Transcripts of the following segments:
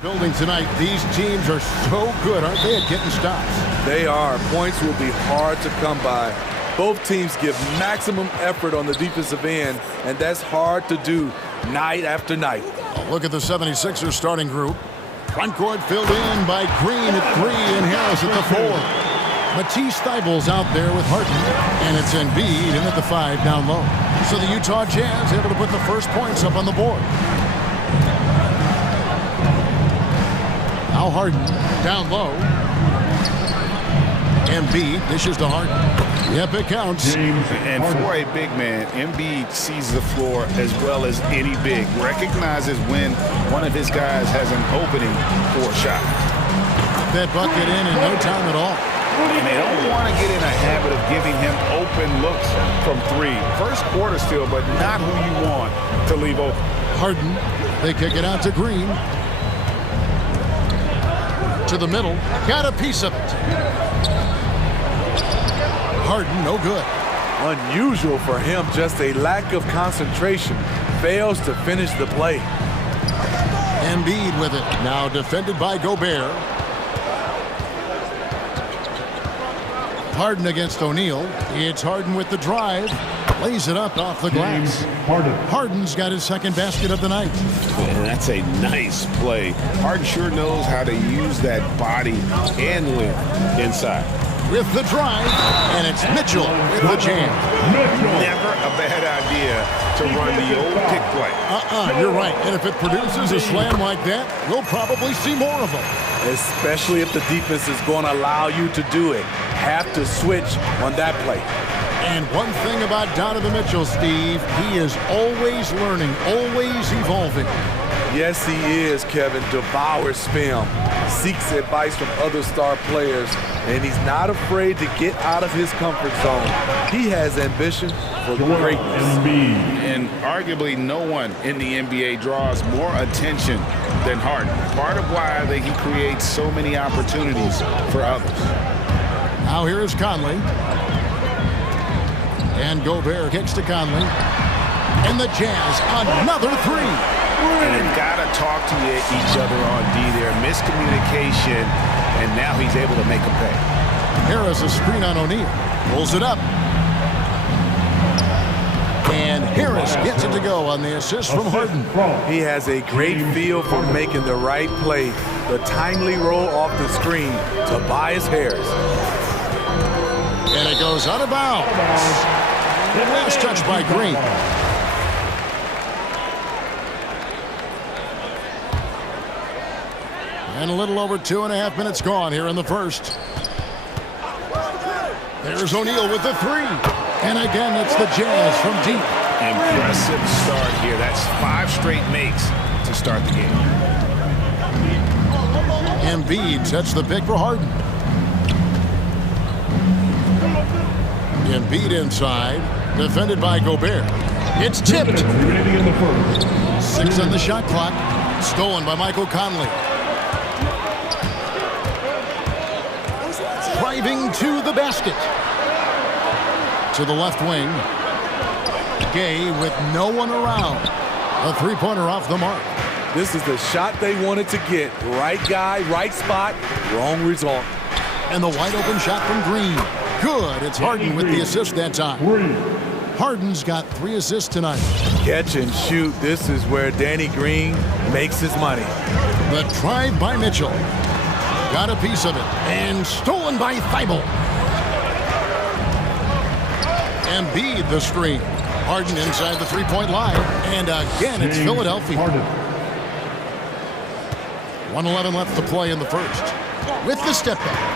Building tonight, these teams are so good, aren't they, at getting stops? They are. Points will be hard to come by. Both teams give maximum effort on the defensive end, and that's hard to do night after night. A look at the 76ers starting group. Front court filled in by Green at 3 and Harris at the 4. Matisse Thybulle's out there with Harden, and it's Embiid in at the 5 down low. So the Utah Jazz able to put the first points up on the board. Now Harden down low. Embiid dishes to Harden. Yep, it counts. And for a big man, Embiid sees the floor as well as any big. Recognizes when one of his guys has an opening for a shot. That bucket in no time at all. And they don't want to get in a habit of giving him open looks from 3. First quarter still, but not who you want to leave open. Harden, they kick it out to Green. To the middle, got a piece of it. Harden, no good. Unusual for him, just a lack of concentration. Fails to finish the play. Embiid with it, now defended by Gobert. Harden against O'Neal. It's Harden with the drive. Lays it up off the glass. Harden's got his second basket of the night. And that's a nice play. Harden sure knows how to use that body and length inside. With the drive, and it's Mitchell with the jam. Never a bad idea to run the old pick play. You're right. And if it produces a slam like that, we'll probably see more of them. Especially if the defense is going to allow you to do it. Have to switch on that play. And one thing about Donovan Mitchell, Steve, he is always learning, always evolving. Yes, he is, Kevin. Devours film, seeks advice from other star players, and he's not afraid to get out of his comfort zone. He has ambition for greatness. And arguably no one in the NBA draws more attention than Harden. Part of why he creates so many opportunities for others. Now here is Conley. And Gobert kicks to Conley. And the Jazz, another 3. And they've got to talk to each other on D there. Miscommunication, and now he's able to make a pay. Harris a screen on O'Neal. Pulls it up. And Harris gets it to go on the assist from Harden. He has a great feel for making the right play. The timely roll off the screen. Tobias Harris. And it goes out of bounds. Last touch by Green. And a little over 2.5 minutes gone here in the first. There's O'Neal with the 3. And again, it's the Jazz from deep. Impressive start here. That's 5 straight makes to start the game. Embiid sets the pick for Harden. Embiid inside, defended by Gobert. It's tipped. 6 on the shot clock. Stolen by Michael Conley. Driving to the basket. To the left wing. Gay with no one around. A 3-pointer off the mark. This is the shot they wanted to get. Right guy, right spot, wrong result. And the wide open shot from Green. Good. It's Harden with the assist that time. Harden's got 3 assists tonight. Catch and shoot. This is where Danny Green makes his money. The drive by Mitchell. Got a piece of it. And stolen by Thibault. Embiid the screen. Harden inside the 3-point line. And again, it's Philadelphia. 1:11 left to play in the first. With the step back.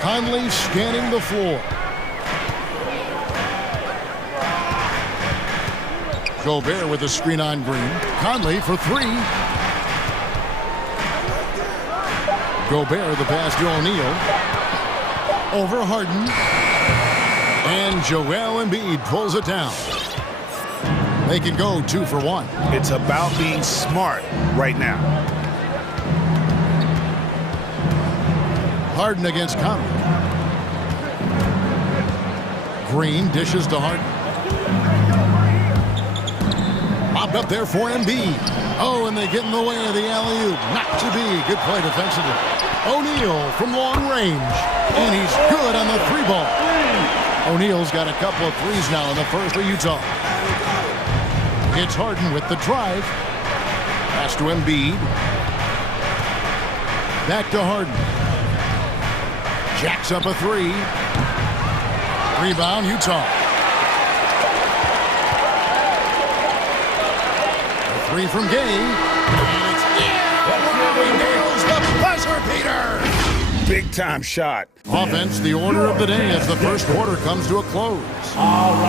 Conley scanning the floor. Gobert with a screen on Green. Conley for 3. Gobert the pass to O'Neal. Over Harden. And Joel Embiid pulls it down. They can go 2 for 1. It's about being smart right now. Harden against Conley. Green dishes to Harden. Lob Up there for Embiid. Oh, and they get in the way of the alley-oop. Not to be. Good play defensively. O'Neal from long range. And he's good on the three ball. O'Neal's got a couple of threes now in the first for Utah. It's Harden with the drive. Pass to Embiid. Back to Harden. Jacks up a three. Rebound, Utah. A three from Gay. And it's in. He nails the buzzer beater. Big time shot. Offense, the order of the day as the first quarter comes to a close.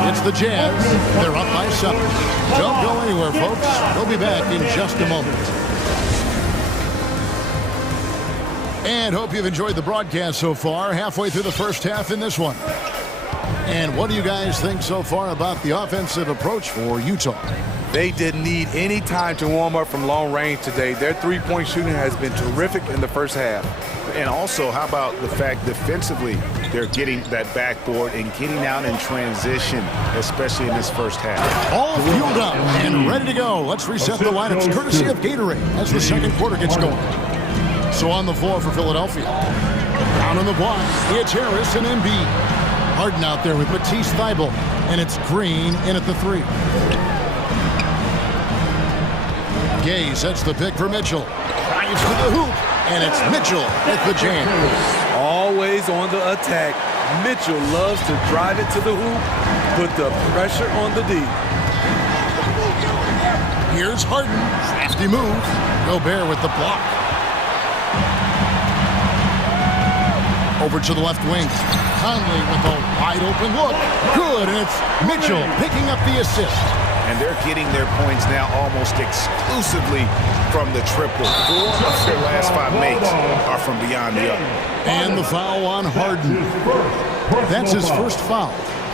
It's the Jazz. They're up by 7. Don't go anywhere, folks. We'll be back in just a moment. And hope you've enjoyed the broadcast so far. Halfway through the first half in this one. And what do you guys think so far about the offensive approach for Utah? They didn't need any time to warm up from long range today. Their three-point shooting has been terrific in the first half. And also, how about the fact defensively, they're getting that backboard and getting out in transition, especially in this first half. All fueled up and ready to go. Let's reset the lineups courtesy of Gatorade as the second quarter gets going. So on the floor for Philadelphia. Down on the block, it's Harris and Embiid. Harden out there with Matisse Thybulle, and it's Green in at the 3. Gay sets the pick for Mitchell. Drives to the hoop, and it's Mitchell with the jam. Always on the attack. Mitchell loves to drive it to the hoop, put the pressure on the D. Here's Harden. Crafty move. Gobert with the block. Over to the left wing. Conley with a wide open look. Good, and it's Mitchell picking up the assist. And they're getting their points now almost exclusively from the triple. 4 of their last 5 makes are from beyond the arc. And the foul on Harden. That's his first foul.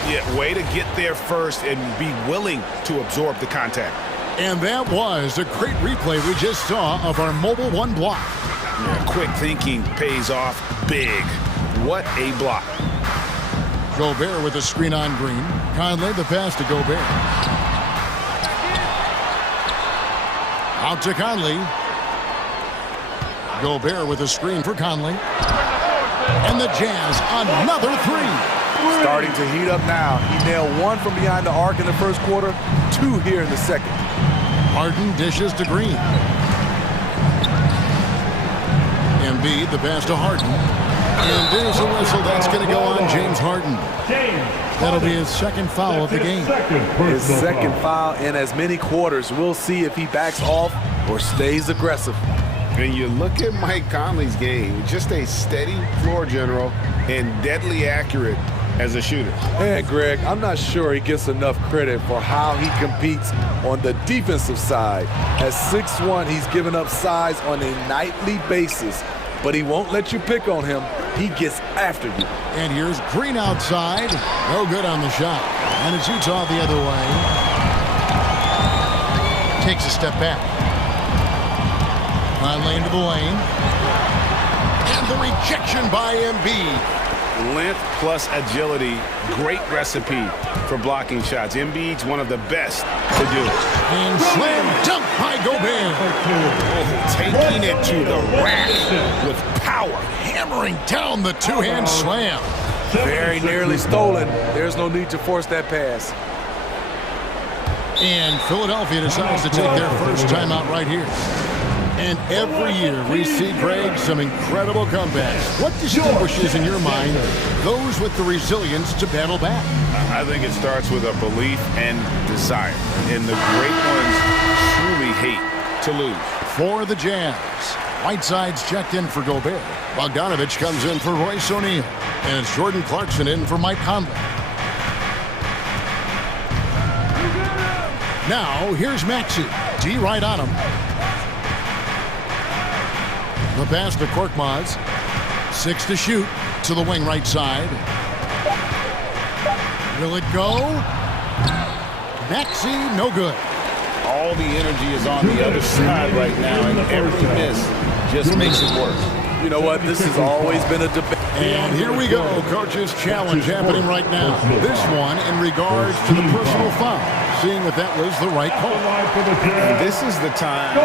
Yeah, way to get there first and be willing to absorb the contact. And that was a great replay we just saw of our mobile one block. Yeah, quick thinking pays off big. What a block. Gobert with a screen on Green. Conley the pass to Gobert. Out to Conley. Gobert with a screen for Conley. And the Jazz, another 3. Starting to heat up now. He nailed 1 from behind the arc in the first quarter, 2 here in the second. Harden dishes to Green. Embiid, the pass to Harden. And there's a whistle that's going to go on James Harden. That'll be his second foul of the game. His second foul in as many quarters. We'll see if he backs off or stays aggressive. And you look at Mike Conley's game, just a steady floor general and deadly accurate as a shooter. And Greg, I'm not sure he gets enough credit for how he competes on the defensive side. At 6'1", he's given up size on a nightly basis, but he won't let you pick on him. He gets after you. And here's Green outside. No good on the shot. And it's Utah the other way. Takes a step back. Conley into the lane. And the rejection by Embiid. Length plus agility, great recipe for blocking shots. Embiid's one of the best to do it. And slam dunk by Gobert. Oh, taking it to the rack with power. Hammering down the two-hand slam. Very nearly stolen. There's no need to force that pass. And Philadelphia decides to take their first timeout right here. And every year we see, Greg, some incredible comebacks. What distinguishes in your mind those with the resilience to battle back? I think it starts with a belief and desire. And the great ones truly hate to lose. For the Jazz, Whiteside's checked in for Gobert. Bogdanovich comes in for Royce O'Neal. And it's Jordan Clarkson in for Mike Conley. Now, here's Maxey. D right on him. The pass to Korkmaz. 6 to shoot to the wing right side. Will it go? Maxey, no good. All the energy is on the other side right now, and every miss just makes it worse. You know what? This has always been a debate. And here we go. Coach's challenge happening right now. This one in regards to the personal fouls. seeing if that was the right call. This is the time,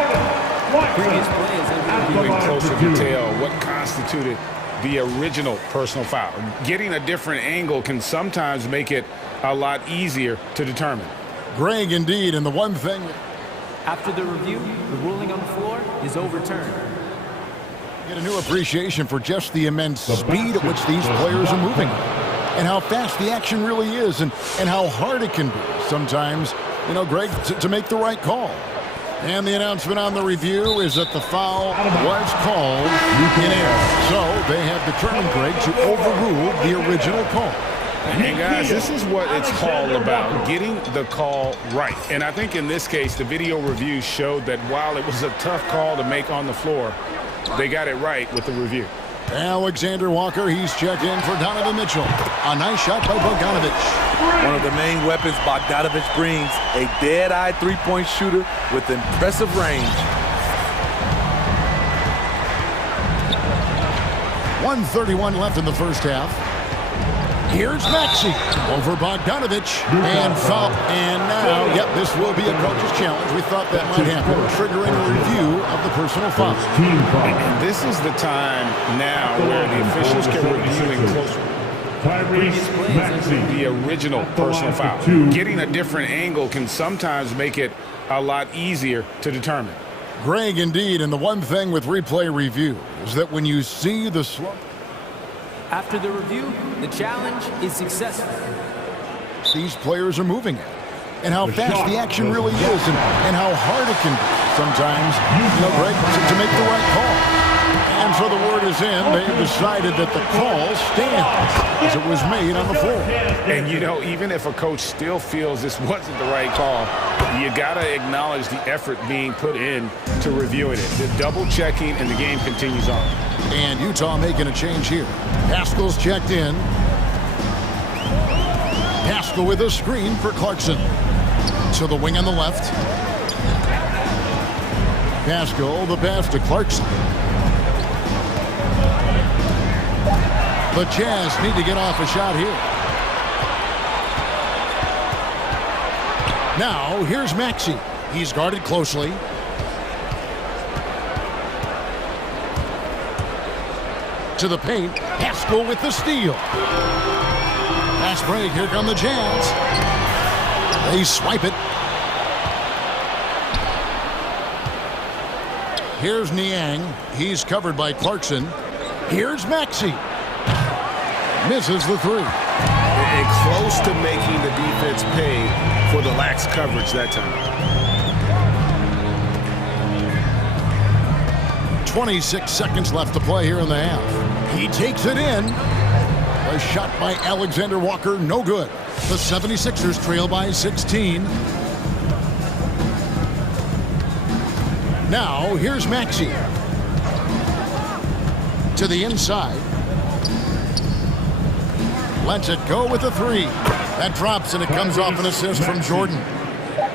viewing closer detail, what constituted the original personal foul. Getting a different angle can sometimes make it a lot easier to determine. Greg, indeed, and the one thing... After the review, the ruling on the floor is overturned. Get a new appreciation for just the immense speed at which these players are moving, and how fast the action really is, and how hard it can be sometimes, you know, Greg, to make the right call. And the announcement on the review is that the foul was called in error. So they have determined, Greg, to overrule the original call. And guys, this is what it's called about, getting the call right. And I think in this case, the video review showed that while it was a tough call to make on the floor, they got it right with the review. Alexander Walker, he's checked in for Donovan Mitchell. A nice shot by Bogdanovich. One of the main weapons Bogdanovich brings, a dead-eye three-point shooter with impressive range. 1:31 left in the first half. Here's Maxey over Bogdanovich, and foul. And now, yep, this will be a coach's challenge. We thought that might happen, triggering a review of the personal foul. And this is the time now where the officials can review in closer. The original personal foul. Getting a different angle can sometimes make it a lot easier to determine. Greg, indeed, and the one thing with replay review is that when you see the slow... After the review, the challenge is successful. These players are moving at, and how fast the action really is, and how hard it can be sometimes, you know, Greg, to make the right call. And so the word is in. They've decided that the call stands as it was made on the floor. And, you know, even if a coach still feels this wasn't the right call, you got to acknowledge the effort being put in to reviewing it. The double-checking, and the game continues on. And Utah making a change here. Pascal's checked in. Pascal with a screen for Clarkson. To the wing on the left. Pascal, the pass to Clarkson. The Jazz need to get off a shot here. Now, here's Maxey. He's guarded closely. To the paint. Pascal with the steal. Fast break. Here come the Jazz. They swipe it. Here's Niang. He's covered by Clarkson. Here's Maxey. Misses the three. And close to making the defense pay for the lax coverage that time. 26 seconds left to play here in the half. He takes it in. A shot by Alexander Walker, no good. The 76ers trail by 16. Now, here's Maxey. To the inside. Lets it go with a three. That drops, and it comes off an assist from Jordan.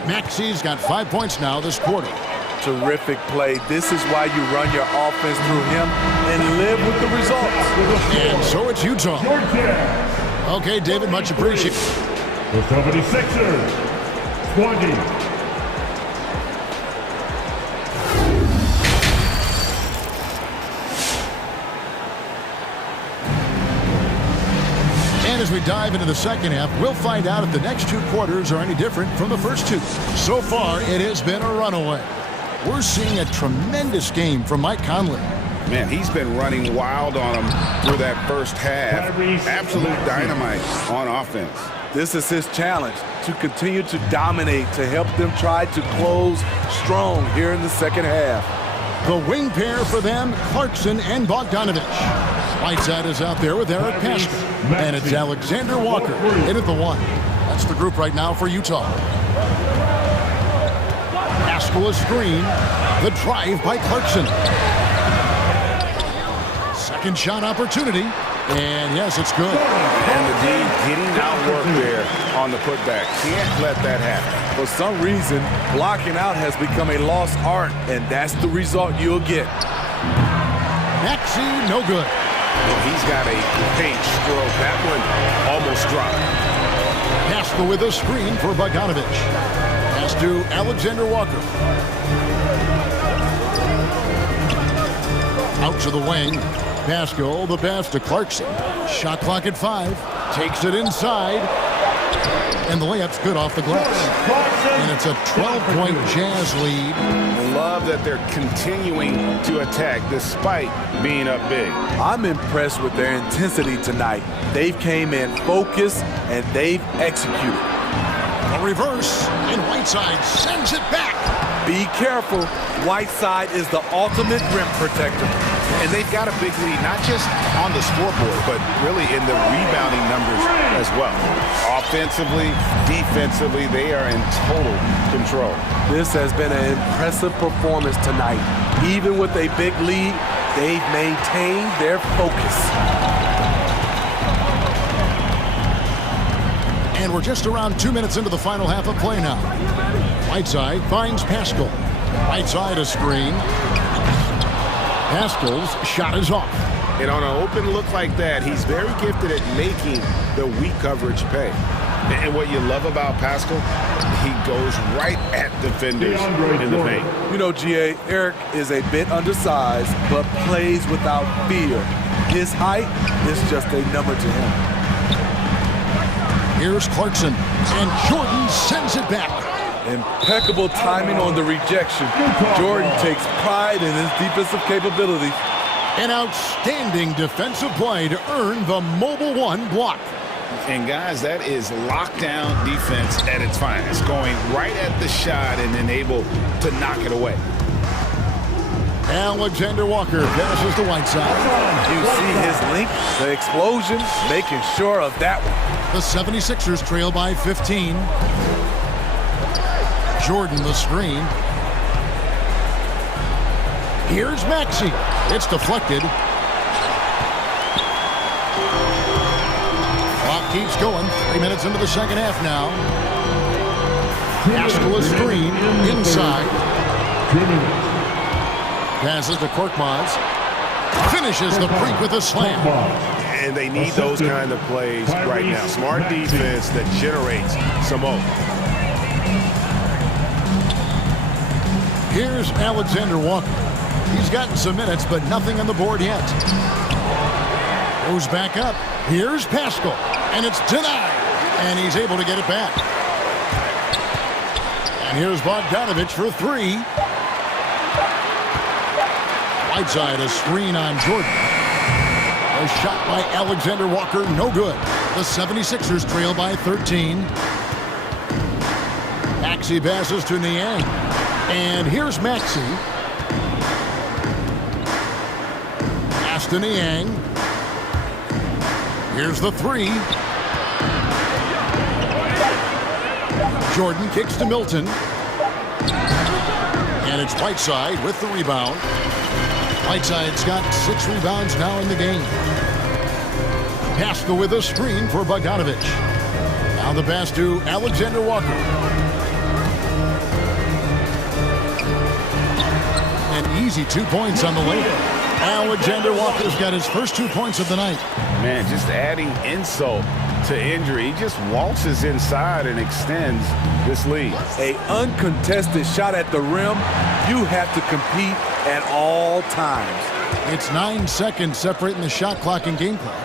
Maxey's got 5 points now this quarter. Terrific play. This is why you run your offense through him and live with the results. And so it's Utah. Okay, David, much appreciated. The 76ers, 20. And as we dive into the second half, we'll find out if the next two quarters are any different from the first two. So far, it has been a runaway. We're seeing a tremendous game from Mike Conley. Man, he's been running wild on him through that first half. Absolute dynamite on offense. This is his challenge, to continue to dominate, to help them try to close strong here in the second half. The wing pair for them, Clarkson and Bogdanovich. Whiteside is out there with Eric Pascal. And it's Alexander Walker in at the one. That's the group right now for Utah. Pascal a screen. The drive by Clarkson. Second shot opportunity. And yes, it's good. And the D getting outwork there on the putback. Can't let that happen. For some reason, blocking out has become a lost art, and that's the result you'll get. Maxey, no good. Well, he's got a paint stroke. That one almost dropped. Pascal with a screen for Bogdanovich. Pass to Alexander Walker. Out to the wing. Pascal, the pass to Clarkson. Shot clock at 5. Takes it inside. And the layup's good off the glass. And it's a 12-point Jazz lead. Love that they're continuing to attack despite being up big. I'm impressed with their intensity tonight. They've came in focused and they've executed. A reverse, and Whiteside sends it back. Be careful. Whiteside is the ultimate rim protector. And they've got a big lead, not just on the scoreboard, but really in the rebounding numbers as well. Offensively, defensively, they are in total control. This has been an impressive performance tonight. Even with a big lead, they've maintained their focus. And we're just around 2 minutes into the final half of play now. Whiteside finds Pascal. Whiteside a screen. Pascal's shot is off. And on an open look like that, he's very gifted at making the weak coverage pay. And what you love about Pascal, he goes right at defenders in the paint. You know, GA, Eric is a bit undersized, but plays without fear. His height is just a number to him. Here's Clarkson, and Jordan sends it back. Impeccable timing on the rejection. Jordan takes pride in his defensive capabilities. An outstanding defensive play to earn the Mobile One block. And guys, that is lockdown defense at its finest, going right at the shot and then able to knock it away. Alexander Walker passes to Whiteside. You see his length, the explosion, making sure of that one. The 76ers trail by 15. Jordan the screen. Here's Maxey. It's deflected. Clock keeps going. 3 minutes into the second half now. Pascal a screen inside. Passes to Korkmaz. Finishes the break with a slam. And they need those kind of plays right now. Smart defense that generates some hope. Here's Alexander Walker. He's gotten some minutes, but nothing on the board yet. Goes back up. Here's Pascal, and it's denied. And he's able to get it back. And here's Bogdanovich for 3. Whiteside a screen on Jordan. A shot by Alexander Walker, no good. The 76ers trail by 13. Maxey passes to Niang. And here's Maxey. Pass to Niang. Here's the 3. Jordan kicks to Milton. And it's Whiteside with the rebound. Whiteside's got 6 rebounds now in the game. Pascal with a screen for Bogdanovich. Now the pass to Alexander Walker. An easy 2 points on the layup. Alexander Walker's got his first 2 points of the night. Man, just adding insult to injury. He just waltzes inside and extends this lead. A uncontested shot at the rim. You have to compete at all times. It's 9 seconds separating the shot clock and game clock.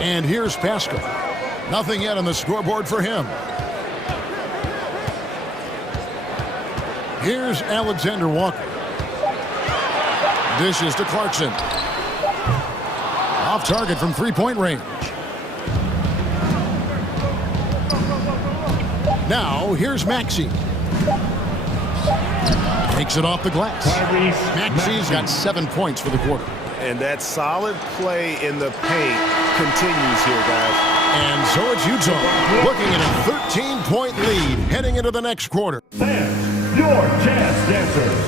And here's Pascal. Nothing yet on the scoreboard for him. Here's Alexander Walker. Dishes to Clarkson. Off target from 3-point range. Now, here's Maxey. Takes it off the glass. Maxey's got 7 points for the quarter. And that solid play in the paint continues here, guys. And so it's Utah looking at a 13-point lead heading into the next quarter. Your Jazz Dancers.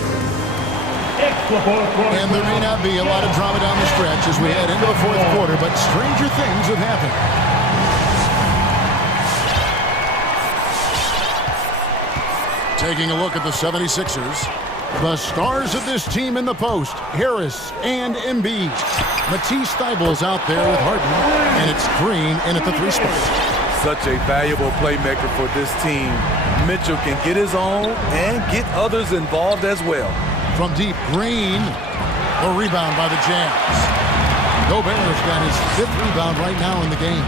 And there may not be a lot of drama down the stretch as we head into the fourth quarter, but stranger things have happened. Taking a look at the 76ers. The stars of this team in the post, Harris and Embiid. Matisse Thybulle's out there with Harden, and it's Green in at the 3 spot. Such a valuable playmaker for this team. Mitchell can get his own and get others involved as well. From deep, Green. The rebound by the Jazz. Gobert's got his 5th rebound right now in the game.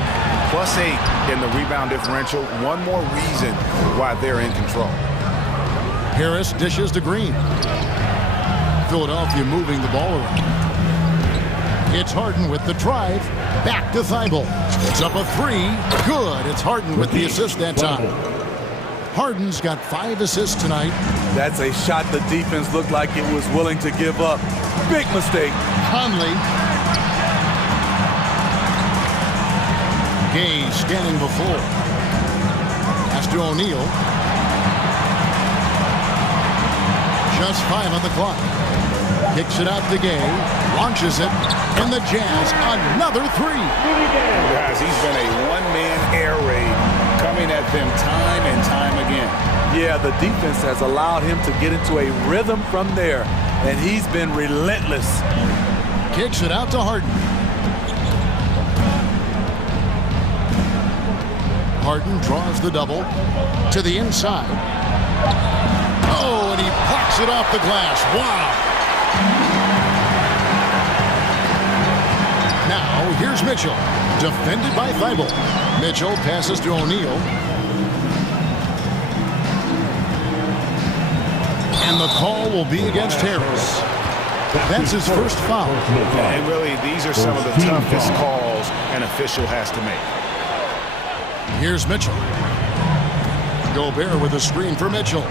+8 in the rebound differential. One more reason why they're in control. Harris dishes to Green. Philadelphia moving the ball around. It's Harden with the drive. Back to Thybulle. It's up a 3. Good. It's Harden with the assist that time. Harden's got 5 assists tonight. That's a shot the defense looked like it was willing to give up. Big mistake. Conley. Gay scanning before. Pass to O'Neal. Just 5 on the clock. Kicks it out to Gay. Launches it. And the Jazz, another 3. Guys, he's been a one-man air raid coming at them time and time again. Yeah, the defense has allowed him to get into a rhythm from there, and he's been relentless. Kicks it out to Harden. Harden draws the double to the inside. Oh, and he pops it off the glass. Wow. Now, here's Mitchell, defended by Thybulle. Mitchell passes to O'Neal. And the call will be against Harris. That's his first foul. And really, these are some of the toughest calls an official has to make. Here's Mitchell. Gobert with a screen for Mitchell.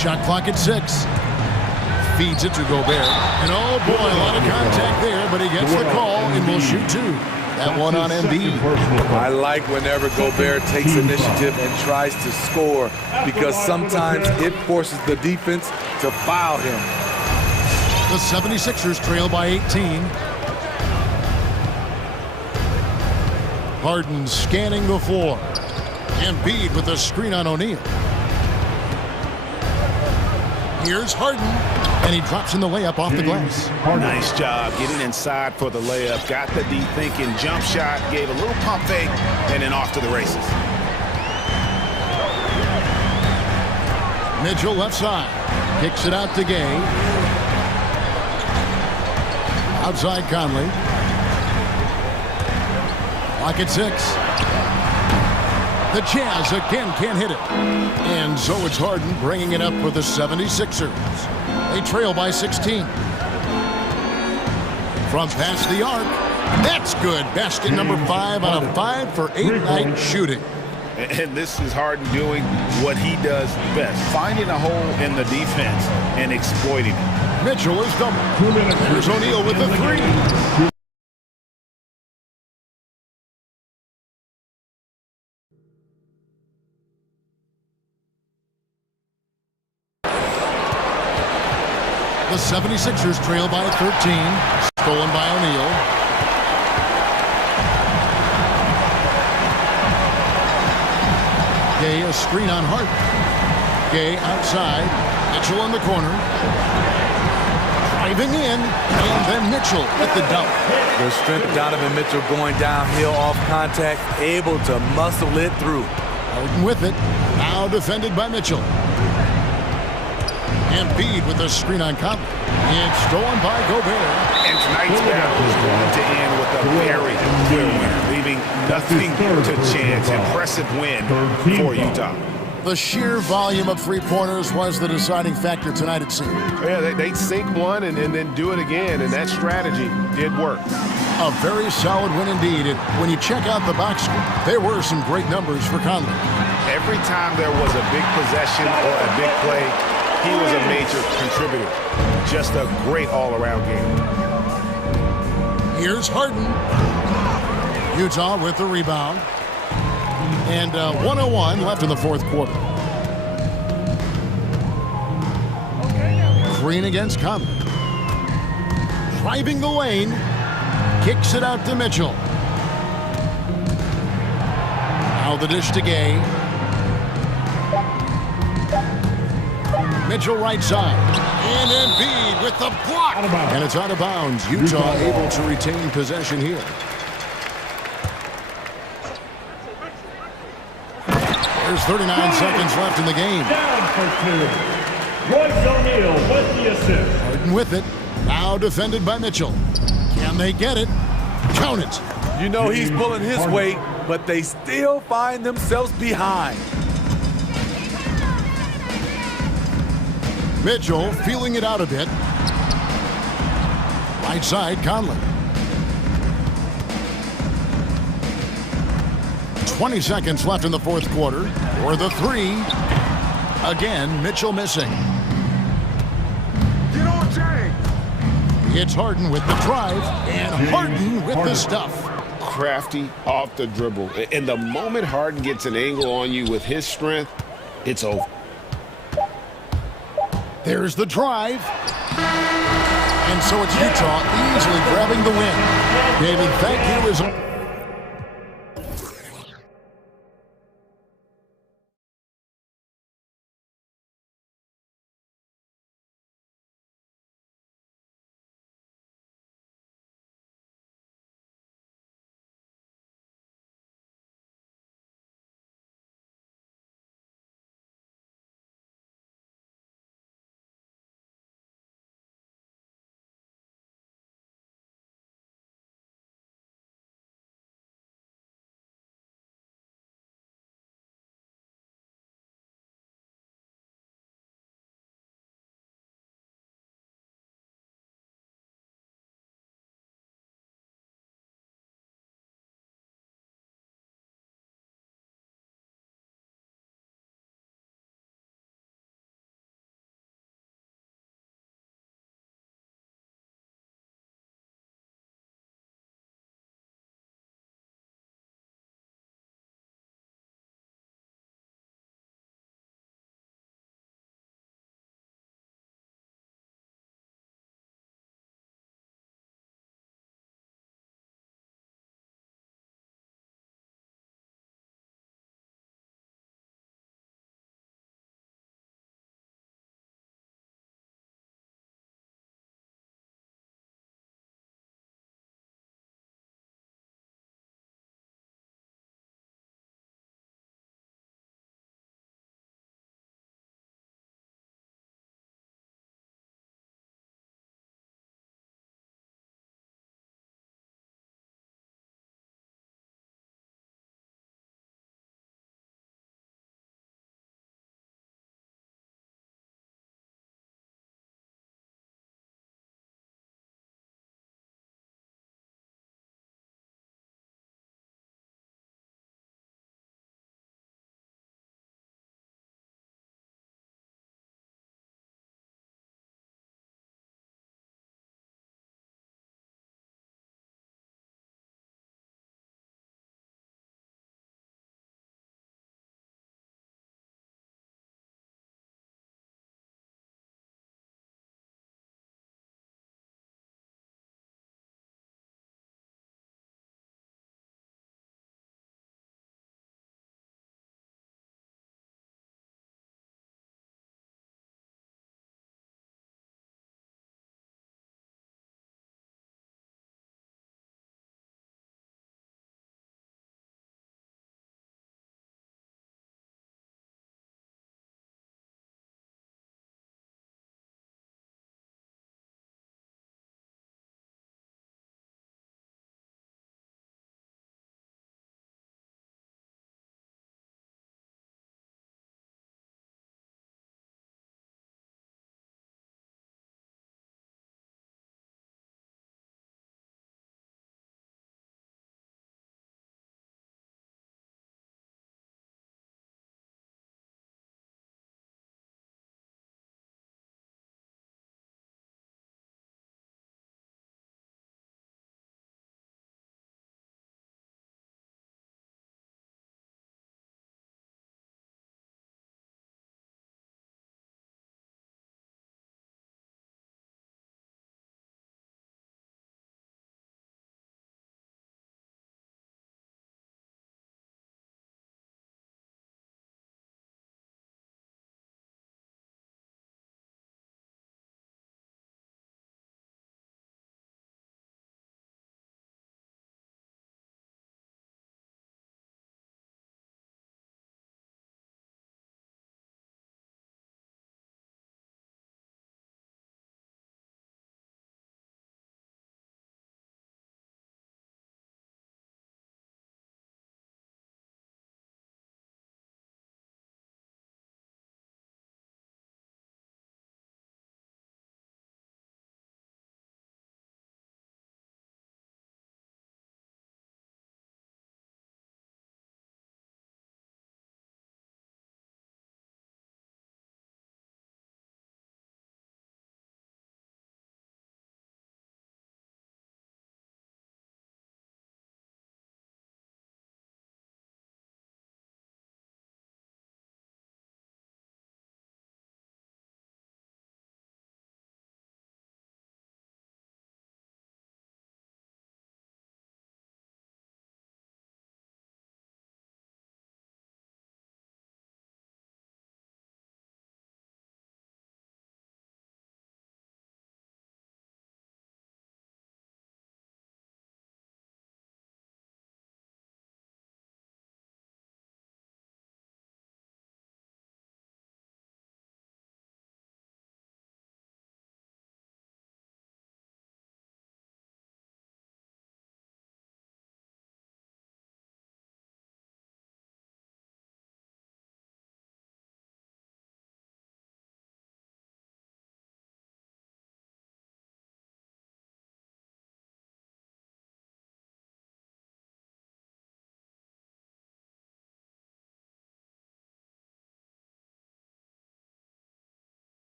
Shot clock at 6. Feeds it to Gobert. And oh boy, a lot of contact there, but he gets the call and will shoot 2. That one on Embiid. I like whenever Gobert takes initiative and tries to score, because sometimes it forces the defense to foul him. The 76ers trail by 18. Harden scanning the floor. Embiid with a screen on O'Neal. Here's Harden, and he drops in the layup off the glass. Nice job getting inside for the layup. Got the deep thinking jump shot, gave a little pump fake, and then off to the races. Mitchell left side. Kicks it out to Gay. Outside Conley. Clock at 6. The Jazz again can't hit it. And so it's Harden bringing it up for the 76ers. They trail by 16. From past the arc. That's good. Basket number 5 on a 5-for-8 night shooting. And this is Harden doing what he does best. Finding a hole in the defense and exploiting it. Mitchell is double. There's O'Neal with the 3. The 76ers trail by 13. Stolen by O'Neal. Gay, a screen on Harden. Gay outside. Mitchell in the corner. Driving in. And then Mitchell with the dunk. The strength, Donovan Mitchell going downhill off contact, able to muscle it through. Harden with it. Now defended by Mitchell. Embiid with the screen on Conley. It's stolen by Gobert. And tonight's battle is going to end with a very clear winner, leaving nothing to chance. Impressive win for Utah. The sheer volume of three-pointers was the deciding factor tonight, it seemed. Yeah, they'd sink one and then do it again, and that strategy did work. A very solid win indeed. And when you check out the box score, there were some great numbers for Conley. Every time there was a big possession or a big play, he was a major contributor. Just a great all-around game. Here's Harden. Utah with the rebound. And 1:01 left in the fourth quarter. Green against Conley. Driving the lane. Kicks it out to Mitchell. Now the dish to Gay. Mitchell right side. And Embiid with the block. And it's out of bounds. Utah able to retain possession here. There's 39 seconds left in the game. Down for two. Royce O'Neal with the assist. Harden with it. Now defended by Mitchell. Can they get it? Count it. You know he's pulling his weight, but they still find themselves behind. Mitchell feeling it out a bit. Right side, Conley. 20 seconds left in the fourth quarter. For the three. Again, Mitchell missing. Get on, James. It's Harden with the drive, and Harden with the stuff. Crafty off the dribble. And the moment Harden gets an angle on you with his strength, it's over. There's the drive. And so it's Utah easily grabbing the win. David, thank you as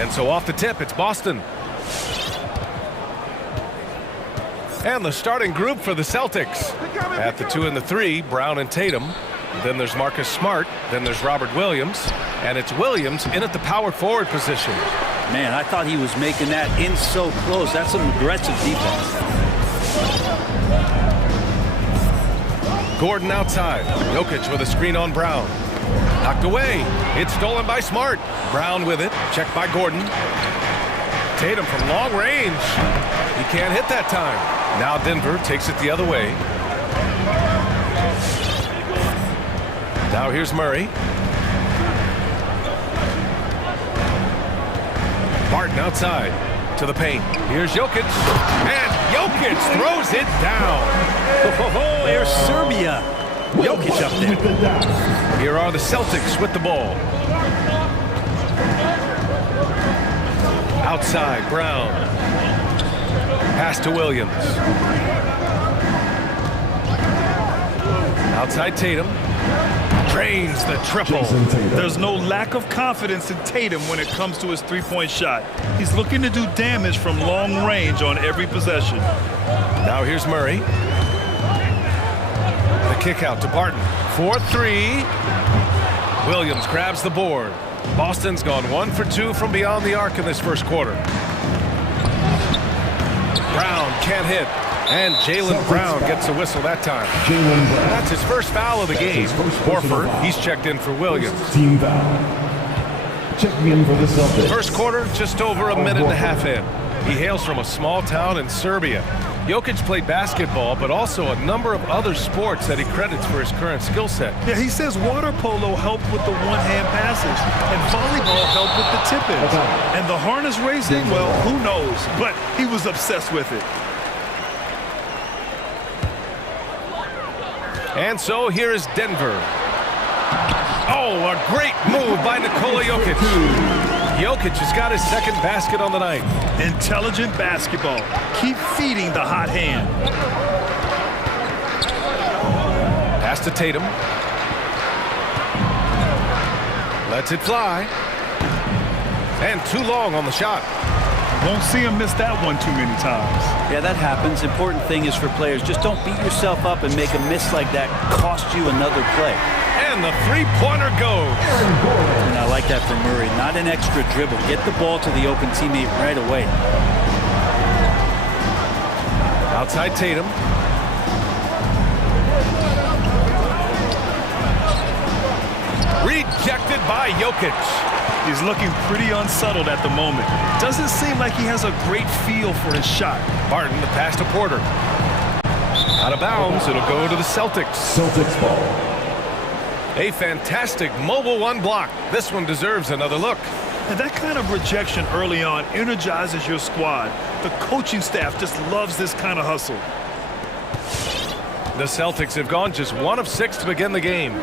And so off the tip, it's Boston. And the starting group for the Celtics. At the 2 and the 3, Brown and Tatum. Then there's Marcus Smart. Then there's Robert Williams. And it's Williams in at the power forward position. Man, I thought he was making that in so close. That's some aggressive defense. Gordon outside. Jokic with a screen on Brown. Knocked away. It's stolen by Smart. Brown with it. Checked by Gordon. Tatum from long range. He can't hit that time. Now Denver takes it the other way. Now here's Murray. Barton outside to the paint. Here's Jokic. And Jokic throws it down. Oh, there's Serbia. Jokic up there. Here are the Celtics with the ball. Outside, Brown. Pass to Williams. Outside Tatum. Drains the triple. There's no lack of confidence in Tatum when it comes to his three-point shot. He's looking to do damage from long range on every possession. Now here's Murray. The kick out to Barton. 4-3. Williams grabs the board. Boston's gone 1 for 2 from beyond the arc in this first quarter. Brown can't hit. And Jaylen Brown gets a whistle that time. That's his first foul of the game. Horford, he's checked in for Williams. Team foul. Checking in for the Celtics. First quarter, just over a minute and a half in. He hails from a small town in Serbia. Jokic played basketball, but also a number of other sports that he credits for his current skill set. Yeah, he says water polo helped with the one-hand passes, and volleyball helped with the tip-ins. And the harness racing, well, who knows? But he was obsessed with it. And so here is Denver. Oh, a great move by Nikola Jokic. Jokic has got his second basket on the night. Intelligent basketball. Keep feeding the hot hand. Pass to Tatum. Lets it fly. And too long on the shot. Won't see him miss that one too many times. Yeah, that happens. Important thing is for players, just don't beat yourself up and make a miss like that cost you another play. And the three-pointer goes. And I like that from Murray. Not an extra dribble. Get the ball to the open teammate right away. Outside Tatum. Rejected by Jokic. He's looking pretty unsettled at the moment. Doesn't seem like he has a great feel for his shot. Barton, the pass to Porter. Out of bounds, it'll go to the Celtics. Celtics ball. A fantastic mobile one block. This one deserves another look. And that kind of rejection early on energizes your squad. The coaching staff just loves this kind of hustle. The Celtics have gone just 1 of 6 to begin the game.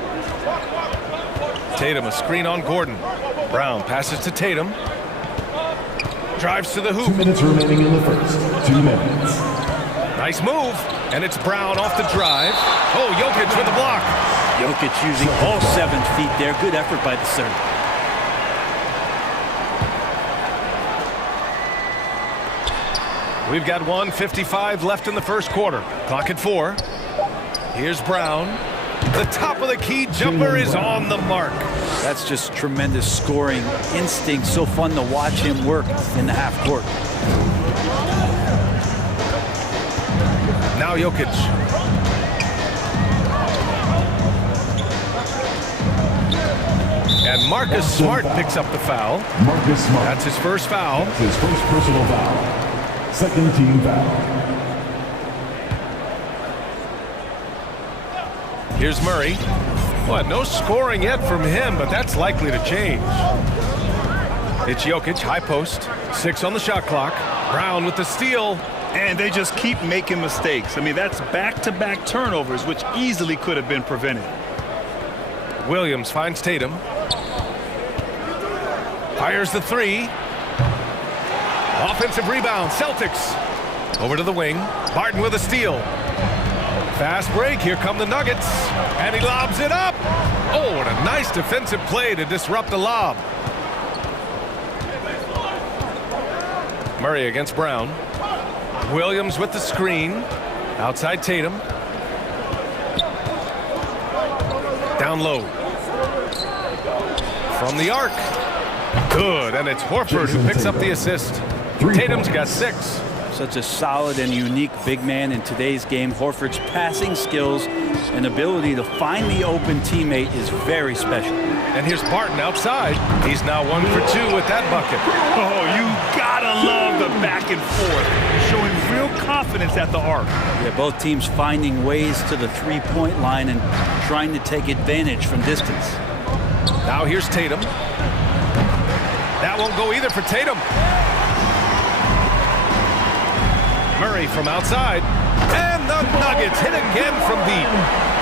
Tatum, a screen on Gordon. Brown passes to Tatum. Drives to the hoop. 2 minutes remaining in the first. 2 minutes. Nice move. And it's Brown off the drive. Oh, Jokic with the block. Jokic using all 7 feet there. Good effort by the Serb. We've got 1:55 left in the first quarter. Clock at 4. Here's Brown. The top of the key jumper is on the mark. That's just tremendous scoring instinct. So fun to watch him work in the half court. Now Jokic. And Marcus Smart picks up the foul. Marcus Smart. That's his first foul. That's his first personal foul. Second team foul. Here's Murray. Well, no scoring yet from him, but that's likely to change. It's Jokic, high post. 6 on the shot clock. Brown with the steal. And they just keep making mistakes. I mean, that's back-to-back turnovers, which easily could have been prevented. Williams finds Tatum. Fires the 3. Offensive rebound, Celtics. Over to the wing. Barton with a steal. Fast break, here come the Nuggets. And he lobs it up. Oh, what a nice defensive play to disrupt the lob. Murray against Brown. Williams with the screen. Outside Tatum. Down low. From the arc. Good, and it's Horford who picks up the assist. Tatum's got 6. Such a solid and unique big man in today's game. Horford's passing skills and ability to find the open teammate is very special. And here's Barton outside. He's now 1 for 2 with that bucket. Oh, you gotta love the back and forth, showing real confidence at the arc. Yeah, both teams finding ways to the three-point line and trying to take advantage from distance. Now here's Tatum. That won't go either for Tatum. Murray from outside. And the Nuggets hit again from deep.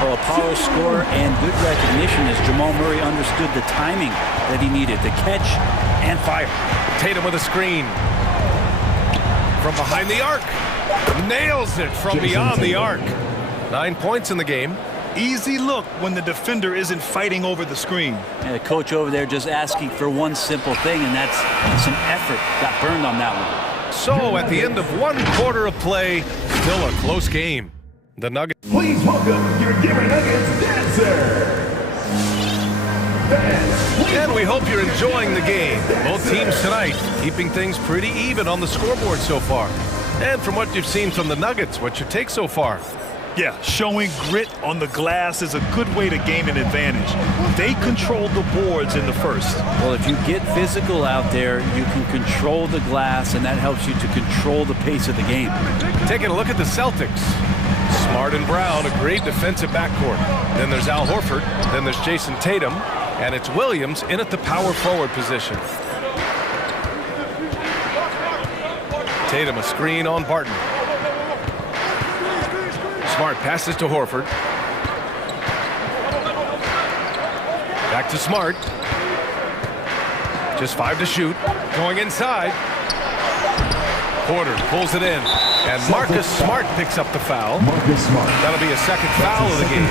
Well, a polished score and good recognition as Jamal Murray understood the timing that he needed to catch and fire. Tatum with a screen. From behind the arc. Nails it from beyond the arc. 9 points in the game. Easy look when the defender isn't fighting over the screen. And the coach over there just asking for one simple thing, and that's some effort. Got burned on that one. So at the end of 1 quarter of play, still a close game. The Nuggets. Please welcome your Denver Nuggets dancer. And we hope you're enjoying the game. Both teams tonight keeping things pretty even on the scoreboard so far. And from what you've seen from the Nuggets, what's your take so far? Yeah, showing grit on the glass is a good way to gain an advantage. They controlled the boards in the first. Well, if you get physical out there, you can control the glass, and that helps you to control the pace of the game. Taking a look at the Celtics. Smart and Brown, a great defensive backcourt. Then there's Al Horford. Then there's Jason Tatum. And it's Williams in at the power forward position. Tatum a screen on Barton. Smart passes to Horford. Back to Smart. Just 5 to shoot. Going inside. Porter pulls it in. And Marcus Smart picks up the foul. That'll be a second foul of the game.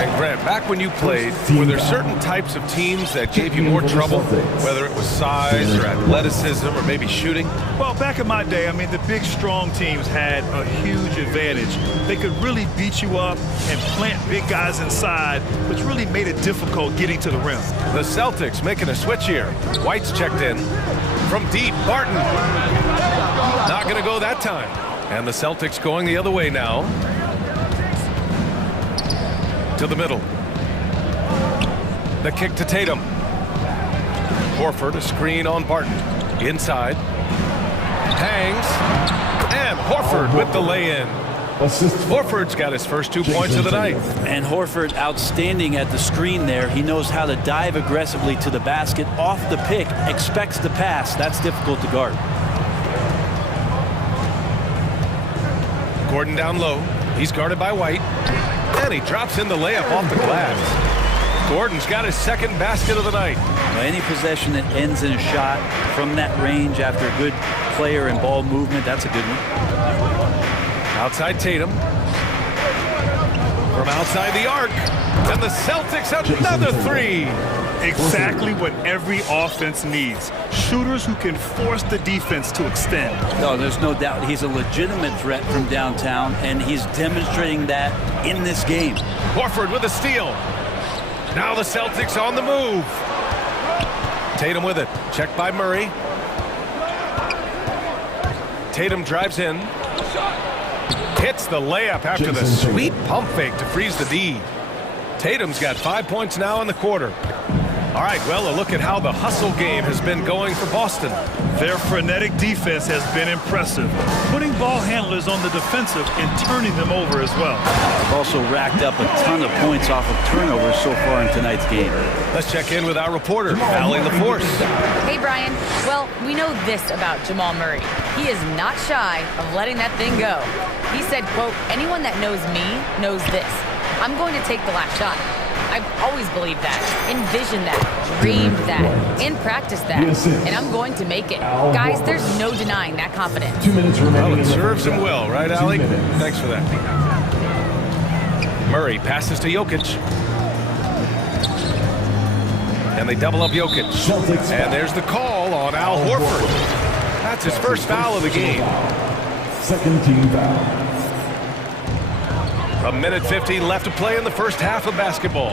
And Grant, back when you played, were there certain types of teams that gave you more trouble? Whether it was size or athleticism or maybe shooting? Well, back in my day, I mean, the big, strong teams had a huge advantage. They could really beat you up and plant big guys inside, which really made it difficult getting to the rim. The Celtics making a switch here. White's checked in. From deep, Barton. Not going to go that time. And the Celtics going the other way now. To the middle. The kick to Tatum. Horford, a screen on Barton. Inside. Hangs. And Horford with the lay-in. Horford's got his first 2 points of the night. And Horford outstanding at the screen there. He knows how to dive aggressively to the basket off the pick, expects the pass. That's difficult to guard. Gordon down low. He's guarded by White. And he drops in the layup off the glass. Gordon's got his second basket of the night. Well, any possession that ends in a shot from that range after a good player and ball movement, that's a good one. Outside Tatum. From outside the arc. And the Celtics another 3. Exactly what every offense needs. Shooters who can force the defense to extend. No, there's no doubt he's a legitimate threat from downtown, and he's demonstrating that in this game. Horford with a steal. Now the Celtics on the move. Tatum with it. Checked by Murray. Tatum drives in. Hits the layup after the sweet pump fake to freeze the D. Tatum's got 5 points now in the quarter. All right, well, a look at how the hustle game has been going for Boston. Their frenetic defense has been impressive, putting ball handlers on the defensive and turning them over as well. They've also racked up a ton of points off of turnovers so far in tonight's game. Let's check in with our reporter, Allie LaForce. Hey, Brian. Well, we know this about Jamal Murray. He is not shy of letting that thing go. He said, quote, anyone that knows me knows this. I'm going to take the last shot. I've always believed that, envisioned that, dreamed that, and practiced that, and I'm going to make it. Guys, there's no denying that confidence. 2 minutes remaining. Well, it serves him well, right, Allie? Thanks for that. Murray passes to Jokic. And they double up Jokic. And there's the call on Al Horford. That's his first foul of the game. Second team foul. 1:15 left to play in the first half of basketball.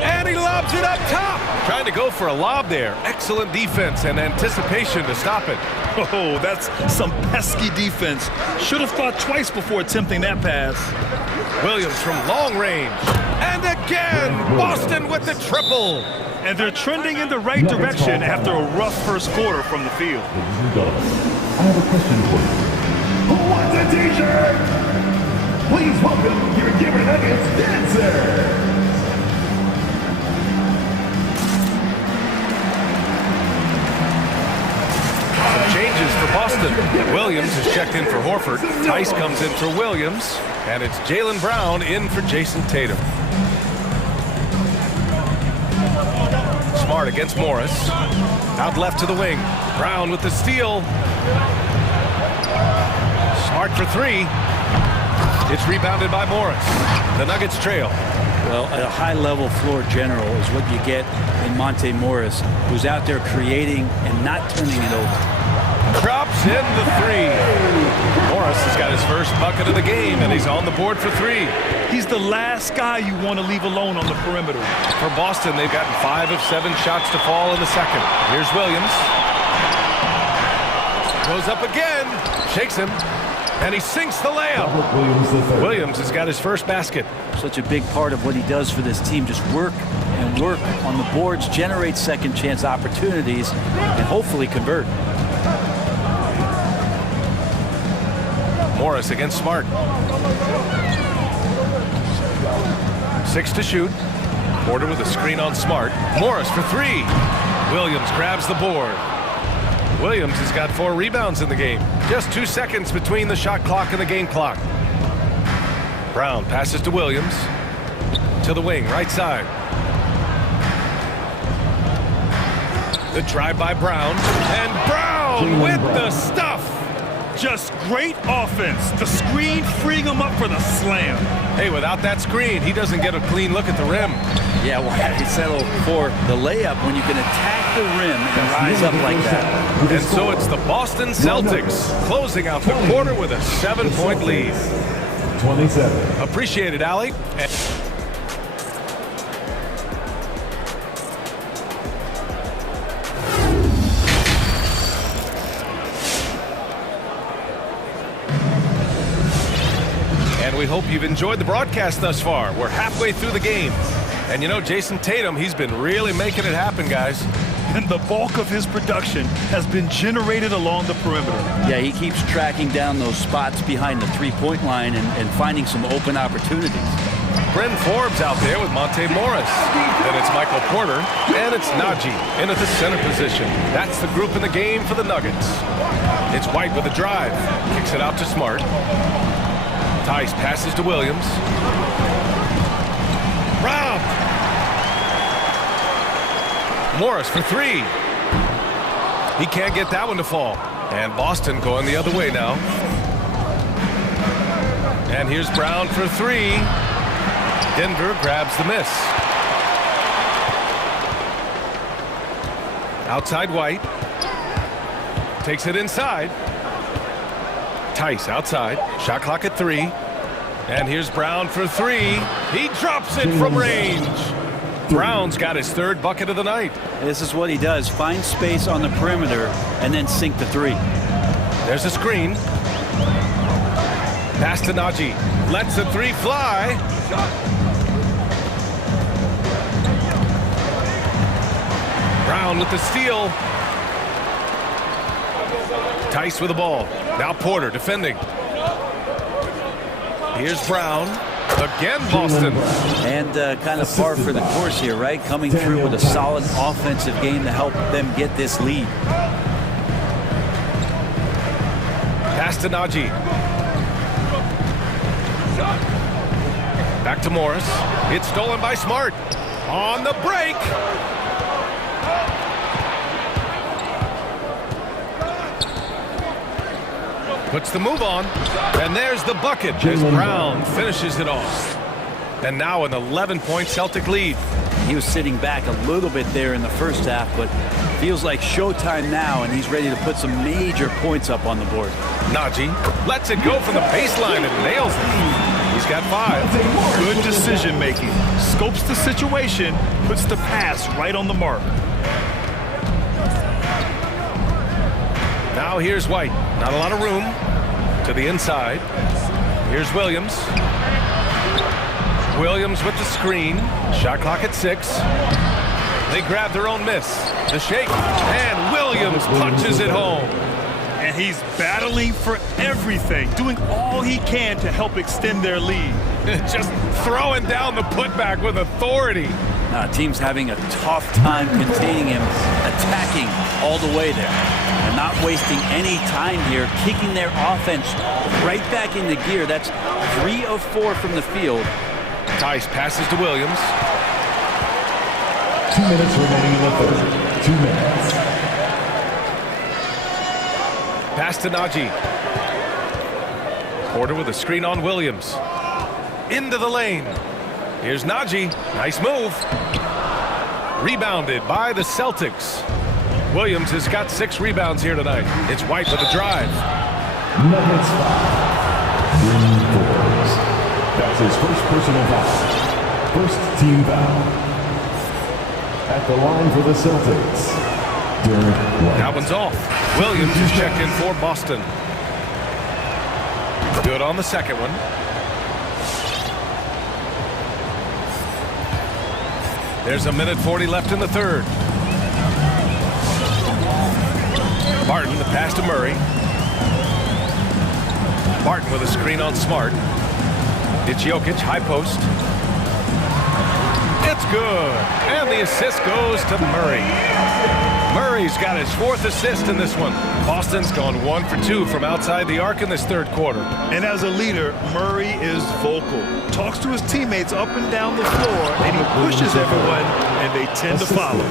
And he lobs it up top. Trying to go for a lob there. Excellent defense and anticipation to stop it. Oh, that's some pesky defense. Should have thought twice before attempting that pass. Williams from long range. And again, Boston with the triple. And they're trending in the right direction after a rough first quarter from the field. I have a question for you. Who wants a t-shirt? Please welcome your Denver Nuggets dancer. Changes for Boston. Williams is checked in for Horford. Tice comes in for Williams. And it's Jaylen Brown in for Jason Tatum. Smart against Morris. Out left to the wing. Brown with the steal. Smart for three. It's rebounded by Morris. The Nuggets trail. Well, a high-level floor general is what you get in Monte Morris, who's out there creating and not turning it over. Drops in the three. Morris has got his first bucket of the game, and he's on the board for three. He's the last guy you want to leave alone on the perimeter. For Boston, they've gotten 5 of 7 shots to fall in the second. Here's Williams. Goes up again. Shakes him. And he sinks the layup. Williams has got his first basket. Such a big part of what he does for this team, just work and work on the boards, generate second chance opportunities, and hopefully convert. Morris against Smart. 6 to shoot. Porter with a screen on Smart. Morris for three. Williams grabs the board. Williams has got 4 rebounds in the game. Just 2 seconds between the shot clock and the game clock. Brown passes to Williams. To the wing, right side. The drive by Brown. And Brown with the stuff. Just great offense. The screen freeing him up for the slam. Hey, without that screen, he doesn't get a clean look at the rim. Yeah, why he settled for the layup when you can attack the rim and rise up like that. And so it's the Boston Celtics closing out the quarter with a 7-point lead. 27. Appreciate it, Allie. And we hope you've enjoyed the broadcast thus far. We're halfway through the game. And you know, Jason Tatum, he's been really making it happen, guys. And the bulk of his production has been generated along the perimeter. Yeah, he keeps tracking down those spots behind the three-point line and finding some open opportunities. Bryn Forbes out there with Monte Morris. Then it's Michael Porter, and it's Najee in at the center position. That's the group in the game for the Nuggets. It's White with a drive. Kicks it out to Smart. Tice passes to Williams. Robbed. Morris for three. He can't get that one to fall. And Boston going the other way now. And here's Brown for three. Denver grabs the miss. Outside White. Takes it inside. Tice outside. Shot clock at 3. And here's Brown for 3. He drops it from range. Brown's got his third bucket of the night. This is what he does. Find space on the perimeter and then sink the 3. There's a screen. Pass to Najee. Lets the 3 fly. Brown with the steal. Tice with the ball. Now Porter defending. Here's Brown. Again, Boston. And kind of par for the course here, right? Coming through with a solid offensive game to help them get this lead. Pass to Najee. Back to Morris. It's stolen by Smart. On the break. Puts the move on. And there's the bucket as Brown finishes it off. And now an 11-point Celtic lead. He was sitting back a little bit there in the first half, but feels like showtime now, and he's ready to put some major points up on the board. Najee lets it go from the baseline and nails it. He's got 5. Good decision making. Scopes the situation, puts the pass right on the mark. Now here's White. Not a lot of room to the inside. Here's Williams. Williams with the screen. Shot clock at 6. They grab their own miss. The shake, and Williams punches it home. And he's battling for everything, doing all he can to help extend their lead. Just throwing down the putback with authority. Team's having a tough time containing him, attacking all the way there. And not wasting any time here, kicking their offense right back into gear. That's 3 of 4 from the field. Tice passes to Williams. 2 minutes remaining in the third. 2 minutes. Pass to Najee. Porter with a screen on Williams. Into the lane. Here's Najee. Nice move. Rebounded by the Celtics. Williams has got 6 rebounds here tonight. It's White with a drive. Nuggets 5. Green 4s. That's his first personal foul. First team foul. At the line for the Celtics, Derek White. That one's off. Williams is checked in for Boston. Good on the second one. There's 1:40 left in the third. Barton, the pass to Murray. Barton with a screen on Smart. It's Jokic, high post. It's good. And the assist goes to Murray. Murray's got his 4th assist in this one. Boston's gone 1 for 2 from outside the arc in this third quarter. And as a leader, Murray is vocal. Talks to his teammates up and down the floor, and he pushes everyone, and they tend to follow.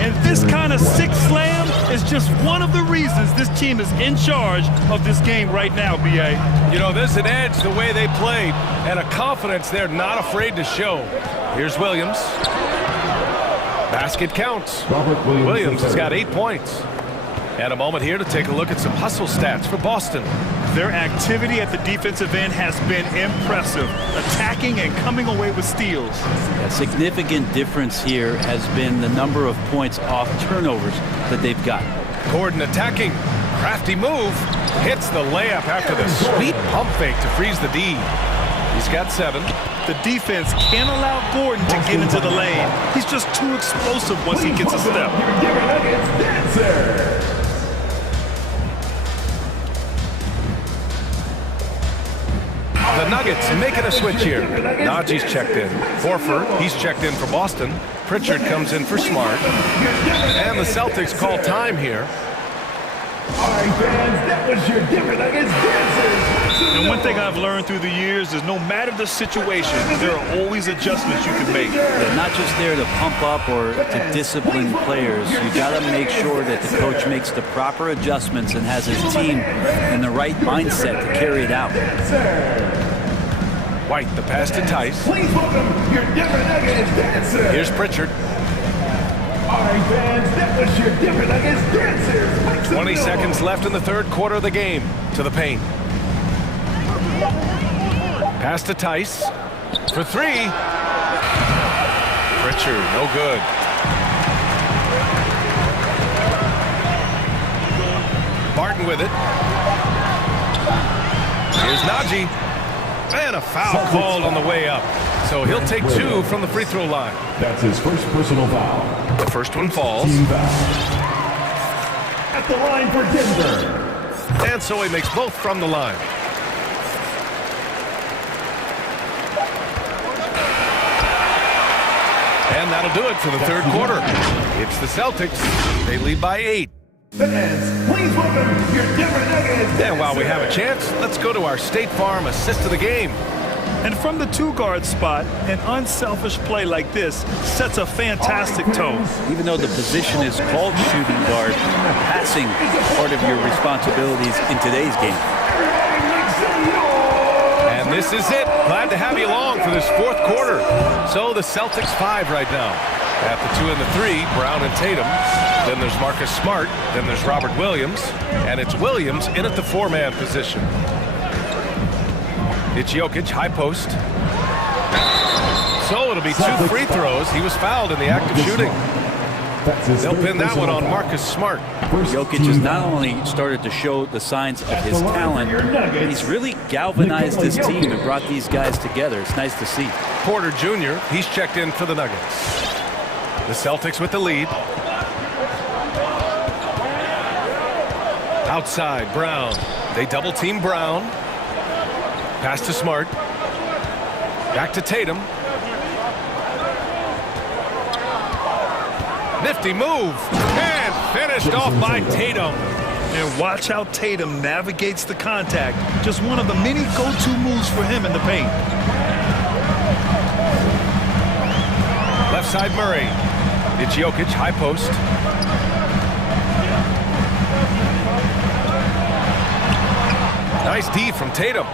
And this kind of sick slam is just one of the reasons this team is in charge of this game right now, B.A. You know, there's an edge the way they played, and a confidence they're not afraid to show. Here's Williams. Basket counts. Williams has got 8 points. And a moment here to take a look at some hustle stats for Boston. Their activity at the defensive end has been impressive, attacking and coming away with steals. A significant difference here has been the number of points off turnovers that they've got. Gordon attacking. Crafty move. Hits the layup after the sweet pump fake to freeze the D. He's got 7. The defense can't allow Gordon to get into the lane. He's just too explosive once he gets a step. The Nuggets making a switch here. Najee's checked in. Horford, he's checked in for Boston. Pritchard comes in for Smart. And the Celtics call time here. All right, fans, that was your Denver Nuggets dancers. And one thing I've learned through the years is no matter the situation, there are always adjustments you can make. They're not just there to pump up or to discipline players. You got to make sure that the coach makes the proper adjustments and has his team in the right mindset to carry it out. White, the pass to Tice. Please welcome your Denver Nuggets dancers. Here's Pritchard. All right, fans, that was your Denver Nuggets dancers. 20 seconds left in the third quarter of the game. To the paint. Pass to Tice. For 3. Pritchard, no good. Barton with it. Here's Najee. And a foul called on the way up. So he'll take 2 from the free throw line. That's his first personal foul. The first one falls. Team foul. At the line for Denver. And so he makes both from the line. And that'll do it for the third quarter. It's the Celtics. They lead by 8. Fans, please welcome your Denver Nuggets. And while we have a chance, let's go to our State Farm assist of the game. And from the 2-guard spot, an unselfish play like this sets a fantastic tone. Even though the position is called shooting guard, passing is part of your responsibilities in today's game. And And this is it. Glad to have you along for this fourth quarter. So the Celtics 5 right now. At the 2 and the 3, Brown and Tatum. Then there's Marcus Smart. Then there's Robert Williams. And it's Williams in at the 4-man position. It's Jokic, high post. So it'll be 2 free throws. He was fouled in the act of shooting. They'll pin that one on Marcus Smart. Jokic has not only started to show the signs of his talent, but he's really galvanized his team and brought these guys together. It's nice to see. Porter Jr., he's checked in for the Nuggets. The Celtics with the lead. Outside, Brown. They double team Brown. Pass to Smart. Back to Tatum. Nifty move. And finished off by Tatum. And watch how Tatum navigates the contact. Just one of the many go-to moves for him in the paint. Left side, Murray. It's Jokic, high post. Nice D from Tatum.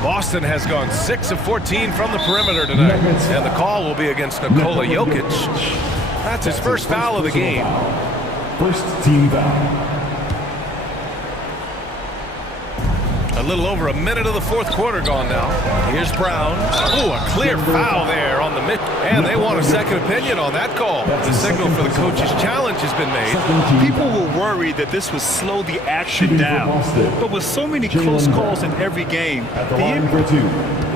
Boston has gone 6 of 14 from the perimeter tonight. And the call will be against Nikola Jokic. That's his first foul of the game. First team foul. A little over a minute of the fourth quarter gone now. Here's Brown. Ooh, a clear foul there on the mid. And they want a second opinion on that call. The signal for the coach's challenge has been made. People were worried that this would slow the action down. But with so many close calls in every game, the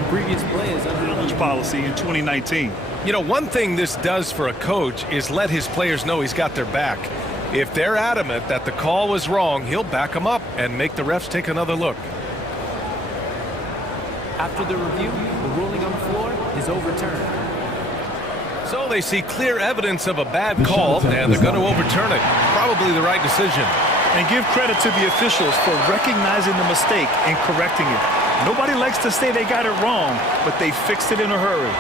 Previous play is under challenge policy in 2019. You know, one thing this does for a coach is let his players know he's got their back. If they're adamant that the call was wrong, he'll back them up and make the refs take another look. After the review, the ruling on the floor is overturned. So they see clear evidence of a bad call, and they're going to overturn it. Probably the right decision. And give credit to the officials for recognizing the mistake and correcting it. Nobody likes to say they got it wrong, but they fixed it in a hurry.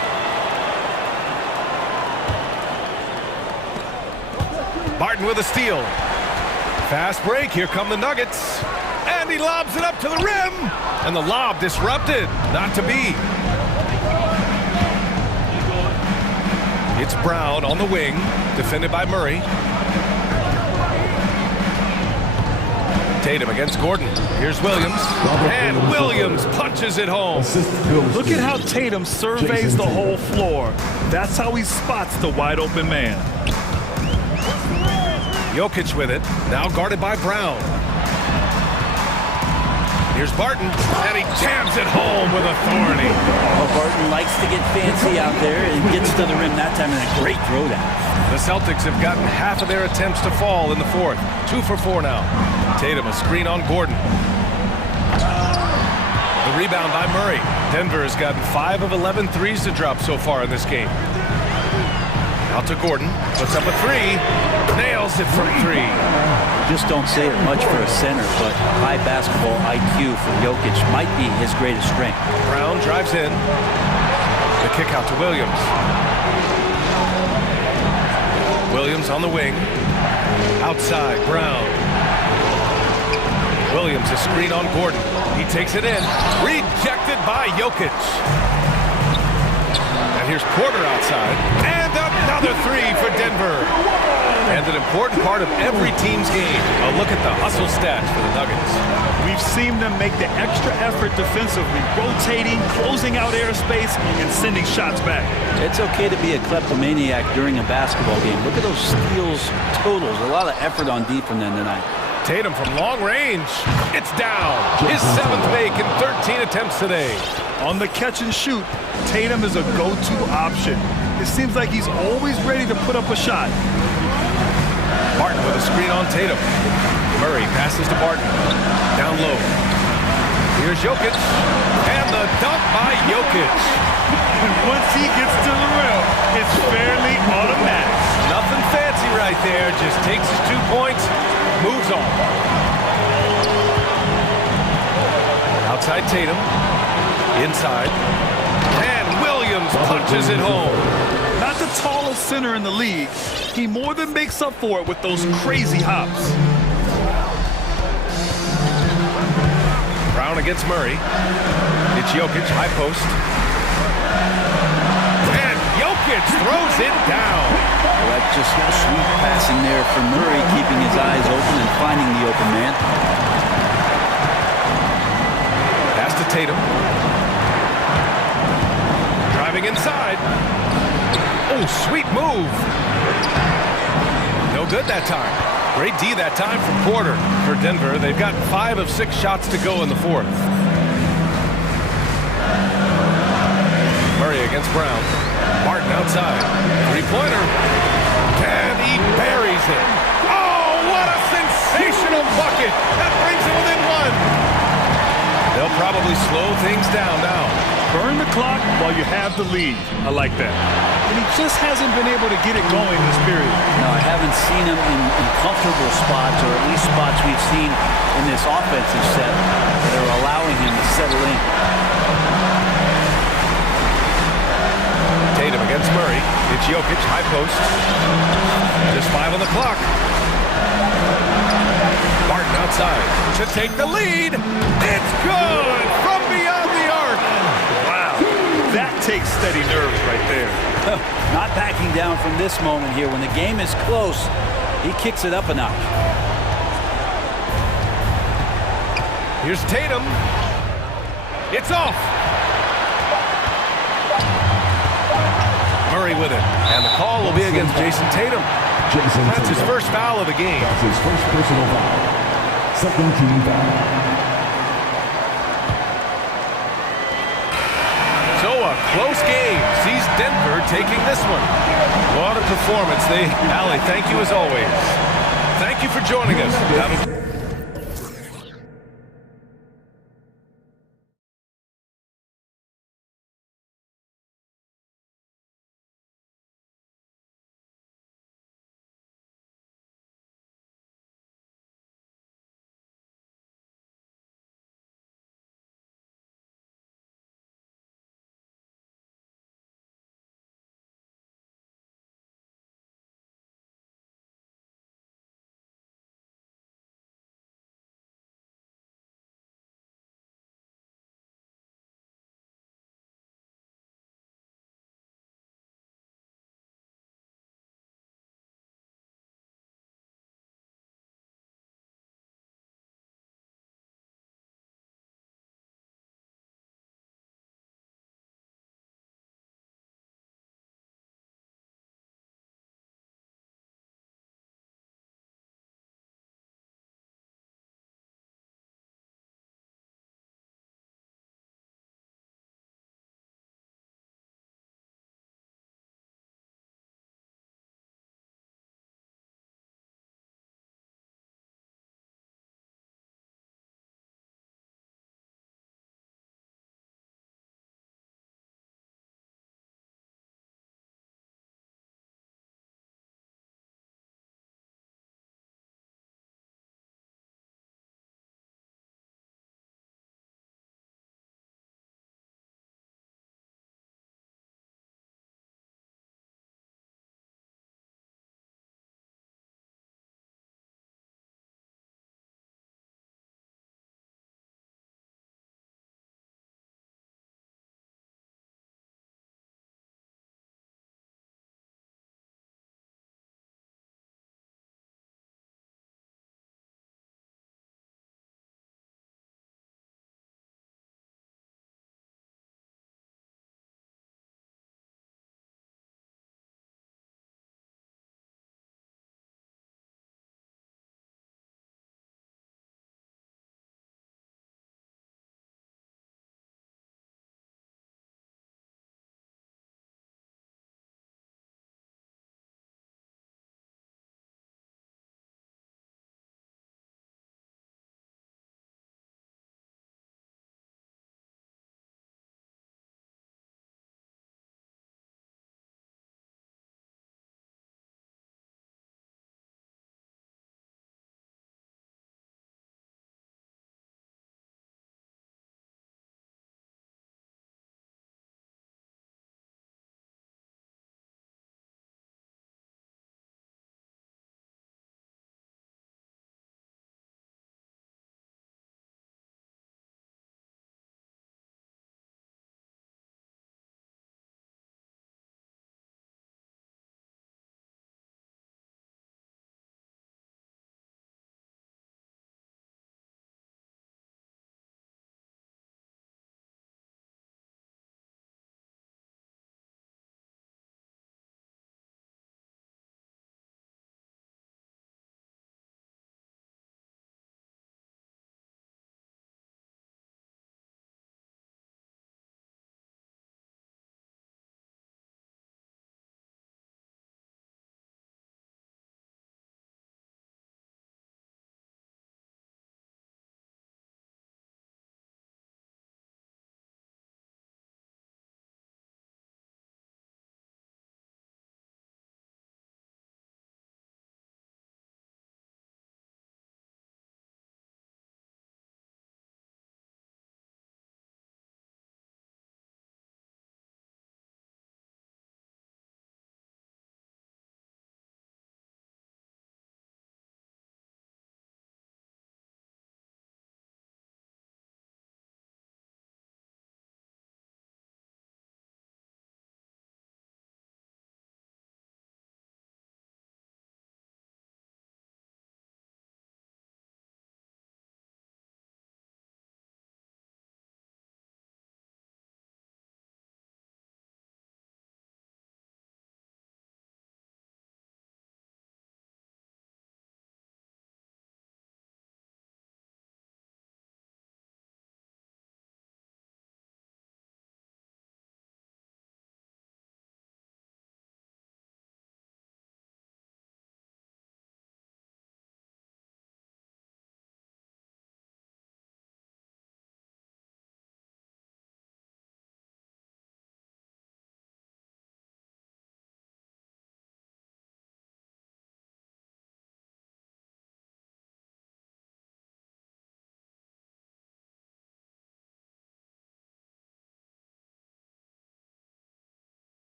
Barton with a steal. Fast break. Here come the Nuggets. And he lobs it up to the rim. And the lob disrupted. Not to be. It's Brown on the wing. Defended by Murray. Tatum against Gordon. Here's Williams. And Williams punches it home. Look at how Tatum surveys the whole floor. That's how he spots the wide open man. Jokic with it. Now guarded by Brown. Here's Barton, and he jams it home with authority. Well, Barton likes to get fancy out there and gets to the rim that time in a great throwdown. The Celtics have gotten half of their attempts to fall in the fourth. 2 for 4 now. Tatum a screen on Gordon. The rebound by Murray. Denver has gotten 5 of 11 threes to drop so far in this game. Out to Gordon, puts up a 3, nails it from 3. Just don't say it much for a center, but high basketball IQ for Jokic might be his greatest strength. Brown drives in. The kick out to Williams. Williams on the wing. Outside, Brown. Williams a screen on Gordon. He takes it in. Rejected by Jokic. And here's Porter outside. And another 3 for Denver. And an important part of every team's game. A look at the hustle stats for the Nuggets. We've seen them make the extra effort defensively, rotating, closing out airspace, and sending shots back. It's okay to be a kleptomaniac during a basketball game. Look at those steals totals. A lot of effort on D from them tonight. Tatum from long range. It's down. His 7th make in 13 attempts today. On the catch and shoot, Tatum is a go-to option. It seems like he's always ready to put up a shot. Barton with a screen on Tatum. Murray passes to Barton. Down low. Here's Jokic. And the dunk by Jokic. And once he gets to the rim, it's fairly automatic. Nothing fancy right there. Just takes his 2 points, moves on. Outside Tatum. Inside. And Williams punches it home. Not the tallest center in the league. He more than makes up for it with those crazy hops. Brown against Murray. It's Jokic, high post. And Jokic throws it down. Well, that's just sweet passing there for Murray, keeping his eyes open and finding the open man. Pass to Tatum. Driving inside. Oh, sweet move. No good that time. Great D that time from Porter for Denver. They've got 5 of 6 shots to go in the fourth. Murray against Brown. Martin outside. Three-pointer. And he buries it. Oh, what a sensational bucket. That brings him within 1. They'll probably slow things down now. Burn the clock while you have the lead. I like that. And he just hasn't been able to get it going this period. No, I haven't seen him in comfortable spots, or at least spots we've seen in this offensive set that are allowing him to settle in. Tatum against Murray. It's Jokic, high post. Just 5 on the clock. Martin outside to take the lead. It's good from beyond the arc. Wow, that takes steady nerves right there. Not backing down from this moment here. When the game is close, he kicks it up a notch. Here's Tatum. It's off. Murray with it. And the call will be against Jason Tatum. That's his first foul of the game. That's his first personal foul. Second team foul. So a close game sees Denver taking this one. What a performance. Allie, thank you as always. Thank you for joining us.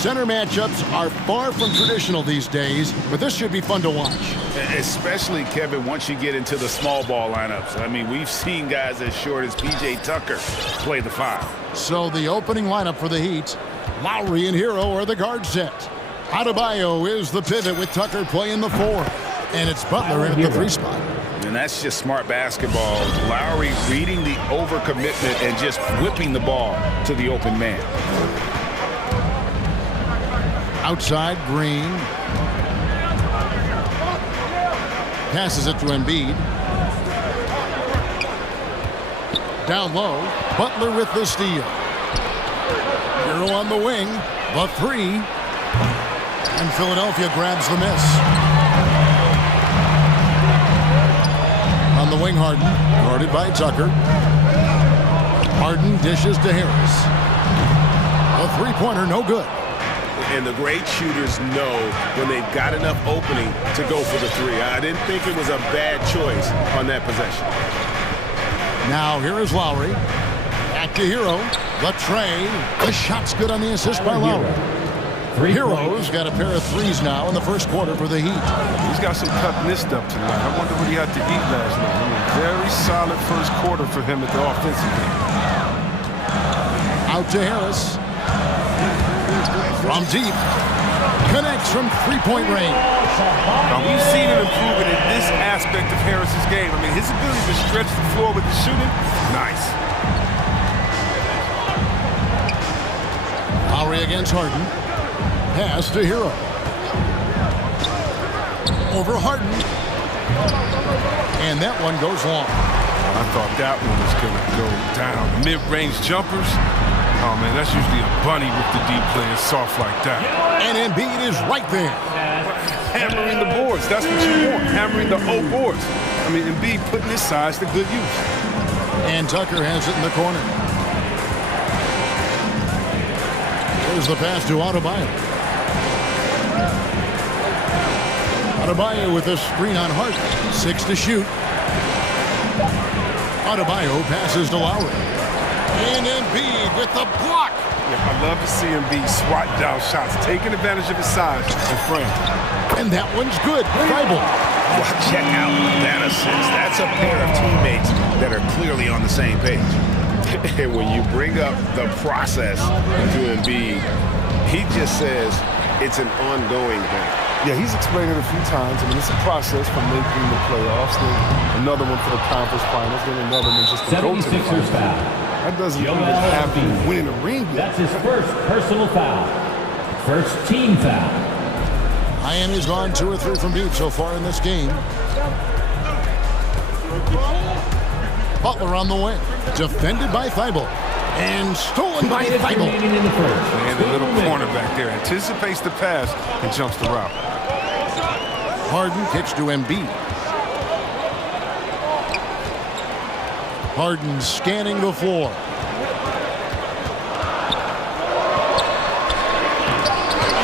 Center matchups are far from traditional these days, but this should be fun to watch. Especially, Kevin, once you get into the small ball lineups. I mean, we've seen guys as short as P.J. Tucker play the 5. So the opening lineup for the Heat, Lowry and Hero are the guard set. Adebayo is the pivot with Tucker playing the 4. And it's Butler in at the 3 spot. And that's just smart basketball. Lowry reading the overcommitment and just whipping the ball to the open man. Outside, Green. Passes it to Embiid. Down low, Butler with the steal. Hero on the wing, the 3. And Philadelphia grabs the miss. On the wing, Harden, guarded by Tucker. Harden dishes to Harris. A 3-pointer, no good. And the great shooters know when they've got enough opening to go for the 3. I didn't think it was a bad choice on that possession. Now here is Lowry. Back to Hero. The tray. The shot's good on the assist by Lowry. Hero's got a pair of 3s now in the first quarter for the Heat. He's got some cut missed up tonight. I wonder what he had to eat last night. I mean, very solid first quarter for him at the offensive end. Out to Harris. From deep. Connects from 3-point range. Now, we've seen an improvement in this aspect of Harris's game. I mean, his ability to stretch the floor with the shooting, nice. Lowry against Harden. Pass to Hero. Over Harden. And that one goes long. I thought that one was going to go down. Mid-range jumpers. Oh, man, that's usually a bunny with the deep playing soft like that. And Embiid is right there. Hammering the boards. That's what you want. Hammering the whole boards. I mean, Embiid putting his size to good use. And Tucker has it in the corner. There's the pass to Adebayo. Adebayo with a screen on Hart. 6 to shoot. Adebayo passes to Lowry. And Embiid with the block. Yeah, I love to see Embiid swat down shots, taking advantage of his size and frame. And that one's good. Tribal. Well, check out that assist. That's a pair of teammates that are clearly on the same page. And when you bring up the process to Embiid, he just says it's an ongoing thing. Yeah, he's explained it a few times. I mean, it's a process from making the playoffs, then another one for the conference finals, then another one just to go to the finals. That doesn't even have to win a ring yet. That's his first personal foul. First team foul. Miami's gone 2 or 3 from deep so far in this game. Butler on the wing. Defended by Thibault. And stolen by Thibault. And the little cornerback there anticipates the pass and jumps the route. Harden kicks to Embiid. Harden scanning the floor.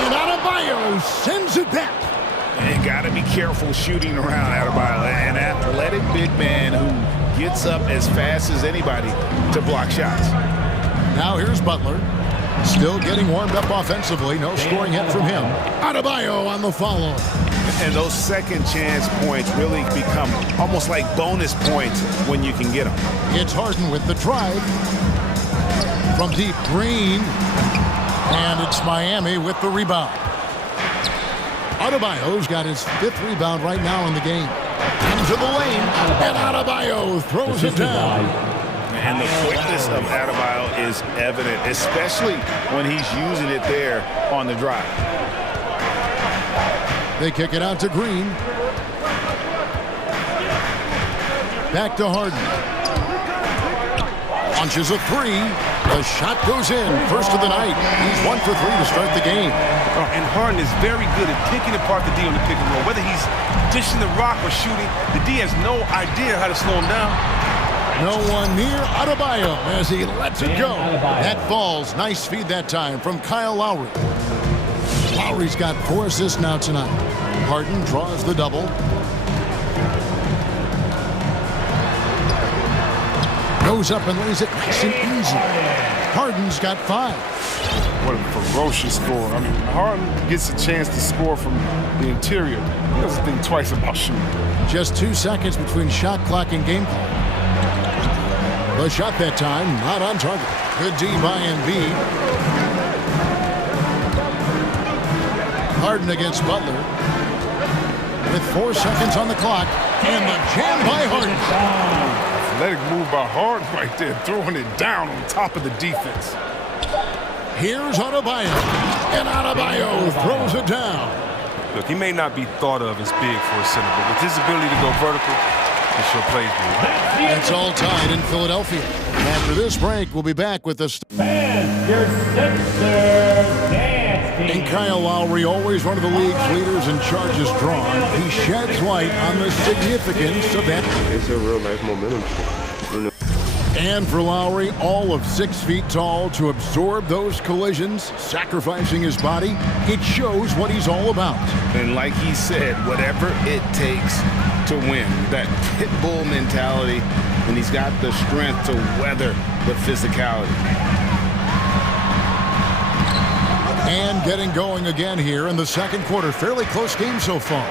And Adebayo sends it back. You got to be careful shooting around Adebayo. An athletic big man who gets up as fast as anybody to block shots. Now here's Butler. Still getting warmed up offensively. No scoring yet from him. Adebayo on the follow. And those second chance points really become almost like bonus points when you can get them. It's Harden with the drive. From deep, Green. And it's Miami with the rebound. Adebayo's got his 5th rebound right now in the game. Into the lane. And Adebayo throws it down. And the quickness of Adebayo is evident, especially when he's using it there on the drive. They kick it out to Green. Back to Harden. Launches a 3. The shot goes in. First of the night. He's 1 for 3 to start the game. And Harden is very good at picking apart the D on the pick and roll. Whether he's dishing the rock or shooting, the D has no idea how to slow him down. No one near Adebayo as he lets it go. That falls. Nice feed that time from Kyle Lowry. Lowry's got 4 assists now tonight. Harden draws the double. Goes up and lays it nice and easy. Harden's got 5. What a ferocious score. I mean, Harden gets a chance to score from the interior. He doesn't think twice about shooting. Just 2 seconds between shot clock and game clock. The shot that time, not on target. Good D by Embiid. Harden against Butler. With 4 seconds on the clock, and the jam by Harden. Athletic move by Harden right there, throwing it down on top of the defense. Here's Adebayo, and Adebayo throws it down. Look, he may not be thought of as big for a center, but with his ability to go vertical, he sure plays good. It's all tied in Philadelphia. After this break, we'll be back with the... And Kyle Lowry, always one of the league's leaders in charges drawn, he sheds light on the significance of that. It's a real nice momentum. And for Lowry, all of 6 feet tall, to absorb those collisions, sacrificing his body, it shows what he's all about. And like he said, whatever it takes to win, that pit bull mentality, and he's got the strength to weather the physicality. And getting going again here in the second quarter. Fairly close game so far.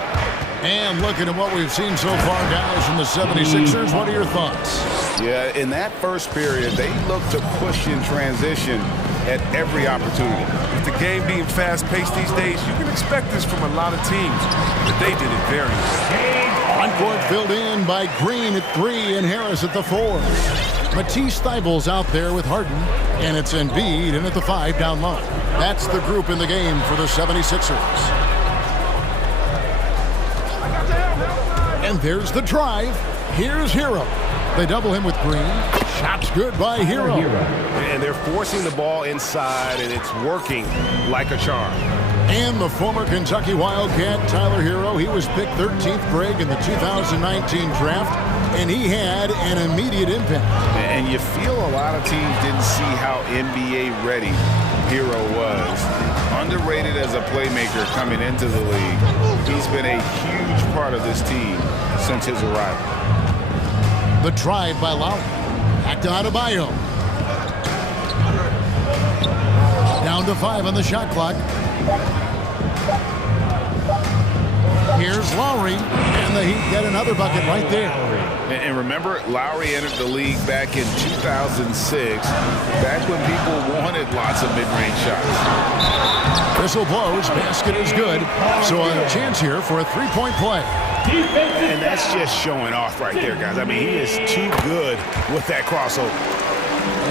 And looking at what we've seen so far, guys, from the 76ers, what are your thoughts? Yeah, in that first period, they looked to push in transition at every opportunity. With the game being fast-paced these days, you can expect this from a lot of teams, but they did it very well. Front court filled in by Green at 3 and Harris at the 4. Matisse Thybulle's out there with Harden, and it's Embiid in at the 5 down low. That's the group in the game for the 76ers. And there's the drive. Here's Hero. They double him with Green. Shot's good by Hero. And they're forcing the ball inside, and it's working like a charm. And the former Kentucky Wildcat, Tyler Hero, he was picked 13th Greg in the 2019 draft, and he had an immediate impact. And you feel a lot of teams didn't see how NBA ready Hero was. Underrated as a playmaker coming into the league. He's been a huge part of this team since his arrival. The drive by Lowry. Back to Adebayo. Down to 5 on the shot clock. Here's Lowry, and the Heat get another bucket right there. And remember, Lowry entered the league back in 2006, back when people wanted lots of mid-range shots. Whistle blows, basket is good, so a chance here for a three-point play. And that's just showing off right there, guys. I mean, he is too good with that crossover.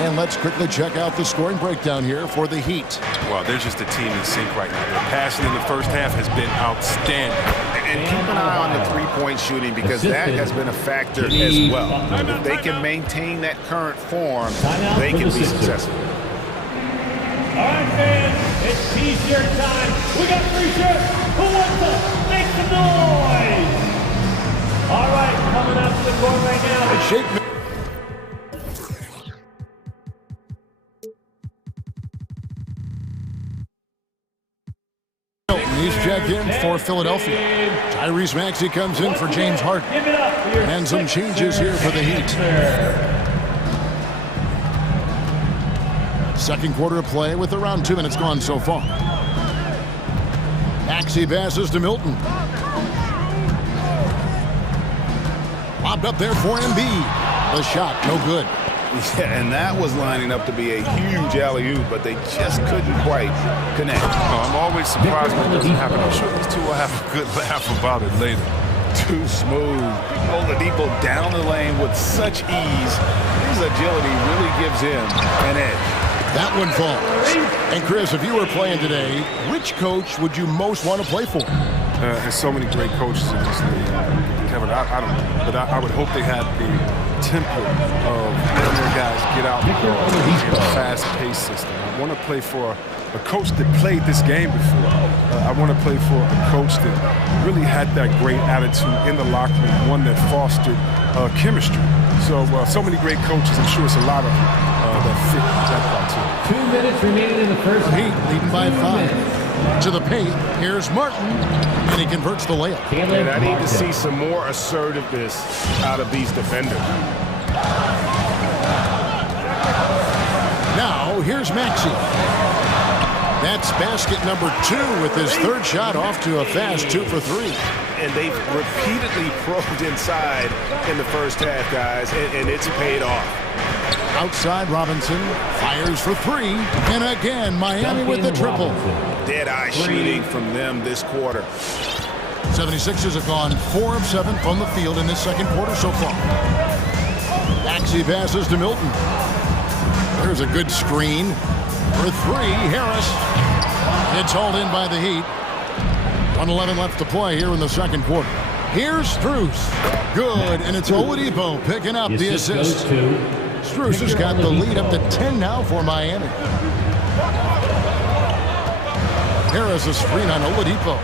And let's quickly check out the scoring breakdown here for the Heat. Well, they're just a team in sync right now. Their passing in the first half has been outstanding. And keep an eye on the three-point shooting, because that has been a factor as well. If they can maintain that current form, they can be successful. All right, fans, it's T-shirt time. We got free shirts. Who wants to make some noise? All right, coming up to the court right now. Shake. He's checked in for Philadelphia. Tyrese Maxey comes in for James Harden. And some changes here for the Heat. Second quarter of play with around 2 minutes gone so far. Maxey passes to Milton. Lobbed up there for Embiid. The shot, no good. Yeah, and that was lining up to be a huge alley-oop, but they just couldn't quite connect. I'm always surprised when it doesn't happen. I'm sure these two will have a good laugh about it later. Too smooth. Oladipo down the lane with such ease. His agility really gives him an edge. That one falls. And Chris, if you were playing today, which coach would you most want to play for? There's so many great coaches in this league. Kevin, I don't know, but I would hope they had the template of letting their guys get out in a fast-paced system. I want to play for a coach that played this game before. I want to play for a coach that really had that great attitude in the locker room, one that fostered chemistry. So many great coaches. I'm sure it's a lot of that fit that criteria. 2 minutes remaining in the first. Heat leading by 5. To the paint, here's Martin, and he converts the layup. And I need to see some more assertiveness out of these defenders. Now, here's Maxey. That's basket number 2 with his third shot off to a fast 2 for 3. And they've repeatedly probed inside in the first half, guys, and it's paid off. Outside, Robinson fires for 3. And again, Miami with the triple. Dead-eye shooting from them this quarter. 76ers have gone 4 of 7 from the field in this second quarter so far. Maxey passes to Milton. There's a good screen for 3. Harris. It's hauled in by the Heat. 1:11 left to play here in the second quarter. Here's Strus. Good, and it's Oladipo picking up the assist. Strus has got the lead up to 10 now for Miami. Harris a screen on Oladipo.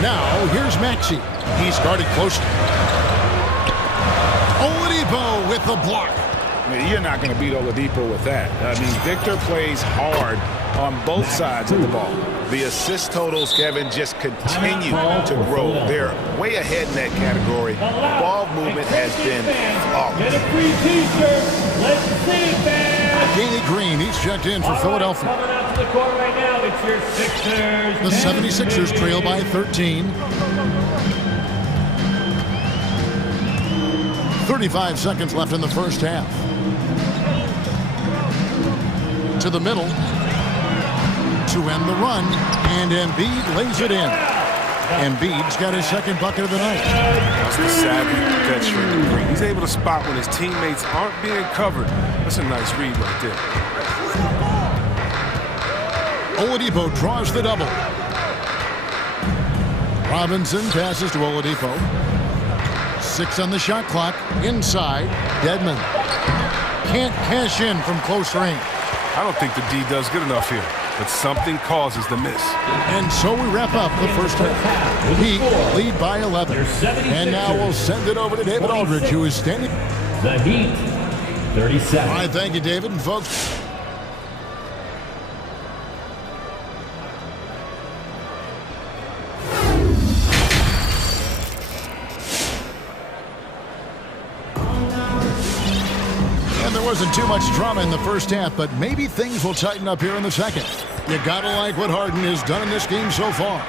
Now, here's Maxey. He started close. Oladipo with the block. I mean, you're not going to beat Oladipo with that. I mean, Victor plays hard on both sides of the ball. The assist totals, Kevin, just continue to grow. They're way ahead in that category. Ball movement has been flawless. Get a free t-shirt. Let's see it, man. Danny Green, he's checked in for Philadelphia. Coming out to the court right now, it's your Sixers. The 76ers trail by 13. 35 seconds left in the first half. To the middle. To end the run. And Embiid lays it in. Embiid's got his second bucket of the night. That's the savvy veteran Green. He's able to spot when his teammates aren't being covered. That's a nice read right there. Oladipo draws the double. Robinson passes to Oladipo. 6 on the shot clock. Inside, Dedmon. Can't cash in from close range. I don't think the D does good enough here, but something causes the miss. And so we wrap up the first half. Heat lead by 11. And now we'll send it over to David Aldridge, who is standing. The Heat, 37. All right, thank you, David. And folks, wasn't too much drama in the first half, but maybe things will tighten up here in the second. You gotta like what Harden has done in this game so far.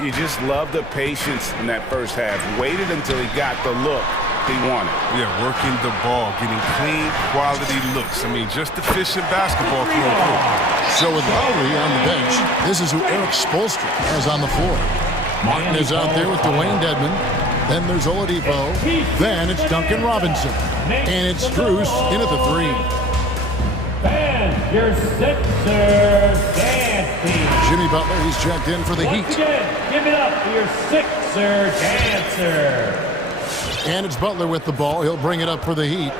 You just love the patience in that first half. Waited until he got the look he wanted. Yeah, working the ball, getting clean, quality looks. I mean, just efficient basketball through and through. So with Lowry on the bench, this is who Eric Spoelstra has on the floor. Martin is out there with Dwayne Dedmon. Then there's Oladipo. Then it's Duncan Robinson. And it's Strus in at the 3. And your Sixers dancing. Jimmy Butler, he's checked in for the Heat. Once again, give it up for your Sixer dancer. And it's Butler with the ball. He'll bring it up for the Heat.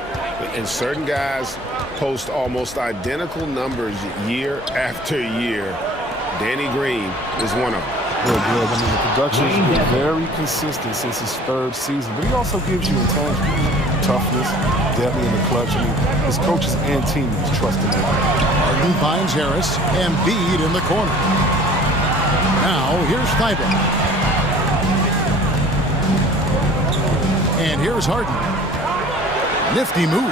And certain guys post almost identical numbers year after year. Danny Green is one of them. Good. I mean, the production's been very consistent since his 3rd season, but he also gives you intangibles, toughness, deadly in the clutch. I mean, his coaches and teammates trust him. Harden finds Harris, and Embiid in the corner. Now, here's Thibault. And here's Harden. Nifty move,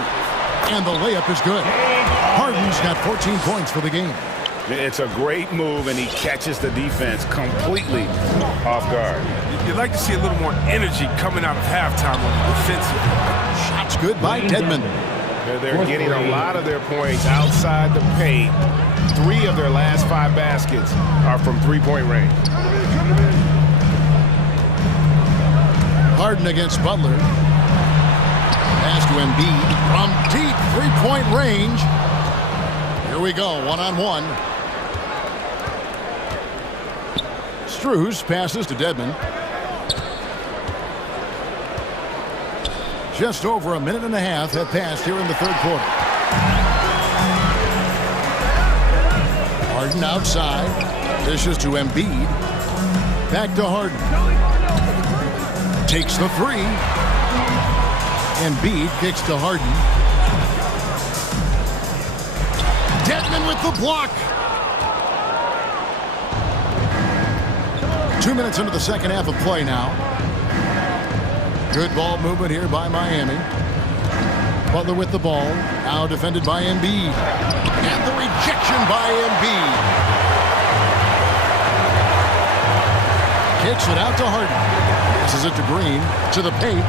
and the layup is good. Harden's got 14 points for the game. It's a great move, and he catches the defense completely off guard. You'd like to see a little more energy coming out of halftime on the defensive. Shots good by Dedmon. They're getting a lot of their points outside the paint. 3 of their last 5 baskets are from three-point range. Harden against Butler. Pass to Embiid from deep 3-point range. Here we go, one-on-one. Strus passes to Dedmon. Just over a minute and a half have passed here in the 3rd quarter. Harden outside. Dishes to Embiid. Back to Harden. Takes the 3. Embiid kicks to Harden. Dedmon with the block. 2 minutes into the second half of play now. Good ball movement here by Miami. Butler with the ball. Now defended by Embiid. And the rejection by Embiid. Kicks it out to Harden. Passes it to Green. To the paint.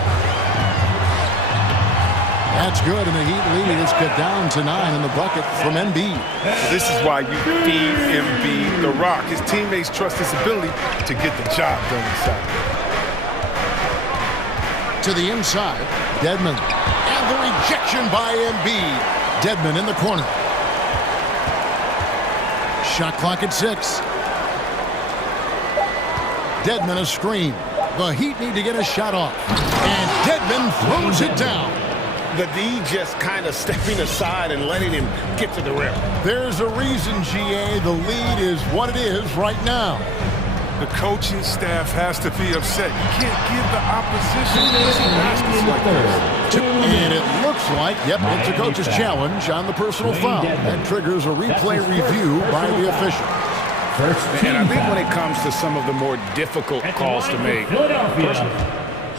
That's good, and the Heat lead is cut down to 9 in the bucket from Embiid. This is why you feed Embiid the rock. His teammates trust his ability to get the job done inside. To the inside, Dedmon. And the rejection by Embiid. Dedmon in the corner. Shot clock at 6. Dedmon a screen. The Heat need to get a shot off. And Dedmon throws it down. The D just kind of stepping aside and letting him get to the rim. There's a reason, GA. The lead is what it is right now. The coaching staff has to be upset. You can't give the opposition easy baskets like this. And it looks like, yep, it's a coach's challenge on the personal foul. That triggers a replay review by the official. And I think when it comes to some of the more difficult calls to make,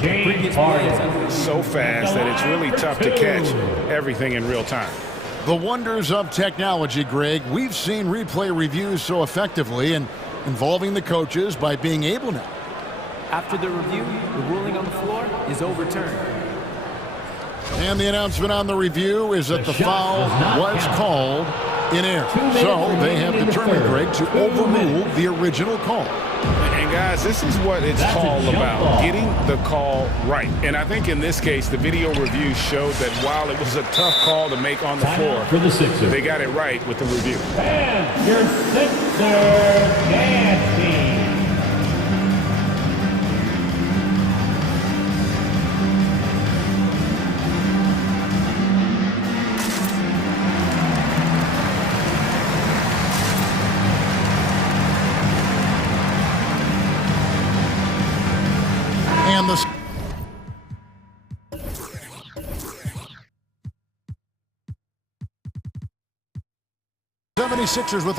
James Harden. so fast that it's really tough to catch everything in real time. The wonders of technology, Greg. We've seen replay reviews so effectively and involving the coaches by being able now. After the review, the ruling on the floor is overturned. And the announcement on the review is that the foul was called in error. So they have determined, Greg, to overrule the original call. And guys, this is what it's all about, getting the call right. And I think in this case, the video review showed that while it was a tough call to make on the floor, they got it right with the review. And your Sixers dance team. And the 76ers with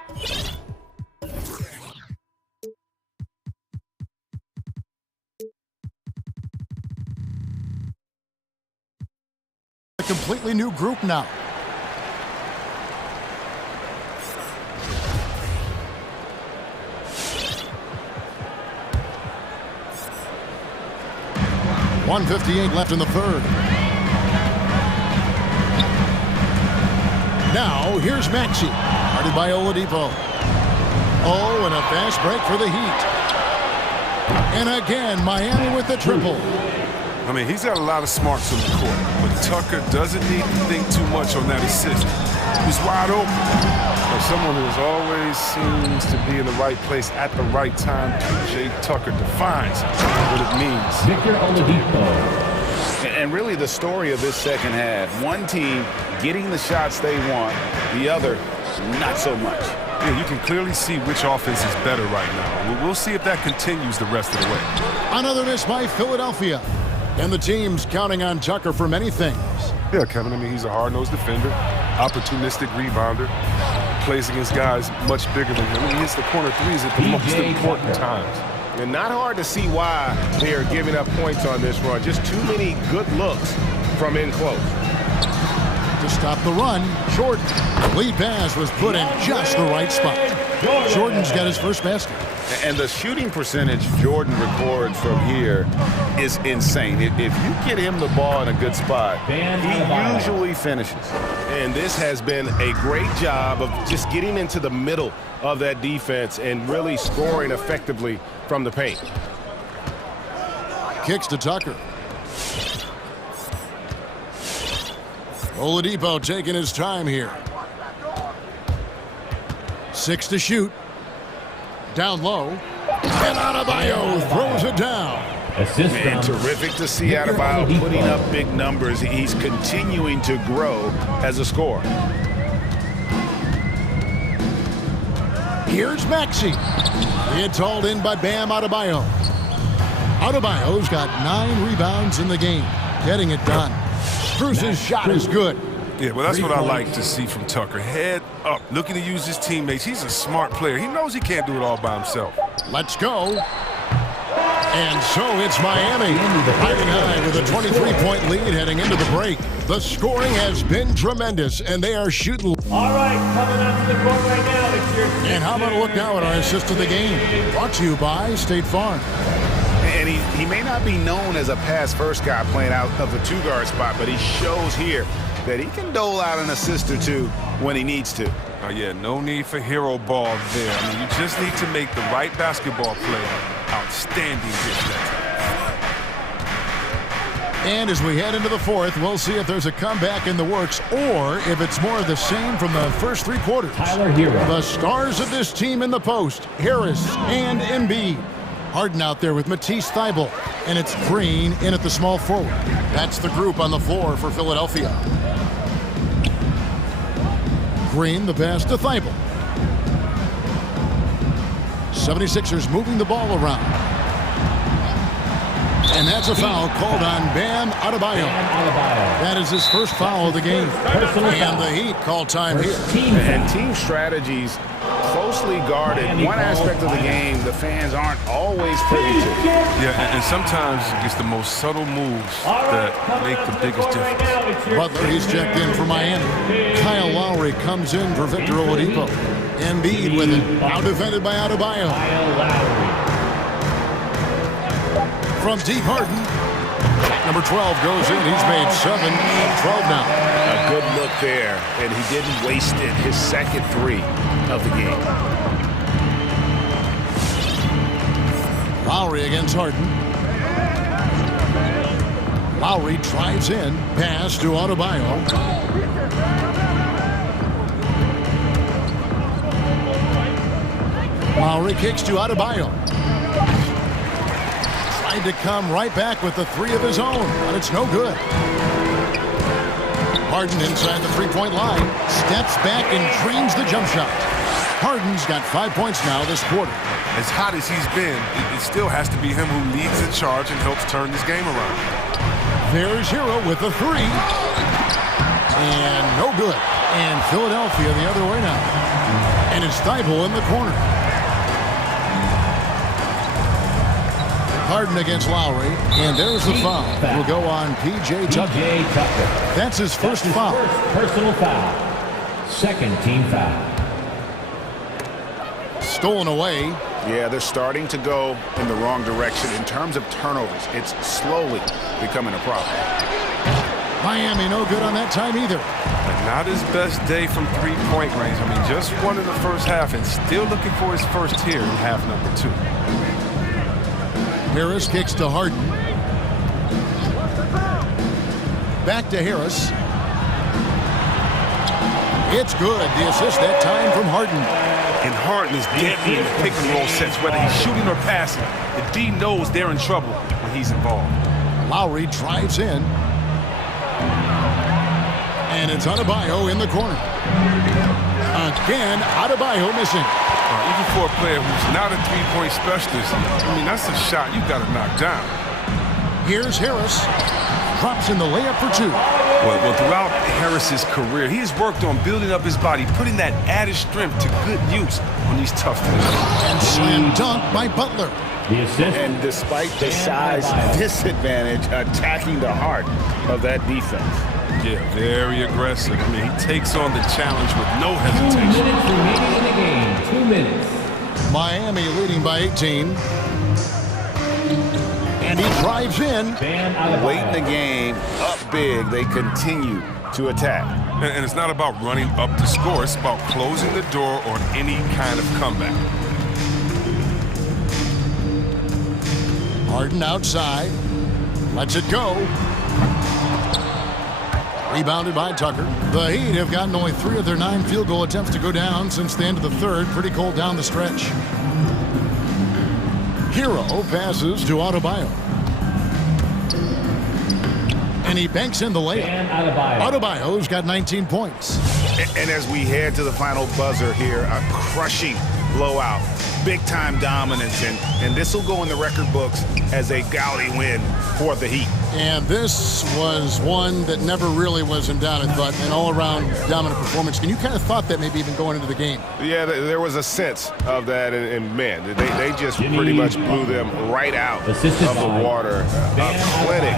a completely new group now. .158 left in the third. Now, here's Maxey. Guarded by Oladipo. Oh, and a fast break for the Heat. And again, Miami with the triple. I mean, he's got a lot of smarts on the court, but Tucker doesn't need to think too much on that assist. He's wide open. For someone who always seems to be in the right place at the right time, P.J. Tucker defines what it means. Victor Oladipo. And really the story of this second half, one team getting the shots they want, the other not so much. Yeah, you can clearly see which offense is better right now. We'll see if that continues the rest of the way. Another miss by Philadelphia. And the team's counting on Tucker for many things. Yeah, Kevin, I mean, he's a hard-nosed defender, opportunistic rebounder, plays against guys much bigger than him. He hits the corner threes at the most important times. And not hard to see why they are giving up points on this run. Just too many good looks from in close. To stop the run, Jordan. The lead pass was put in just the right spot. Jordan's got his first basket. And the shooting percentage Jordan records from here is insane. If you get him the ball in a good spot, he usually finishes. And this has been a great job of just getting into the middle of that defense and really scoring effectively from the paint. Kicks to Tucker. Oladipo taking his time here. 6 to shoot. Down low. And Adebayo throws it down. And terrific to see Adebayo putting up big numbers. He's continuing to grow as a scorer. Here's Maxey. It's hauled in by Bam Adebayo. Adebayo's got 9 rebounds in the game. Getting it done. Strus's shot is good. Yeah, well, that's what I like to see from Tucker. Head up, looking to use his teammates. He's a smart player. He knows he can't do it all by himself. Let's go. And so it's Miami riding high with a 23-point lead heading into the break. The scoring has been tremendous, and they are shooting. All right, coming up to the court right now, it's your... And how about a look now at our assist of the game? Brought to you by State Farm. And he may not be known as a pass-first guy playing out of the two-guard spot, but he shows here that he can dole out an assist or two when he needs to. Oh, yeah, no need for hero ball there. I mean, you just need to make the right basketball play. Outstanding defense. And as we head into the fourth, we'll see if there's a comeback in the works or if it's more of the same from the first three quarters. Tyler Hero. The stars of this team in the post, Harris and Embiid. Harden out there with Matisse Thybulle, and it's Green in at the small forward. That's the group on the floor for Philadelphia. Green, the pass to Thybulle. 76ers moving the ball around. And that's a foul called on Bam Adebayo. That is his first foul of the game. And the Heat call time here. And team strategies closely guarded. One aspect of the game the fans aren't always privy to. Yeah, and sometimes it's the most subtle moves that make the biggest difference. Butler, he's checked in for Miami. Kyle Lowry comes in for Victor Oladipo. Embiid with it. Now defended by Adebayo. From deep, Harden. Number 12 goes in. He's made 7 of 12 now. A good look there, and he didn't waste it. His second three of the game. Lowry against Harden. Lowry drives in. Pass to Adebayo. Lowry kicks to Adebayo. Tried to come right back with the three of his own, but it's no good. Harden inside the three-point line. Steps back and drains the jump shot. Harden's got 5 points now this quarter. As hot as he's been, it still has to be him who leads the charge and helps turn this game around. There's Hero with the three. And no good. And Philadelphia the other way now. And it's Thybulle in the corner. Harden against Lowry, and there's the foul. Will go on P.J. Tucker. That's his first foul. Personal foul. Second team foul. Stolen away. Yeah, they're starting to go in the wrong direction in terms of turnovers. It's slowly becoming a problem. Miami no good on that time either. Not his best day from three-point range. I mean, just won in the first half and still looking for his first here in half number 2. Harris kicks to Harden. Back to Harris. It's good. The assist that time from Harden. And Harden is deadly in the pick-and-roll sets, whether he's shooting or passing. The D knows they're in trouble when he's involved. Lowry drives in. And it's Adebayo in the corner. Again, Adebayo missing. Even for a player who's not a three-point specialist, I mean, that's a shot you got to knock down. Here's Harris. Drops in the layup for 2. Well, throughout Harris's career, he has worked on building up his body, putting that added strength to good use on these tough things. And slam dunk by Butler. The assist. And despite the size disadvantage, attacking the heart of that defense. Yeah, very aggressive. I mean, he takes on the challenge with no hesitation. 2 minutes remaining in the game. 2 minutes. Miami leading by 18. And he drives in. Late in the game, up big, they continue to attack. And it's not about running up to score. It's about closing the door on any kind of comeback. Harden outside. Lets it go. Rebounded by Tucker. The Heat have gotten only 3 of their 9 field goal attempts to go down since the end of the third. Pretty cold down the stretch. Hero passes to Adebayo. And he banks in the layup. Adebayo's got 19 points. And as we head to the final buzzer here, a crushing blowout. Big-time dominance, and this will go in the record books as a gaudy win for the Heat. And this was one that never really was in doubt, I thought, an all-around dominant performance. And you kind of thought that maybe even going into the game. Yeah, there was a sense of that, and man, they just pretty much blew them right out of the water. A clinic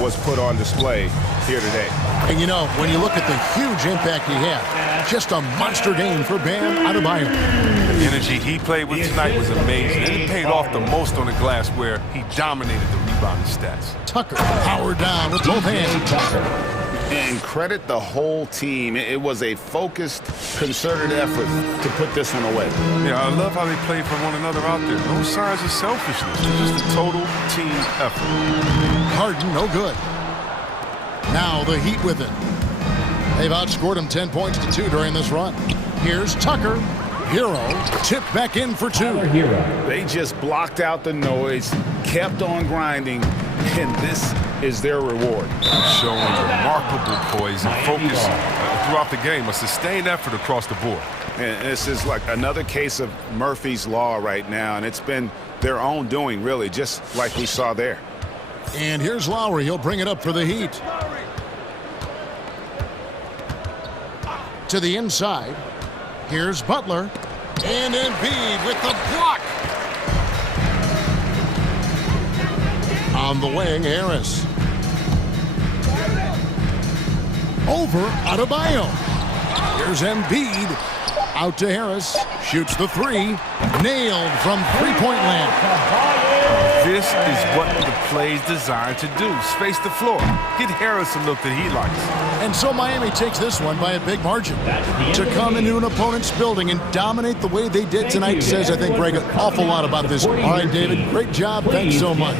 was put on display here today. And you know, when you look at the huge impact he had, just a monster game for Bam Adebayo. The energy he played with tonight was amazing. And he paid off the most on the glass where he dominated the rebounding stats. Tucker powered down with both hands. And credit the whole team. It was a focused, concerted effort to put this one away. Yeah, I love how they played for one another out there. No signs of selfishness. Just a total team effort. Harden, no good. Now the Heat with it. They've outscored him 10 points to 2 during this run. Here's Tucker. Hero tipped back in for 2. They just blocked out the noise, kept on grinding, and this is their reward. Showing remarkable poise and focus throughout the game. A sustained effort across the board. And this is like another case of Murphy's Law right now, and it's been their own doing, really, just like we saw there. And here's Lowry. He'll bring it up for the Heat. To the inside. Here's Butler. And Embiid with the block. On the wing, Harris. Over Adebayo. Here's Embiid. Out to Harris. Shoots the 3. Nailed from three-point land. This is what the play's designed to do. Space the floor. Get Harris a look that he likes. And so Miami takes this one by a big margin. To come into an opponent's building and dominate the way they did tonight says, I think, Greg, an awful lot about this. All right, David, great job. Thanks so much.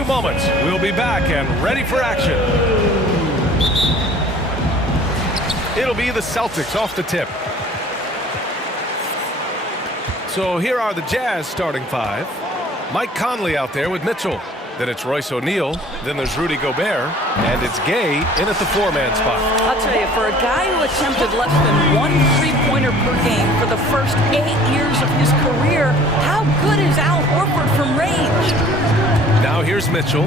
few moments, we'll be back and ready for action. It'll be the Celtics off the tip. So here are the Jazz starting five. Mike Conley out there with Mitchell. Then it's Royce O'Neal. Then there's Rudy Gobert. And it's Gay in at the four-man spot. I'll tell you, for a guy who attempted less than 1 3-pointer per game for the first 8 years of his career, how good is Al Horford from range? Now here's Mitchell.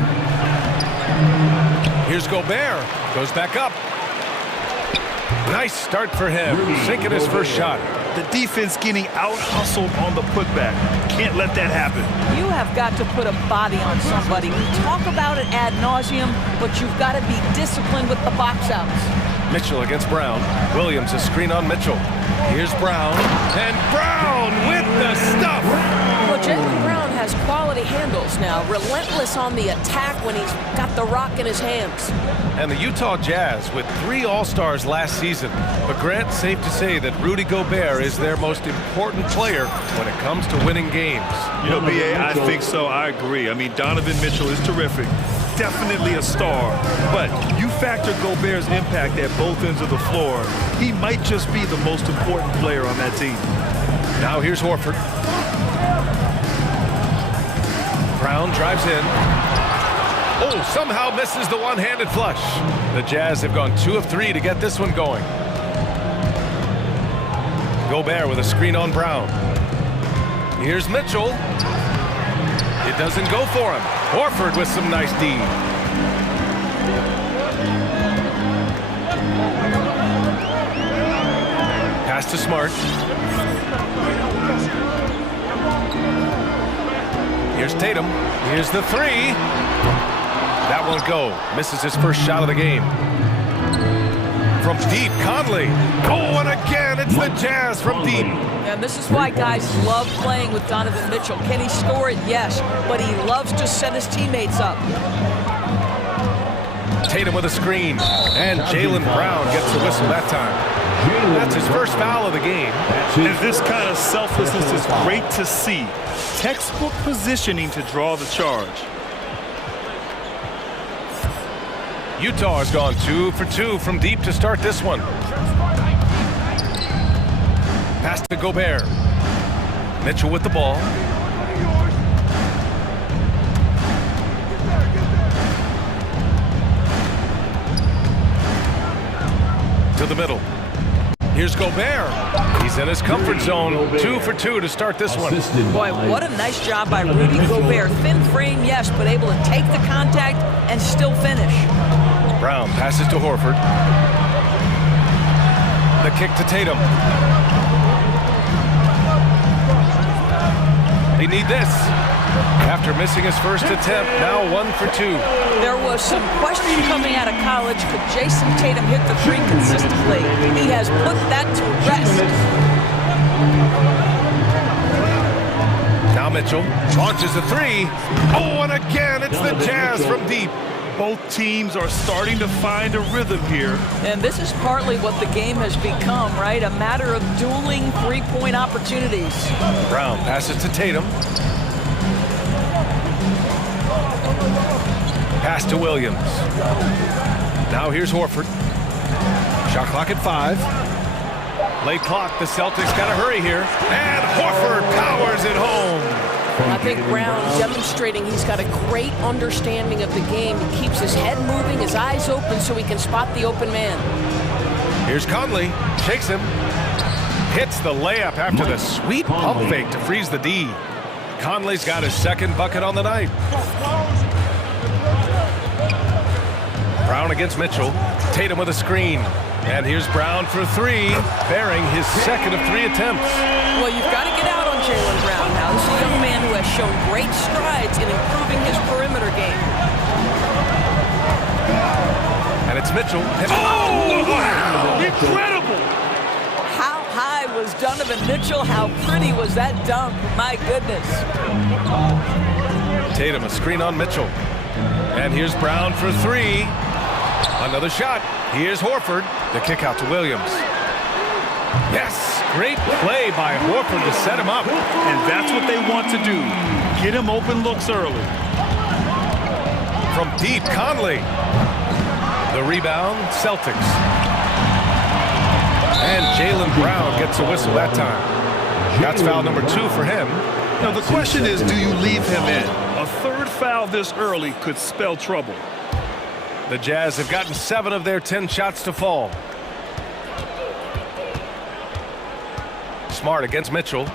Here's Gobert. Goes back up. Nice start for him. Sinking his first shot. The defense getting out-hustled on the putback. Can't let that happen. You have got to put a body on somebody. We talk about it ad nauseum, but you've got to be disciplined with the box outs. Mitchell against Brown. Williams a screen on Mitchell. Here's Brown. And Brown with the stuff. Well, Jaylen Brown has quality handles now. Relentless on the attack when he's got the rock in his hands. And the Utah Jazz with 3 All-Stars last season. But Grant, safe to say that Rudy Gobert is their most important player when it comes to winning games. You know, B.A., I think so. I agree. I mean, Donovan Mitchell is terrific. Definitely a star. But you factor Gobert's impact at both ends of the floor, he might just be the most important player on that team. Now here's Horford. Brown drives in. Oh, somehow misses the one-handed flush. The Jazz have gone 2 of 3 to get this one going. Gobert with a screen on Brown. Here's Mitchell. It doesn't go for him. Horford with some nice D. Pass to Smart. Here's Tatum. Here's the 3. That won't go. Misses his first shot of the game. From deep, Conley. Oh, and again, it's the Jazz from deep. And this is why guys love playing with Donovan Mitchell. Can he score it? Yes, but he loves to set his teammates up. Tatum with a screen, and Jaylen Brown gets the whistle that time. That's his first foul of the game. And this kind of selflessness is great to see. Textbook positioning to draw the charge. Utah has gone 2 for 2 from deep to start this one. Pass to Gobert. Mitchell with the ball. To the middle. Here's Gobert. He's in his comfort zone. 2 for 2 to start this one. Boy, what a nice job by Rudy Gobert. Thin frame, yes, but able to take the contact and still finish. Brown passes to Horford. The kick to Tatum. They need this. After missing his first attempt, now 1 for 2. There was some question coming out of college. Could Jason Tatum hit the 3 consistently? He has put that to rest. Now Mitchell launches a 3. Oh, and again, it's the Jazz from deep. Both teams are starting to find a rhythm here. And this is partly what the game has become, right? A matter of dueling 3-point opportunities. Brown passes to Tatum. Pass to Williams. Now here's Horford. Shot clock at 5. Late clock, the Celtics got to hurry here. And Horford powers it home. I think Brown demonstrating he's got a great understanding of the game. He keeps his head moving, his eyes open so he can spot the open man. Here's Conley. Shakes him. Hits the layup after the sweet pump fake to freeze the D. Conley's got his second bucket on the night. Brown against Mitchell. Tatum with a screen. And here's Brown for 3, bearing his second of 3 attempts. Well, you've got to get out on Jaylen Brown now. This is a young man who has shown great strides in improving his perimeter game. And it's Mitchell. Oh, wow! Incredible! How high was Donovan Mitchell? How pretty was that dunk? My goodness. Tatum, a screen on Mitchell. And here's Brown for 3. Another shot. Here's Horford. The kick out to Williams. Yes, great play by Horford to set him up. And that's what they want to do. Get him open looks early. from deep. Conley. The rebound, Celtics. And Jaylen Brown gets a whistle that time. That's foul number 2 for him. Now the question is, do you leave him in? A third foul this early could spell trouble. The Jazz have gotten 7 of their 10 shots to fall. Smart against Mitchell.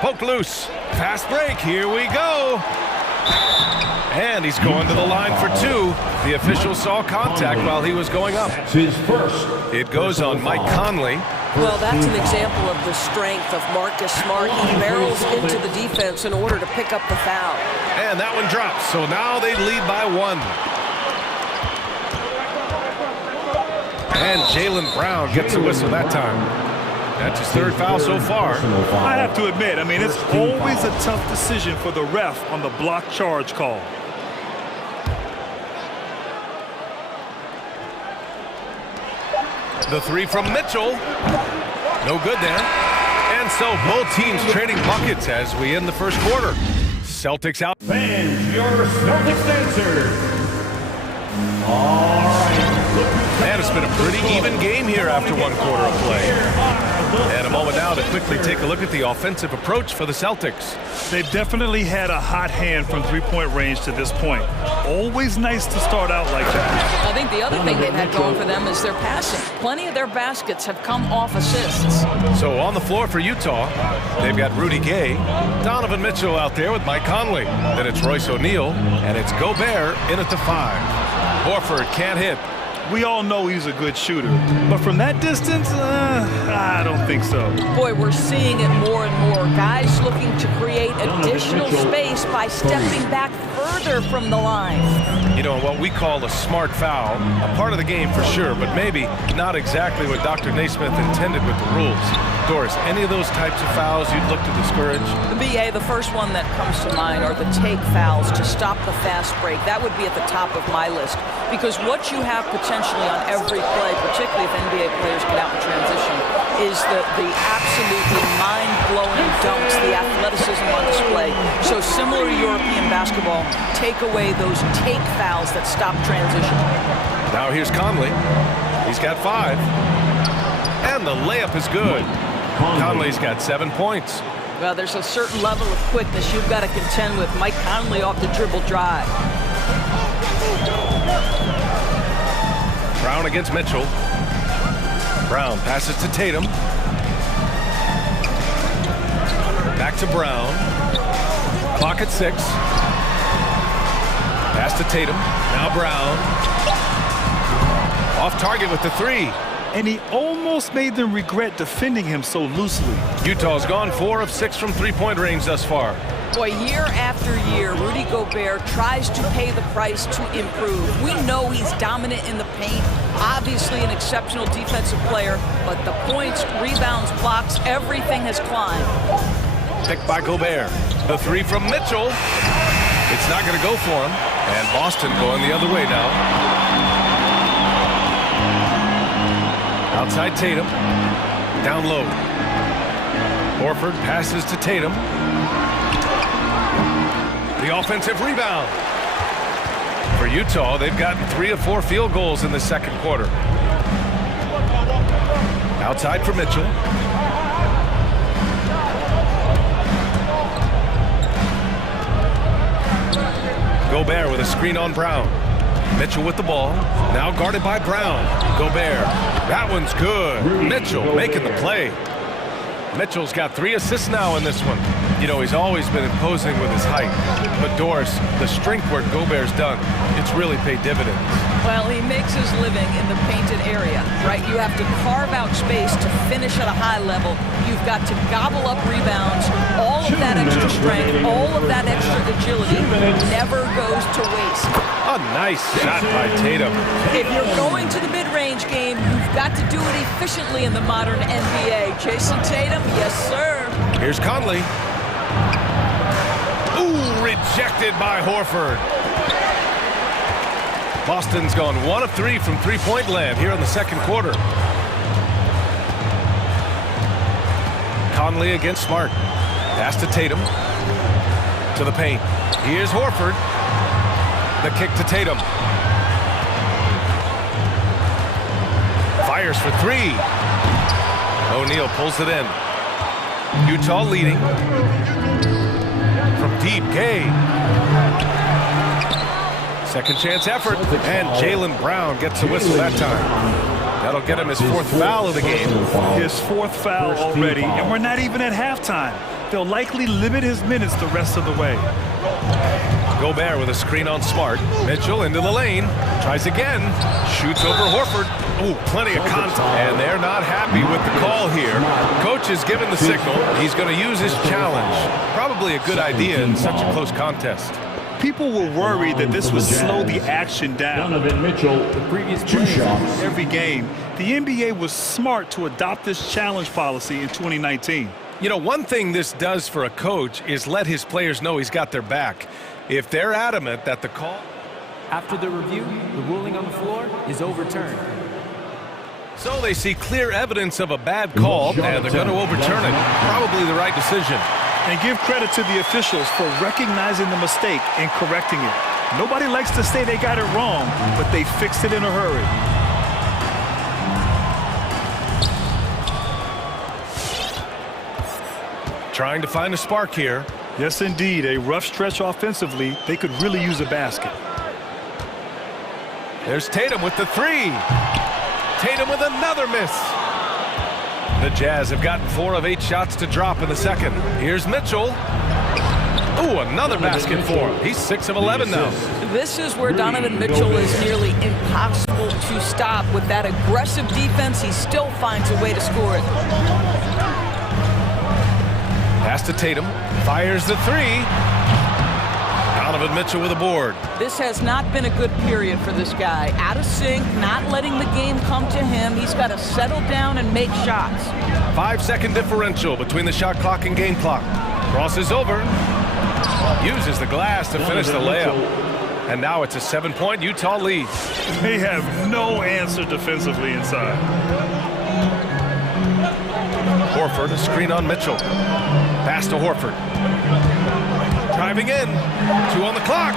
Poked loose. Fast break. Here we go. And he's going to the line for 2. The official saw contact while he was going up. It goes on Mike Conley. Well, that's an example of the strength of Marcus Smart. He barrels into the defense in order to pick up the foul. And that one drops. So now they lead by 1. And Jaylen Brown gets a whistle that time. That's his 3rd foul so far. I have to admit, I mean, it's always a tough decision for the ref on the block charge call. The 3 from Mitchell. No good there. And so both teams trading buckets as we end the first quarter. Celtics out. Fans, your Celtics answer. All right. And it's been a pretty even game here after 1 quarter of play. And a moment now to quickly take a look at the offensive approach for the Celtics. They've definitely had a hot hand from 3-point range to this point. Always nice to start out like that. I think the other thing they've had going for them is their passing. Plenty of their baskets have come off assists. So on the floor for Utah, they've got Rudy Gay, Donovan Mitchell out there with Mike Conley. Then it's Royce O'Neal, and it's Gobert in at the 5. Horford can't hit. We all know he's a good shooter, but from that distance, I don't think so. Boy, we're seeing it more and more. Guys looking to create additional space by stepping back further from the line. You know, what we call a smart foul, a part of the game for sure, but maybe not exactly what Dr. Naismith intended with the rules. Doris, any of those types of fouls you'd look to discourage? The BA, the first one that comes to mind are the take fouls to stop the fast break. That would be at the top of my list, because what you have potentially on every play, particularly if NBA players get out in transition, is the absolutely mind-blowing dunks, the athleticism on display. So similar to European basketball, take away those take fouls that stop transition. Now here's Conley. He's got 5. And the layup is good. Conley's got 7 points. Well, there's a certain level of quickness you've got to contend with. Mike Conley off the dribble drive. Brown against Mitchell. Brown passes to Tatum. Back to Brown. Clock at 6. Pass to Tatum. Now Brown. Off target with the 3. And he almost made them regret defending him so loosely. Utah's gone 4 of 6 from 3-point range thus far. Boy, year after year, Rudy Gobert tries to pay the price to improve. We know he's dominant in the paint, obviously an exceptional defensive player, but the points, rebounds, blocks, everything has climbed. Picked by Gobert. The 3 from Mitchell. It's not going to go for him. And Boston going the other way now. Outside Tatum. Down low. Horford passes to Tatum. The offensive rebound. For Utah, they've gotten 3 of 4 field goals in the second quarter. Outside for Mitchell. Gobert with a screen on Brown. Mitchell with the ball. Now guarded by Brown. Gobert. That one's good. Mitchell making the play. Mitchell's got 3 assists now in this one. You know, he's always been imposing with his height. But Doris, the strength work Gobert's done, it's really paid dividends. Well, he makes his living in the painted area, right? You have to carve out space to finish at a high level. You've got to gobble up rebounds. All of that extra strength, all of that extra agility never goes to waste. A nice shot by Tatum. If you're going to the mid-range game, you've got to do it efficiently in the modern NBA. Jason Tatum, yes, sir. Here's Conley. Ooh, rejected by Horford. Boston's gone 1 of 3 from 3-point land here in the second quarter. Conley against Smart. Pass to Tatum. To the paint. Here's Horford. The kick to Tatum. Fires for three. O'Neal pulls it in. Utah leading. From deep, Gay. Second chance effort. And Jaylen Brown gets the whistle that time. That'll get him his fourth foul of the game. His fourth foul already, and we're not even at halftime. They'll likely limit his minutes the rest of the way. Gobert with a screen on Smart. Mitchell into the lane. Tries again. Shoots over Horford. Ooh, plenty of contact. And they're not happy with the call here. Coach has given the signal. He's going to use his challenge. Probably a good idea in such a close contest. People were worried that this would slow the action down. Donovan Mitchell, the previous 2 shots. Every game, the NBA was smart to adopt this challenge policy in 2019. You know, one thing this does for a coach is let his players know he's got their back. If they're adamant that the call... After the review, the ruling on the floor is overturned. So they see clear evidence of a bad call, and they're going to overturn it. Probably the right decision. And give credit to the officials for recognizing the mistake and correcting it. Nobody likes to say they got it wrong, but they fixed it in a hurry. Trying to find a spark here. Yes, indeed. A rough stretch offensively. They could really use a basket. There's Tatum with the three. Tatum with another miss. The Jazz have gotten 4 of 8 shots to drop in the second. Here's Mitchell. Ooh, another basket for him. He's 6 of 11 now. This is where Donovan Mitchell is nearly impossible to stop. With that aggressive defense, he still finds a way to score it. Pass to Tatum. Fires the three. Donovan Mitchell with a board. This has not been a good period for this guy. Out of sync, not letting the game come to him. He's got to settle down and make shots. 5-second differential between the shot clock and game clock. Crosses over. Uses the glass to finish the layup. And now it's a 7-point Utah lead. They have no answer defensively inside. Horford, a screen on Mitchell. Pass to Horford. Driving in. 2 on the clock.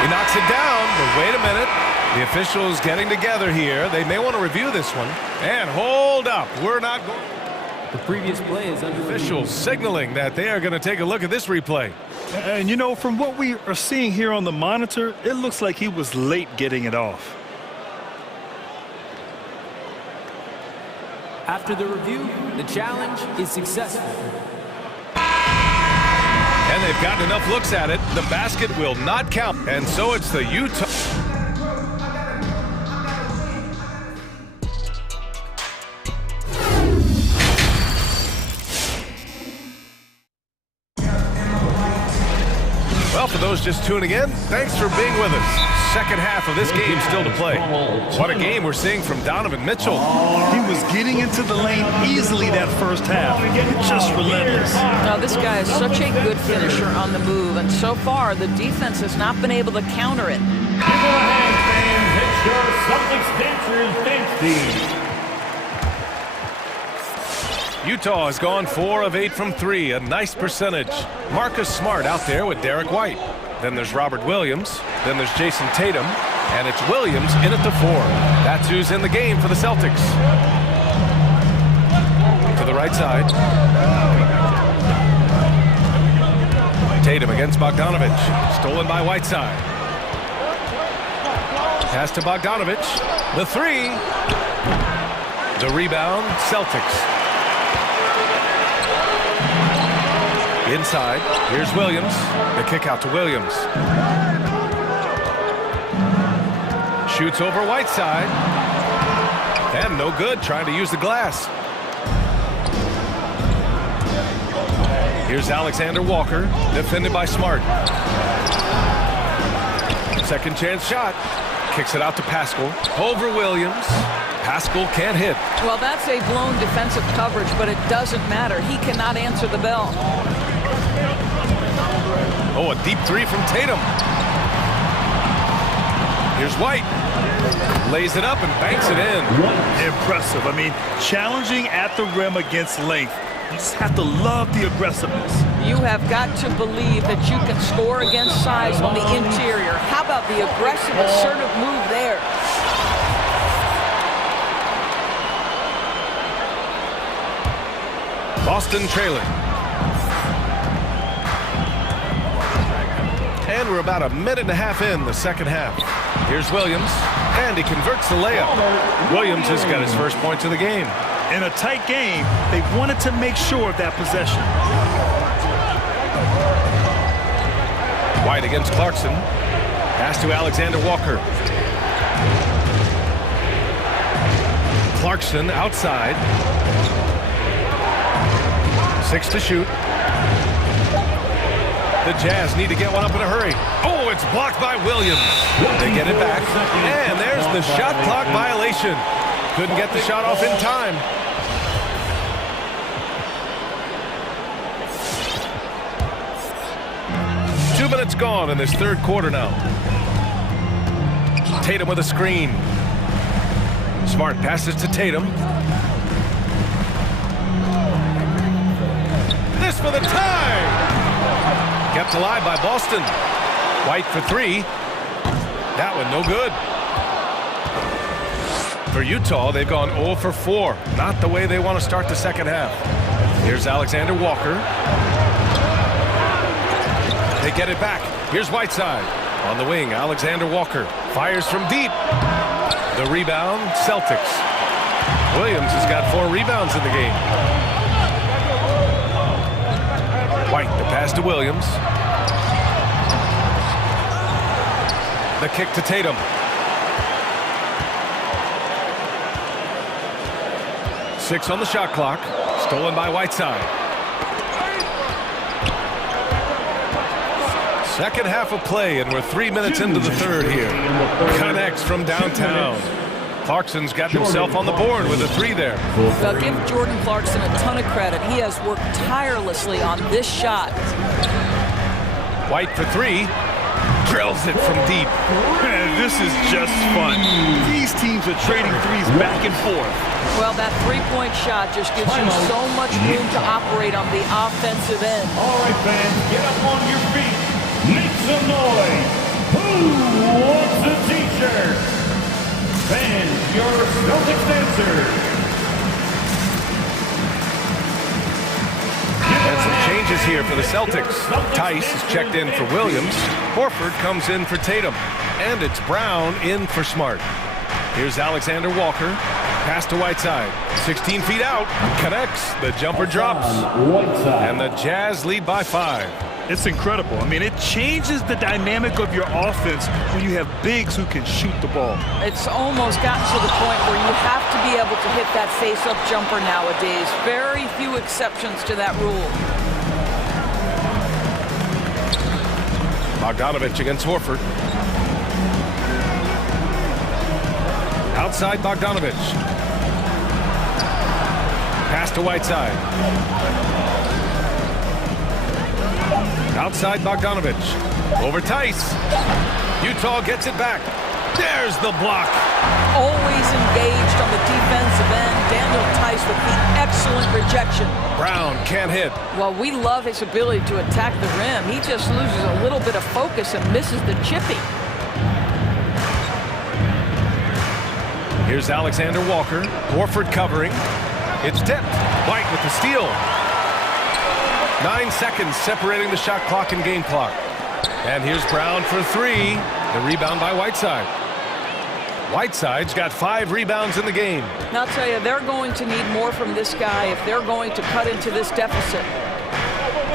He knocks it down, but wait a minute. The officials getting together here. They may want to review this one. And hold up. We're not going. The previous play is under Officials signaling that they are going to take a look at this replay. And you know, from what we are seeing here on the monitor, it looks like he was late getting it off. After the review, the challenge is successful. And they've gotten enough looks at it. The basket will not count. And so it's the Utah. Well, for those just tuning in, thanks for being with us. Second half of this game still to play. What a game we're seeing from Donovan Mitchell. He was getting into the lane easily that first half. Just relentless. Now, this guy is such a good finisher on the move, and so far, the defense has not been able to counter it. Give it a hand, fans. It's your Celtics Dancers dance team. Utah has gone 4 of 8 from 3, a nice percentage. Marcus Smart out there with Derek White. Then there's Robert Williams. Then there's Jason Tatum. And it's Williams in at the 4. That's who's in the game for the Celtics. To the right side. Tatum against Bogdanovich. Stolen by Whiteside. Pass to Bogdanovich. The 3. The rebound, Celtics. Inside, here's Williams. The kick out to Williams. Shoots over Whiteside. And no good, trying to use the glass. Here's Alexander Walker, defended by Smart. Second chance shot. Kicks it out to Pascal. Over Williams. Pascal can't hit. Well, that's a blown defensive coverage, but it doesn't matter. He cannot answer the bell. Oh, a deep 3 from Tatum. Here's White. Lays it up and banks it in. Impressive. I mean, challenging at the rim against length. You just have to love the aggressiveness. You have got to believe that you can score against size on the interior. How about the aggressive, assertive move there? Boston trailing. And we're about a minute and a half in the second half. Here's Williams, and he converts the layup. Williams has got his first points of the game. In a tight game, they wanted to make sure of that possession. White against Clarkson. Pass to Alexander Walker. Clarkson outside. 6 to shoot. The Jazz need to get one up in a hurry. Oh, it's blocked by Williams. They get it back. And there's the shot clock violation. Couldn't get the shot off in time. Two minutes gone in this third quarter now. Tatum with a screen. Smart passes to Tatum. This for the tie! Kept alive by Boston. White for three. That one no good. For Utah, they've gone 0 for 4. Not the way they want to start the second half. Here's Alexander Walker. They get it back. Here's Whiteside. On the wing, Alexander Walker. Fires from deep. The rebound, Celtics. Williams has got 4 rebounds in the game. White, the pass to Williams. The kick to Tatum. Six on the shot clock. Stolen by Whiteside. Second half of play, and we're 3 minutes into the third here. Connects from downtown. Clarkson's got himself on the board with a 3 there. Well, give Jordan Clarkson a ton of credit. He has worked tirelessly on this shot. White for 3. Drills it from deep. Man, this is just fun. These teams are trading threes back and forth. Well, that three-point shot just gives you so much room to operate on the offensive end. All right, fans, get up on your feet. Make some noise. Who wants a t-shirt? Fans, your Celtics dancers. And some changes here for the Celtics. Tice is checked in for Williams. Horford comes in for Tatum. And it's Brown in for Smart. Here's Alexander Walker. Pass to Whiteside. 16 feet out. Connects. The jumper drops. And the Jazz lead by 5. It's incredible. I mean, it changes the dynamic of your offense when you have bigs who can shoot the ball. It's almost gotten to the point where you have to be able to hit that face-up jumper nowadays. Very few exceptions to that rule. Bogdanovich against Horford. Outside Bogdanovich. Pass to Whiteside. Outside Bogdanovich. Over Tice. Utah gets it back. There's the block. Always engaged on the defensive end. Daniel Tice with the excellent rejection. Brown can't hit. Well, we love his ability to attack the rim. He just loses a little bit of focus and misses the chippy. Here's Alexander Walker. Horford covering. It's tipped. White with the steal. 9 seconds separating the shot clock and game clock. And here's Brown for 3. The rebound by Whiteside. Whiteside's got 5 rebounds in the game. Now, I'll tell you, they're going to need more from this guy if they're going to cut into this deficit.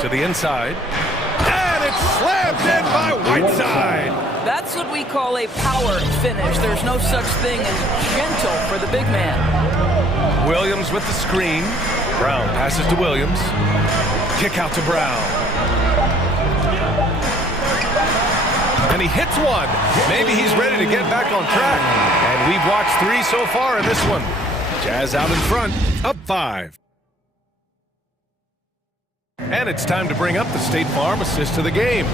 To the inside. And it's slammed in by Whiteside. That's what we call a power finish. There's no such thing as gentle for the big man. Williams with the screen. Brown passes to Williams. Kick out to Brown. And he hits one. Maybe he's ready to get back on track. And we've watched 3 so far in this one. Jazz out in front, up 5. And it's time to bring up the State Farm assist of the game.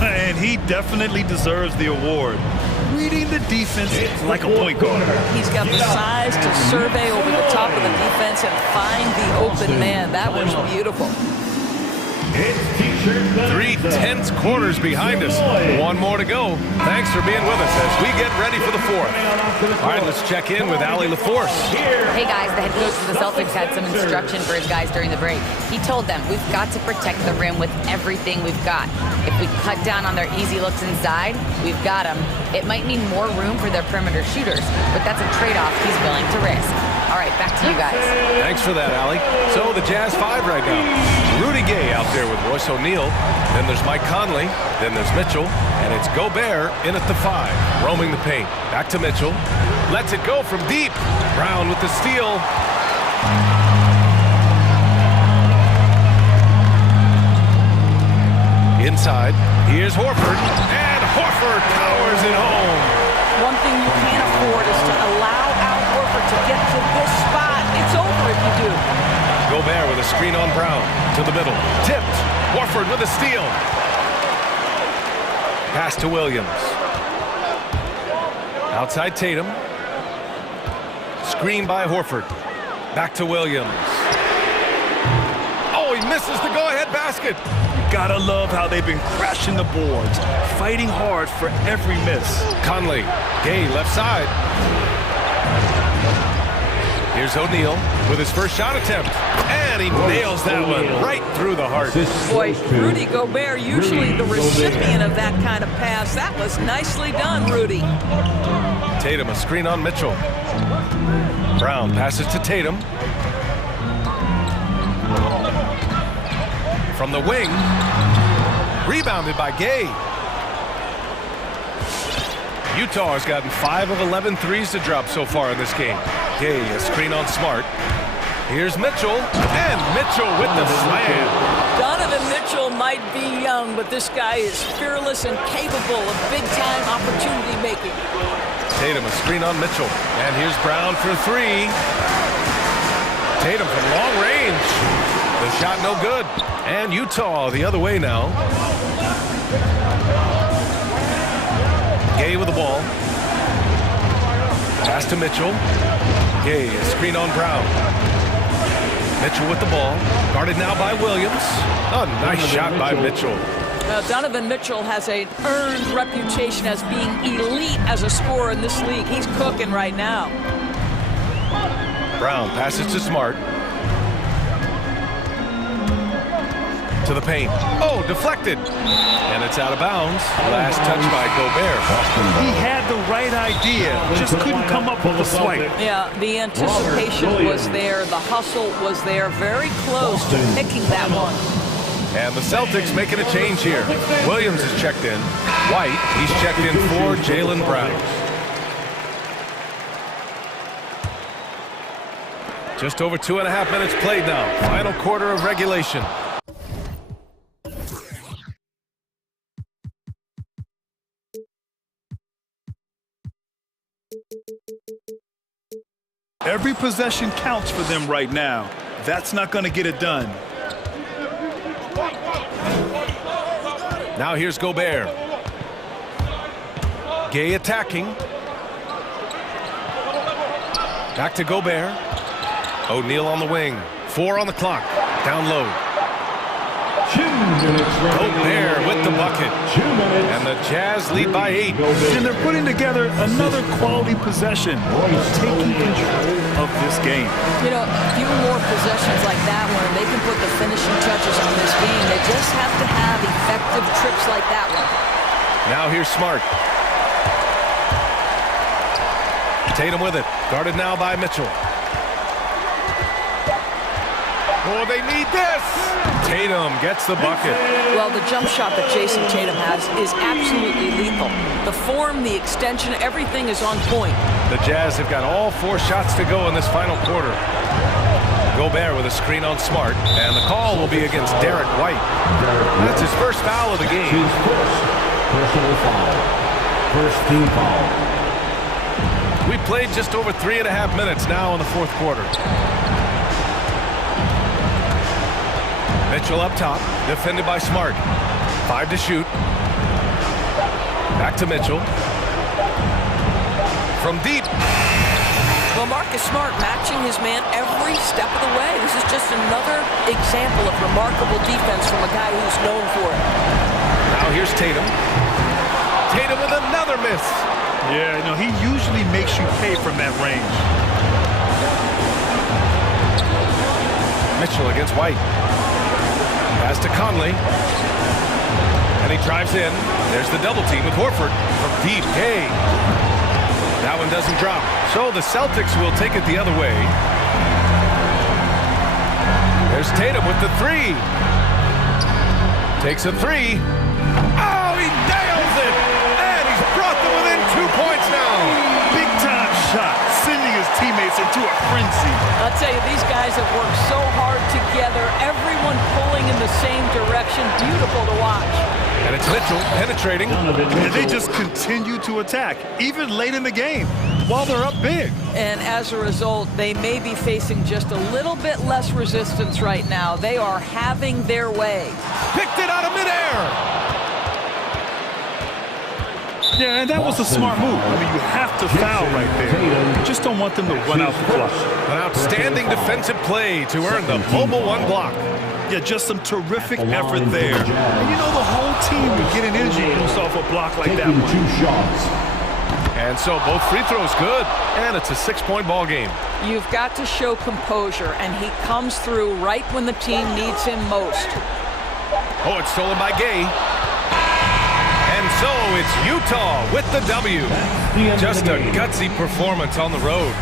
And he definitely deserves the award. reading the defense like a point guard. He's got the size to survey over the top of the defense and find the open man. That was beautiful. 3 tense quarters behind us. One more to go. Thanks for being with us as we get ready for the fourth. All right, let's check in with Allie LaForce. Hey guys, the head coach of the Celtics had some instruction for his guys during the break. He told them, we've got to protect the rim with everything we've got. If we cut down on their easy looks inside, we've got them. It might mean more room for their perimeter shooters, but that's a trade-off he's willing to risk. All right, back to you guys. Thanks for that, Allie. So the Jazz 5 right now. Rudy Gay out there with Royce O'Neal. Then there's Mike Conley. Then there's Mitchell. And it's Gobert in at the 5, roaming the paint. Back to Mitchell. Lets it go from deep. Brown with the steal. Inside. Here's Horford. And Horford powers it home. One thing you can't afford is to allow Al Horford to get to this spot. It's over if you do. Gobert with a screen on Brown. To the middle. Tipped. Horford with a steal. Pass to Williams. Outside Tatum. Screen by Horford. Back to Williams. Oh, he misses the go-ahead basket. Gotta love how they've been crashing the boards, fighting hard for every miss. Conley. Gay left side. Here's O'Neal with his first shot attempt. And he nails that one right through the heart. Boy, Rudy Gobert, usually the recipient of that kind of pass. That was nicely done, Rudy. Tatum, a screen on Mitchell. Brown passes to Tatum. From the wing. Rebounded by Gay. Utah has gotten 5 of 11 threes to drop so far in this game. Gay, a screen on Smart. Here's Mitchell, and Mitchell with the slam. Donovan Mitchell might be young, but this guy is fearless and capable of big-time opportunity making. Tatum, a screen on Mitchell. And here's Brown for 3. Tatum from long range. The shot no good. And Utah the other way now. Gay with the ball. Pass to Mitchell. Gay, a screen on Brown. Mitchell with the ball. Guarded now by Williams. A nice shot by Mitchell. Donovan Mitchell has an earned reputation as being elite as a scorer in this league. He's cooking right now. Brown passes to Smart. To the paint. Oh, deflected. And it's out of bounds. Last touch by Gobert. He had the right idea, just couldn't come up with the swipe. Yeah, the anticipation was there. The hustle was there. Very close to picking that one. And the Celtics making a change here. Williams is checked in. White, he's checked in for Jaylen Brown. Just over 2.5 minutes played now. Final quarter of regulation. Every possession counts for them right now. That's not going to get it done. Now here's Gobert. Gay attacking. Back to Gobert. O'Neal on the wing. 4 on the clock. Down low. Gobert with the bucket. And the Jazz lead by 8. And they're putting together another quality possession, taking control of this game. You know, a few more possessions like that one, they can put the finishing touches on this game. They just have to have effective trips like that one. Now here's Smart. Tatum with it. Guarded now by Mitchell. Oh, they need this! Tatum gets the bucket. Well, the jump shot that Jason Tatum has is absolutely lethal. The form, the extension, everything is on point. The Jazz have got all 4 shots to go in this final quarter. Gobert with a screen on Smart, and the call will be against Derek White. That's his first foul of the game. His first personal foul. First team foul. We played just over 3.5 minutes now in the fourth quarter. Mitchell up top, defended by Smart. 5 to shoot. Back to Mitchell. from deep. Well, Marcus Smart matching his man every step of the way. This is just another example of remarkable defense from a guy who's known for it. Now here's Tatum. Tatum with another miss. Yeah, you know, he usually makes you pay from that range. Mitchell against White. Pass to Conley. And he drives in. There's the double team with Horford from deep. Gay. That one doesn't drop. So the Celtics will take it the other way. There's Tatum with the three. Takes a three. Oh, he nails it! And he's brought them within 2 points now. Big time shot, sending his teammates into a frenzy. I'll tell you, these guys have worked so hard together. Everyone pulling in the same direction. Beautiful to watch. And it's Mitchell penetrating. And they just continue to attack, even late in the game, while they're up big. And as a result, they may be facing just a little bit less resistance right now. They are having their way. Picked it out of midair. Yeah, and that was a smart move. I mean, you have to foul right there. You just don't want them to run out the clock. An outstanding defensive play to earn the mobile one block. Yeah, just some terrific effort there. And you know the whole team would get an energy boost off a block like that one. 2 shots. And so both free throws good, and it's a 6-point ball game. You've got to show composure, and he comes through right when the team needs him most. Oh, it's stolen by Gay. And so it's Utah with the W. Just a gutsy performance on the road.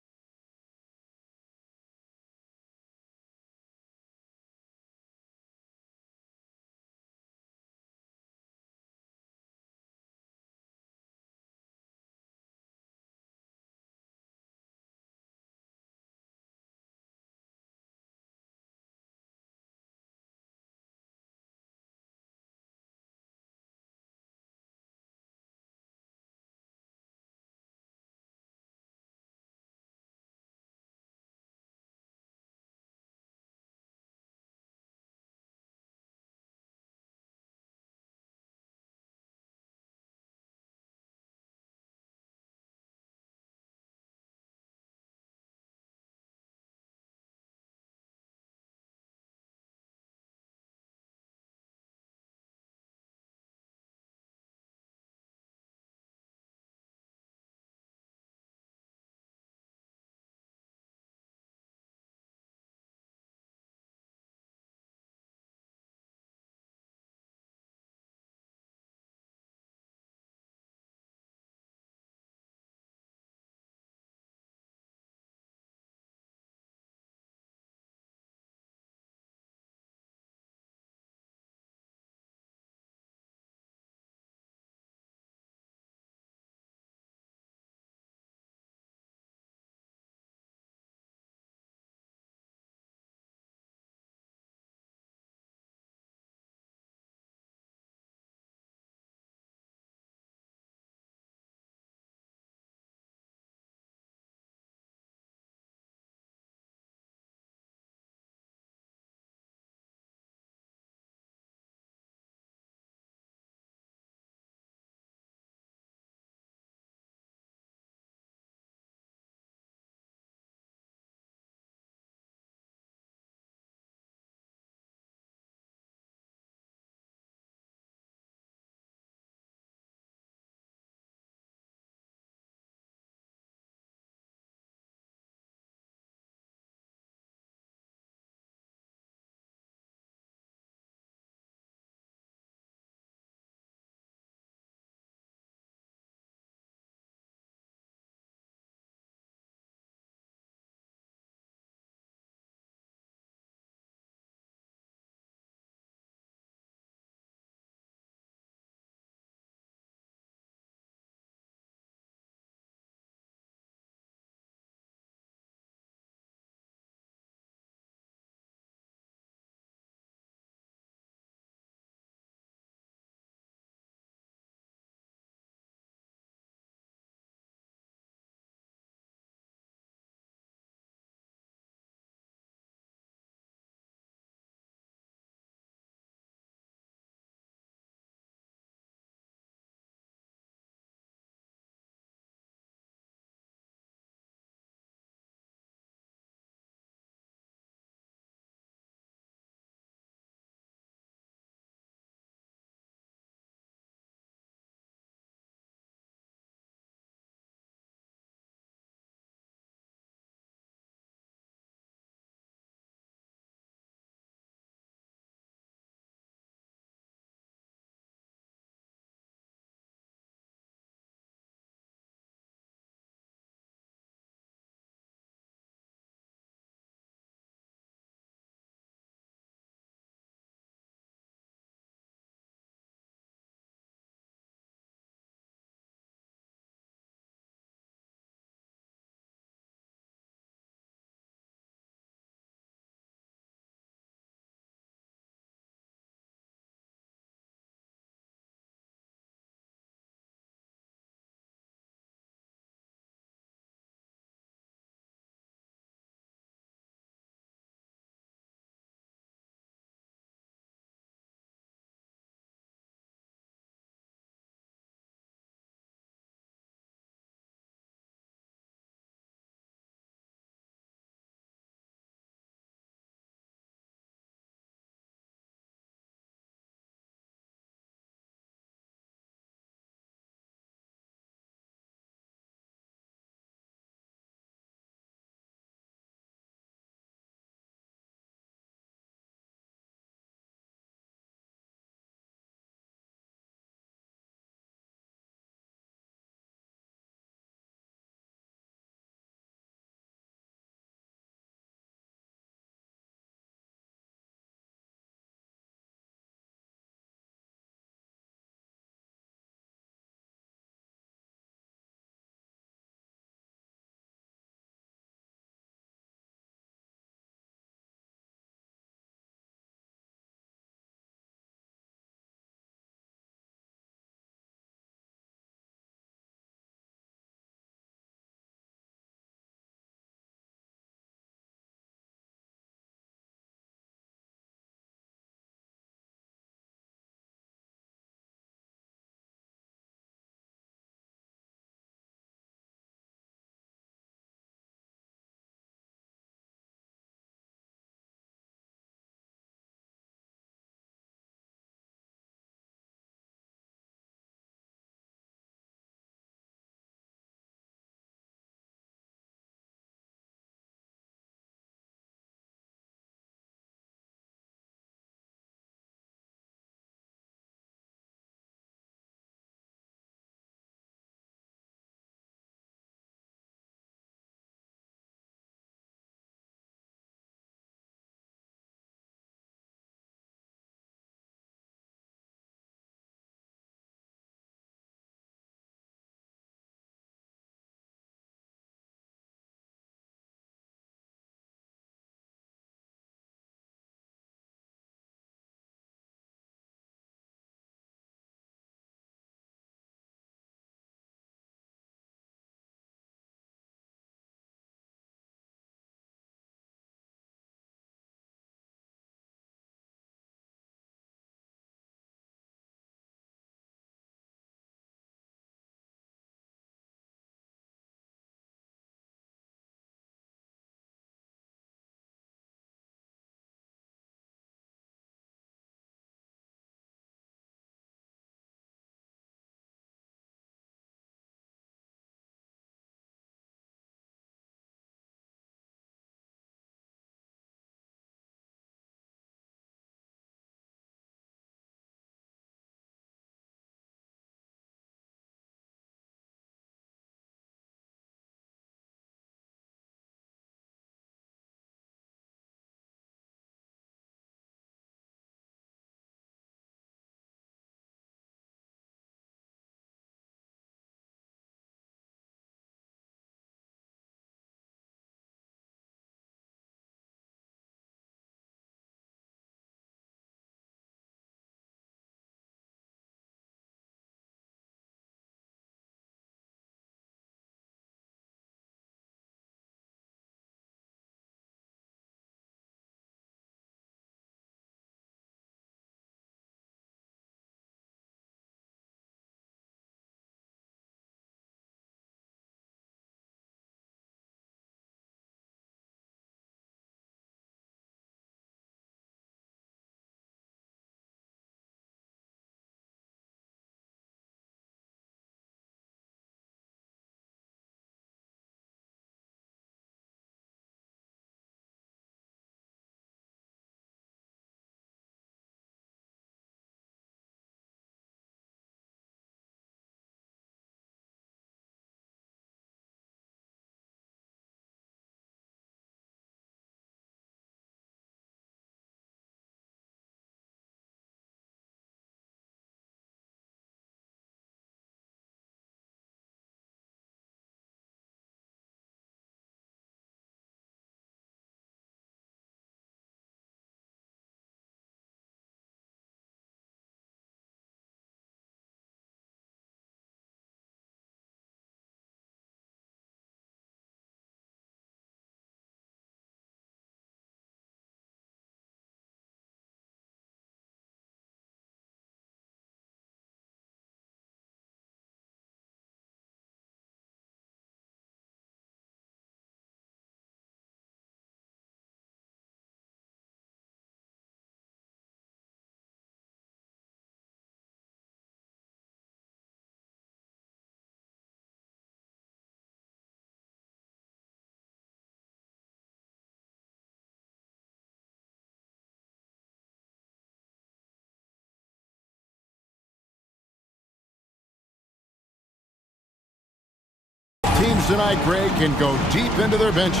tonight, Greg, can go deep into their benches.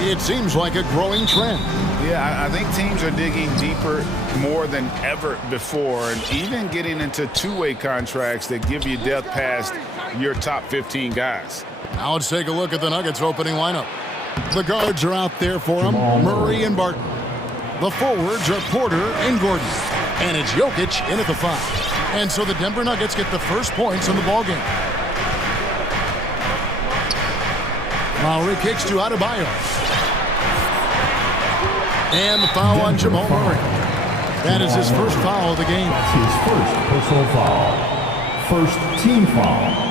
It seems like a growing trend. Yeah, I think teams are digging deeper more than ever before, and even getting into two-way contracts that give you depth past your top 15 guys. Now let's take a look at the Nuggets opening lineup. The guards are out there for them, Murray and Barton. The forwards are Porter and Gordon. And it's Jokic in at the 5. And so the Denver Nuggets get the first points in the ballgame. Lowry kicks to Adebayo. And the foul on Jamal Murray. That is his first foul of the game. That's his first personal foul. First team foul.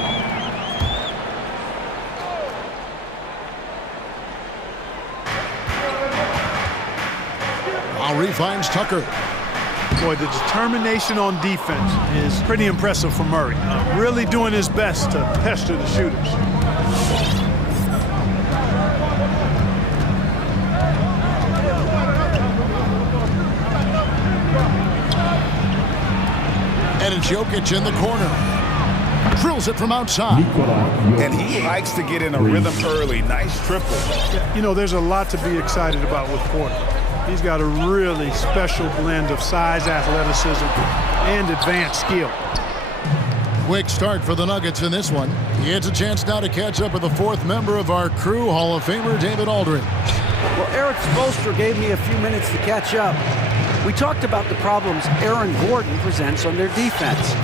Lowry finds Tucker. Boy, the determination on defense is pretty impressive for Murray. Really doing his best to pester the shooters. And it's Jokic in the corner. Drills it from outside. And he likes to get in a rhythm early. Nice triple. You know, there's a lot to be excited about with Porter. He's got a really special blend of size, athleticism, and advanced skill. Quick start for the Nuggets in this one. He has a chance now to catch up with the fourth member of our crew, Hall of Famer David Aldridge. Well, Eric Spoelstra gave me a few minutes to catch up. We talked about the problems Aaron Gordon presents on their defense.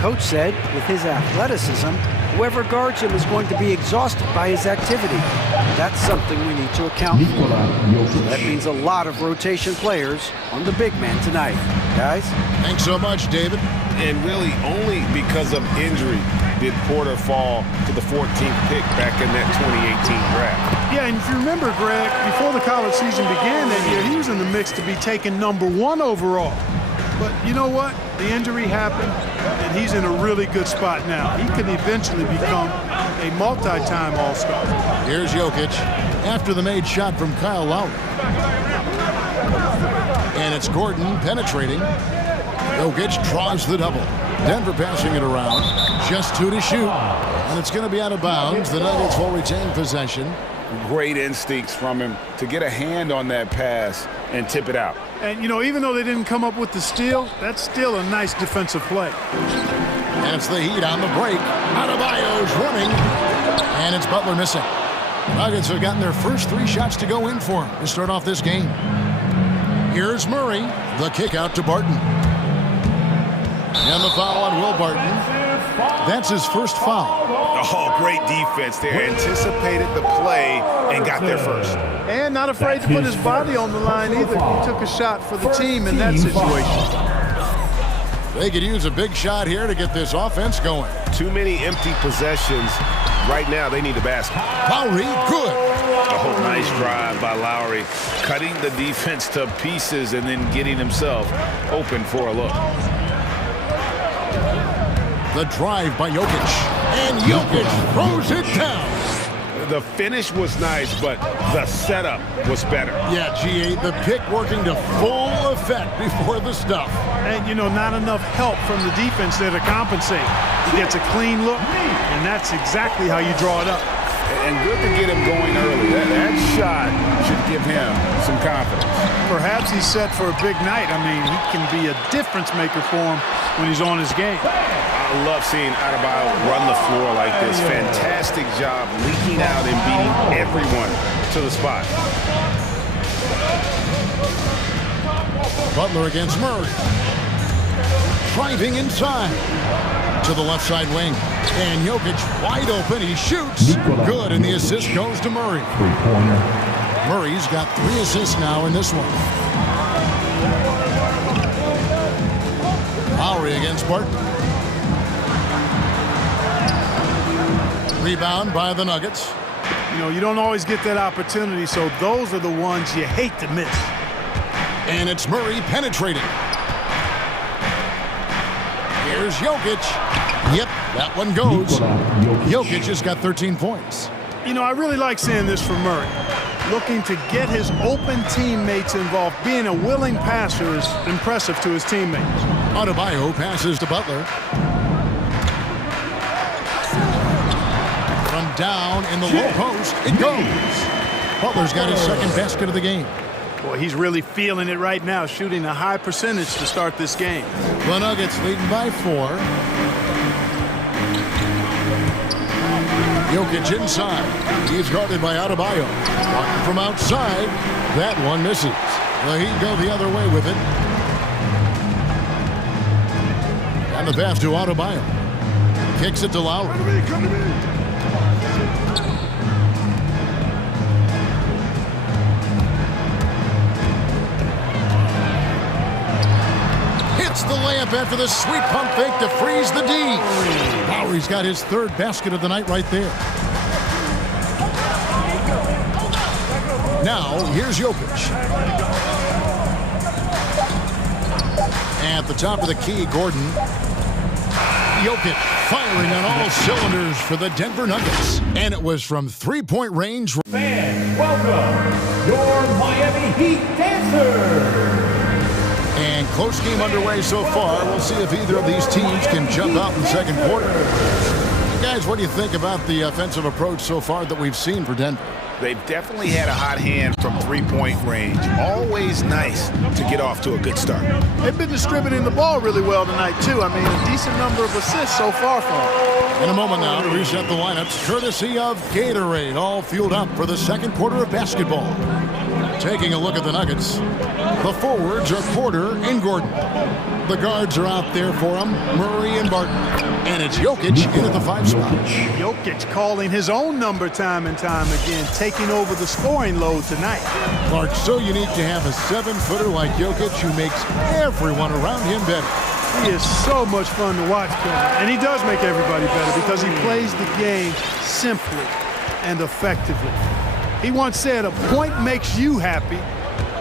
Coach said, with his athleticism, whoever guards him is going to be exhausted by his activity. That's something we need to account for. That means a lot of rotation players on the big man tonight. Guys? Thanks so much, David. And really, only because of injury did Porter fall to the 14th pick back in that 2018 draft. Yeah, and if you remember, Greg, before the college season began that year, he was in the mix to be taken #1 overall. But you know what? The injury happened, and he's in a really good spot now. He could eventually become a multi-time All-Star. Here's Jokic after the made shot from Kyle Lowry. And it's Gordon penetrating. Jokic draws the double. Denver passing it around. Just 2 to shoot. And it's going to be out of bounds. The Nuggets will retain possession. Great instincts from him to get a hand on that pass and tip it out. And, you know, even though they didn't come up with the steal, that's still a nice defensive play. And it's the Heat on the break. Adebayo's running. And it's Butler missing. The Nuggets have gotten their first 3 shots to go in for him to start off this game. Here's Murray. The kick out to Barton. And the foul on Will Barton. That's his first foul. Oh, great defense there. Anticipated the play and got there first. And not afraid to put his body on the line either. He took a shot for the team in that situation. They could use a big shot here to get this offense going. Too many empty possessions. Right now, they need a basket. Lowry, good. Oh, nice drive by Lowry. Cutting the defense to pieces and then getting himself open for a look. The drive by Jokic. And Jokic throws it down. The finish was nice, but the setup was better. Yeah, G8, the pick working to full effect before the stuff. And, you know, not enough help from the defense there to compensate. He gets a clean look, and that's exactly how you draw it up. And good to get him going early. That shot should give him some confidence. Perhaps he's set for a big night. I mean, he can be a difference maker for him when he's on his game. I love seeing Adebayo run the floor like this. Fantastic job leaking out and beating everyone to the spot. Butler against Murray. Driving inside to the left side wing. And Jokic wide open. He shoots. Good, and the assist goes to Murray. Murray's got 3 assists now in this one. Lowry against Barton. Rebound by the Nuggets. You know, you don't always get that opportunity, so those are the ones you hate to miss. And it's Murray penetrating. Here's Jokic. Yep, that one goes. Jokic has got 13 points. You know, I really like seeing this from Murray. Looking to get his open teammates involved. Being a willing passer is impressive to his teammates. Adebayo passes to Butler. From down in the low post. It goes. Butler's got his second basket of the game. Boy, he's really feeling it right now, shooting a high percentage to start this game. The Nuggets leading by 4. Jokic inside. He's guarded by Adebayo. Martin from outside. That one misses. The Heat go the other way with it. And the pass to Adebayo. Kicks it to Lowry. Hits the layup after the sweet pump fake to freeze the D. Lowry's got his third basket of the night right there. Now, here's Jokic. At the top of the key, Gordon. Jokic firing on all cylinders for the Denver Nuggets. And it was from three-point range. Fans, welcome your Miami Heat dancers. And close game underway so far. We'll see if either of these teams can jump out in the second quarter. Guys, what do you think about the offensive approach so far that we've seen for Denver? They've definitely had a hot hand from three-point range. Always nice to get off to a good start. They've been distributing the ball really well tonight, too. I mean, a decent number of assists so far for them. In a moment now to reset the lineups, courtesy of Gatorade, all fueled up for the second quarter of basketball. Taking a look at the Nuggets, the forwards are Porter and Gordon. The guards are out there for them, Murray and Barton. And it's Jokic in at the 5 spot. Jokic calling his own number time and time again, taking over the scoring load tonight. Clark, so unique to have a 7-footer like Jokic who makes everyone around him better. He is so much fun to watch, Kevin. And he does make everybody better because he plays the game simply and effectively. He once said, a point makes you happy,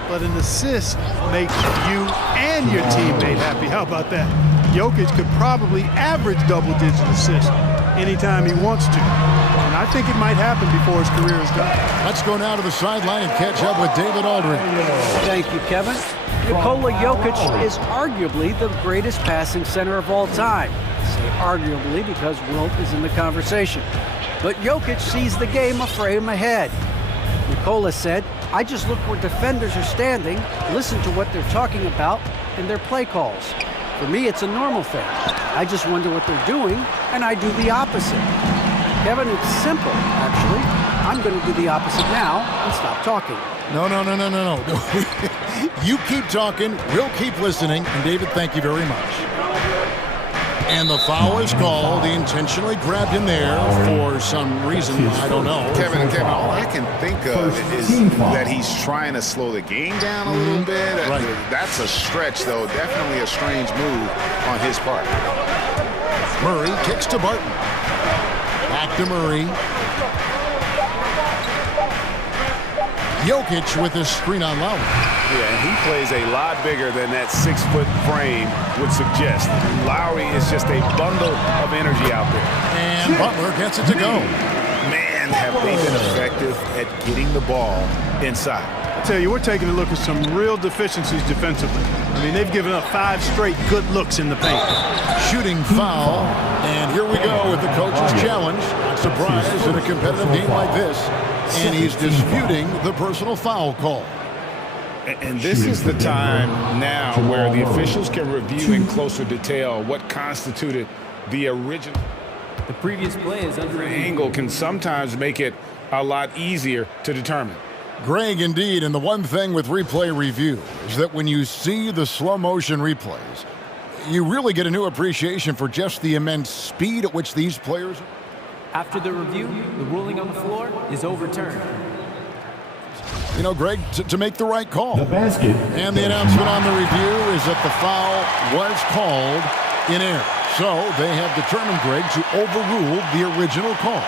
but an assist makes you and your teammate happy. How about that? Jokic could probably average double-digit assists anytime he wants to. And I think it might happen before his career is done. Let's go now to the sideline and catch up with David Aldridge. Thank you, Kevin. Nikola Jokic is arguably the greatest passing center of all time. I say arguably because Wilt is in the conversation. But Jokic sees the game a frame ahead. Nikola said, I just look where defenders are standing, listen to what they're talking about, and their play calls. For me, it's a normal thing. I just wonder what they're doing, and I do the opposite. Kevin, it's simple, actually. I'm going to do the opposite now and stop talking. No. You keep talking, we'll keep listening. And David, thank you very much. And the foul is called. He intentionally grabbed him there for some reason. I don't know. Kevin, all I can think of is that he's trying to slow the game down a little bit. Right. That's a stretch, though. Definitely a strange move on his part. Murray kicks to Barton. Back to Murray. Jokic with his screen on Lowry. Yeah, and he plays a lot bigger than that 6-foot frame would suggest. Lowry is just a bundle of energy out there. And Butler gets it to go. Man, have they been effective at getting the ball inside. I tell you, we're taking a look at some real deficiencies defensively. I mean, they've given up 5 straight good looks in the paint. Shooting foul. And here we go with the coach's challenge. Not surprised in a competitive game like this. And he's disputing the personal foul call. And this is the time now where the officials can review in closer detail what constituted the original. The previous play is under angle can sometimes make it a lot easier to determine. Greg, indeed, and the one thing with replay review is that when you see the slow motion replays, you really get a new appreciation for just the immense speed at which these players are. After the review, the ruling on the floor is overturned. You know, Greg, to make the right call. The basket. And the announcement on the review is that the foul was called in error. So they have determined, Greg, to overrule the original call.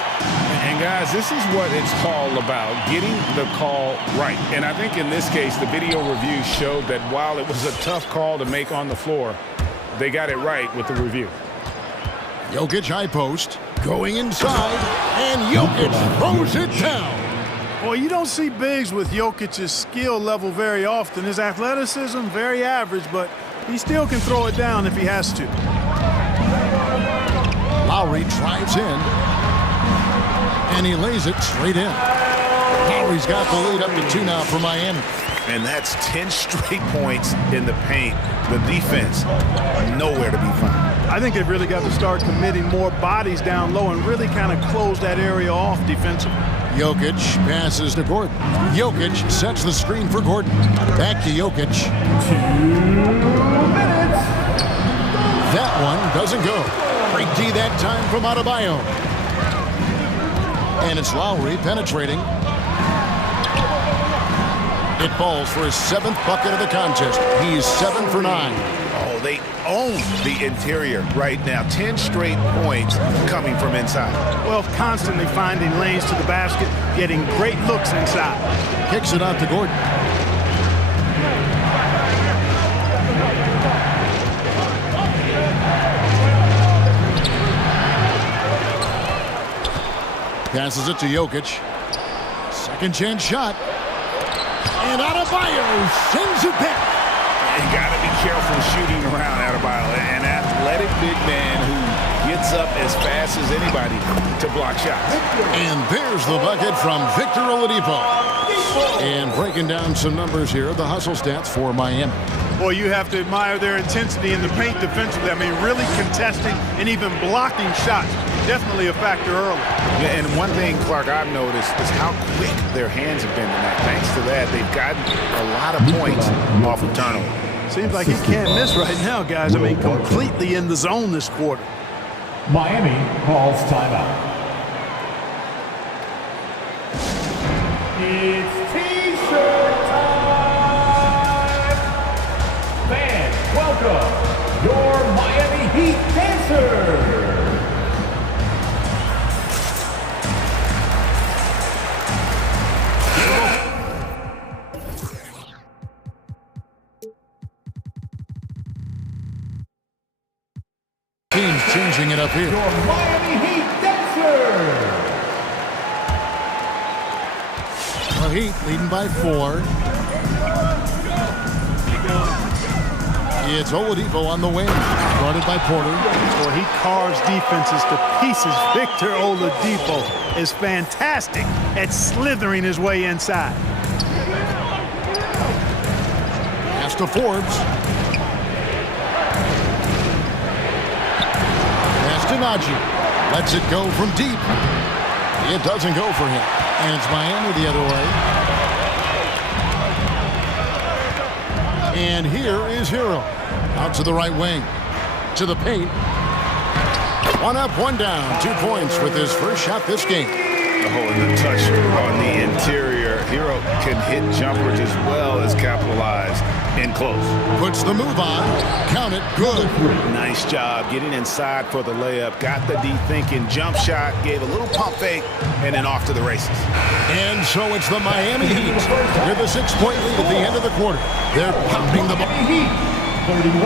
And guys, this is what it's all about, getting the call right. And I think in this case, the video review showed that while it was a tough call to make on the floor, they got it right with the review. Jokic high post, going inside, and Jokic throws it down. Well, you don't see bigs with Jokic's skill level very often. His athleticism, very average, but he still can throw it down if he has to. Lowry drives in. And he lays it straight in. Lowry's got the lead up to 2 now for Miami. And that's 10 straight points in the paint. The defense, nowhere to be found. I think they've really got to start committing more bodies down low and really kind of close that area off defensively. Jokic passes to Gordon. Jokic sets the screen for Gordon. Back to Jokic. 2 minutes. That one doesn't go. Great D that time from Adebayo. And it's Lowry penetrating. It falls for his 7th bucket of the contest. He's 7 for 9. Oh, they own the interior right now. 10 straight points coming from inside. Well, constantly finding lanes to the basket, getting great looks inside. Kicks it out to Gordon. Passes it to Jokic. Second chance shot. And Adebayo sends it back. You got to be careful shooting around Adebayo. An athletic big man who gets up as fast as anybody to block shots. And there's the bucket from Victor Oladipo. And breaking down some numbers here, the hustle stats for Miami. Boy, you have to admire their intensity in the paint defensively. I mean, really contesting and even blocking shots. Definitely a factor early. Yeah, and one thing, Clark, I've noticed is how quick their hands have been tonight. Thanks to that, they've gotten a lot of points off of turnover. Seems like he can't miss right now, guys. I mean, completely in the zone this quarter. Miami calls timeout. It's T-shirt time! Fans, welcome your Miami Heat dancers! Teams changing it up here. Your Miami Heat dancers! The Heat leading by 4. It's Oladipo on the wing, guarded by Porter. Boy, he carves defenses to pieces. Victor Oladipo is fantastic at slithering his way inside. Pass to Forbes. Pass to Najee. Lets it go from deep. It doesn't go for him. And it's Miami the other way. And here is Hero. Out to the right wing. To the paint. 1 up, 1 down. 2 points with his first shot this game. Oh, and the touch on the interior. Hero can hit jumpers as well as capitalize in close. Puts the move on. Count it. Good. Nice job getting inside for the layup. Got the D thinking. Jump shot. Gave a little pump fake. And then off to the races. And so it's the Miami Heat with a 6-point lead at the end of the quarter. They're pounding the ball.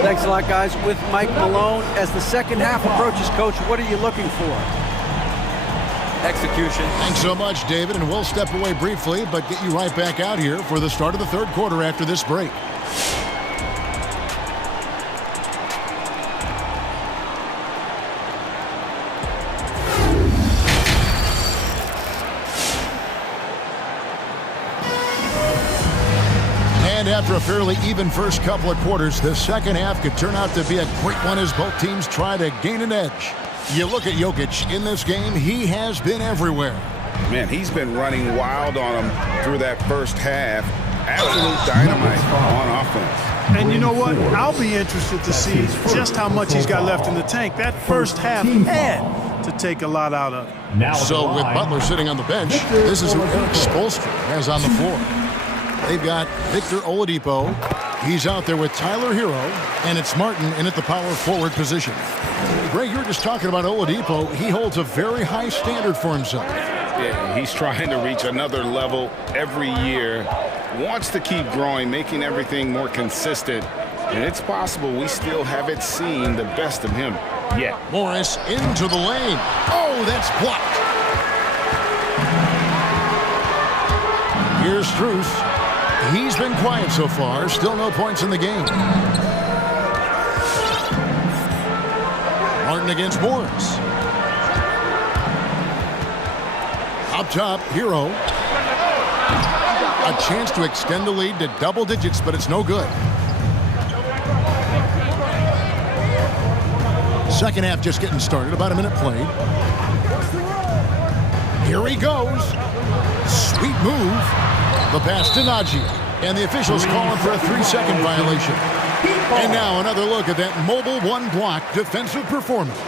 Thanks a lot, guys. With Mike Malone, as the second half approaches, Coach, what are you looking for? Execution. Thanks so much, David, and we'll step away briefly, but get you right back out here for the start of the third quarter after this break. And after a fairly even first couple of quarters, the second half could turn out to be a great one as both teams try to gain an edge. You look at Jokic in this game, he has been everywhere. Man, he's been running wild on him through that first half. Absolute dynamite on offense. And you know what? I'll be interested to see just how much he's got left in the tank. That first half had to take a lot out of it. So with Butler sitting on the bench, this is who Spoelstra has on the floor. They've got Victor Oladipo. He's out there with Tyler Hero, and it's Martin in at the power forward position. Greg, you were just talking about Oladipo. He holds a very high standard for himself. Yeah, he's trying to reach another level every year. Wants to keep growing, making everything more consistent. And it's possible we still haven't seen the best of him yet. Morris into the lane. Oh, that's blocked. Here's Strus. He's been quiet so far. Still no points in the game. Martin against Morris. Up top, Hero. A chance to extend the lead to double digits, but it's no good. Second half just getting started, about a minute played. Here he goes. Sweet move. The pass to Najee. And the officials calling for a 3-second violation. And now another look at that mobile one-block defensive performance.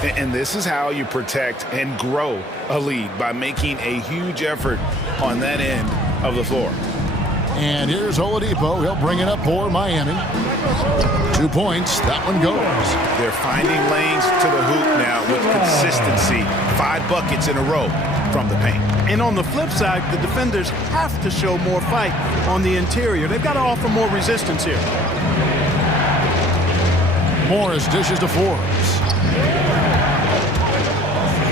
And this is how you protect and grow a lead, by making a huge effort on that end of the floor. And here's Oladipo. He'll bring it up for Miami. 2 points. That one goes. They're finding lanes to the hoop now with consistency. 5 buckets in a row from the paint. And on the flip side, the defenders have to show more fight on the interior. They've got to offer more resistance here. Morris dishes to Forbes.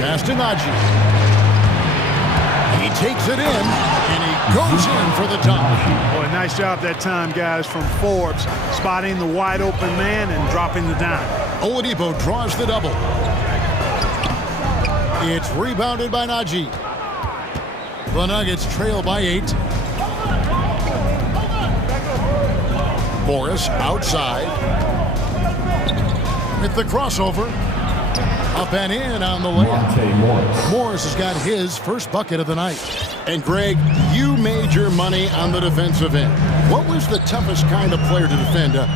Pass to Najee. He takes it in, and he goes in for the top. Boy, nice job that time, guys, from Forbes, spotting the wide open man and dropping the dime. Oladipo draws the double. It's rebounded by Najee. The Nuggets trail by 8. Morris outside. With the crossover. Up and in on the layup. Morris has got his first bucket of the night. And Greg, you made your money on the defensive end. What was the toughest kind of player to defend? A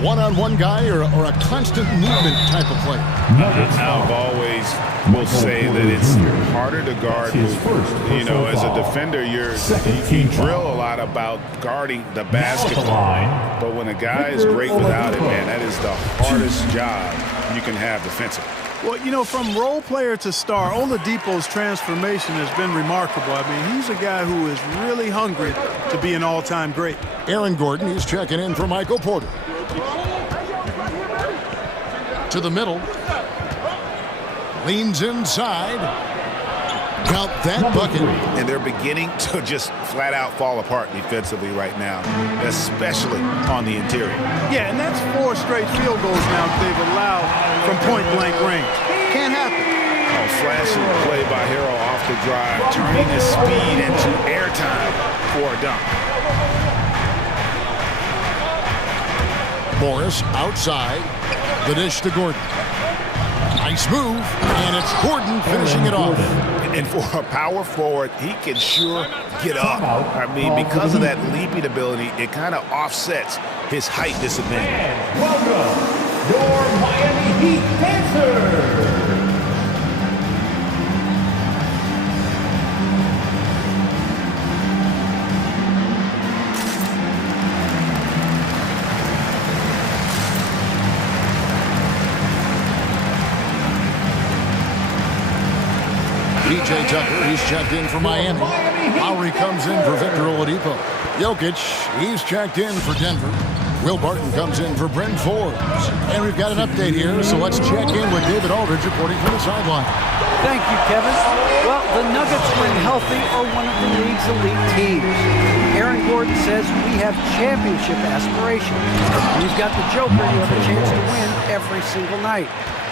one-on-one guy or a constant movement type of player? I've always will say that it's harder to guard. You know, as a defender, you drill a lot about guarding the basketball. But when a guy is great without it, man, that is the hardest job you can have defensively. Well, you know, from role player to star, Oladipo's transformation has been remarkable. I mean, he's a guy who is really hungry to be an all-time great. Aaron Gordon, he's checking in for Michael Porter. To the middle. Leans inside. Count that bucket. And they're beginning to just flat out fall apart defensively right now, especially on the interior. Yeah, and that's 4 straight field goals now they've allowed from point-blank range. Can't happen. A flashy play by Hero off the drive, turning his speed into airtime for a dunk. Morris outside. The dish to Gordon. Nice move, and it's Gordon finishing it off. And for a power forward, he can sure get up. I mean, because of that leaping ability, it kind of offsets his height disadvantage. And welcome, your Miami Heat dancers. PJ Tucker, he's checked in for Miami. Lowry comes in for Victor Oladipo. Jokic, he's checked in for Denver. Will Barton comes in for Bryn Forbes. And we've got an update here, so let's check in with David Aldridge reporting from the sideline. Thank you, Kevin. Well, the Nuggets, when healthy, are one of the league's elite teams. Aaron Gordon says we have championship aspirations. When you've got the Joker, you have a chance to win every single night.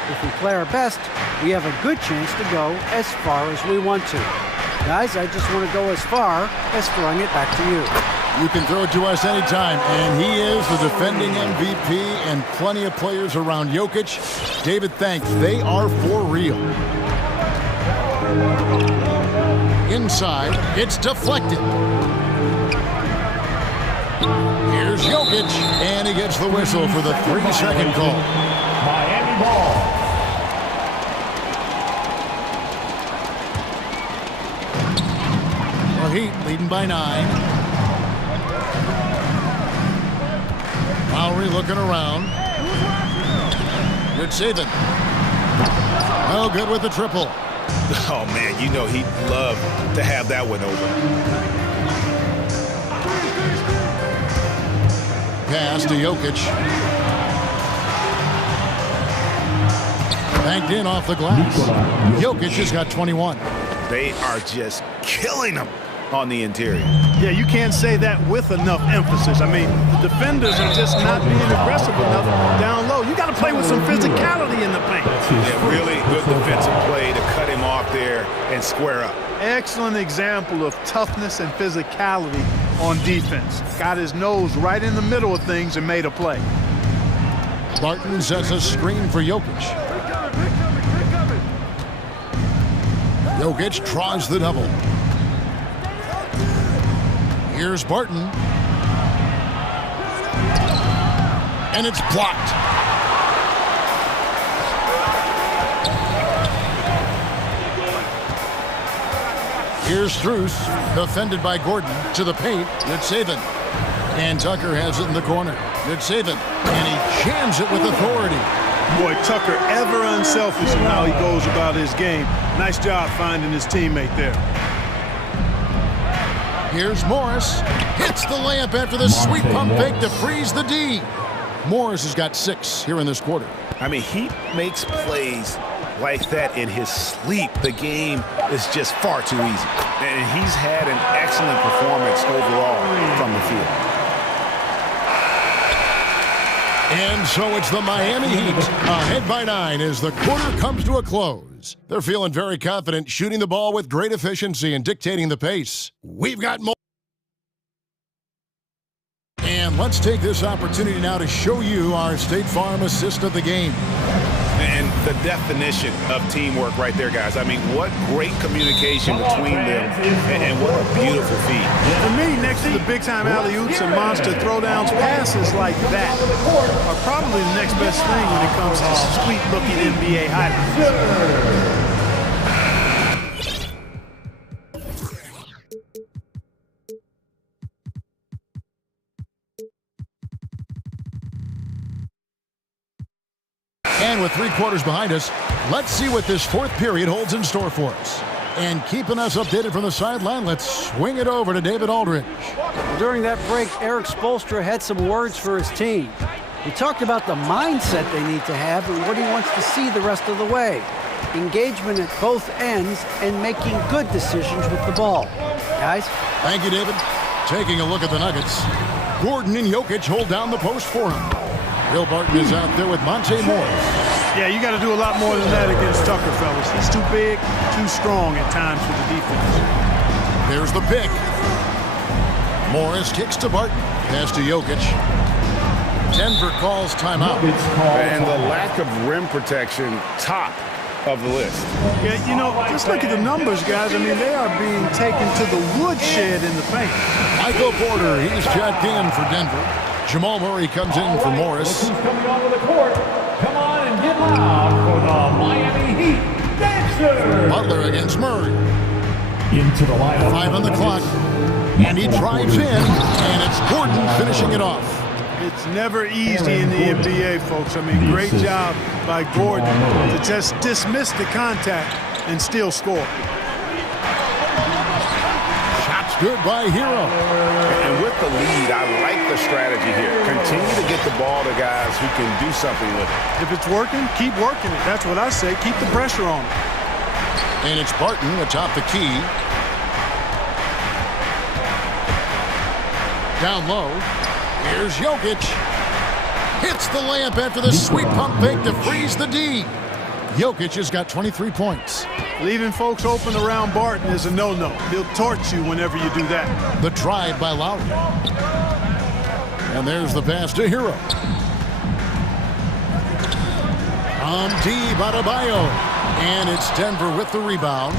If we play our best, we have a good chance to go as far as we want to. Guys, I just want to go as far as throwing it back to you. You can throw it to us anytime, and he is the defending MVP and plenty of players around Jokic. David, thanks. They are for real. Inside, it's deflected. Here's Jokic, and he gets the whistle for the 3-second call. Miami ball. Heat leading by 9. Lowry looking around. Good saving. Oh, good with the triple. Oh, man, you know he'd love to have that one over. Pass to Jokic. Banked in off the glass. Jokic has got 21. They are just killing him on the interior. Yeah, you can't say that with enough emphasis. I mean, the defenders are just not being aggressive enough down low. You got to play with some physicality in the paint. Yeah, really good defensive play to cut him off there and square up. Excellent example of toughness and physicality on defense. Got his nose right in the middle of things and made a play. Barton sets a screen for Jokic. Jokic tries the double. Here's Barton. And it's blocked. Here's Strus, defended by Gordon, to the paint. It's Saban. And Tucker has it in the corner. It's Saban. And he jams it with authority. Boy, Tucker ever unselfish in how he goes about his game. Nice job finding his teammate there. Here's Morris. Hits the layup after the sweet pump fake to freeze the D. Morris has got 6 here in this quarter. I mean, he makes plays like that in his sleep. The game is just far too easy. And he's had an excellent performance overall from the field. And so it's the Miami Heat ahead by 9 as the quarter comes to a close. They're feeling very confident, shooting the ball with great efficiency and dictating the pace. We've got more. And let's take this opportunity now to show you our State Farm assist of the game. And the definition of teamwork right there, guys. I mean, what great communication between them, and what a beautiful feed. For me, next to the big-time alley-oops and monster throwdowns, passes like that are probably the next best thing when it comes to sweet-looking NBA highlights. And with 3 quarters behind us, let's see what this 4th period holds in store for us. And keeping us updated from the sideline, let's swing it over to David Aldridge. During that break, Eric Spoelstra had some words for his team. He talked about the mindset they need to have and what he wants to see the rest of the way. Engagement at both ends and making good decisions with the ball. Guys? Thank you, David. Taking a look at the Nuggets. Gordon and Jokic hold down the post for him. Will Barton is out there with Monte Morris. Yeah, you got to do a lot more than that against Tucker, fellas. He's too big, too strong at times for the defense. There's the pick. Morris kicks to Barton. Pass to Jokic. Denver calls timeout. And the lack of rim protection, top of the list. Yeah, you know, just look at the numbers, guys. I mean, they are being taken to the woodshed in the paint. Michael Porter, he's checked in for Denver. Jamal Murray comes in for Morris. Who's coming onto the court? Come on and get loud for the Miami Heat Dancers. Butler against Murray. Into the lineup. 5 on the clock. And he drives in, and it's Gordon finishing it off. It's never easy in the NBA, folks. I mean, great job by Gordon to just dismiss the contact and still score. Shots good by Hero. And with the lead, I like the strategy here. Continue to get the ball to guys who can do something with it. If it's working, keep working it. That's what I say. Keep the pressure on it. And it's Barton atop the key. Down low. Here's Jokic. Hits the layup after the sweet pump fake to freeze the D. Jokic has got 23 points. Leaving folks open around Barton is a no-no. He'll torch you whenever you do that. The drive by Lowry. And there's the pass to Hero. Adebayo. And it's Denver with the rebound.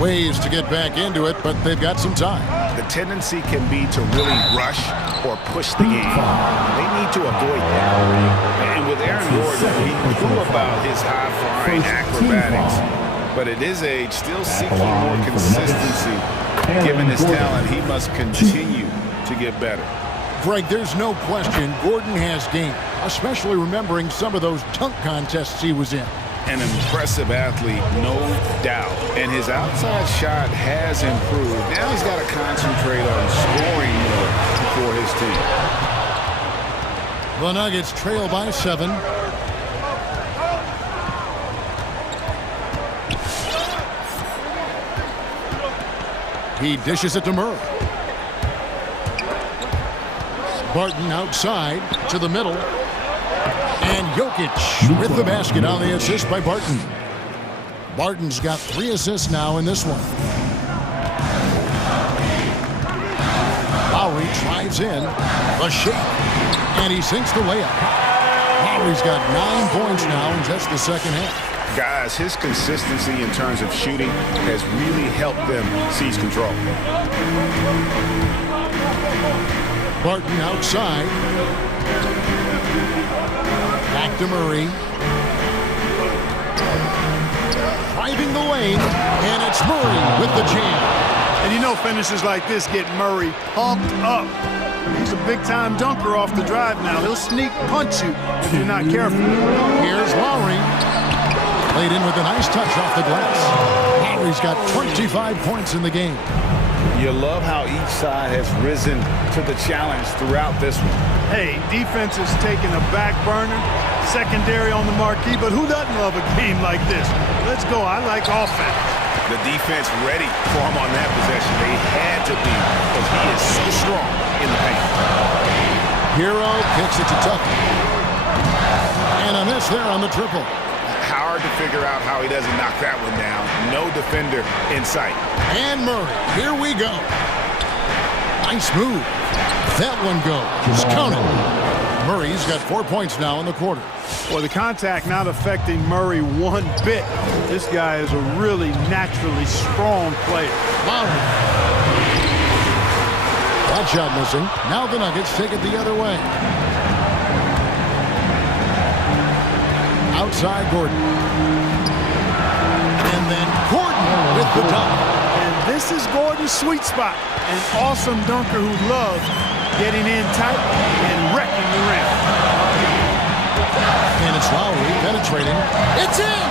Ways to get back into it, but they've got some time. The tendency can be to really rush or push the game. They need to avoid that. And with Aaron Gordon, he knew about his high-flying acrobatics. But at his age, still seeking more consistency. Given his talent, he must continue to get better. Greg, there's no question Gordon has game, especially remembering some of those dunk contests he was in. An impressive athlete, no doubt. And his outside shot has improved. Now he's got to concentrate on scoring more for his team. The Nuggets trail by 7. He dishes it to Murray. Barton outside to the middle. And Jokic with the basket on the assist by Barton. Barton's got 3 assists now in this one. Lowry drives in. The shake. And he sinks the layup. Lowry's got 9 points now in just the second half. Guys, his consistency in terms of shooting has really helped them seize control. Barton outside. Back to Murray. Driving the lane, and it's Murray with the jam. And you know finishes like this get Murray pumped up. He's a big-time dunker off the drive now. He'll sneak punch you if you're not careful. Here's Lowry. Laid in with a nice touch off the glass. Lowry's got 25 points in the game. You love how each side has risen to the challenge throughout this one. Hey, defense is taking a back burner, secondary on the marquee, but who doesn't love a game like this? Let's go. I like offense. The defense ready for him on that possession. They had to be because he is so strong in the paint. Hero kicks it to Tucker. And a miss there on the triple. Hard to figure out how he doesn't knock that one down. No defender in sight. And Murray, here we go. Nice move. That one goes. Count it. Murray's got 4 points now in the quarter. Well, the contact not affecting Murray one bit. This guy is a really naturally strong player. Lowry. That shot missing. Now the Nuggets take it the other way. Outside Gordon. And then Gordon with the dunk. And this is Gordon's sweet spot. An awesome dunker who loves getting in tight and wrecking the rim. And it's Lowry penetrating. It's in!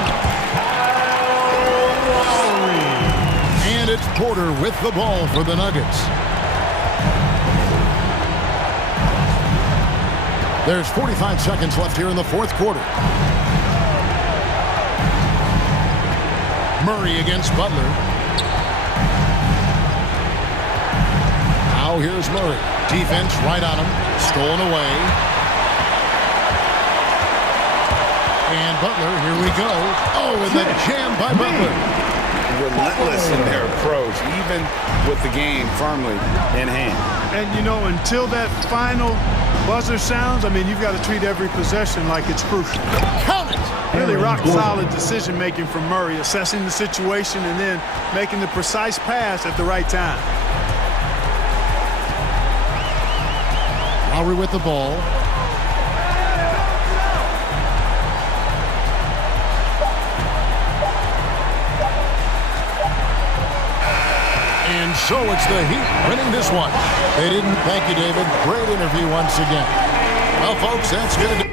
And it's Porter with the ball for the Nuggets. There's 45 seconds left here in the fourth quarter. Murray against Butler. Now here's Murray. Defense right on him. Stolen away. And Butler, here we go. Oh, and the jam by Butler. Relentless in their approach, even with the game firmly in hand. And, you know, until that final buzzer sounds, I mean, you've got to treat every possession like it's crucial. Count it! Really rock-solid decision-making from Murray, assessing the situation and then making the precise pass at the right time. Lowry with the ball. And so it's the Heat winning this one. They didn't. Thank you, David. Great interview once again. Well, folks, that's going to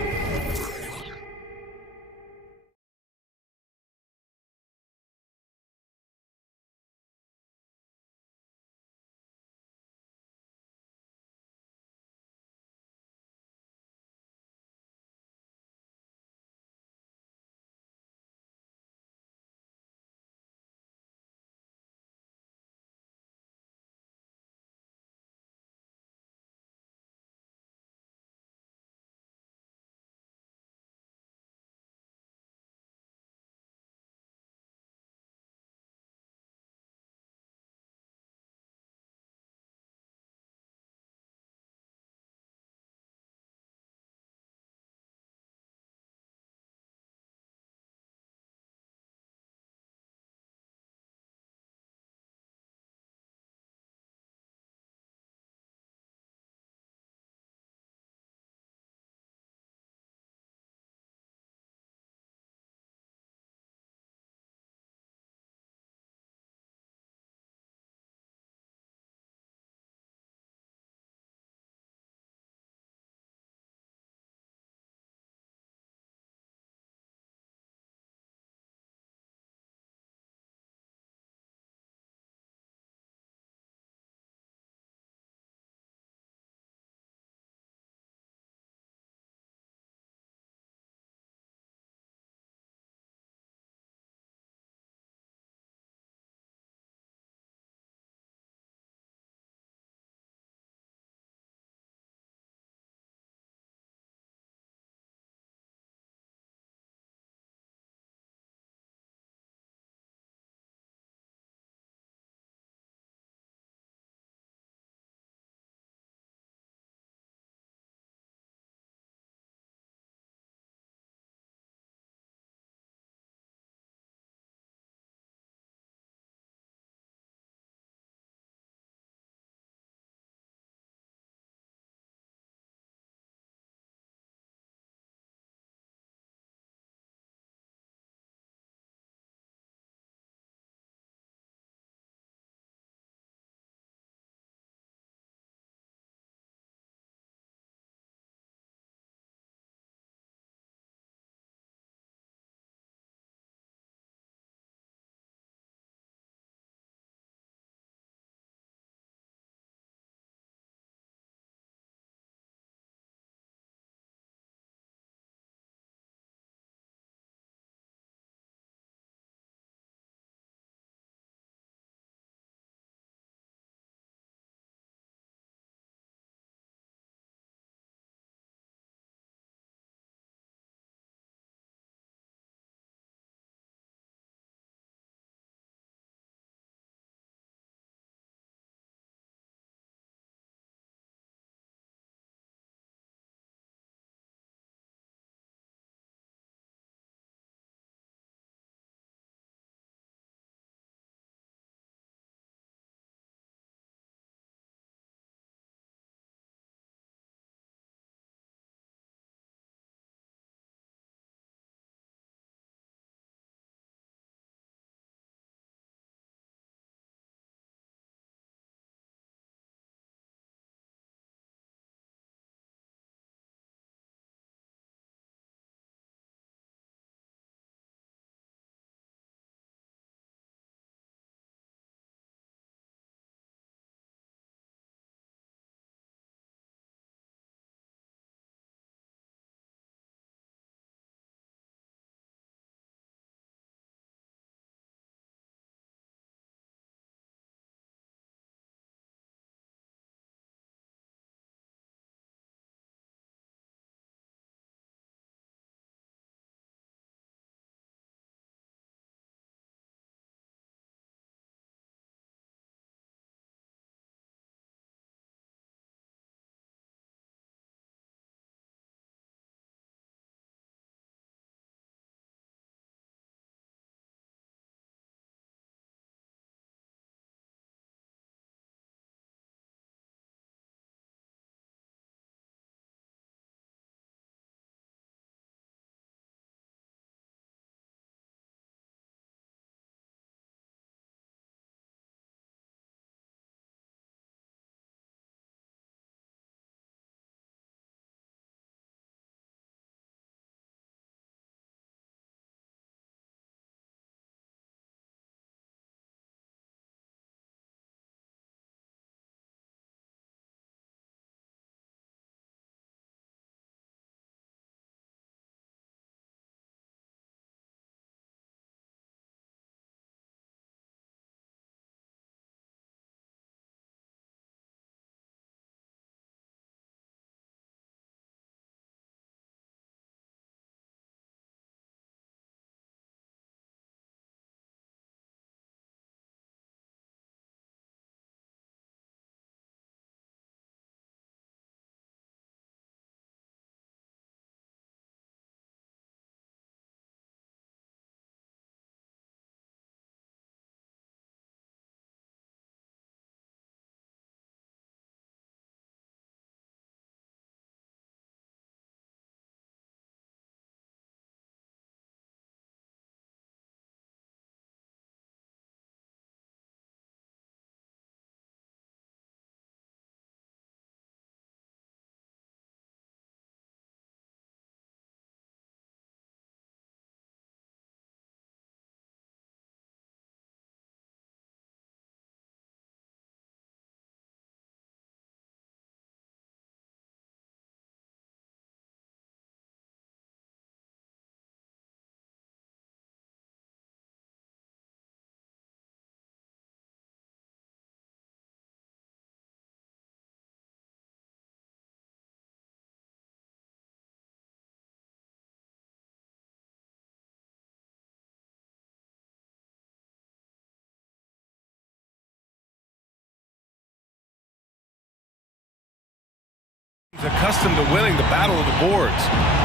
He's accustomed to winning the battle of the boards.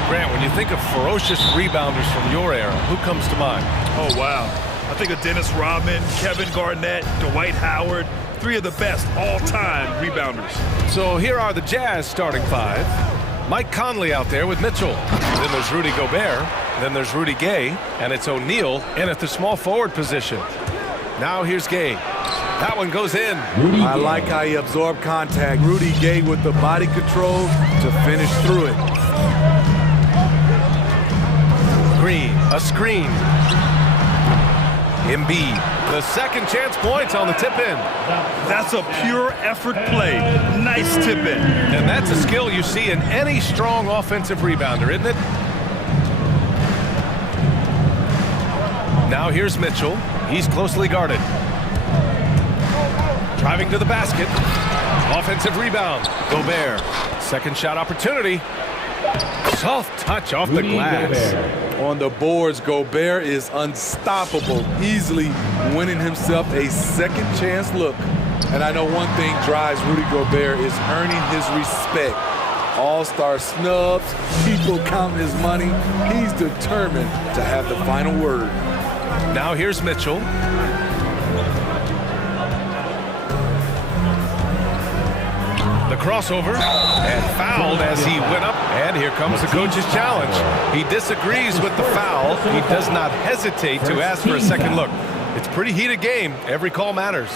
Grant, when you think of ferocious rebounders from your era, who comes to mind? Oh, wow. I think of Dennis Rodman, Kevin Garnett, Dwight Howard, three of the best all-time rebounders. So here are the Jazz starting five. Mike Conley out there with Mitchell. Then there's Rudy Gobert. Then there's Rudy Gay. And it's O'Neal in at the small forward position. Now here's Gay. That one goes in. I like how he absorbed contact. Rudy Gay with the body control to finish through it. Green, a screen. Embiid, the second chance points on the tip-in. That's a pure effort play. Nice tip-in. And that's a skill you see in any strong offensive rebounder, isn't it? Now here's Mitchell. He's closely guarded. Driving to the basket. Offensive rebound. Gobert. Second shot opportunity. Soft touch off the glass. On the boards, Gobert is unstoppable, easily winning himself a second chance look. And I know one thing drives Rudy Gobert is earning his respect. All-star snubs, people counting his money. He's determined to have the final word. Now here's Mitchell. The crossover, and fouled as he went up. And here comes the coach's challenge. He disagrees with the foul. He does not hesitate to ask for a second look. It's a pretty heated game. Every call matters.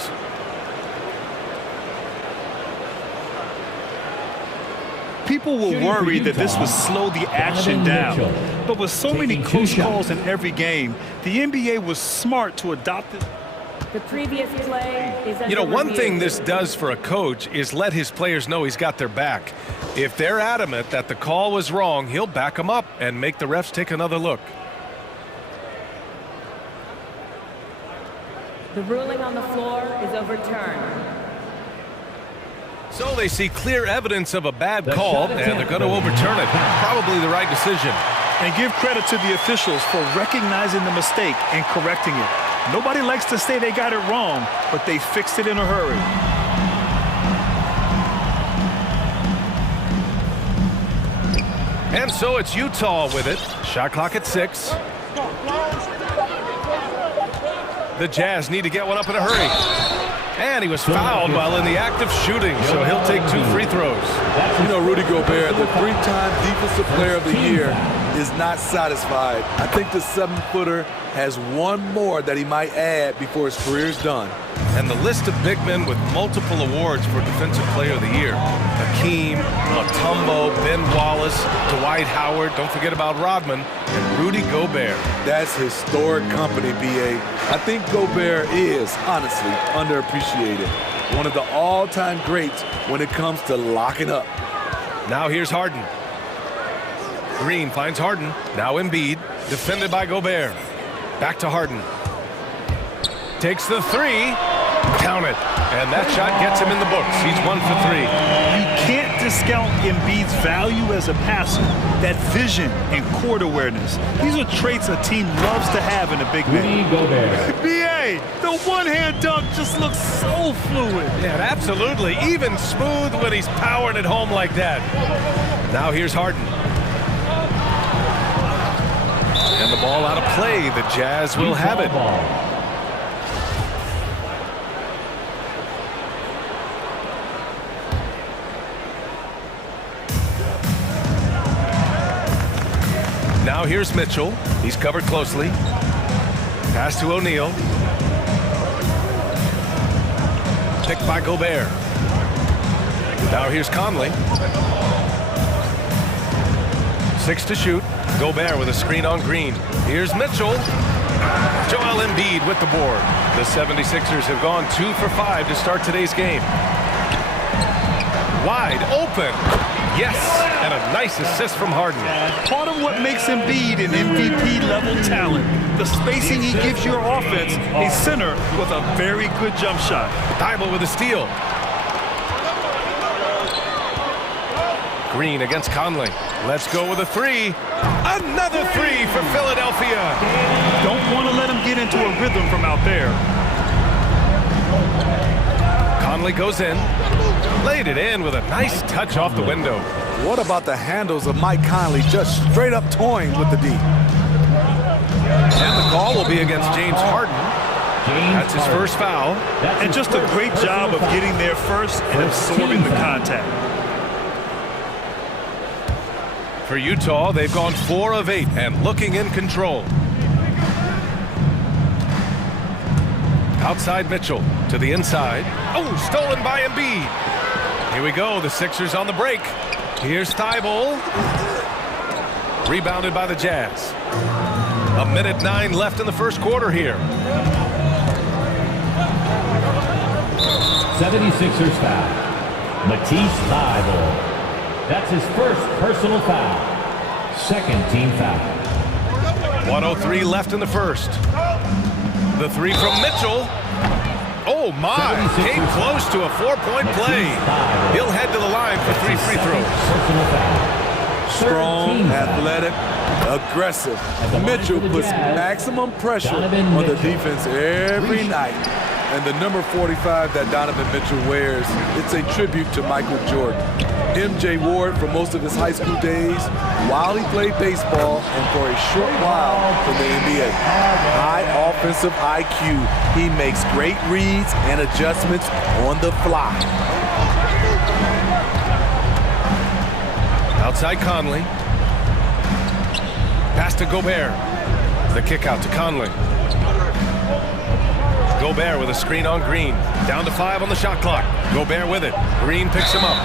People will worry that this would slow the action down. But with so many close calls in every game, the NBA was smart to adopt it. The previous play is You know, one thing this does for a coach is let his players know he's got their back. If they're adamant that the call was wrong, he'll back them up and make the refs take another look. The ruling on the floor is overturned. So they see clear evidence of a bad call, and they're going to overturn it. Probably the right decision. And give credit to the officials for recognizing the mistake and correcting it. Nobody likes to say they got it wrong, but they fixed it in a hurry. And so it's Utah with it. Shot clock at 6. The Jazz need to get one up in a hurry. And he was fouled while in the act of shooting, so he'll take 2 free throws. You know, Rudy Gobert, the 3-time Defensive Player of the Year, is not satisfied. I think the 7-footer has one more that he might add before his career is done. And the list of big men with multiple awards for Defensive Player of the Year. Hakeem, Mutombo, Ben Wallace, Dwight Howard, don't forget about Rodman, and Rudy Gobert. That's historic company, B.A. I think Gobert is, honestly, underappreciated. One of the all-time greats when it comes to locking up. Now here's Harden. Green finds Harden. Now Embiid, defended by Gobert. Back to Harden. Takes the 3. Count it. And that shot gets him in the books. He's 1 for 3. You can't discount Embiid's value as a passer. That vision and court awareness. These are traits a team loves to have in a big man. B.A., the one-hand dunk just looks so fluid. Yeah, absolutely. Even smooth when he's powering it home like that. Now here's Harden. And the ball out of play. The Jazz will have it. Now here's Mitchell. He's covered closely. Pass to O'Neal. Picked by Gobert. Now here's Conley. 6 to shoot. Gobert with a screen on Green. Here's Mitchell. Joel Embiid with the board. The 76ers have gone 2 for 5 to start today's game. Wide open. Yes, and a nice assist from Harden. Part of what makes Embiid an MVP-level talent, the spacing he gives your offense, a center with a very good jump shot. Thibault with a steal. Green against Conley. Let's go with a 3. Another 3 for Philadelphia. Don't want to let him get into a rhythm from out there. Conley goes in. Laid it in with a nice touch off the window. What about the handles of Mike Conley just straight up toying with the D? And the call will be against James Harden. That's his first foul. And just a great job of getting there first and absorbing the contact. For Utah, they've gone 4 of 8 and looking in control. Outside Mitchell to the inside. Oh, stolen by Embiid. Here we go, the Sixers on the break. Here's Thibault. Rebounded by the Jazz. 1:09 left in the first quarter here. 76ers foul. Matisse Thibault. That's his first personal foul. Second team foul. 1:03 left in the first. The three from Mitchell. Oh my, came close to a 4-point play. He'll head to the line for 3 free throws. Strong, athletic, aggressive. Mitchell puts maximum pressure on the defense every night. And the number 45 that Donovan Mitchell wears, it's a tribute to Michael Jordan. MJ wore it for most of his high school days while he played baseball and for a short while in the NBA. High offensive IQ. He makes great reads and adjustments on the fly. Outside Conley. Pass to Gobert. The kick out to Conley. Gobert with a screen on Green. Down to 5 on the shot clock. Gobert with it. Green picks him up.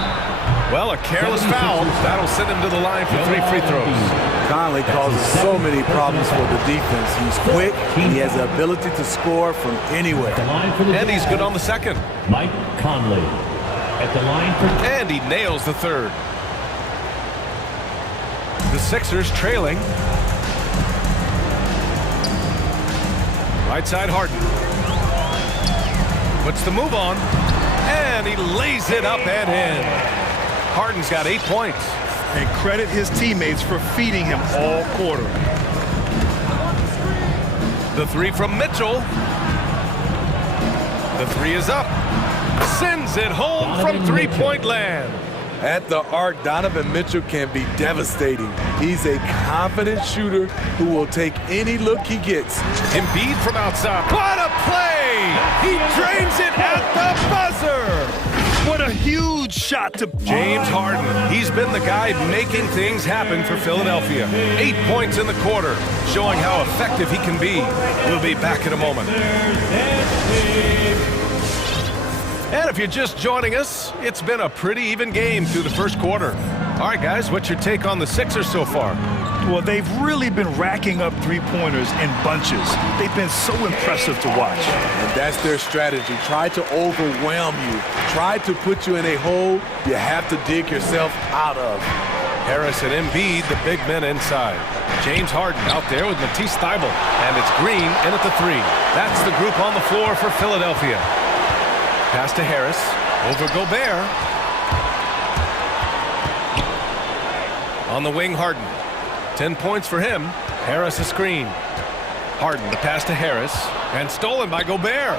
Well, a careless foul. That'll send him to the line for 3 free throws. Conley causes so many problems for the defense. He's quick. He has the ability to score from anywhere. And he's good on the second. Mike Conley at the line for... And he nails the third. The Sixers trailing. Right side Harden. Puts the move on. And he lays it up and in. Harden's got 8 points. And credit his teammates for feeding him all quarter. The three from Mitchell. The three is up. Sends it home from three-point land. At the arc, Donovan Mitchell can be devastating. He's a confident shooter who will take any look he gets. Embiid from outside. What a play! He drains it at the buzzer! What a huge shot to James Harden. He's been the guy making things happen for Philadelphia. 8 points in the quarter, showing how effective he can be. We'll be back in a moment. And if you're just joining us, it's been a pretty even game through the first quarter. All right, guys, what's your take on the Sixers so far? Well, they've really been racking up three-pointers in bunches. They've been so impressive to watch. And that's their strategy. Try to overwhelm you. Try to put you in a hole you have to dig yourself out of. Harris and Embiid, the big men inside. James Harden out there with Matisse Thibault. And it's Green in at the three. That's the group on the floor for Philadelphia. Pass to Harris. Over Gobert. On the wing, Harden. 10 points for him. Harris a screen. Harden, the pass to Harris. And stolen by Gobert.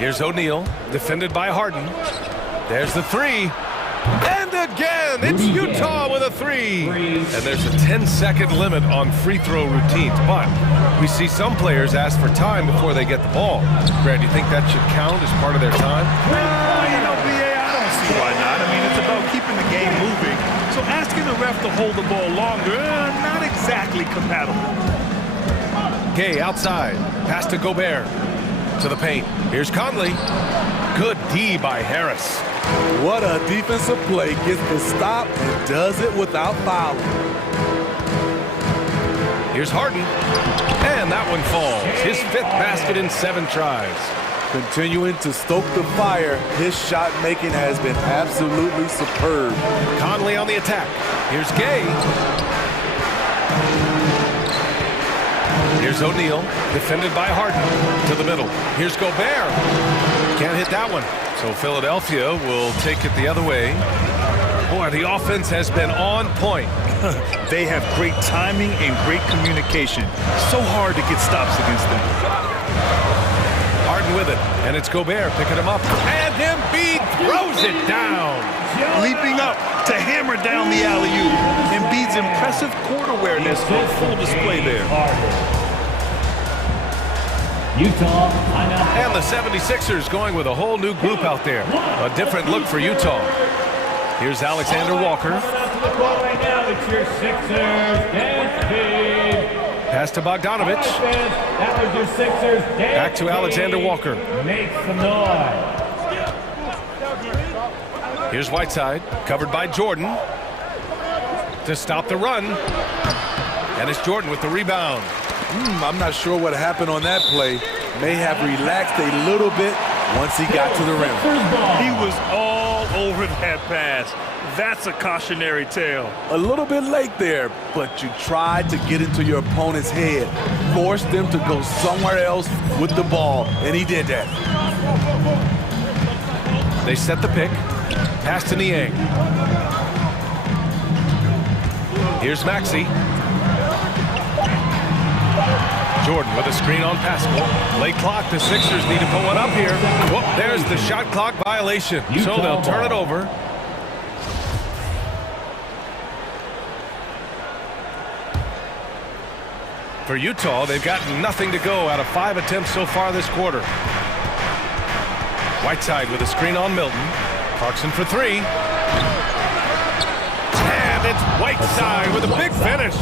Here's O'Neal, defended by Harden. There's the three. And again, it's Utah with a three. And there's a 10-second limit on free throw routines. But we see some players ask for time before they get the ball. Brad, do you think that should count as part of their time? You know, BA, I don't see why not. I mean, it's about keeping the game moving. So asking the ref to hold the ball longer, not exactly compatible. Gay outside. Pass to Gobert. To the paint. Here's Conley. Good D by Harris. What a defensive play. Gets the stop and does it without fouling. Here's Harden. And that one falls. His 5th basket in 7 tries. Continuing to stoke the fire, his shot making has been absolutely superb. Conley on the attack. Here's Gay. Here's O'Neal, defended by Harden. To the middle. Here's Gobert. Can't hit that one. So Philadelphia will take it the other way. Boy, the offense has been on point. They have great timing and great communication. So hard to get stops against them. Harden Jordan with it, and it's Gobert picking him up. And Embiid throws it down. Leaping up to hammer down the alley-oop. Embiid's impressive court awareness on full display there. Utah, and the 76ers going with a whole new group out there. A different look for Utah. Here's Alexander Walker. Right now, it's your Sixers, dance team. Pass to Bogdanovich. That was your Sixers, dance Back to Alexander Walker. Make some noise. Here's Whiteside, covered by Jordan. To stop the run. And it's Jordan with the rebound. I'm not sure what happened on that play. May have relaxed a little bit once he got to the rim. He was all over that pass. That's a cautionary tale. A little bit late there, but you tried to get into your opponent's head. Forced them to go somewhere else with the ball, and he did that. They set the pick. Pass to Niang. Here's Maxey. Jordan with a screen on Pascal. Late clock, the Sixers need to put one up here. Whoop, there's the shot clock violation. So they'll turn it over. For Utah, they've got nothing to go out of 5 attempts so far this quarter. Whiteside with a screen on Milton. Clarkson for 3. And it's Whiteside with a big finish.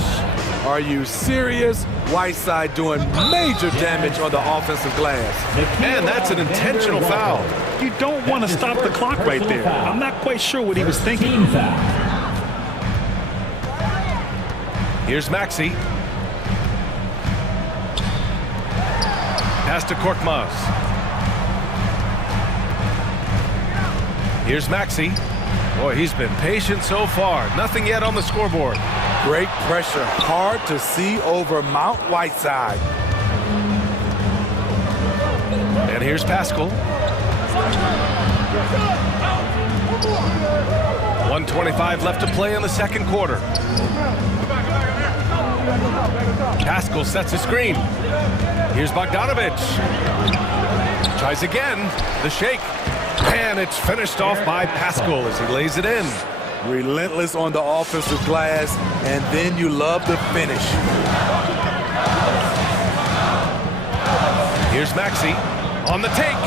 Are you serious? Whiteside doing major damage on the offensive glass. And that's an intentional foul. You don't want to stop the clock right there. I'm not quite sure what he was thinking. Here's Maxey. Pass to Korkmaz. Here's Maxey. Boy, he's been patient so far. Nothing yet on the scoreboard. Great pressure. Hard to see over Mount Whiteside. And here's Pascal. 1:25 left to play in the second quarter. Pascal sets a screen. Here's Bogdanovich. Tries again. The shake. And it's finished off by Pascal as he lays it in. Relentless on the offensive glass, and then you love the finish. Here's Maxey on the take.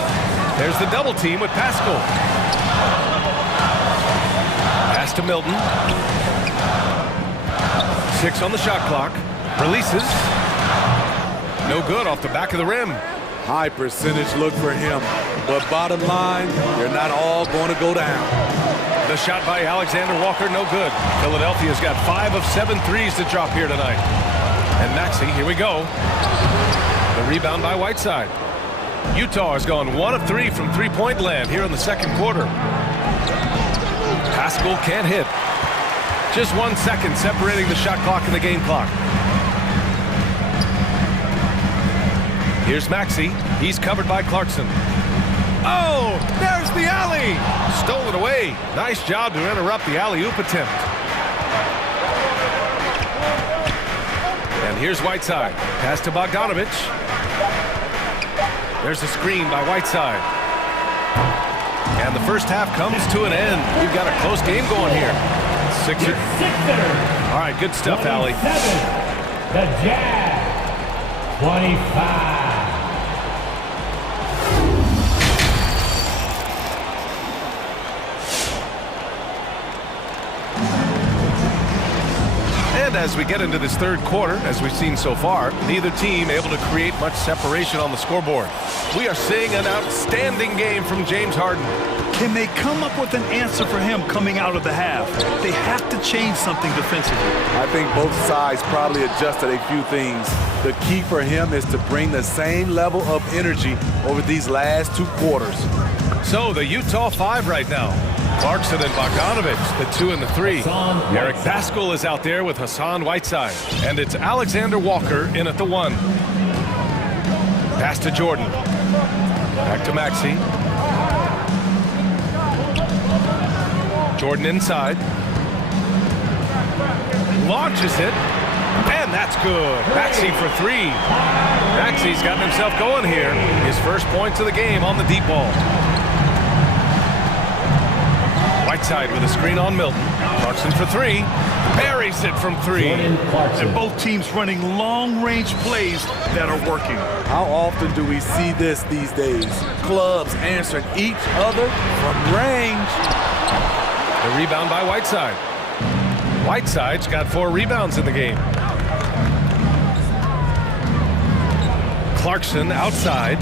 There's the double team with Pascal. Pass to Milton. 6 on the shot clock. Releases. No good off the back of the rim. High percentage look for him. But bottom line, they're not all going to go down. The shot by Alexander Walker, no good. Philadelphia's got 5 of 7 threes to drop here tonight. And Maxey, here we go. The rebound by Whiteside. Utah has gone 1 of 3 from three-point land here in the second quarter. Pascal can't hit. Just 1 second separating the shot clock and the game clock. Here's Maxey. He's covered by Clarkson. Oh, there's the alley. Stolen away. Nice job to interrupt the alley-oop attempt. And here's Whiteside. Pass to Bogdanovich. There's a screen by Whiteside. And the first half comes to an end. We've got a close game going here. Sixers. All right, good stuff, Allie. The Jazz, 25. And as we get into this third quarter, as we've seen so far, neither team able to create much separation on the scoreboard. We are seeing an outstanding game from James Harden. Can they come up with an answer for him coming out of the half? They have to change something defensively. I think both sides probably adjusted a few things. The key for him is to bring the same level of energy over these last 2 quarters. So the Utah 5 right now. Clarkson and Bogdanovich, the 2 and the 3. Eric Pascal is out there with Hassan Whiteside. And it's Alexander Walker in at the 1. Pass to Jordan. Back to Maxey. Jordan inside. Launches it. And that's good. Maxey for three. Maxey's gotten himself going here. His first points of the game on the deep ball. Whiteside with a screen on Milton. Clarkson for three. Buries it from three. And both teams running long-range plays that are working. How often do we see this these days? Clubs answering each other from range. The rebound by Whiteside. Whiteside's got 4 rebounds in the game. Clarkson outside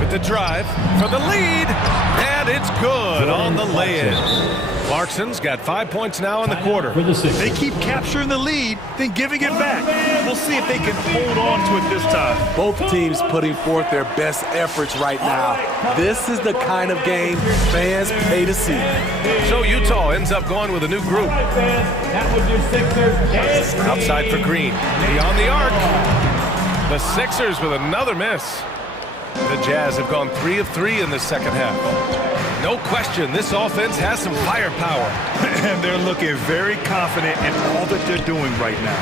with the drive for the lead, and it's good on the lay-in. Clarkson's got 5 points now in the quarter. They keep capturing the lead, then giving it back. We'll see if they can hold on to it this time. Both teams putting forth their best efforts right now. This is the kind of game fans pay to see. So Utah ends up going with a new group. Outside for Green. Beyond the arc. The Sixers with another miss. The Jazz have gone 3 of 3 in the second half. No question, this offense has some firepower. And they're looking very confident in all that they're doing right now.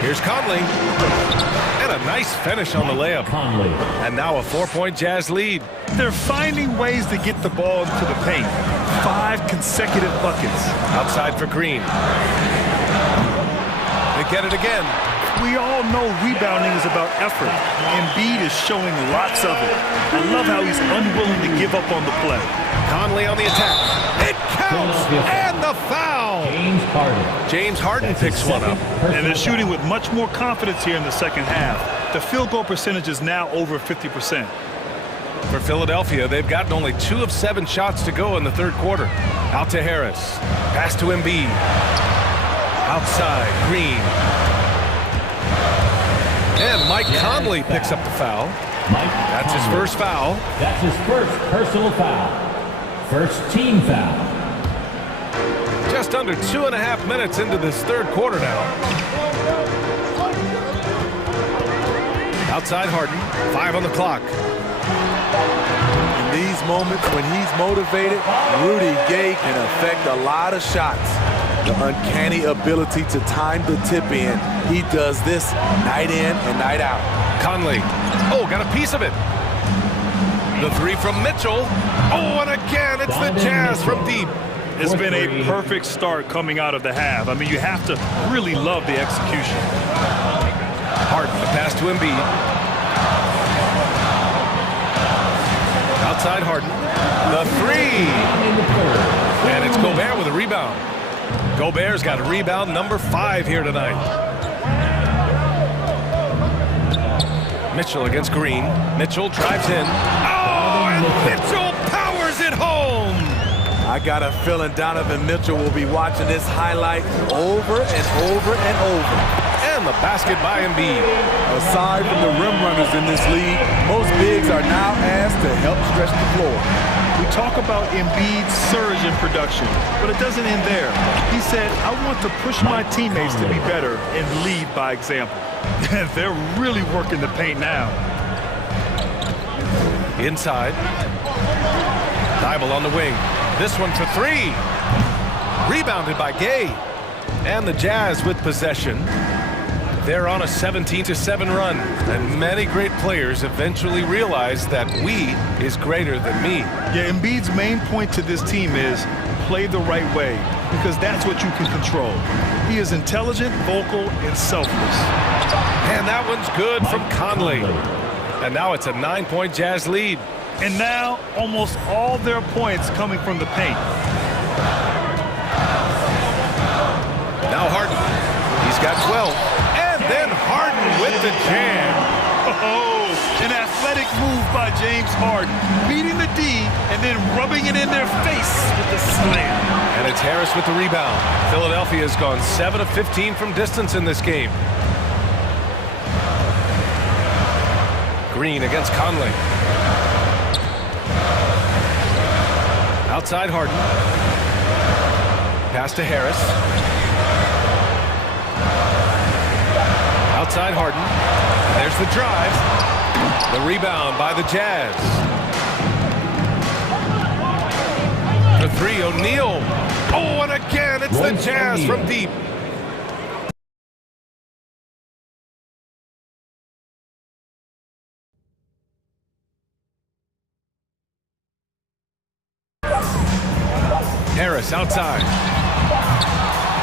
Here's Conley. And a nice finish on the layup. Conley. And now a 4-point Jazz lead. They're finding ways to get the ball into the paint. 5 consecutive buckets. Outside for Green. They get it again. We all know rebounding is about effort. Embiid is showing lots of it. I love how he's unwilling to give up on the play. Conley on the attack. It counts! And the foul! James Harden picks one up. And they're shooting with much more confidence here in the second half. The field goal percentage is now over 50%. For Philadelphia, they've gotten only 2 of 7 shots to go in the third quarter. Out to Harris. Pass to Embiid. Outside, Green. And Mike Conley picks up the foul. That's his first foul. That's his first personal foul. First team foul. Just under 2.5 minutes into this third quarter now. Outside Harden, 5 on the clock. In these moments when he's motivated, Rudy Gay can affect a lot of shots. The uncanny ability to time the tip in. He does this night in and night out. Conley. Oh, got a piece of it. The 3 from Mitchell. Oh, and again, it's the Jazz from deep. It's been a perfect start coming out of the half. I mean, you have to really love the execution. Harden, the pass to Embiid. Outside Harden. The 3. And it's Gobert with a rebound. Gobert's got a rebound number 5 here tonight. Mitchell against Green. Mitchell drives in. Oh, and Mitchell powers it home. I got a feeling Donovan Mitchell will be watching this highlight over and over and over. And the basket by Embiid. Aside from the rim runners in this league, most bigs are now asked to help stretch the floor. We talk about Embiid's surge in production, but it doesn't end there. He said, I want to push my teammates to be better and lead by example. They're really working the paint now. Inside. Thibault on the wing. This one for 3. Rebounded by Gay. And the Jazz with possession. They're on a 17-7 run, and many great players eventually realize that we is greater than me. Yeah, Embiid's main point to this team is play the right way, because that's what you can control. He is intelligent, vocal, and selfless. And that one's good from Conley. And now it's a 9-point Jazz lead. And now almost all their points coming from the paint. Now Harden. He's got 12. Then Harden with the jam. Oh, an athletic move by James Harden. Beating the D and then rubbing it in their face with the slam. And it's Harris with the rebound. Philadelphia has gone 7 of 15 from distance in this game. Green against Conley. Outside Harden. Pass to Harris. Outside Harden. There's the drive. The rebound by the Jazz. For 3, O'Neal. Oh, and again, it's the Jazz from deep. Harris outside.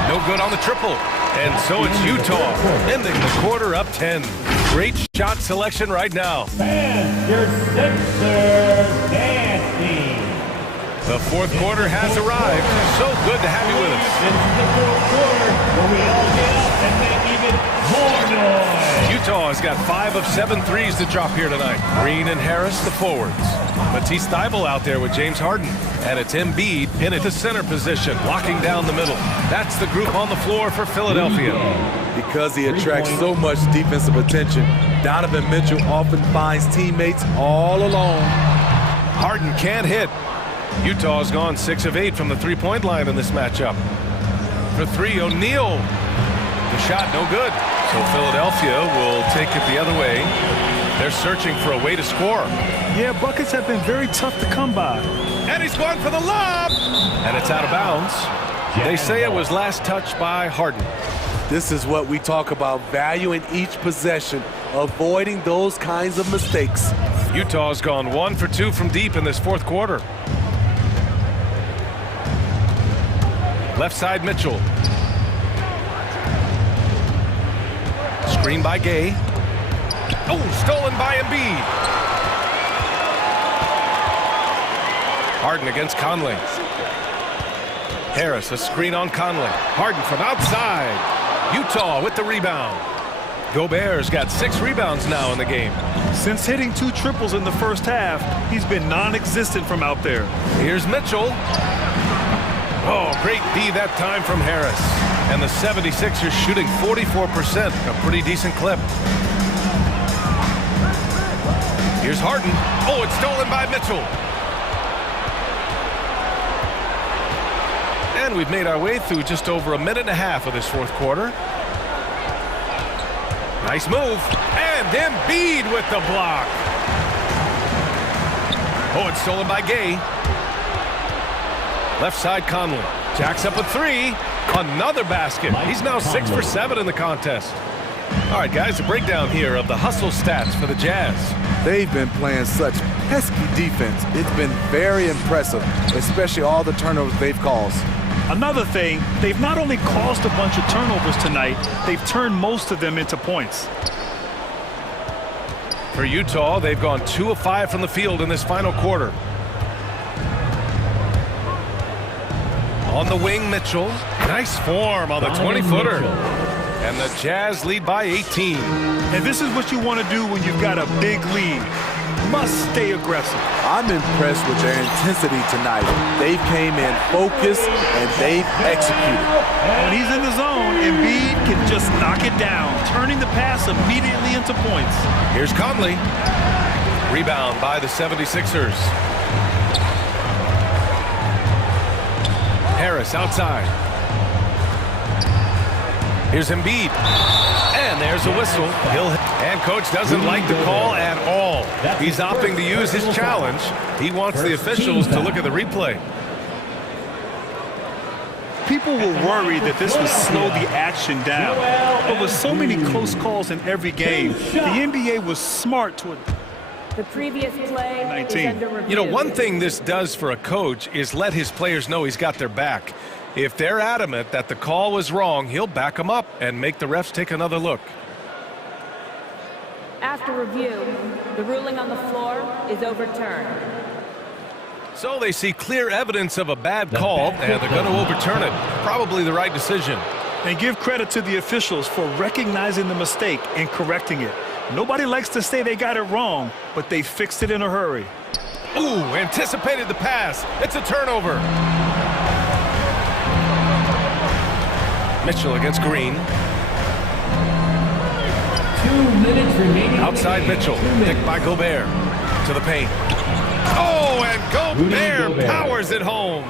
No good on the triple. And so it's Utah ending the quarter up 10. Great shot selection right now. And your Sixers dancing. The fourth quarter has arrived. So good to have you with us. This is the fourth quarter where we all get up and make even more noise. Utah has got 5 of 7 threes to drop here tonight. Green and Harris, the forwards. Matisse Thybulle out there with James Harden. And it's Embiid in at the center position, locking down the middle. That's the group on the floor for Philadelphia. Because he attracts so much defensive attention, Donovan Mitchell often finds teammates all alone. Harden can't hit. Utah's gone 6 of 8 from the three-point line in this matchup. For 3, O'Neal. The shot no good. So Philadelphia will take it the other way. They're searching for a way to score. Yeah, buckets have been very tough to come by. And he's going for the lob. And it's out of bounds. They say it was last touched by Harden. This is what we talk about, valuing each possession, avoiding those kinds of mistakes. Utah's gone 1 for 2 from deep in this fourth quarter. Left side, Mitchell. Screen by Gay. Oh, stolen by Embiid. Harden against Conley. Harris, a screen on Conley. Harden from outside. Utah with the rebound. Gobert's got 6 rebounds now in the game. Since hitting 2 triples in the first half, he's been non-existent from out there. Here's Mitchell. Oh, great D that time from Harris. And the 76ers shooting 44%, a pretty decent clip. Here's Harden. Oh, it's stolen by Mitchell. And we've made our way through just over a minute and a half of this fourth quarter. Nice move. And Embiid with the block. Oh, it's stolen by Gay. Left side, Conley. Jacks up a 3. Another basket. He's now 6 for 7 in the contest. All right, guys, a breakdown here of the hustle stats for the Jazz. They've been playing such pesky defense. It's been very impressive, especially all the turnovers they've caused. Another thing, they've not only caused a bunch of turnovers tonight, they've turned most of them into points. For Utah, they've gone 2 of 5 from the field in this final quarter. On the wing, Mitchell. Nice form on the 20-footer. And the Jazz lead by 18. And this is what you want to do when you've got a big lead. Must stay aggressive. I'm impressed with their intensity tonight. They came in focused and they've executed. When he's in the zone, Embiid can just knock it down, turning the pass immediately into points. Here's Conley. Rebound by the 76ers. Harris outside. Here's Embiid. And there's a whistle. And coach doesn't like the call at all. He's opting to use his challenge. He wants the officials to look at the replay. People were worried that this would slow the action down. But with so many close calls in every game, the NBA was smart to it. The previous play 19. is under review. You know, one thing this does for a coach is let his players know he's got their back. If they're adamant that the call was wrong, he'll back them up and make the refs take another look. After review, the ruling on the floor is overturned. So they see clear evidence of a bad call, and they're going to overturn it. Probably the right decision. And give credit to the officials for recognizing the mistake and correcting it. Nobody likes to say they got it wrong, but they fixed it in a hurry. Ooh, anticipated the pass. It's a turnover. Mitchell against Green. 2 minutes remaining. Outside Mitchell, picked by Gobert. To the paint. Oh, and Gobert powers it home.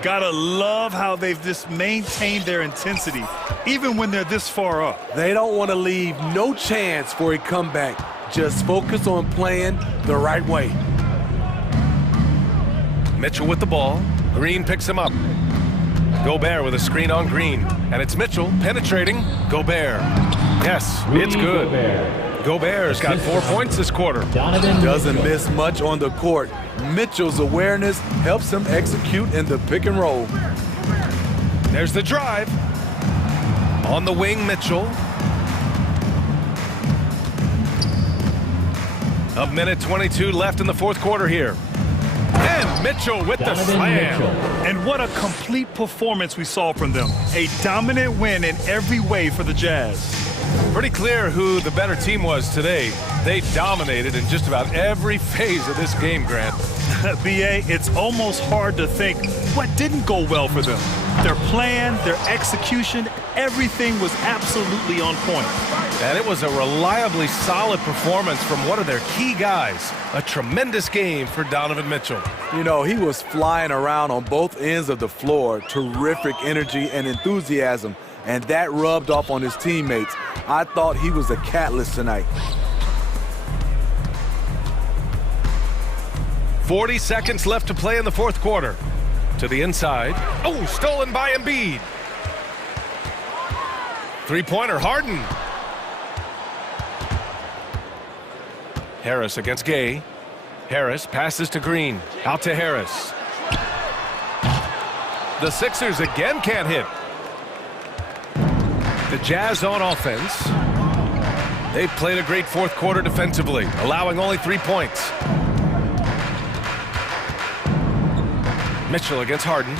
Gotta love how they've just maintained their intensity, even when they're this far up. They don't want to leave no chance for a comeback. Just focus on playing the right way. Mitchell with the ball. Green picks him up. Gobert with a screen on Green. And it's Mitchell penetrating. Gobert. Yes, it's good. Go Bears got 4 points this quarter. Doesn't miss much on the court. Mitchell's awareness helps him execute in the pick and roll. There's the drive. On the wing, Mitchell. A minute 22 left in the fourth quarter here. And Mitchell with the slam. And what a complete performance we saw from them. A dominant win in every way for the Jazz. Pretty clear who the better team was today. They dominated in just about every phase of this game, Grant. B.A., it's almost hard to think what didn't go well for them. Their plan, their execution, everything was absolutely on point. And it was a reliably solid performance from one of their key guys. A tremendous game for Donovan Mitchell. You know, he was flying around on both ends of the floor. Terrific energy and enthusiasm. And that rubbed off on his teammates. I thought he was a catalyst tonight. 40 seconds left to play in the fourth quarter. To the inside. Oh, stolen by Embiid. Three-pointer, Harden. Harris against Gay. Harris passes to Green. Out to Harris. The Sixers again can't hit. The Jazz on offense. They've played a great fourth quarter defensively, allowing only 3 points. Mitchell against Harden.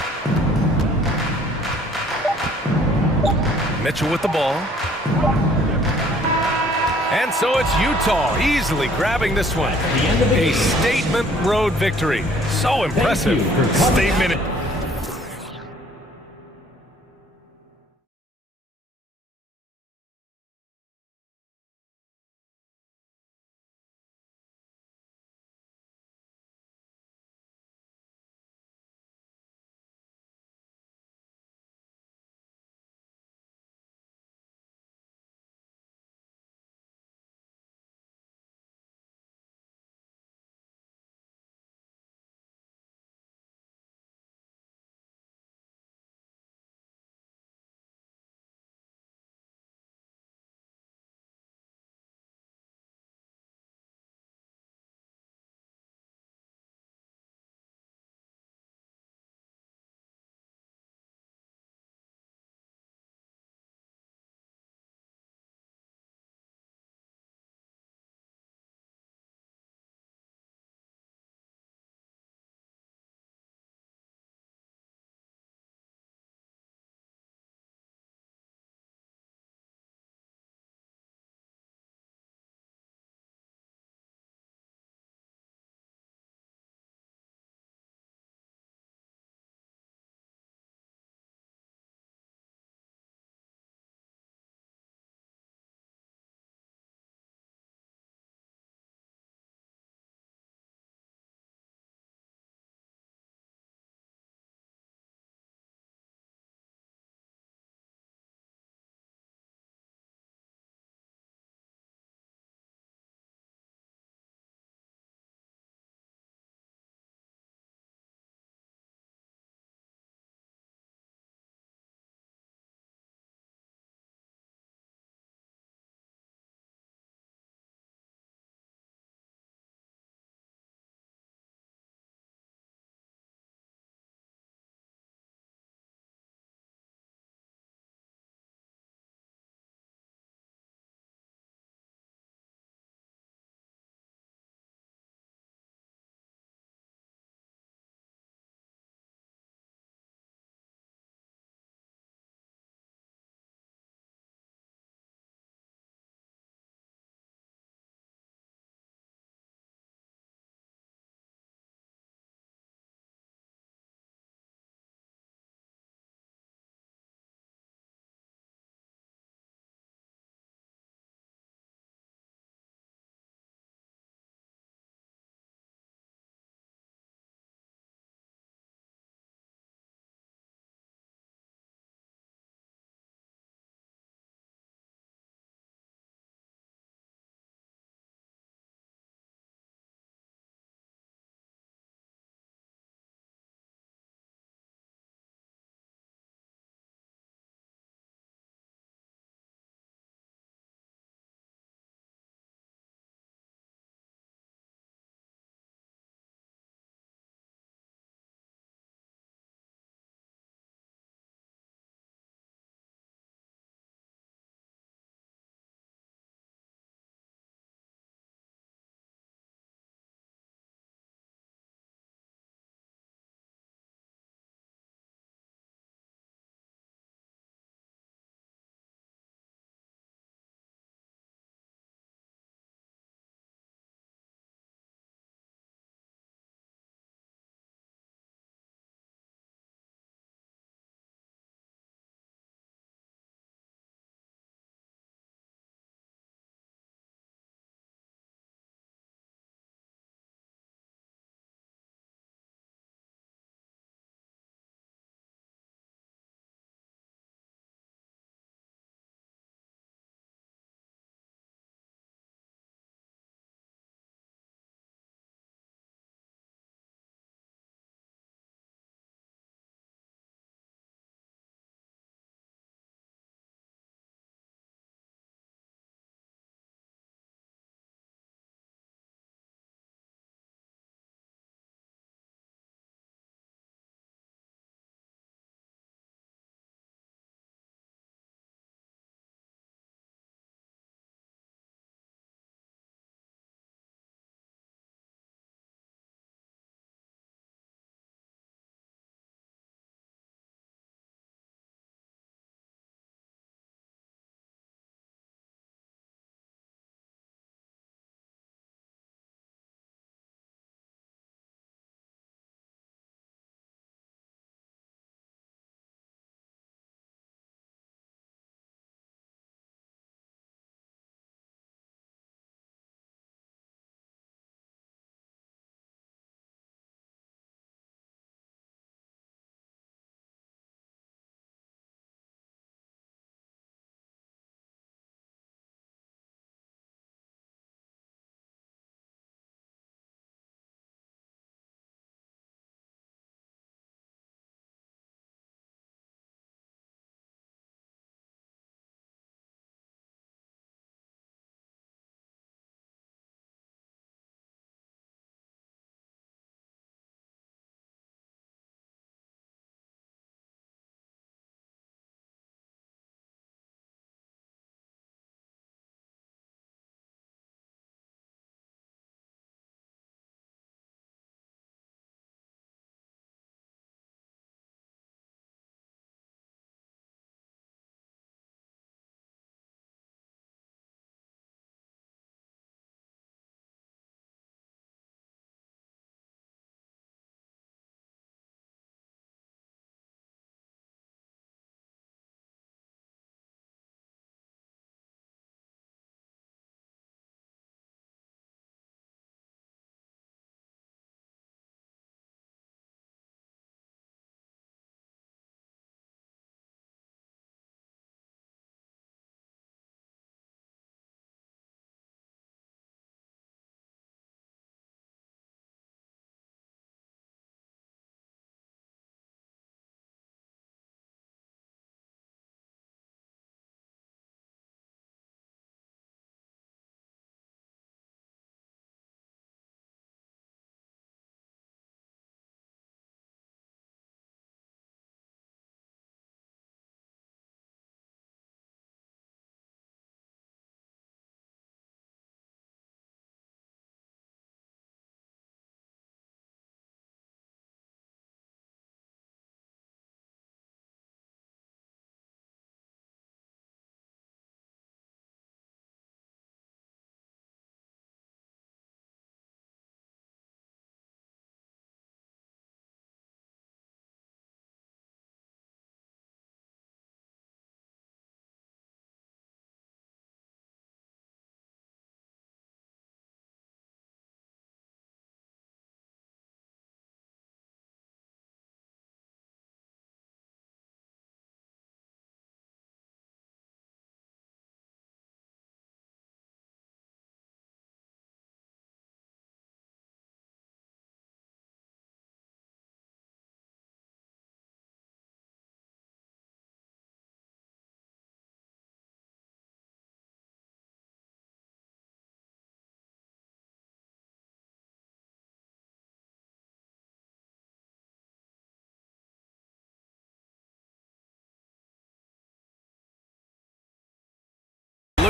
Mitchell with the ball. And so it's Utah easily grabbing this one. A statement road victory. So impressive. Statement.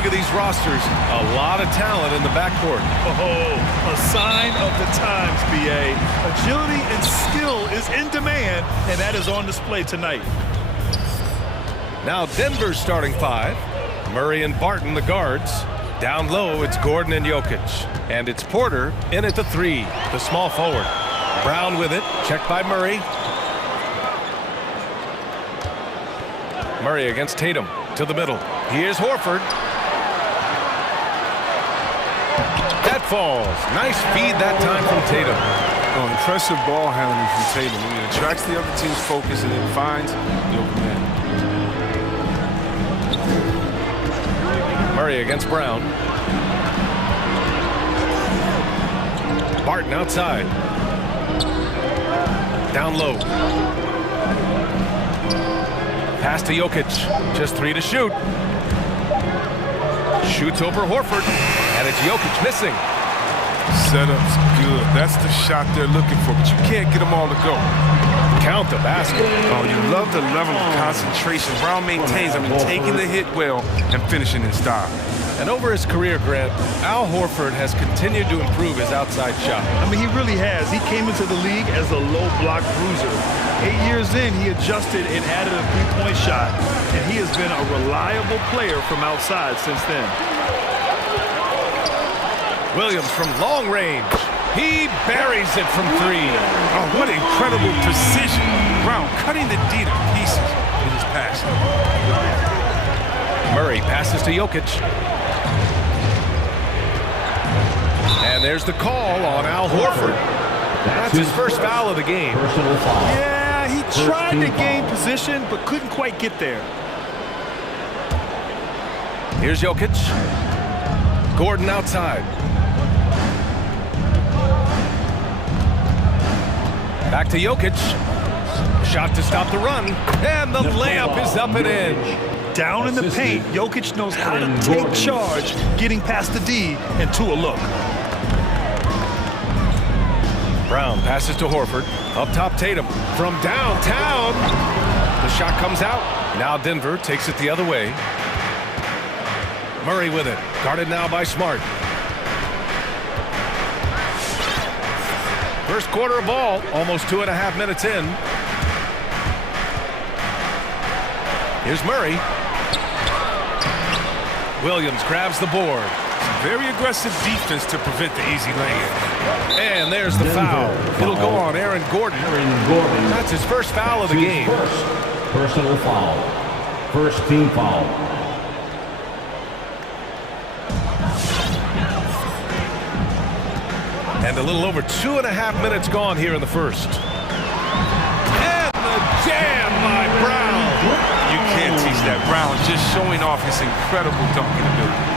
at these rosters. A lot of talent in the backcourt. Oh, a sign of the times, B.A. Agility and skill is in demand, and that is on display tonight. Now Denver's starting five. Murray and Barton, the guards. Down low, it's Gordon and Jokic. And it's Porter in at the three, the small forward. Brown with it, checked by Murray. Murray against Tatum, to the middle. Here's Horford. That falls. Nice feed that time from Tatum. Oh, impressive ball handling from Tatum. He attracts the other team's focus and then finds the open man. Murray against Brown. Barton outside. Down low. Pass to Jokic. Just three to shoot. Shoots over Horford. And it's Jokic missing. Setup's good. That's the shot they're looking for, but you can't get them all to go. Count the basket. Oh, you love the level of concentration Brown maintains. I mean, taking the hit well and finishing in style. And over his career, Grant, Al Horford has continued to improve his outside shot. I mean, he really has. He came into the league as a low block bruiser. 8 years in, he adjusted and added a three-point shot, and he has been a reliable player from outside since then. Williams from long range. He buries it from three. Oh, what incredible precision. Brown cutting the D to pieces with his pass. Murray passes to Jokic. And there's the call on Al Horford. That's his first foul of the game. Yeah, he tried to gain position, but couldn't quite get there. Here's Jokic. Gordon outside. Back to Jokic. Shot to stop the run. And the layup is up and in. Down in the paint, Jokic knows how to take charge, getting past the D and to a look. Brown passes to Horford. Up top, Tatum. From downtown. The shot comes out. Now Denver takes it the other way. Murray with it. Guarded now by Smart. First quarter of ball. Almost 2.5 minutes in. Here's Murray. Williams grabs the board. Very aggressive defense to prevent the easy lay-in. And there's the foul. It'll go on Aaron Gordon. That's his first foul of the game. Personal foul. First team foul. And a little over 2.5 minutes gone here in the first. And the jam by Brown. You can't teach that. Brown just showing off his incredible dunking ability.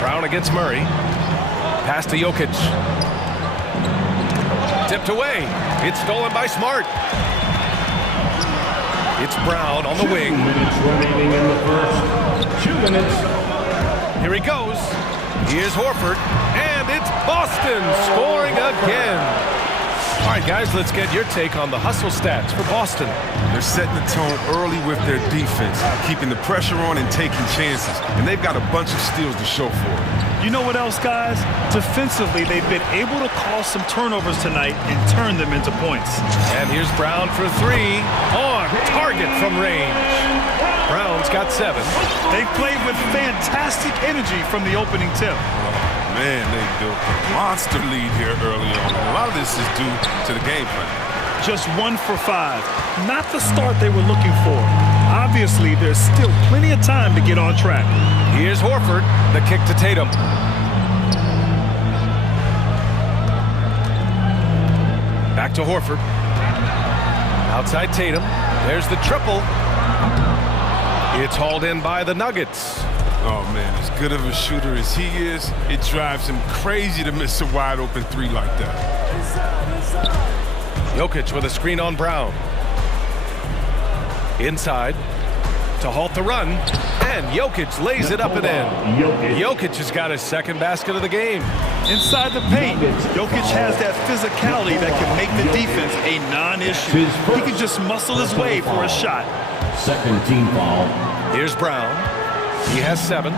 Brown against Murray. Pass to Jokic. Tipped away. It's stolen by Smart. It's Brown on the wing. 2 minutes remaining in the first. 2 minutes. Here he goes. Here's Horford. And it's Boston scoring again. All right, guys, let's get your take on the hustle stats for Boston. They're setting the tone early with their defense, keeping the pressure on and taking chances. And they've got a bunch of steals to show for it. You know what else, guys? Defensively, they've been able to cause some turnovers tonight and turn them into points. And here's Brown for three. On target from range. Brown's got 7. They've played with fantastic energy from the opening tip. Man, they built a monster lead here early on. A lot of this is due to the game plan. Just 1 for 5. Not the start they were looking for. Obviously, there's still plenty of time to get on track. Here's Horford. The kick to Tatum. Back to Horford. Outside Tatum. There's the triple. It's hauled in by the Nuggets. Oh, man, as good of a shooter as he is, it drives him crazy to miss a wide-open 3 like that. Jokic with a screen on Brown. Inside to halt the run. And Jokic lays it up and in. Jokic has got his second basket of the game. Inside the paint, Jokic has that physicality that can make the defense a non-issue. He can just muscle his way for a shot. Second team foul. Here's Brown. He has 7.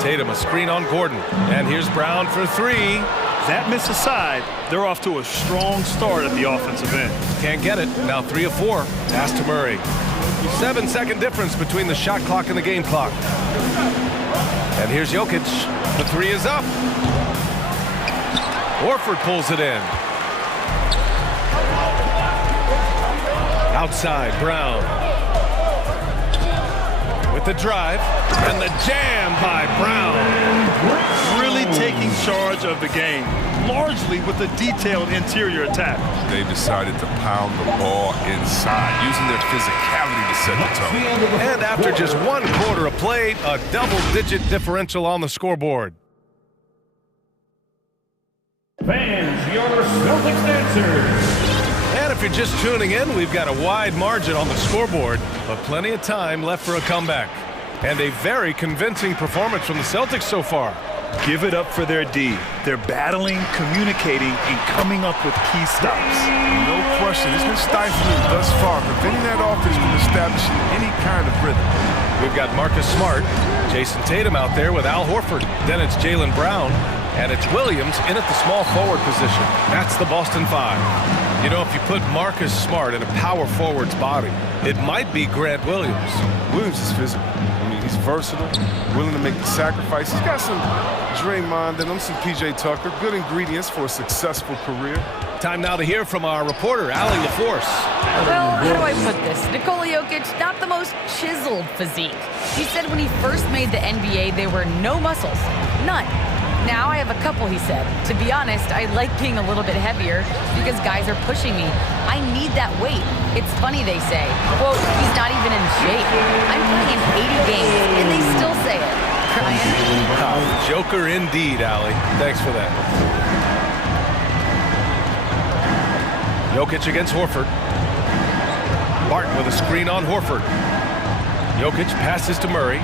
Tatum, a screen on Gordon. And here's Brown for 3. That miss aside, they're off to a strong start at the offensive end. Can't get it. Now 3 of 4. Pass to Murray. 7-second difference between the shot clock and the game clock. And here's Jokic. The 3 is up. Horford pulls it in. Outside, Brown. With the drive, and the jam by Brown. Really taking charge of the game, largely with a detailed interior attack. They decided to pound the ball inside, using their physicality to set the tone. And after just 1 quarter of play, a double-digit differential on the scoreboard. Fans, your Celtics answers. And if you're just tuning in, we've got a wide margin on the scoreboard, but plenty of time left for a comeback. And a very convincing performance from the Celtics so far. Give it up for their D. They're battling, communicating, and coming up with key stops. No question. It's been stifling thus far, preventing that offense from establishing any kind of rhythm. We've got Marcus Smart, Jason Tatum out there with Al Horford. Then it's Jaylen Brown, and it's Williams in at the small forward position. That's the Boston 5. You know, if you put Marcus Smart in a power forward's body, it might be Grant Williams. Williams is physical. I mean, he's versatile, willing to make the sacrifice. He's got some Draymond and some PJ Tucker. Good ingredients for a successful career. Time now to hear from our reporter, Allie LaForce. Well, how do I put this? Nikola Jokic, not the most chiseled physique. He said when he first made the NBA, there were no muscles. None. Now I have a couple, he said. To be honest, I like being a little bit heavier because guys are pushing me. I need that weight. It's funny they say, quote, he's not even in shape. I'm playing 80 games, and they still say it. Crying. Joker indeed, Allie. Thanks for that. Jokic against Horford. Barton with a screen on Horford. Jokic passes to Murray.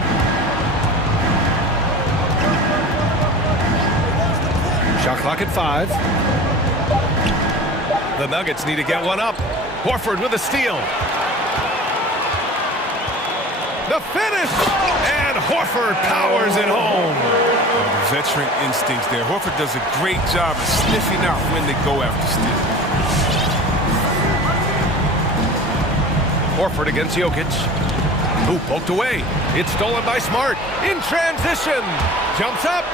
Shot clock at 5. The Nuggets need to get one up. Horford with a steal. The finish! And Horford powers it home. The veteran instincts there. Horford does a great job of sniffing out when they go after steal. Horford against Jokic. Who poked away. It's stolen by Smart. In transition. Jumps up.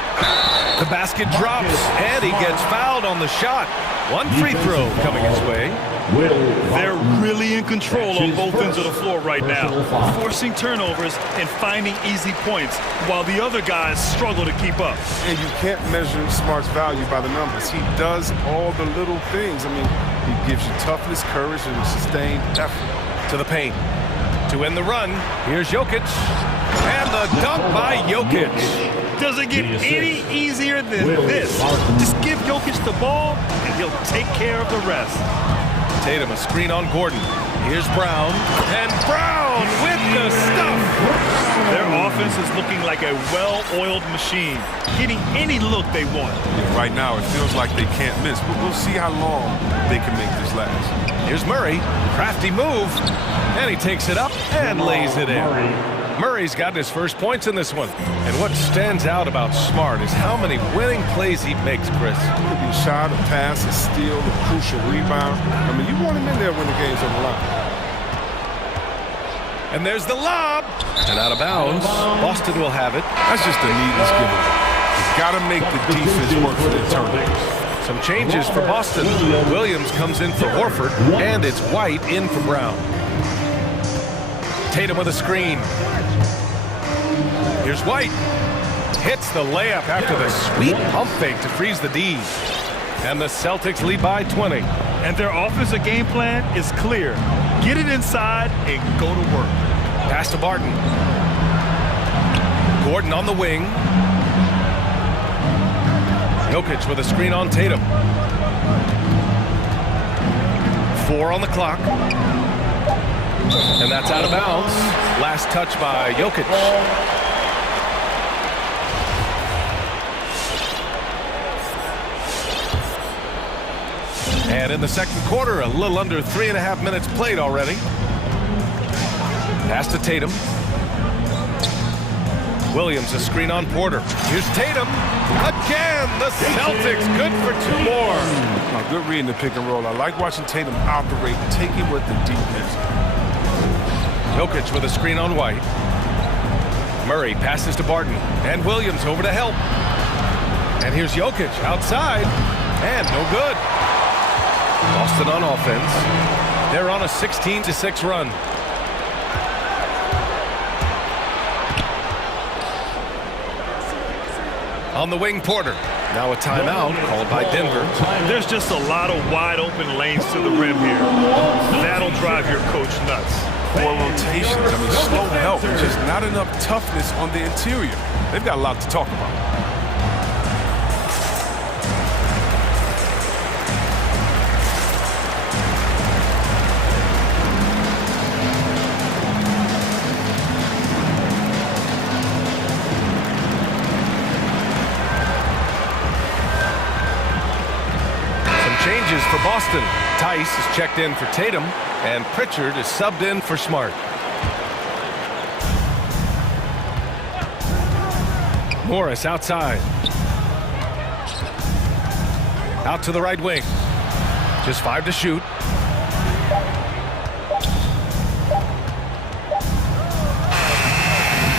The basket drops. And he gets fouled on the shot. One free throw coming his way. They're really in control on both ends of the floor right now, forcing turnovers and finding easy points, while the other guys struggle to keep up. And you can't measure Smart's value by the numbers. He does all the little things. I mean, he gives you toughness, courage, and sustained effort. To the paint. To end the run, here's Jokic. And the dunk by Jokic. Doesn't get any easier than this. Just give Jokic the ball, and he'll take care of the rest. Tatum, a screen on Gordon. Here's Brown. And Brown with the stuff. Their offense is looking like a well-oiled machine, getting any look they want. Right now, it feels like they can't miss, but we'll see how long they can make this last. Here's Murray. Crafty move. And he takes it up and lays it in. Murray's gotten his first points in this one. And what stands out about Smart is how many winning plays he makes, Chris. It could be a shot, a pass, a steal, a crucial rebound. I mean, you want him in there when the game's on the line. And there's the lob. And out of bounds. Boston will have it. That's just a needless giveaway. You've got to make the defense work for their turnovers. Some changes for Boston. Williams comes in for Horford, and it's White in for Brown. Tatum with a screen. Here's White. Hits the layup after the sweet pump fake to freeze the D. And the Celtics lead by 20. And their offensive game plan is clear. Get it inside and go to work. Pass to Barton. Gordon on the wing. Jokic with a screen on Tatum. 4 on the clock. And that's out of bounds. Last touch by Jokic. And in the second quarter, a little under 3.5 minutes played already. Pass to Tatum. Williams, a screen on Porter. Here's Tatum. Again, the Celtics good for 2 more. Oh, good reading the pick and roll. I like watching Tatum operate, taking what the defense. Jokic with a screen on White. Murray passes to Barton. And Williams over to help. And here's Jokic outside. And no good. Boston on offense. They're on a 16-6 run. On the wing, Porter. Now a timeout called by Denver. There's just a lot of wide open lanes to the rim here. That'll drive your coach nuts. 4 rotations. I mean, slow help. There's just not enough toughness on the interior. They've got a lot to talk about. Changes for Boston. Tice is checked in for Tatum, and Pritchard is subbed in for Smart. Morris outside. Out to the right wing. Just 5 to shoot.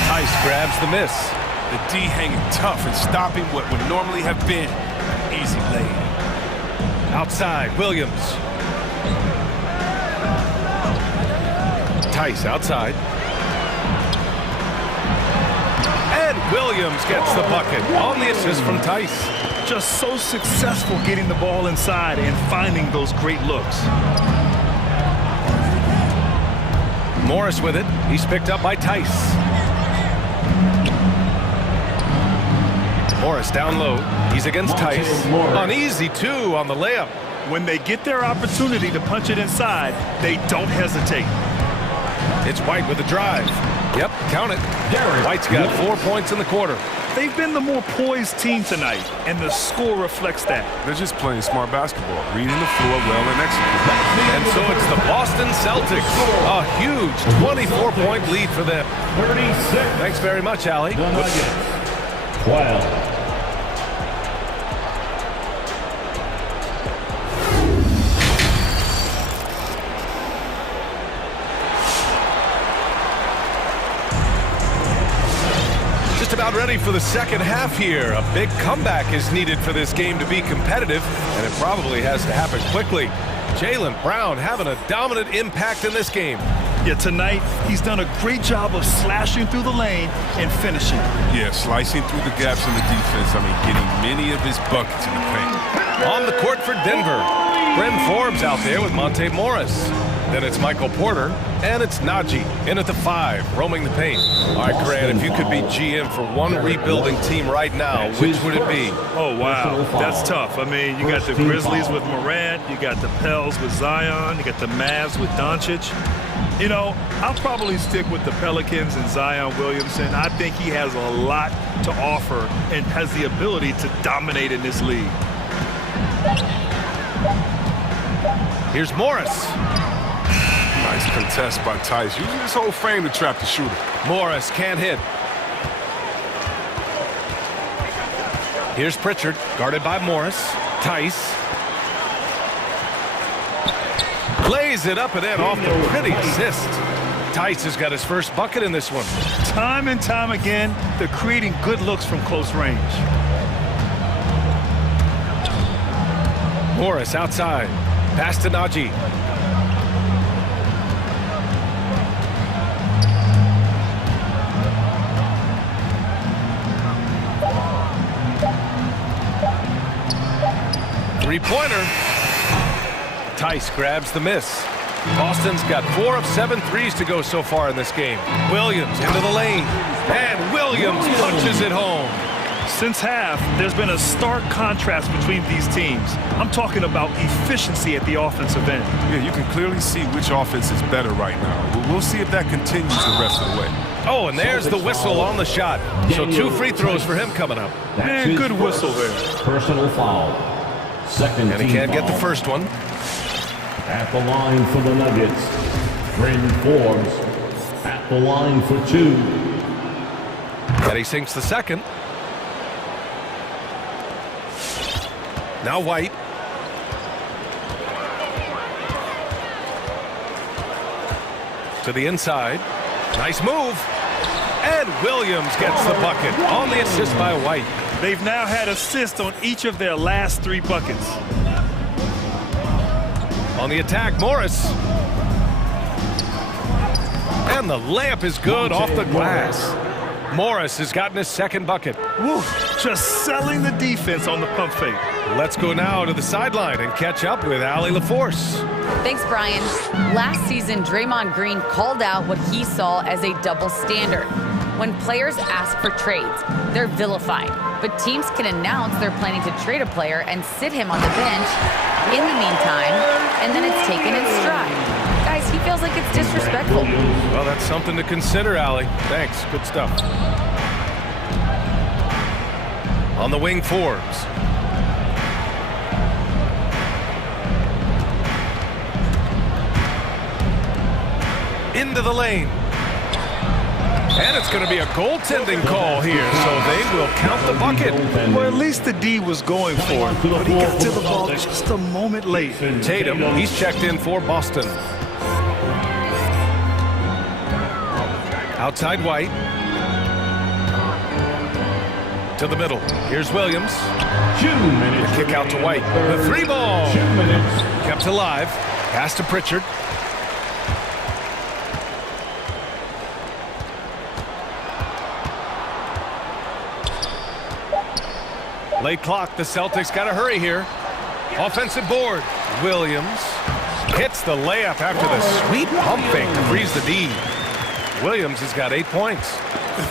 Tice grabs the miss. The D hanging tough and stopping what would normally have been easy lane. Outside, Williams. Tice outside. And Williams gets the bucket on the assist from Tice. Just so successful getting the ball inside and finding those great looks. Morris with it. He's picked up by Tice. Morris down low. He's against Tice. An easy 2 on the layup. When they get their opportunity to punch it inside, they don't hesitate. It's White with a drive. Yep, count it. White's got 4 points in the quarter. They've been the more poised team tonight, and the score reflects that. They're just playing smart basketball, reading the floor well and executing. And so it's the Boston Celtics. A huge 24-point lead for them. 36. Thanks very much, Allie. 12. About ready for the second half here. A big comeback is needed for this game to be competitive, and it probably has to happen quickly. Jaylen Brown having a dominant impact in this game. Yeah, tonight he's done a great job of slashing through the lane and finishing. Yeah, slicing through the gaps in the defense. I mean, getting many of his buckets in the paint. On the court for Denver, Bryn Forbes out there with Monte Morris. Then it's Michael Porter, and it's Najee in at the 5, roaming the paint. All right, Grant, if you could be GM for one rebuilding team right now, which would it be? Oh, wow. That's tough. I mean, you got the Grizzlies with Morant, you got the Pels with Zion, you got the Mavs with Doncic. You know, I'll probably stick with the Pelicans and Zion Williamson. I think he has a lot to offer and has the ability to dominate in this league. Here's Morris. Nice contest by Tice. Using his whole frame to trap the shooter. Morris can't hit. Here's Pritchard, guarded by Morris. Tice. Lays it up and in off the pretty assist. Tice has got his first bucket in this one. Time and time again, they're creating good looks from close range. Morris outside. Pass to Najee. Three-pointer. Tice grabs the miss. Boston's got 4 of 7 threes to go so far in this game. Williams into the lane. And Williams punches it home. Since half, there's been a stark contrast between these teams. I'm talking about efficiency at the offensive end. Yeah, you can clearly see which offense is better right now. We'll see if that continues the rest of the way. Oh, and there's the whistle on the shot. So 2 free throws for him coming up. Man, good whistle there. Personal foul. Second and he can't get the first one. At the line for the Nuggets, Bryn Forbes. At the line for 2. And he sinks the second. Now White. To the inside. Nice move. And Williams gets the bucket on the assist by White. They've now had assists on each of their last 3 buckets. On the attack, Morris. And the layup is good off the glass. Morris has gotten his second bucket. Woo, just selling the defense on the pump fake. Let's go now to the sideline and catch up with Allie LaForce. Thanks, Brian. Last season, Draymond Green called out what he saw as a double standard. When players ask for trades, they're vilified. But teams can announce they're planning to trade a player and sit him on the bench in the meantime, and then it's taken in stride. Guys, he feels like it's disrespectful. Well, that's something to consider, Allie. Thanks. Good stuff. On the wing, Forbes. Into the lane. And it's going to be a goaltending call here, so they will count the bucket. Well, at least the D was going for it, but he got to the ball just a moment late. Tatum, he's checked in for Boston. Outside White. To the middle. Here's Williams. 2 minutes. The kick out to White. The 3 ball. 2 minutes. Kept alive. Pass to Pritchard. Late clock. The Celtics got to hurry here. Offensive board. Williams hits the layup after the sweet pump fake to freeze the D. Williams has got 8 points.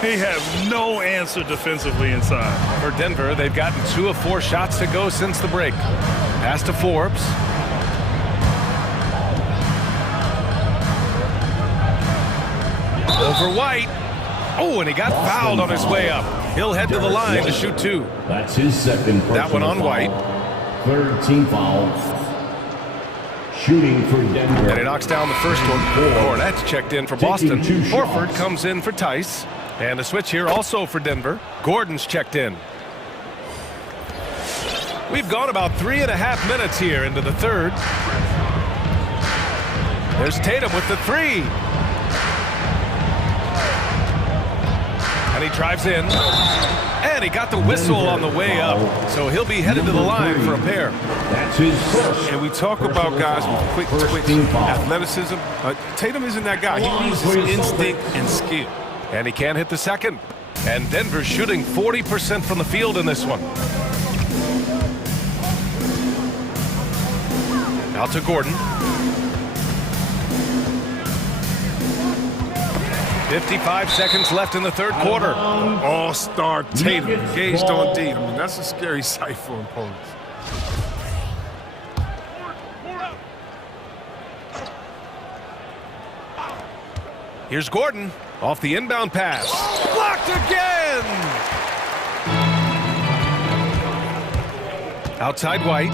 They have no answer defensively inside. For Denver, they've gotten 2 of 4 shots to go since the break. Pass to Forbes. Over White. Oh, and he got fouled on his way up. He'll head to the line to shoot 2. That's his second personal That one on foul. White. 3rd team foul. Shooting for Denver. And he knocks down the first one. Cornette's checked in for Boston. Horford comes in for Tice. And a switch here also for Denver. Gordon's checked in. We've gone about 3.5 minutes here into the third. There's Tatum with the 3. And he drives in. And he got the whistle on the way up. So he'll be headed to the line for a pair. That's his first. And we talk about guys with quick twitch, athleticism. Tatum isn't that guy. He uses instinct and skill. And he can't hit the second. And Denver's shooting 40% from the field in this one. Out to Gordon. 55 seconds left in the third quarter. All-star Tatum engaged on D. I mean, that's a scary sight for opponents. Here's Gordon off the inbound pass. Blocked again! Outside White.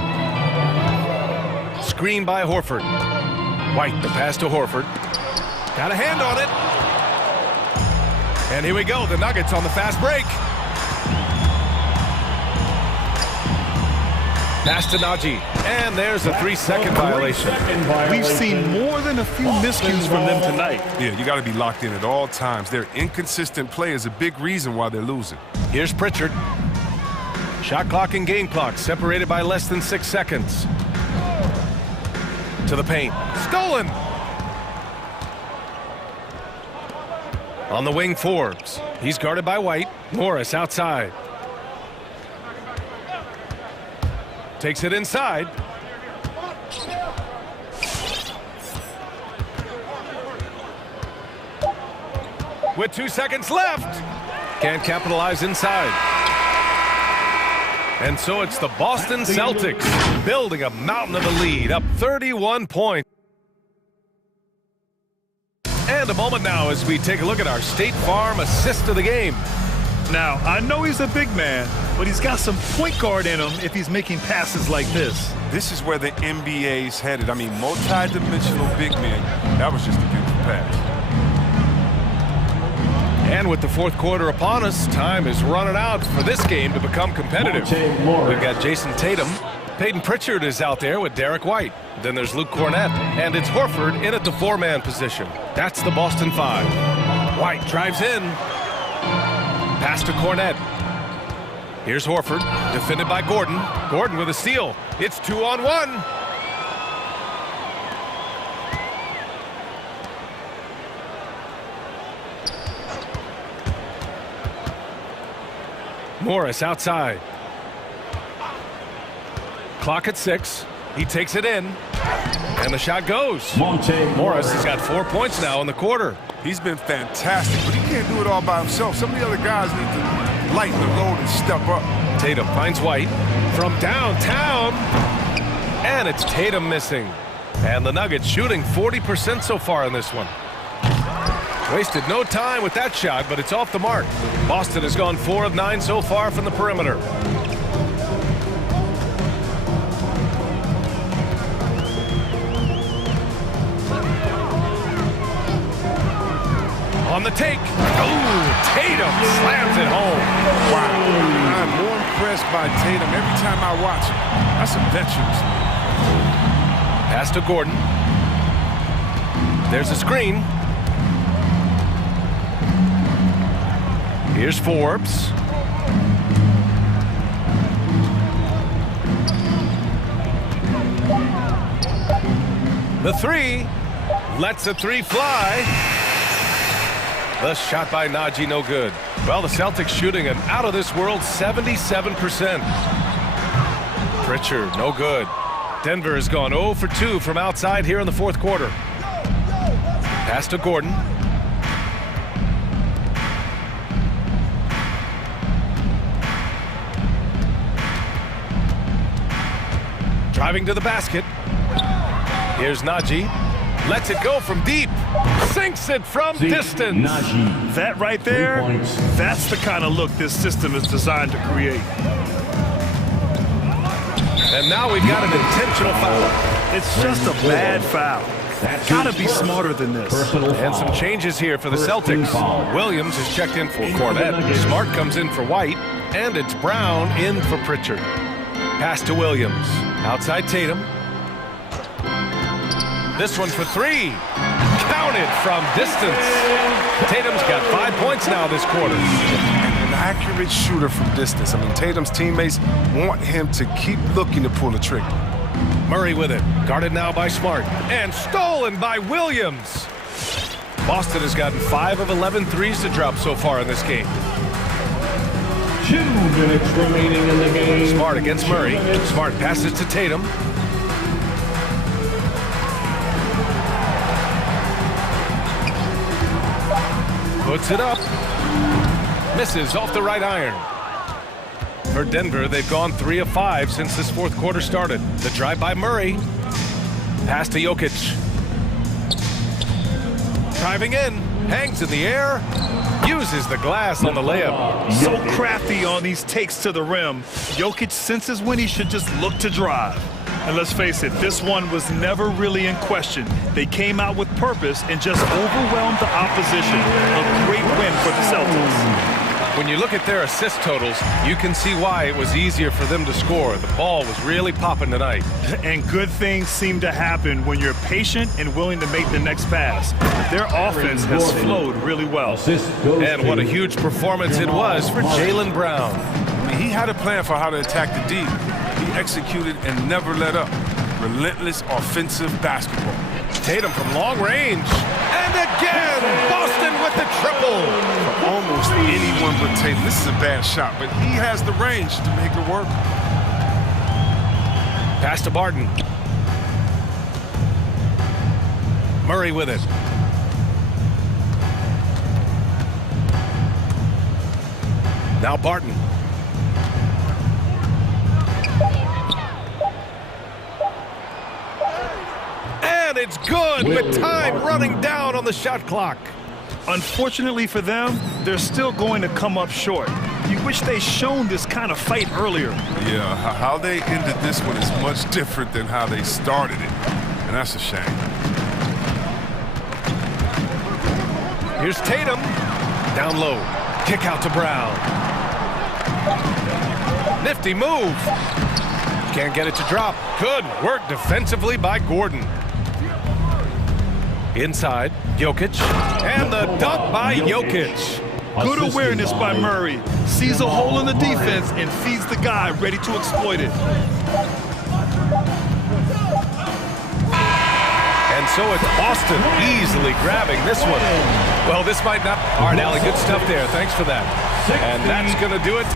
Screen by Horford. White, the pass to Horford. Got a hand on it. And here we go, the Nuggets on the fast break. Pass to Najee. And there's a 3-second violation. We've seen more than a few miscues from them tonight. Yeah, you got to be locked in at all times. Their inconsistent play is a big reason why they're losing. Here's Pritchard. Shot clock and game clock separated by less than 6 seconds. To the paint. Stolen! On the wing, Forbes. He's guarded by White. Morris outside. Takes it inside. With 2 seconds left. Can't capitalize inside. And so it's the Boston Celtics building a mountain of a lead, up 31 points. And a moment now as we take a look at our State Farm assist of the game. Now, I know he's a big man, but he's got some point guard in him if he's making passes like this. This is where the NBA's headed. I mean, multi-dimensional big men. That was just a beautiful pass. And with the fourth quarter upon us, time is running out for this game to become competitive. We've got Jason Tatum. Peyton Pritchard is out there with Derek White. Then there's Luke Cornett, and it's Horford in at the four-man position. That's the Boston Five. White drives in. Pass to Cornett. Here's Horford, defended by Gordon. Gordon with a steal. It's 2-on-1. Morris outside. Clock at 6. He takes it in. And the shot goes. Morris has got 4 points now in the quarter. He's been fantastic, but he can't do it all by himself. Some of the other guys need to lighten the load and step up. Tatum finds White from downtown. And it's Tatum missing. And the Nuggets shooting 40% so far in this one. Wasted no time with that shot, but it's off the mark. Boston has gone 4 of 9 so far from the perimeter. On the take. Oh, Tatum slams it home. Wow. I'm more impressed by Tatum every time I watch him. That's some veterans. Pass to Gordon. There's a screen. Here's Forbes. The three. Lets a three fly. The shot by Najee, no good. Well, the Celtics shooting an out-of-this-world 77%. Pritchard, no good. Denver has gone 0 for 2 from outside here in the fourth quarter. Pass to Gordon. Driving to the basket. Here's Najee. Lets it go from deep. Sinks it from distance. That right there, that's the kind of look this system is designed to create. And now we've got an intentional foul. It's just a bad foul. Gotta be smarter than this. And some changes here for the Celtics. Williams is checked in for Cornett. Smart comes in for White. And it's Brown in for Pritchard. Pass to Williams. Outside Tatum. This one for three. Counted from distance. Tatum's got 5 points now this quarter. An accurate shooter from distance. I mean, Tatum's teammates want him to keep looking to pull the trigger. Murray with it. Guarded now by Smart. And stolen by Williams. Boston has gotten 5 of 11 threes to drop so far in this game. 2 minutes remaining in the game. Smart against Murray. Smart passes to Tatum. Puts it up. Misses off the right iron. For Denver, they've gone 3 of 5 since this fourth quarter started. The drive by Murray. Pass to Jokic. Driving in. Hangs in the air. Uses the glass on the layup. So crafty on these takes to the rim. Jokic senses when he should just look to drive. And let's face it, this one was never really in question. They came out with purpose and just overwhelmed the opposition. A great win for the Celtics. When you look at their assist totals, you can see why it was easier for them to score. The ball was really popping tonight. And good things seem to happen when you're patient and willing to make the next pass. Their offense has flowed really well. And what a huge performance it was for Jaylen Brown. I mean, he had a plan for how to attack the D. He executed and never let up. Relentless offensive basketball. Tatum from long range. And again, Boston with the triple. For almost anyone but Tatum. This is a bad shot, but he has the range to make it work. Pass to Barton. Murray with it. Now Barton. And it's good with time running down on the shot clock. Unfortunately for them, they're still going to come up short. You wish they shown this kind of fight earlier. Yeah, how they ended this one is much different than how they started it. And that's a shame. Here's Tatum. Down low. Kick out to Brown. Nifty move. Can't get it to drop. Good work defensively by Gordon. Inside, Jokic. And the dunk by Jokic. Good awareness by Murray. Sees a hole in the defense and feeds the guy ready to exploit it. And so it's Boston easily grabbing this one. Well, this might not... All right, Allie, good stuff there. Thanks for that. And that's going to do it.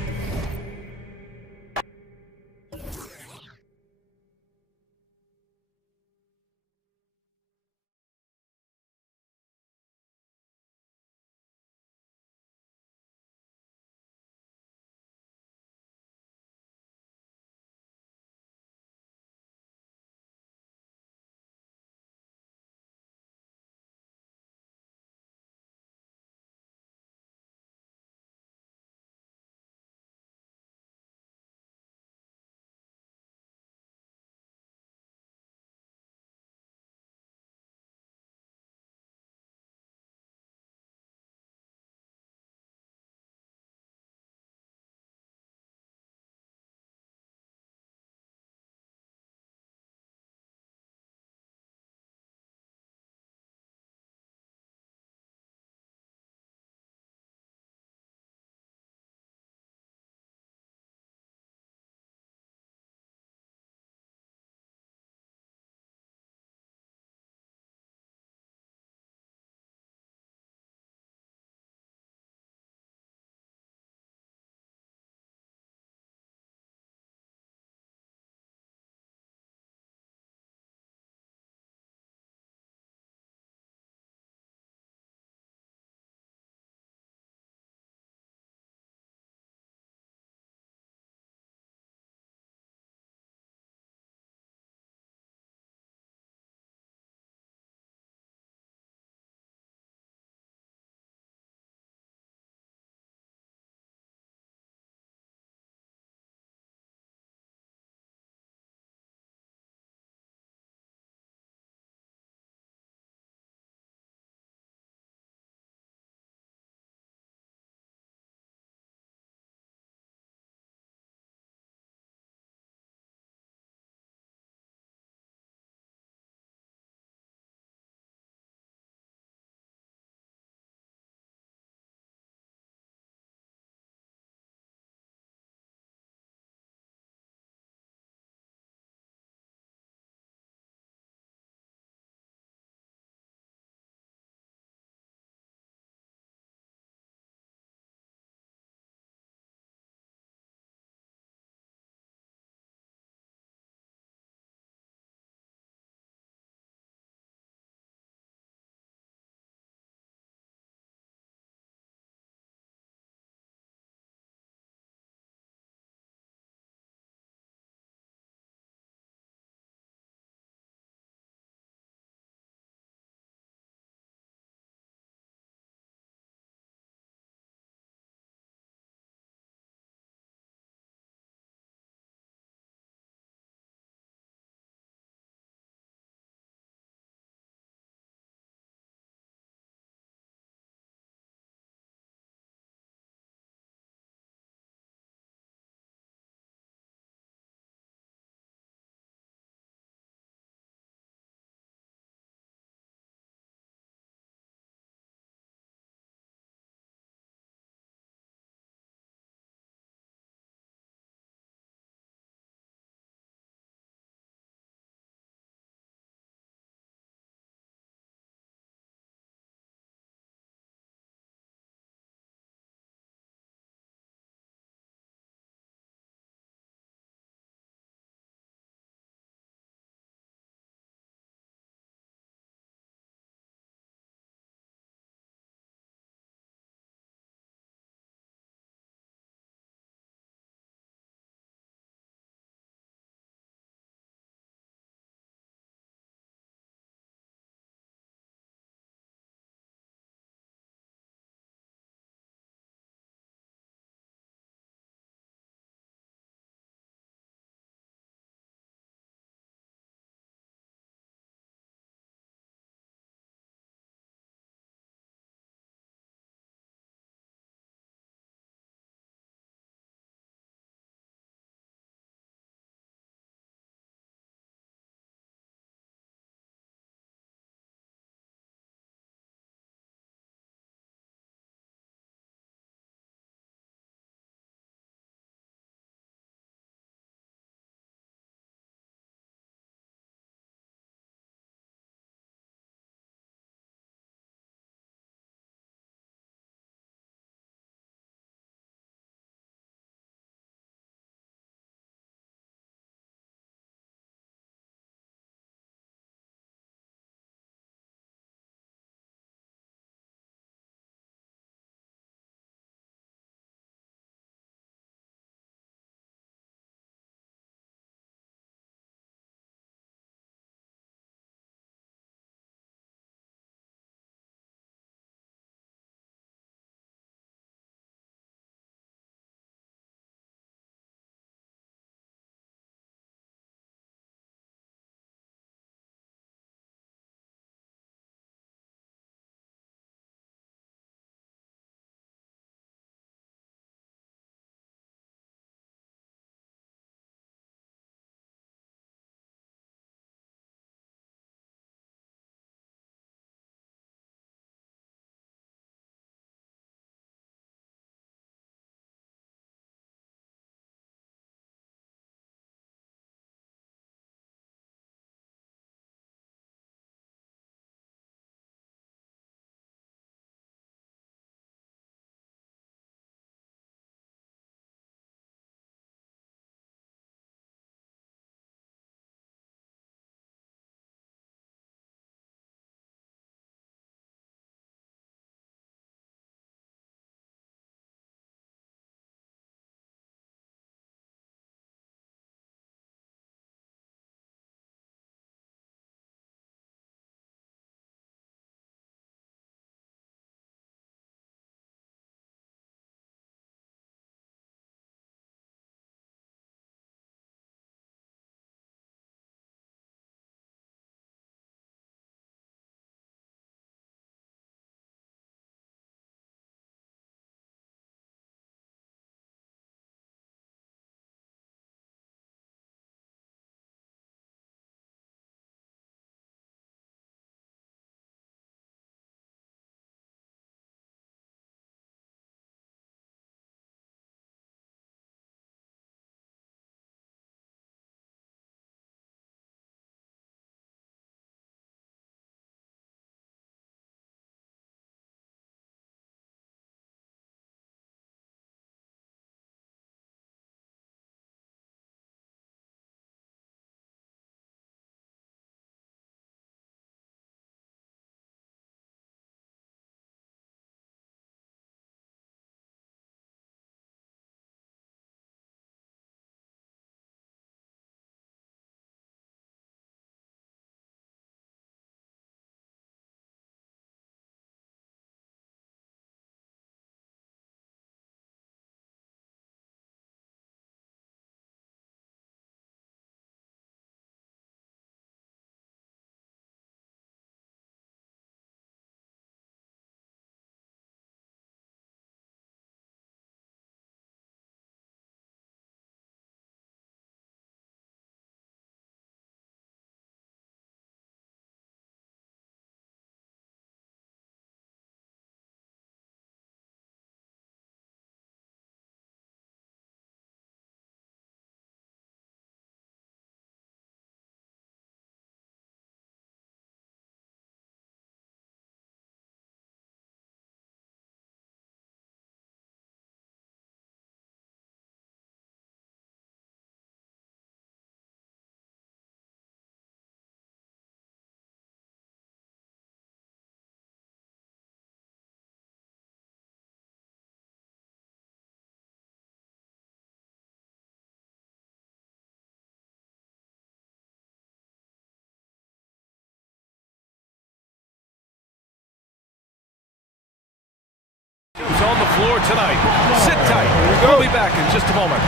floor tonight. Sit tight. We'll be back in just a moment.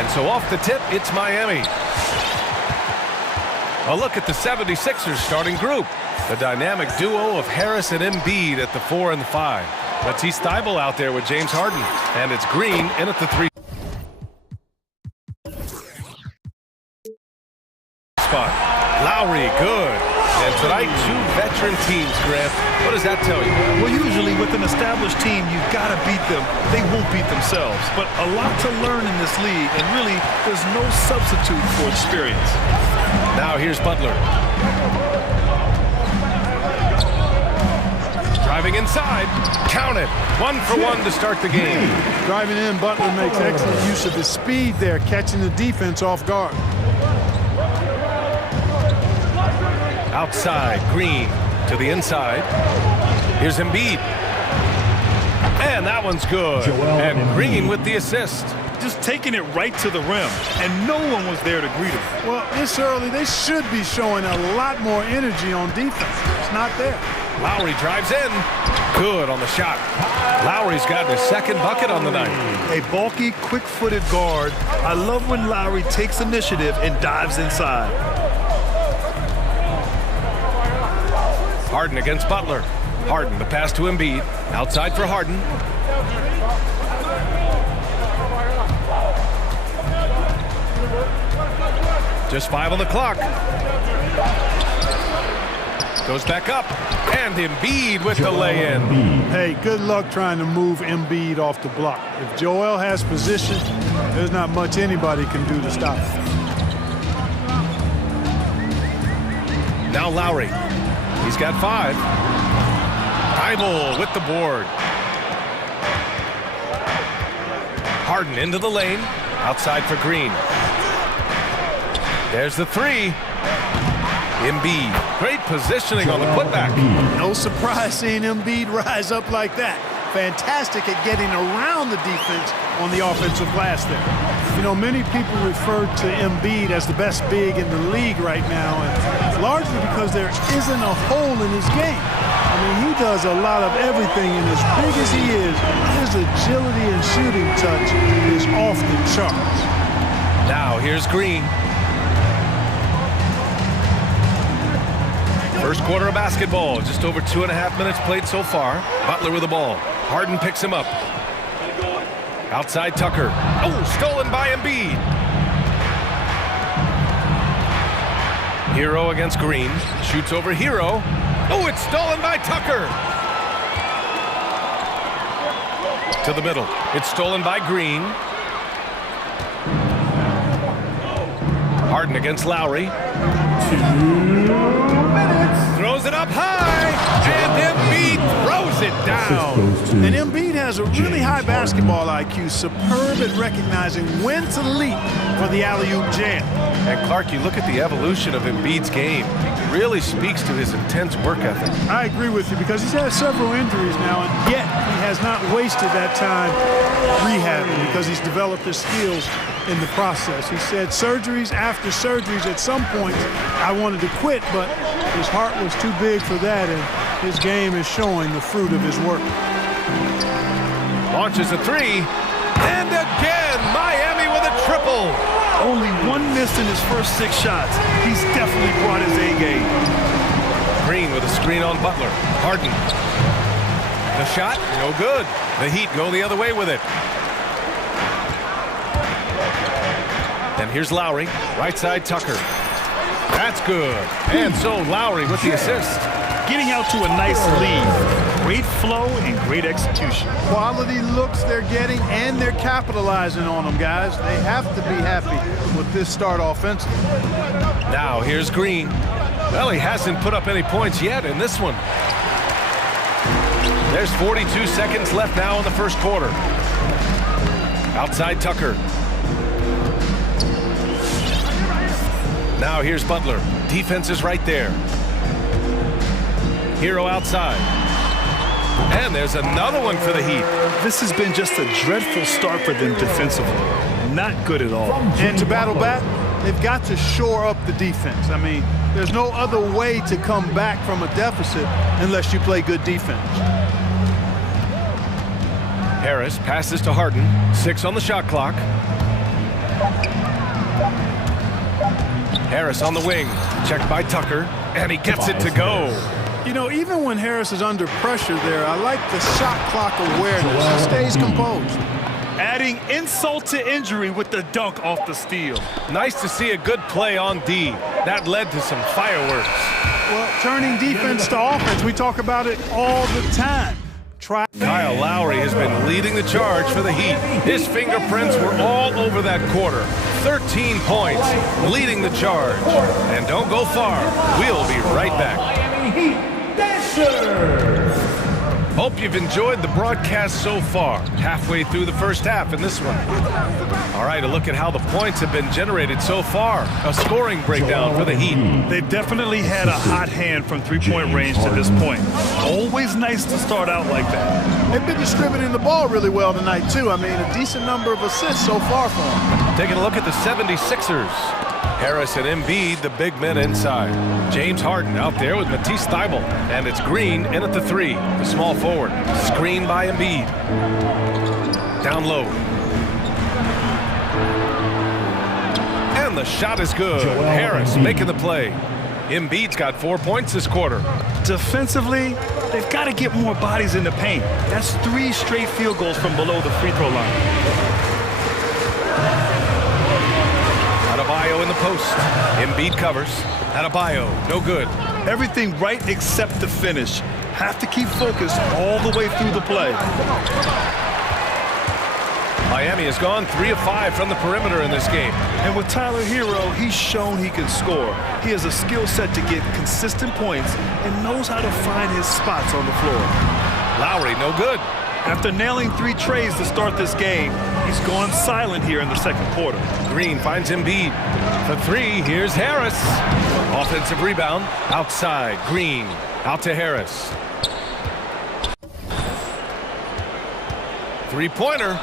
And so off the tip, it's Miami. A look at the 76ers starting group. The dynamic duo of Harris and Embiid at the 4 and the 5. Matisse Thybulle out there with James Harden. And it's Green in at the 3 spot. Lowry, good. And tonight, 2 veteran teams, Grant. What does that tell you? Well, usually with an established team, you've got to beat them. They won't beat themselves. But a lot to learn in this league, and really, there's no substitute for experience. Now here's Butler. Driving inside. Count it. 1 for 1 to start the game. Driving in, Butler makes excellent use of his speed there, catching the defense off guard. Outside, Green to the inside. Here's Embiid. And that one's good. And Green with the assist. Just taking it right to the rim, and no one was there to greet him. Well, this early, they should be showing a lot more energy on defense. It's not there. Lowry drives in. Good on the shot. Lowry's got his second bucket on the night. A bulky, quick-footed guard. I love when Lowry takes initiative and dives inside. Harden against Butler. Harden, the pass to Embiid. Outside for Harden. Just 5 on the clock. Goes back up. And Embiid with the lay-in. Hey, good luck trying to move Embiid off the block. If Joel has position, there's not much anybody can do to stop him. Now Lowry. He's got 5. Thybulle with the board. Harden into the lane. Outside for Green. There's the 3. Embiid. Great positioning on the putback. No surprise seeing Embiid rise up like that. Fantastic at getting around the defense on the offensive glass there. You know, many people refer to Embiid as the best big in the league right now, and largely because there isn't a hole in his game. I mean, he does a lot of everything, and as big as he is, his agility and shooting touch is off the charts. Now here's Green. First quarter of basketball, just over 2.5 minutes played so far. Butler with the ball. Harden picks him up. Outside Tucker. Oh, stolen by Embiid. Hero against Green. Shoots over Hero. Oh, it's stolen by Tucker. To the middle. It's stolen by Green. Harden against Lowry. 2 minutes. Throws it up high. And Embiid throws it down. And Embiid has a really high basketball IQ, superb at recognizing when to leap for the alley-oop jam. And Clark, you look at the evolution of Embiid's game. It really speaks to his intense work ethic. I agree with you because he's had several injuries now, and yet he has not wasted that time rehabbing because he's developed his skills in the process. He said surgeries after surgeries, at some point I wanted to quit, but his heart was too big for that, and his game is showing the fruit of his work. Launches a 3, and again Miami with a triple. Only 1 miss in his first 6 shots. He's definitely brought his A game. Green with a screen on Butler. Harden. The shot, no good. The Heat go the other way with it. And here's Lowry, right side Tucker. That's good. And so Lowry with the assist. Getting out to a nice lead. Great flow and great execution. Quality looks they're getting, and they're capitalizing on them, guys. They have to be happy with this start offensively. Now here's Green. Well, he hasn't put up any points yet in this one. There's 42 seconds left now in the first quarter. Outside Tucker. Now here's Butler. Defense is right there. Hero outside. And there's another one for the Heat. This has been just a dreadful start for them defensively. Not good at all. And to battle back, they've got to shore up the defense. I mean, there's no other way to come back from a deficit unless you play good defense. Harris passes to Harden. 6 on the shot clock. Harris on the wing. Checked by Tucker. And he gets it to go. You know, even when Harris is under pressure there, I like the shot clock awareness. He stays composed. Adding insult to injury with the dunk off the steal. Nice to see a good play on D. That led to some fireworks. Well, turning defense to offense, we talk about it all the time. Kyle Lowry has been leading the charge for the Heat. His fingerprints were all over that quarter. 13 points, leading the charge. And don't go far. We'll be right back. Hope you've enjoyed the broadcast so far. Halfway through the first half in this one. All right, a look at how the points have been generated so far. A scoring breakdown for the Heat. They've definitely had a hot hand from three-point range to this point. Always nice to start out like that. They've been distributing the ball really well tonight, too. I mean, a decent number of assists so far for them. Taking a look at the 76ers. Harris and Embiid, the big men inside. James Harden out there with Matisse Thybulle. And it's Green in at the 3, the small forward. Screen by Embiid. Down low. And the shot is good. Harris making the play. Embiid's got 4 points this quarter. Defensively, they've got to get more bodies in the paint. That's 3 straight field goals from below the free throw line. Adebayo in the post. Embiid covers. Adebayo, no good. Everything right except the finish. Have to keep focused all the way through the play. Miami has gone 3 of 5 from the perimeter in this game. And with Tyler Hero, he's shown he can score. He has a skill set to get consistent points and knows how to find his spots on the floor. Lowry, no good. After nailing 3 trays to start this game, he's gone silent here in the second quarter. Green finds Embiid. For 3, here's Harris. Offensive rebound, outside. Green, out to Harris. Three-pointer.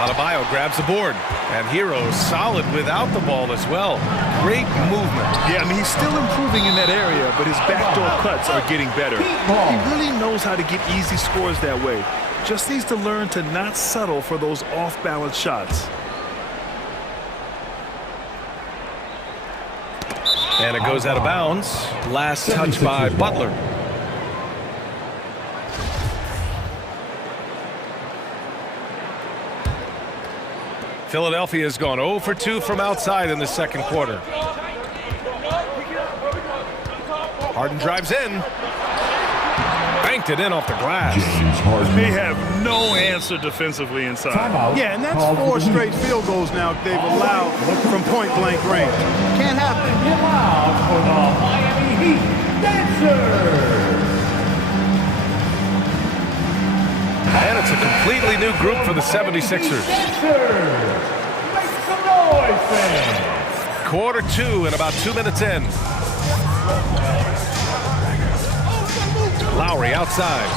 Adebayo grabs the board. And Hero solid without the ball as well. Great movement. Yeah, I mean, he's still improving in that area, but his backdoor cuts are getting better. He really knows how to get easy scores that way. Just needs to learn to not settle for those off-balance shots. And it goes out of bounds. Last touch by Butler. Philadelphia has gone 0 for 2 from outside in the second quarter. Harden drives in. Banked it in off the glass. They have no answer defensively inside. Yeah, and that's 4 straight field goals now they've allowed from point-blank range. Can't happen. For the Miami Heat Dancers. And it's a completely new group for the 76ers. Make some noise, fans. Quarter 2 and about 2 minutes in. Lowry outside.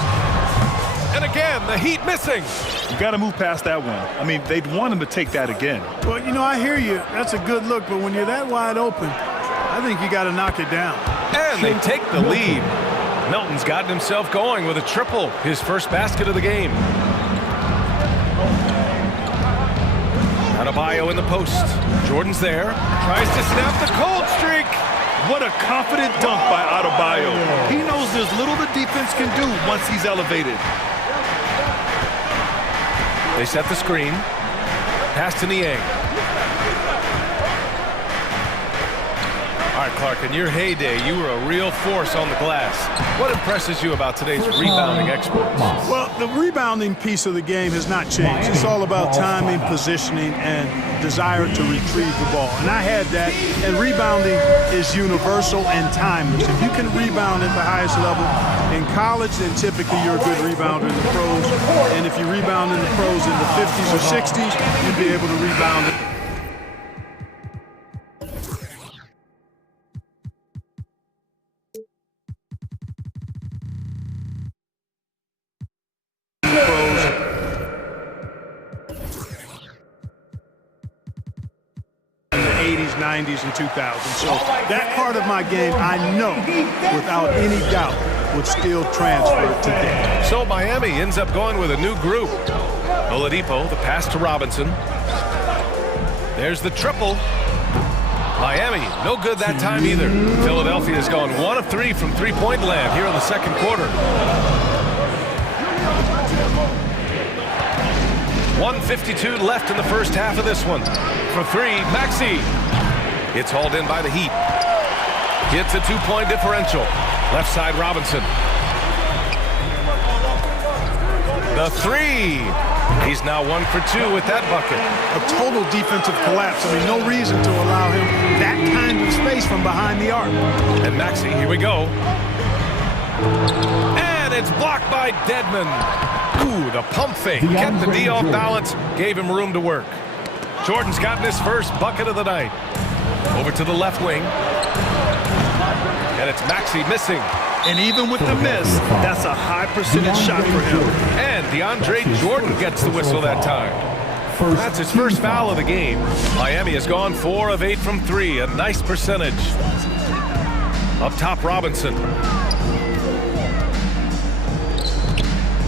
And again, the Heat missing. You got to move past that one. I mean, they'd want him to take that again. Well, you know, I hear you. That's a good look, but when you're that wide open, I think you got to knock it down. And they take the lead. Melton's gotten himself going with a triple, his first basket of the game. Adebayo in the post. Jordan's there. Tries to snap the cold streak. What a confident dunk by Adebayo. He knows there's little the defense can do once he's elevated. They set the screen. Pass to Niang. All right, Clark, in your heyday, you were a real force on the glass. What impresses you about today's rebounding experts? Well, the rebounding piece of the game has not changed. It's all about timing, positioning, and desire to retrieve the ball. And I had that, and rebounding is universal and timeless. If you can rebound at the highest level in college, then typically you're a good rebounder in the pros. And if you rebound in the pros in the 50s or 60s, you'll be able to rebound it. In the 80s, 90s, and 2000s. So that part of my game, I know without any doubt would still transfer today. So Miami ends up going with a new group. Oladipo, the pass to Robinson. There's the triple. Miami, no good that time either. Philadelphia's gone 1 of 3 from three-point land here in the second quarter. 1:52 left in the first half of this one. For three, Maxey. It's hauled in by the Heat. Hits a 2-point differential. Left side, Robinson. The three. He's now 1 for 2 with that bucket. A total defensive collapse. I mean, no reason to allow him that kind of space from behind the arc. And Maxey, here we go. And it's blocked by Dedmon. Ooh, the pump fake. Kept the D off balance, gave him room to work. Jordan's gotten his first bucket of the night. Over to the left wing. And it's Maxey missing. And even with the miss, that's a high percentage shot for him. And DeAndre Jordan gets the whistle that time. That's his first foul of the game. Miami has gone 4 of 8 from 3, a nice percentage. Up top, Robinson.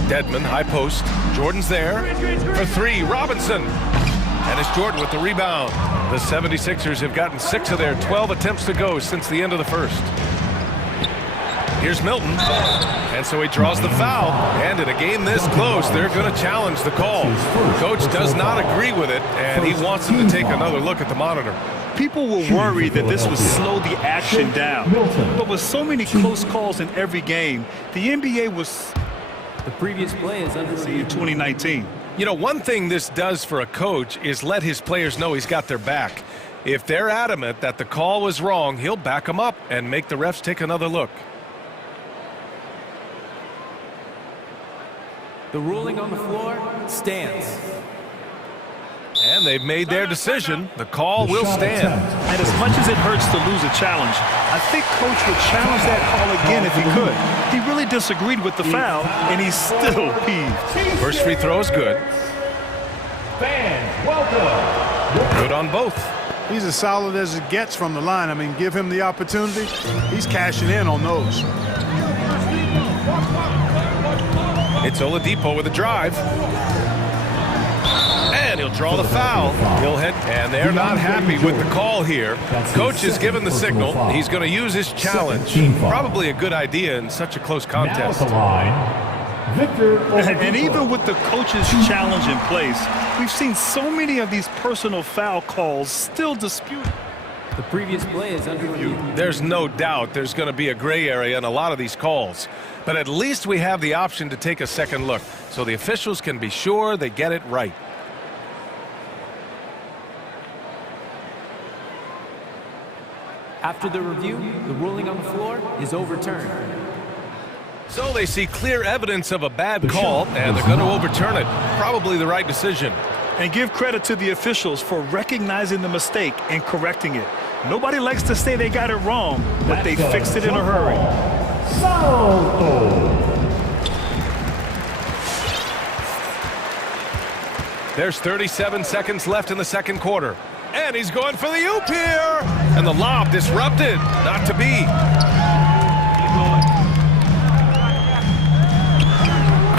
Dedmon, high post. Jordan's there. For 3, Robinson. And it's Jordan with the rebound. The 76ers have gotten 6 of their 12 attempts to go since the end of the first. Here's Milton, and so he draws the foul, and in a game this close, they're going to challenge the call. Coach does not agree with it, and he wants them to take another look at the monitor. People were worried that this would slow the action down, but with so many close calls in every game, the NBA was... The previous play is under review. In 2019. You know, one thing this does for a coach is let his players know he's got their back. If they're adamant that the call was wrong, he'll back them up and make the refs take another look. The ruling on the floor stands. And they've made their decision. The call will stand. And as much as it hurts to lose a challenge, I think Coach would challenge that call again if he could. He really disagreed with the foul, and he's still peeved. First free throw is good. Fans, welcome. Good on both. He's as solid as it gets from the line. I mean, give him the opportunity. He's cashing in on those. It's Oladipo with a drive. And he'll draw the foul. He'll hit, and they're not happy with the call here. Coach has given the signal. He's going to use his challenge. Probably a good idea in such a close contest. And even with the coach's challenge in place, we've seen so many of these personal foul calls still disputed. The previous play is under review. There's no doubt there's going to be a gray area in a lot of these calls. But at least we have the option to take a second look, so the officials can be sure they get it right. After the review, the ruling on the floor is overturned. So they see clear evidence of a bad call, and they're going to overturn it. Probably the right decision. And give credit to the officials for recognizing the mistake and correcting it. Nobody likes to say they got it wrong, but they fixed it in a hurry. There's 37 seconds left in the second quarter. And he's going for the oop here. And the lob disrupted. Not to be.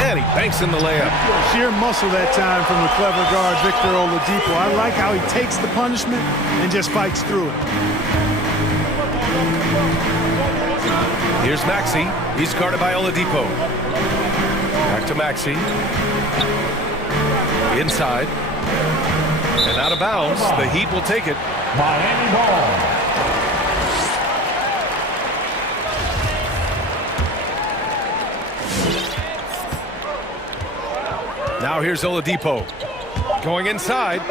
And he banks in the layup. Sheer muscle that time from the clever guard, Victor Oladipo. I like how he takes the punishment and just fights through it. Here's Maxey. He's guarded by Oladipo. Back to Maxey. Inside. And out of bounds. The Heat will take it. Miami ball. Now here's Oladipo. Going inside.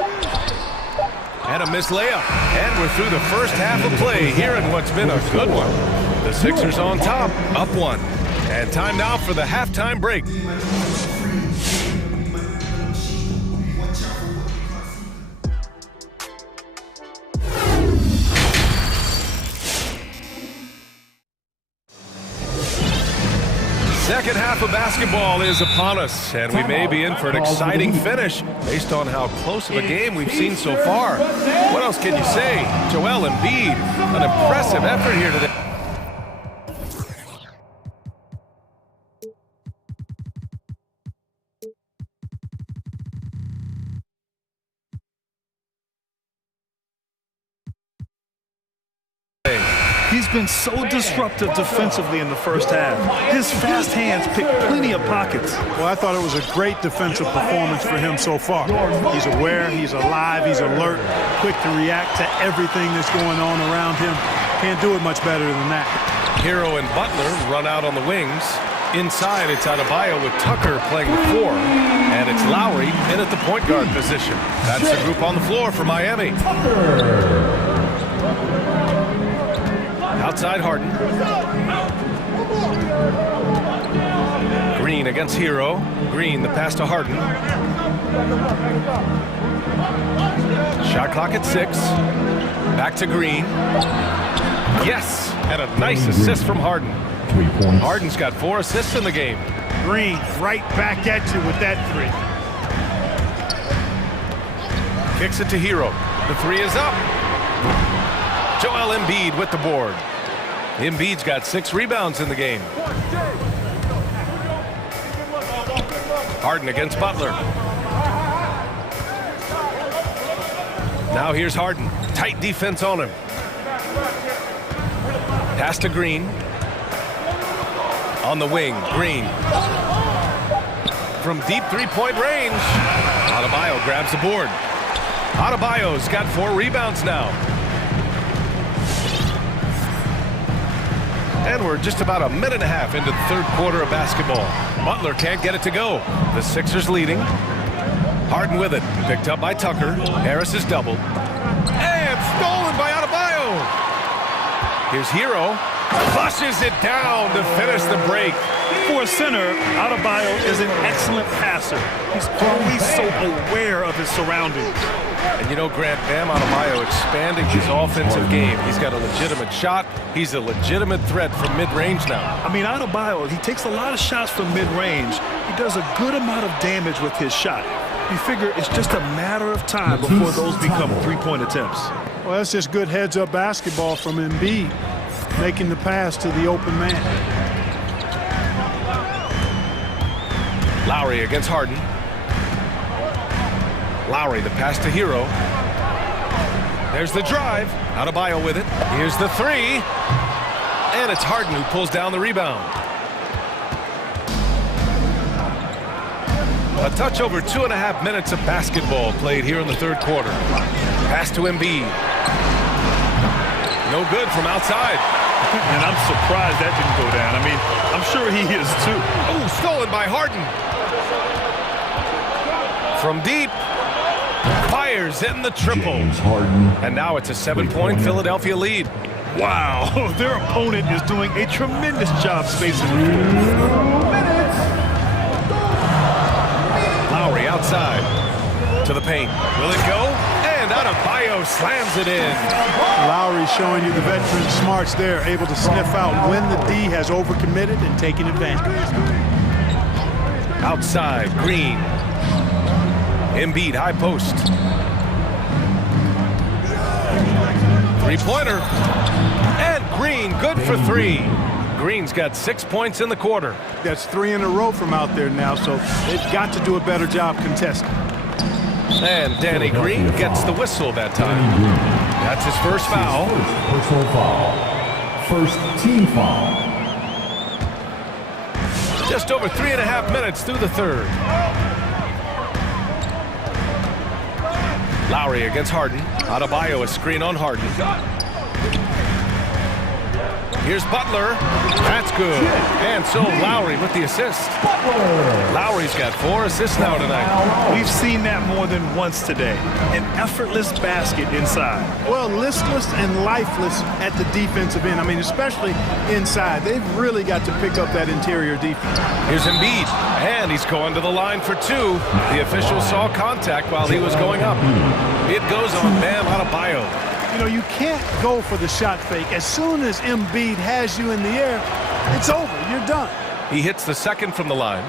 And a missed layup. And we're through the first half of play here in what's been a good one. The Sixers on top, up 1. And time now for the halftime break. Second half of basketball is upon us, and we may be in for an exciting finish based on how close of a game we've seen so far. What else can you say? Joel Embiid, an impressive effort here today. He's been so disruptive defensively in the first half. His fast hands pick plenty of pockets. Well, I thought it was a great defensive performance for him so far. He's aware, he's alive, he's alert, quick to react to everything that's going on around him. Can't do it much better than that. Hero and Butler run out on the wings. Inside, it's Adebayo with Tucker playing the 4. And it's Lowry in at the point guard position. That's the group on the floor for Miami. Outside Harden. Green against Hero. Green, the pass to Harden. Shot clock at 6. Back to Green. Yes, and a nice assist from Harden. 3 points. Harden's got 4 assists in the game. Green right back at you with that 3. Kicks it to Hero. The 3 is up. Joel Embiid with the board. Embiid's got 6 rebounds in the game. Harden against Butler. Now here's Harden. Tight defense on him. Pass to Green. On the wing, Green. From deep three-point range. Adebayo grabs the board. Adebayo's got 4 rebounds now. And we're just about a minute and a half into the third quarter of basketball. Butler can't get it to go. The Sixers leading. Harden with it. Picked up by Tucker. Harris is doubled. And stolen by Adebayo. Here's Hero. Flushes it down to finish the break. For a center, Adebayo is an excellent passer. He's always so aware of his surroundings. And you know, Grant, Bam Adebayo expanding his offensive game. He's got a legitimate shot. He's a legitimate threat from mid-range now. I mean, Adebayo, he takes a lot of shots from mid-range. He does a good amount of damage with his shot. You figure it's just a matter of time before those become three-point attempts. Well, that's just good heads-up basketball from Embiid, making the pass to the open man. Lowry against Harden. Lowry, the pass to Hero. There's the drive. Adebayo with it. Here's the 3. And it's Harden who pulls down the rebound. A touch over 2.5 minutes of basketball played here in the third quarter. Pass to Embiid. No good from outside. And I'm surprised that didn't go down. I mean, I'm sure he is too. Oh, stolen by Harden. From deep. Fires in the triple. And now it's a 7-point Philadelphia lead. Wow, their opponent is doing a tremendous job spacing the floor. Lowry outside to the paint. Will it go? And Adebayo slams it in. Lowry showing you the veteran smarts there, able to sniff out when the D has overcommitted and taking advantage. Outside, Green. Embiid, high post. Three-pointer. And Green, good for 3. Green's got 6 points in the quarter. That's 3 in a row from out there now, so they've got to do a better job contesting. And Danny Green gets the whistle that time. That's his first foul. Personal foul. First team foul. Just over 3.5 minutes through the third. Lowry against Harden. Adebayo a screen on Harden. Here's Butler. That's good. And so Lowry with the assist. Lowry's got 4 assists now tonight. We've seen that more than once today. An effortless basket inside. Well, listless and lifeless at the defensive end. I mean, especially inside. They've really got to pick up that interior defense. Here's Embiid. And he's going to the line for 2. The official saw contact while he was going up. It goes on Bam Adebayo. You know, you can't go for the shot fake. As soon as Embiid has you in the air, it's over. You're done. He hits the second from the line.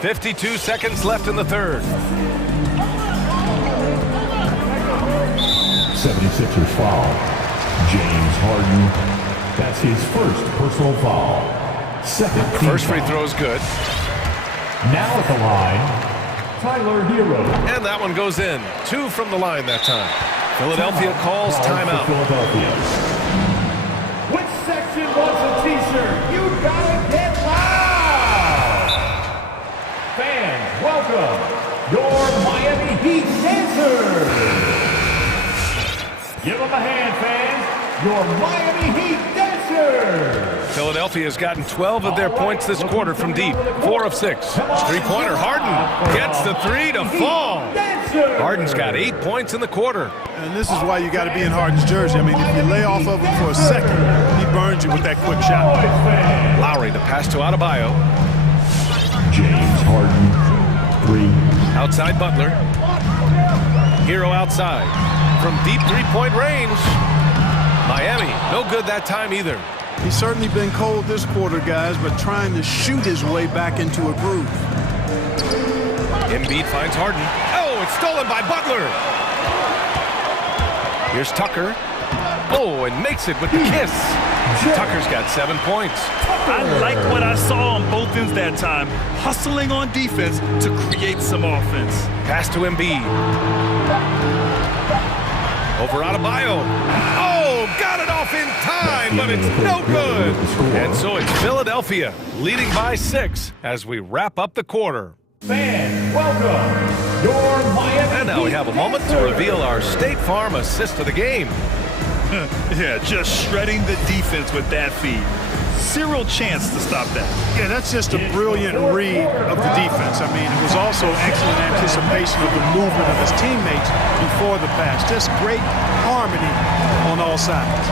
52 seconds left in the third. 76ers foul. James Harden. That's his first personal foul. Second team First free foul. throw's good. Now at the line, Tyler Hero. And that one goes in. 2 from the line that time. Philadelphia calls timeout. Philadelphia. Heat dancers. Give them a hand, fans. Your Miami Heat dancers. Philadelphia's gotten 12 of their points this quarter from deep. 4 of 6. Three-pointer, Harden gets the three to fall. Harden's got 8 points in the quarter. And this is why you got to be in Harden's jersey. I mean, if you lay off of him for a second, he burns you with that quick shot. Lowry, the pass to Adebayo. James Harden, 3. Outside Butler. Hero outside. From deep three-point range. Miami, no good that time either. He's certainly been cold this quarter, guys, but trying to shoot his way back into a groove. Embiid finds Harden. Oh, it's stolen by Butler. Here's Tucker. Oh, and makes it with the kiss. Tucker's got 7 points. I like what I saw on both ends that time. Hustling on defense to create some offense. Pass to Embiid. Over Adebayo. Oh, got it off in time, but it's no good. And so it's Philadelphia leading by 6 as we wrap up the quarter. Fans, welcome. Your Miami And now we have a moment to reveal our State Farm assist of the game. Yeah, just shredding the defense with that feed. Zero chance to stop that. Yeah, that's just a brilliant read of the defense. I mean, it was also excellent anticipation of the movement of his teammates before the pass. Just great harmony on all sides.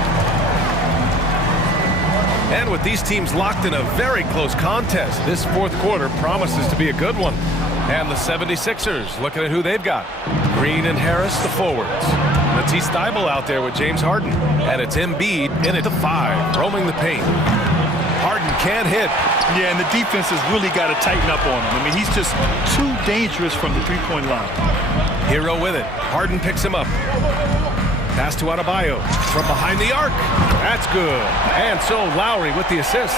And with these teams locked in a very close contest, this fourth quarter promises to be a good one. And the 76ers looking at who they've got. Green and Harris, the forwards. Matisse Thybulle out there with James Harden. And it's Embiid in at the 5, roaming the paint. Harden can't hit. Yeah, and the defense has really got to tighten up on him. I mean, he's just too dangerous from the three-point line. Hero with it. Harden picks him up. Pass to Adebayo from behind the arc. That's good. And so Lowry with the assist.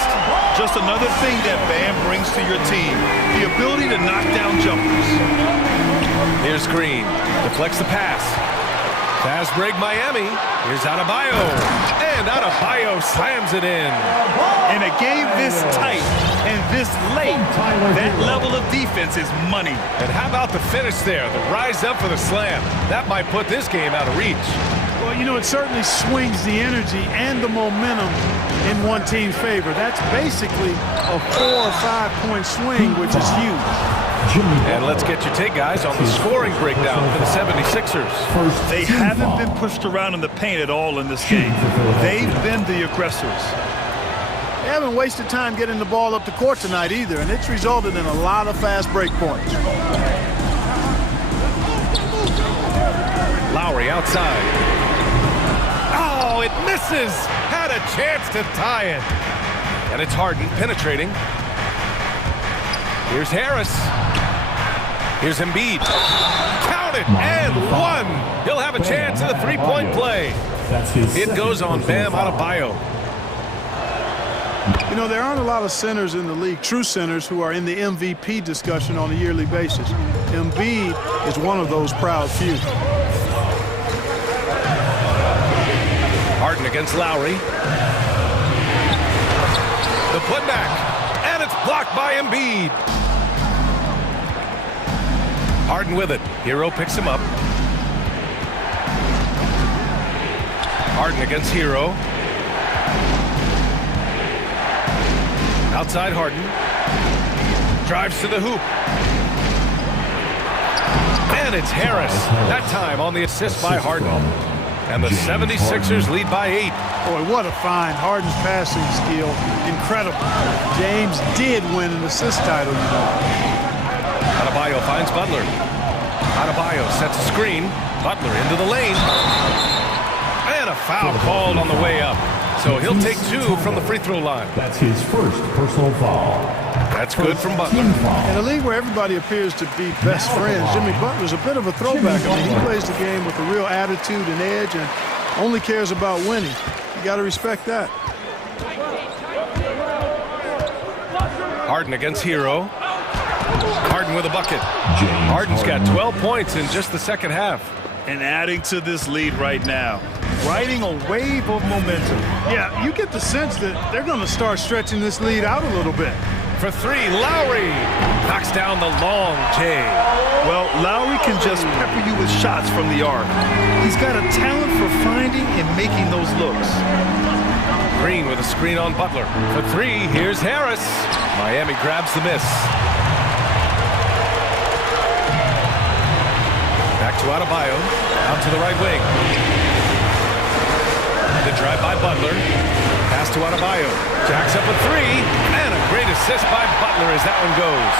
Just another thing that Bam brings to your team. The ability to knock down jumpers. Here's Green. Deflects the pass. Fast break Miami. Here's Adebayo. And Adebayo slams it in. In a game this tight and this late, that level of defense is money. And how about the finish there? The rise up for the slam. That might put this game out of reach. Well, you know, it certainly swings the energy and the momentum in one team's favor. That's basically a 4 or 5 point swing, which is huge. And let's get your take, guys, on the scoring breakdown for the 76ers. They haven't been pushed around in the paint at all in this game. They've been the aggressors. They haven't wasted time getting the ball up the court tonight either, and it's resulted in a lot of fast break points. Lowry outside. Oh, it misses. Had a chance to tie it. And it's Harden penetrating. Here's Harris. Here's Embiid. Count it, and 1. He'll have a chance at a three-point play. It goes on Bam Adebayo. You know, there aren't a lot of centers in the league, true centers, who are in the MVP discussion on a yearly basis. Embiid is one of those proud few. Harden against Lowry. The putback, and it's blocked by Embiid. Harden with it. Hero picks him up. Harden against Hero. Outside Harden. Drives to the hoop. And it's Harris. That time on the assist by Harden. And the 76ers lead by 8. Boy, what a find. Harden's passing skill. Incredible. James did win an assist title, you know. Adebayo finds Butler. Adebayo sets a screen. Butler into the lane. And a foul called on the way up. So he'll take 2 from the free throw line. That's his first personal foul. That's good from Butler. In a league where everybody appears to be best friends, Jimmy Butler's a bit of a throwback. I mean, he plays the game with a real attitude and edge and only cares about winning. You got to respect that. Harden against Hero. Harden with a bucket. Harden's got 12 points in just the second half. And adding to this lead right now. Riding a wave of momentum. Yeah, you get the sense that they're going to start stretching this lead out a little bit. For three, Lowry knocks down the long J. Well, Lowry can just pepper you with shots from the arc. He's got a talent for finding and making those looks. Green with a screen on Butler. For three, here's Harris. Miami grabs the miss. Back to Adebayo, out to the right wing. The drive by Butler. Pass to Adebayo. Jacks up a three, and a great assist by Butler as that one goes.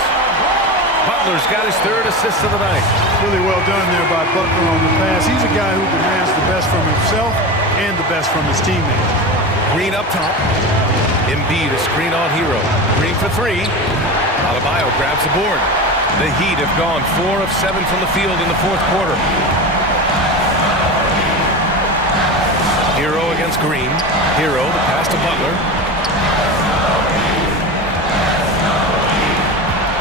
Butler's got his third assist of the night. Really well done there by Butler on the pass. He's a guy who demands the best from himself and the best from his teammates. Green up top. Embiid a screen on Hero. Green for three. Adebayo grabs the board. The Heat have gone 4 of 7 from the field in the fourth quarter. Hero against Green. Hero, the pass to Butler.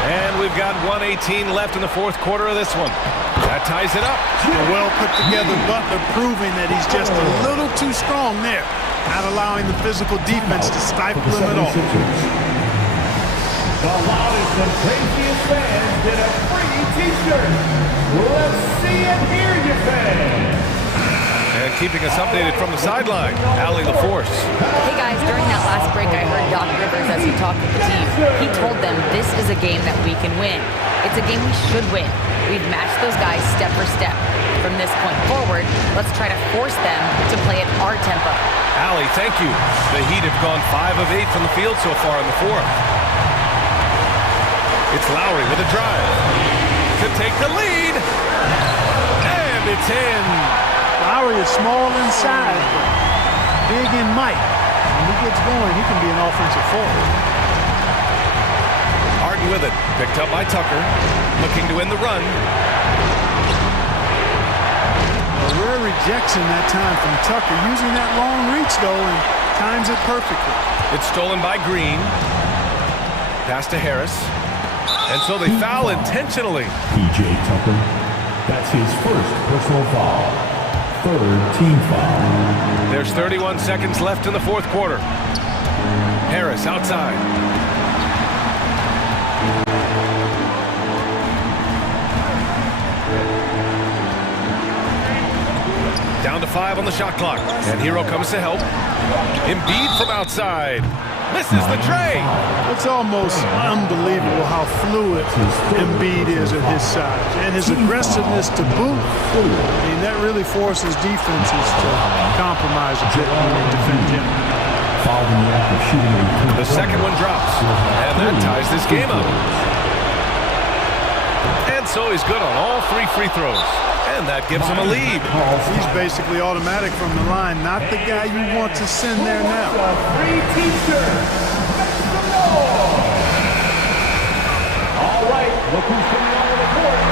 And we've got 1:18 left in the fourth quarter of this one. That ties it up. A well put together Butler proving that he's just a little too strong there, not allowing the physical defense to stifle him at all. The loudest and craziest fans get a free t-shirt. Let's see and hear you, fans. And keeping us updated from the sideline, Allie LaForce. Hey guys, during that last break I heard Doc Rivers as he talked with the team. He told them this is a game that we can win. It's a game we should win. We've matched those guys step for step. From this point forward, let's try to force them to play at our tempo. Allie, thank you. The Heat have gone 5 of 8 from the field so far in the fourth. It's Lowry with a drive to take the lead. And it's in. Lowry is small inside, but big in might. When he gets going, he can be an offensive forward. Harden with it. Picked up by Tucker. Looking to end the run. A rare rejection that time from Tucker. Using that long reach, though, and times it perfectly. It's stolen by Green. Pass to Harris. And so they foul intentionally. P.J. Tucker, that's his first personal foul. Third team foul. There's 31 seconds left in the fourth quarter. Harris outside. Down to 5 on the shot clock. And Hero comes to help. Embiid from outside. Misses the tray. It's almost unbelievable how fluid Embiid is at his size. And his aggressiveness to boot. I mean, that really forces defenses to compromise a bit when they defend him. The second one drops. And that ties this game up. And so he's good on all 3 free throws. And that gives him a lead. He's basically automatic from the line, not the guy you want to send there now. Free t-shirt. Make some noise. All right, look who's coming on the court.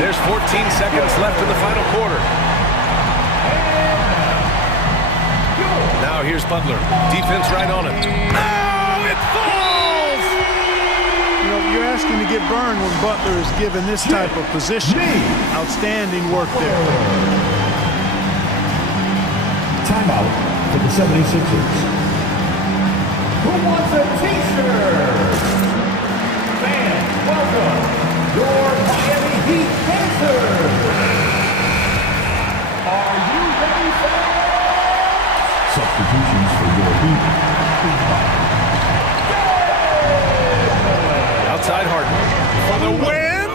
There's 14 seconds left in the final quarter. Now here's Butler. Defense right on him. Oh, it falls! You know, you're asking to get burned when Butler is given this type of position. Outstanding work there. Timeout for the 76ers. Who wants a t-shirt? Fans, welcome your Miami Heat Panthers. Are you ready, fans? Substitutions for your Heat. Outside Harden for the win.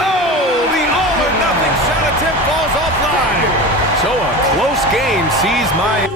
Oh, the all-or-nothing shot attempt falls offline. So a close game sees Miami.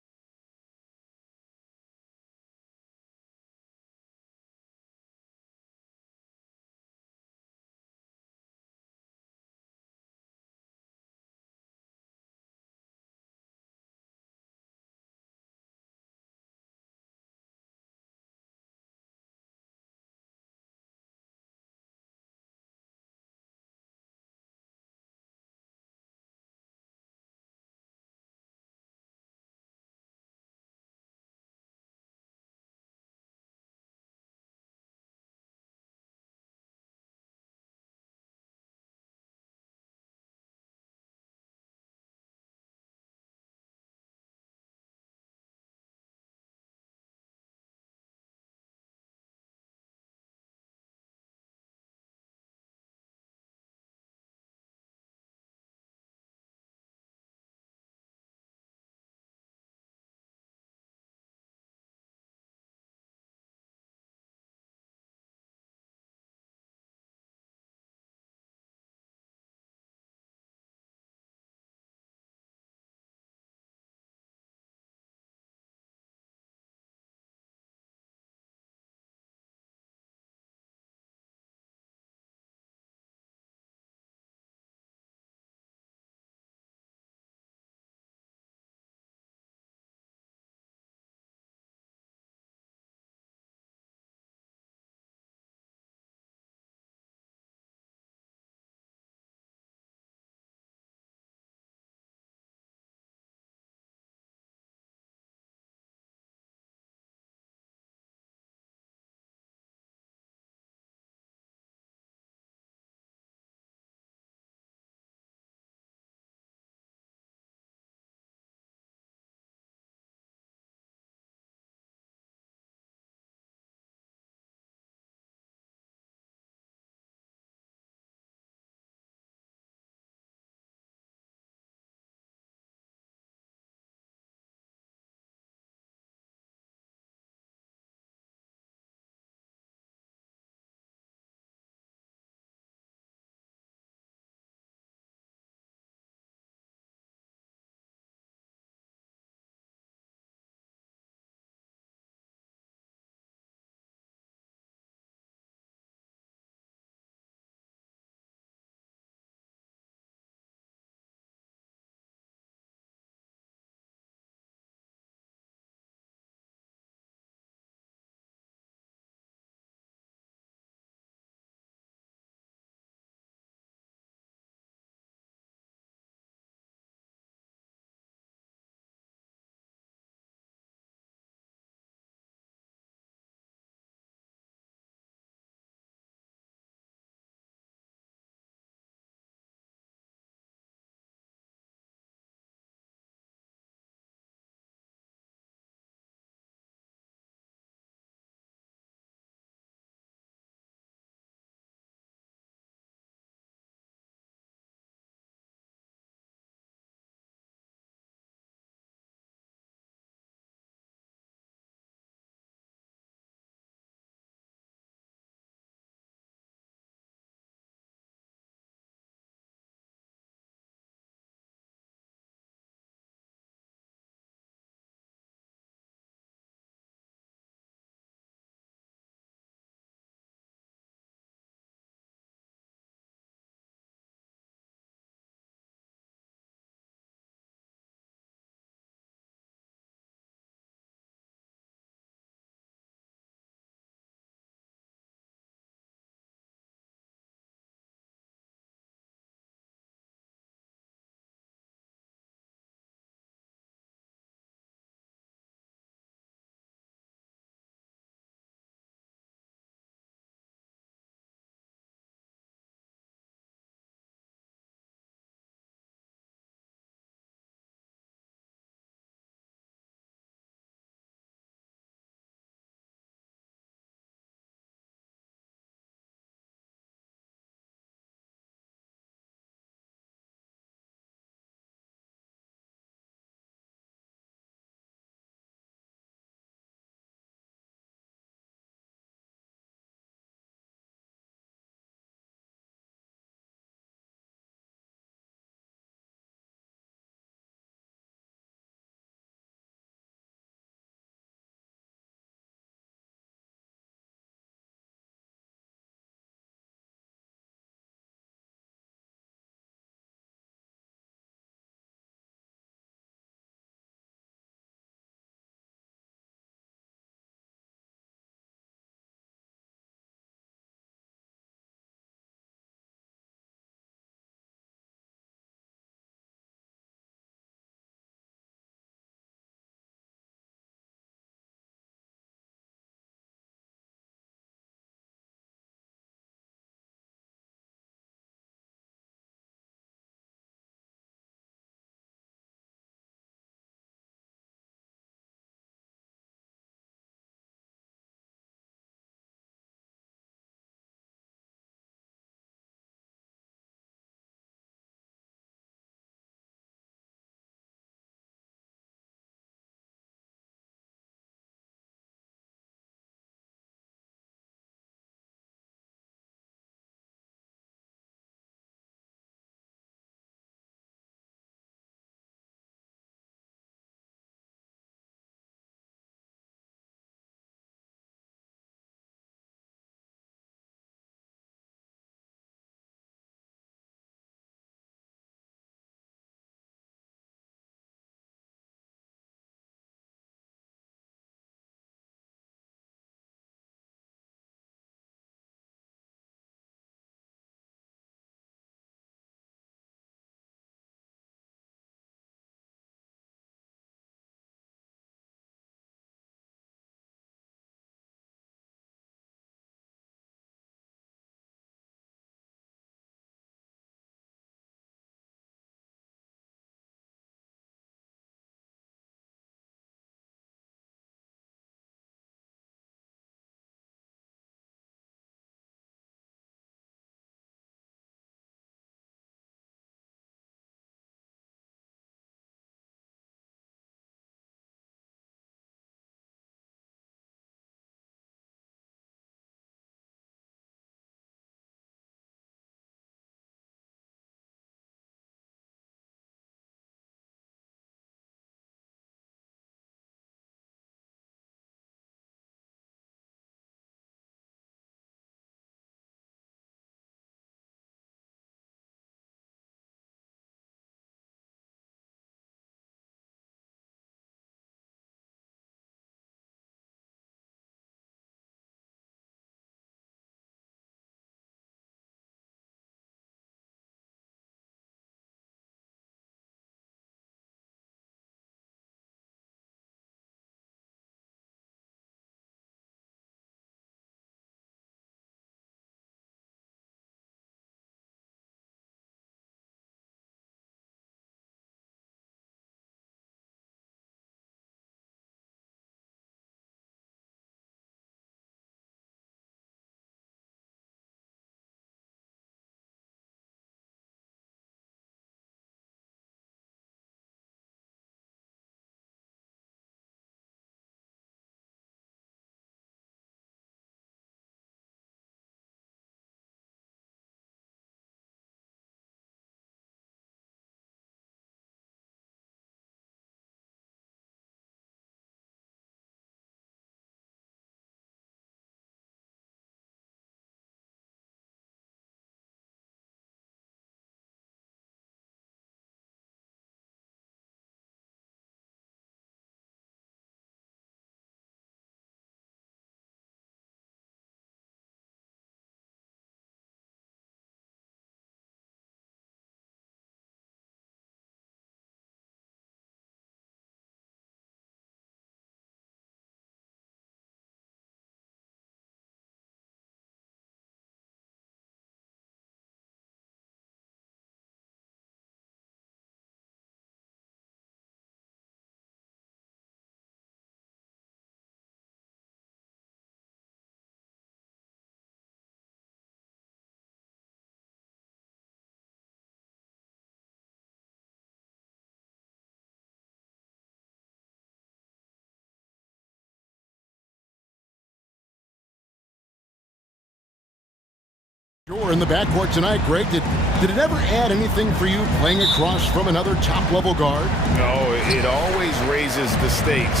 In the backcourt tonight, Greg, did it ever add anything for you playing across from another top-level guard? No, it always raises the stakes,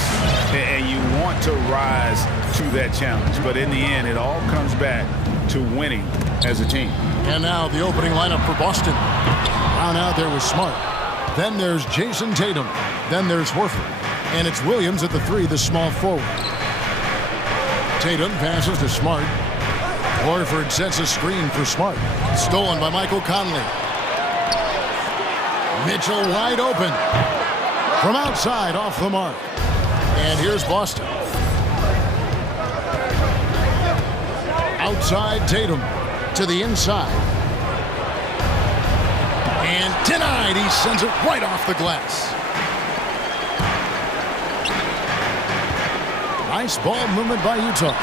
and you want to rise to that challenge. But in the end, it all comes back to winning as a team. And now the opening lineup for Boston. Brown out there with Smart. Then there's Jason Tatum. Then there's Horford. And it's Williams at the 3, the small forward. Tatum passes to Smart. Horford sets a screen for Smart. Stolen by Michael Conley. Mitchell wide open. From outside, off the mark. And here's Boston. Outside Tatum to the inside. And denied. He sends it right off the glass. Nice ball movement by Utah.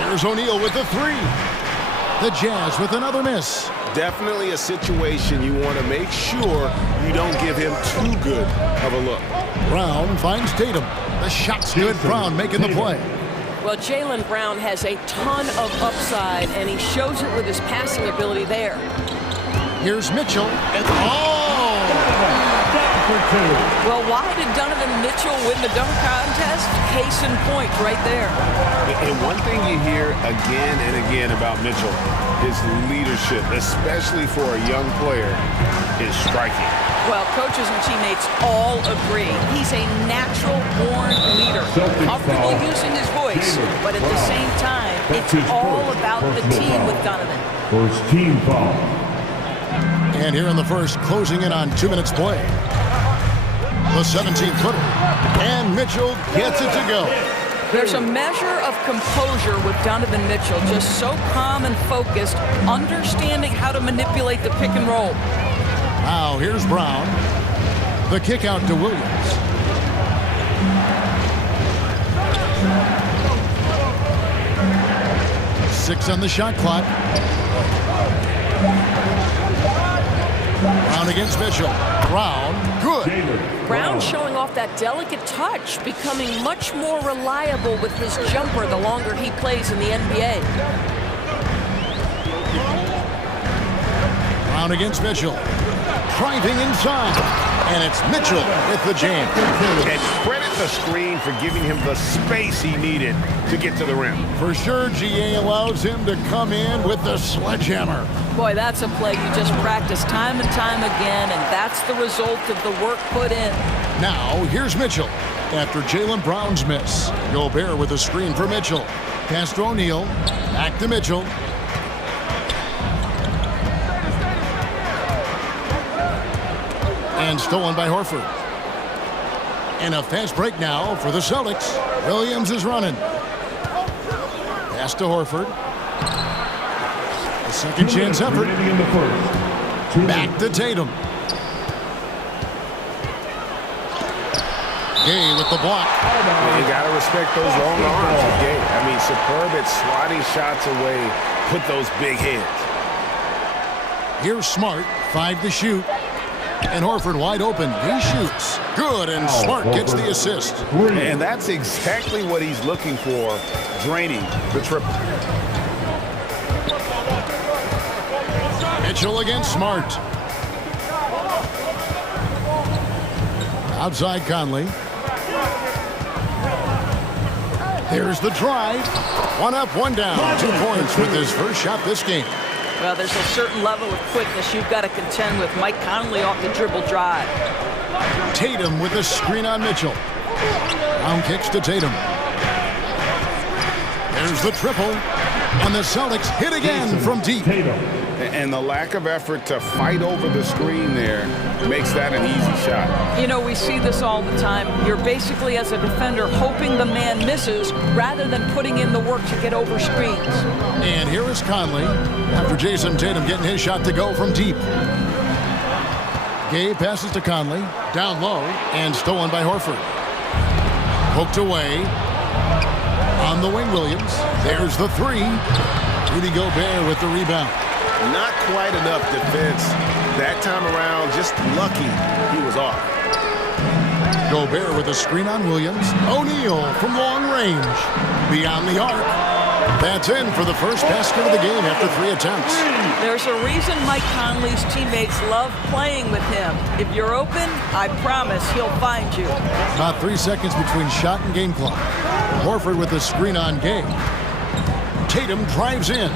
There's O'Neal with the 3. The Jazz with another miss. Definitely a situation you want to make sure you don't give him too good of a look. Brown finds Tatum. The shot's good. Brown making the play. Well, Jaylen Brown has a ton of upside, and he shows it with his passing ability there. Here's Mitchell. And well, why did Donovan Mitchell win the dunk contest? Case in point right there. And one thing you hear again and again about Mitchell, his leadership, especially for a young player, is striking. Well, coaches and teammates all agree. He's a natural-born leader, comfortable using his voice, but at the same time, it's all about the team with Donovan. First team foul. And here in the first, closing in on 2 minutes play. The 17-footer. And Mitchell gets it to go. There's a measure of composure with Donovan Mitchell, just so calm and focused, understanding how to manipulate the pick and roll. Now here's Brown. The kick out to Williams. Six on the shot clock. Brown against Mitchell. Brown, good. Brown showing off that delicate touch, becoming much more reliable with his jumper the longer he plays in the NBA. Brown against Mitchell. Driving inside. And it's Mitchell with the jam. And credit the screen for giving him the space he needed to get to the rim. For sure, GA allows him to come in with the sledgehammer. Boy, that's a play you just practice time and time again, and that's the result of the work put in. Now, here's Mitchell. After Jaylen Brown's miss, Gobert with a screen for Mitchell. Pass to O'Neal. Back to Mitchell. And stolen by Horford. And a fast break now for the Celtics. Williams is running. Pass to Horford. A second chance effort. Back to Tatum. Gay with the block. You got to respect those long arms of Gay. I mean, superb at swatting shots away, put those big hands. Here's Smart, 5 to shoot. And Horford wide open. He shoots. Good, and Smart gets the assist. And that's exactly what he's looking for, draining the triple. Mitchell against Smart. Outside Conley. There's the drive. 1 up, 1 down. 2 points with his first shot this game. Well, there's a certain level of quickness you've got to contend with. Mike Conley off the dribble drive. Tatum with a screen on Mitchell. Brown kicks to Tatum. There's the triple. And the Celtics hit again from deep. And the lack of effort to fight over the screen there makes that an easy shot. You know, we see this all the time. You're basically, as a defender, hoping the man misses rather than putting in the work to get over screens. And here is Conley after Jason Tatum getting his shot to go from deep. Gay passes to Conley, down low, and stolen by Horford. Poked away. On the wing, Williams. There's the 3. Rudy Gobert with the rebound. Not quite enough defense that time around. Just lucky he was off. Gobert with a screen on Williams. O'Neal from long range. Beyond the arc. That's in for the first basket of the game after 3 attempts. There's a reason Mike Conley's teammates love playing with him. If you're open, I promise he'll find you. About 3 seconds between shot and game clock. Horford with the screen on Gay. Tatum drives in.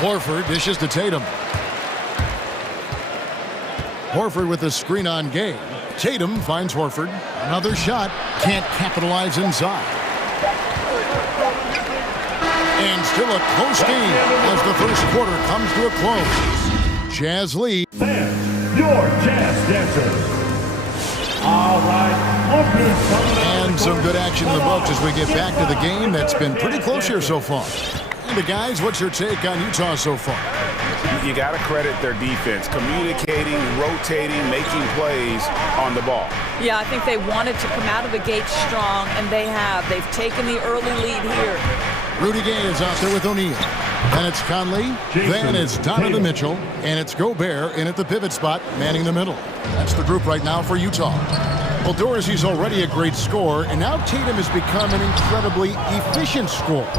Horford dishes to Tatum. Horford with the screen on Gay. Tatum finds Horford. Another shot. Can't capitalize inside. And still a close game as the first quarter comes to a close. Jazz lead. Fans, your Jazz dancers. All right. And some good action in the books as we get back to the game that's been pretty close here so far. And guys, what's your take on Utah so far? You got to credit their defense, communicating, rotating, making plays on the ball. Yeah, I think they wanted to come out of the gate strong, and they have. They've taken the early lead here. Rudy Gay is out there with O'Neal. Then it's Conley, then it's Donovan Mitchell, and it's Gobert in at the pivot spot, manning the middle. That's the group right now for Utah. Well, Dorsey's already a great scorer, and now Tatum has become an incredibly efficient scorer.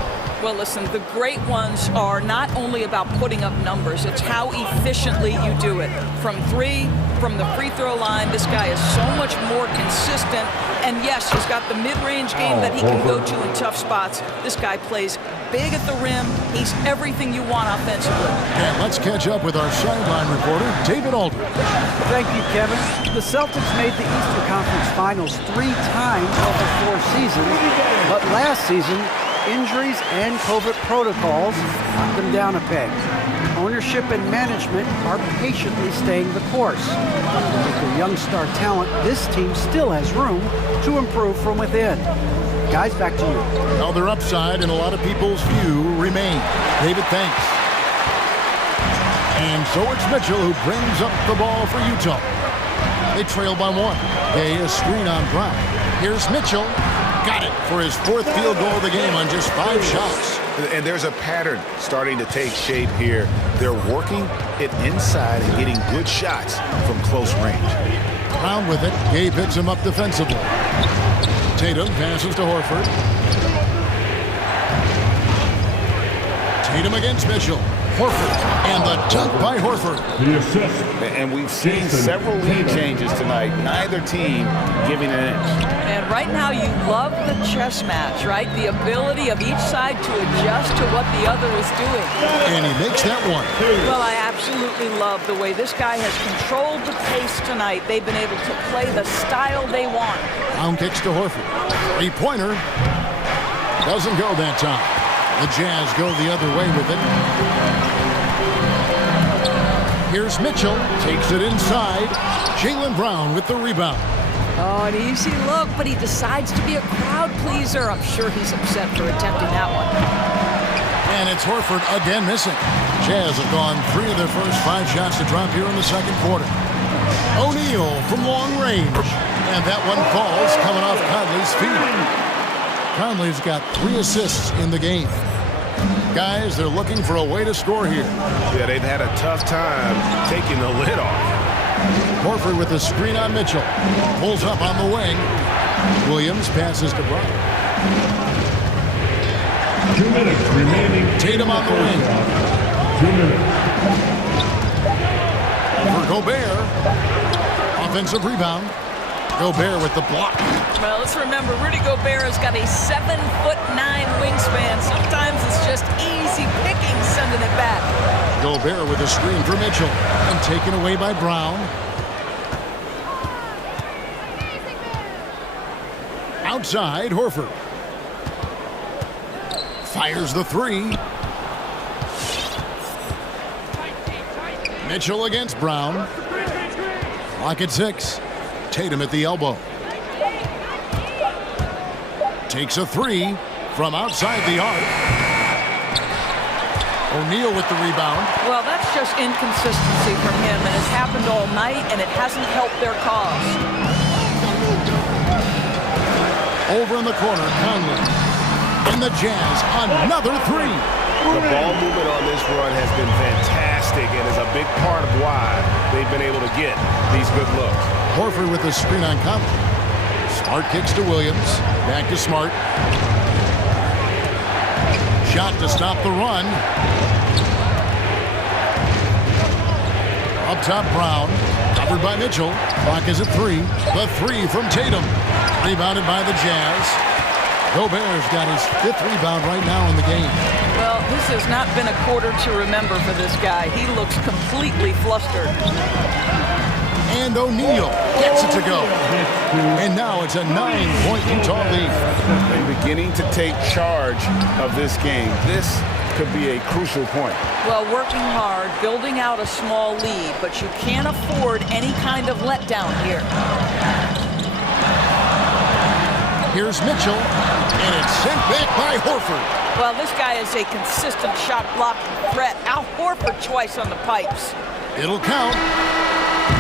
Well, listen, the great ones are not only about putting up numbers, it's how efficiently you do it. From 3, from the free throw line, this guy is so much more consistent. And yes, he's got the mid-range game that he can go to in tough spots. This guy plays big at the rim. He's everything you want offensively. And let's catch up with our sideline reporter, David Aldridge. Thank you, Kevin. The Celtics made the Eastern Conference Finals 3 times over 4 seasons, but last season, injuries and COVID protocols knocked them down a peg. Ownership and management are patiently staying the course. With their young star talent, this team still has room to improve from within. Guys, back to you. Well, their upside in a lot of people's view remain. David, thanks. And so it's Mitchell who brings up the ball for Utah. They trail by 1. Gay a screen on Brown. Here's Mitchell. Got it for his 4th field goal of the game on just 5 shots. And there's a pattern starting to take shape here. They're working it inside and getting good shots from close range. Brown with it. Gay picks him up defensively. Tatum passes to Horford. Tatum against Mitchell. Horford, and the dunk by Horford. The assist. And we've seen several lead changes tonight, neither team giving an inch. And right now you love the chess match, right? The ability of each side to adjust to what the other is doing. And he makes that one. Well, I absolutely love the way this guy has controlled the pace tonight. They've been able to play the style they want. Brown kicks to Horford. 3-pointer. Doesn't go that time. The Jazz go the other way with it. Here's Mitchell, takes it inside. Jaylen Brown with the rebound. Oh, an easy look, but he decides to be a crowd pleaser. I'm sure he's upset for attempting that one. And it's Horford again missing. Jazz have gone 3 of their first 5 shots to drop here in the second quarter. O'Neal from long range. And that one falls coming off Conley's feet. Conley's got 3 assists in the game. Guys, they're looking for a way to score here. Yeah, they've had a tough time taking the lid off. Horford with the screen on Mitchell. Pulls up on the wing. Williams passes to Brown. 2 minutes remaining. Tatum on the wing. 2 minutes. For Gobert. Offensive rebound. Gobert with the block. Well, let's remember, Rudy Gobert has got a 7'9" wingspan. Sometimes it's just easy picking sending it back. Gobert with a screen for Mitchell. And taken away by Brown. Outside, Horford. Fires the 3. Mitchell against Brown. Lock at 6. Tatum at the elbow. Takes a 3 from outside the arc. O'Neal with the rebound. Well, that's just inconsistency from him, and it's happened all night, and it hasn't helped their cause. Over in the corner, Conley. And the Jazz, another 3. The ball movement on this run has been fantastic and is a big part of why they've been able to get these good looks. Horford with the screen on Conley. Smart kicks to Williams. Back to Smart. shot to stop the run. Up top, Brown. Covered by Mitchell. Clock is at 3. The 3 from Tatum. Rebounded by the Jazz. Gobert's got his 5th rebound right now in the game. Well, this has not been a quarter to remember for this guy. He looks completely flustered. And O'Neal gets it to go. And now it's a 9-point Utah lead. They're beginning to take charge of this game. This could be a crucial point. Well, working hard, building out a small lead, but you can't afford any kind of letdown here. Here's Mitchell, and it's sent back by Horford. Well, this guy is a consistent shot blocking threat. Al Horford twice on the pipes. It'll count.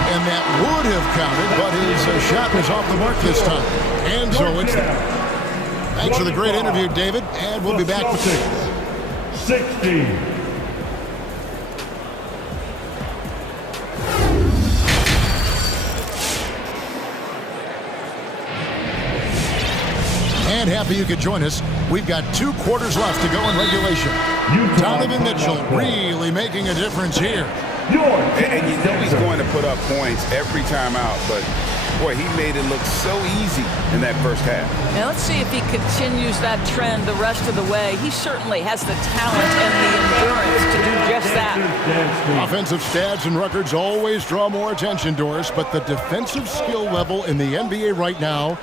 And that would have counted, but his shot was off the mark this time. And so it's... Thanks for the great interview, David, and we'll be back with you. 60. And happy you could join us. We've got 2 quarters left to go in regulation. Donovan Mitchell really making a difference here. And you know he's going to put up points every time out, but boy, he made it look so easy in that first half. Now let's see if he continues that trend the rest of the way. He certainly has the talent and the endurance to do just that. Offensive stats and records always draw more attention, Doris, but the defensive skill level in the NBA right now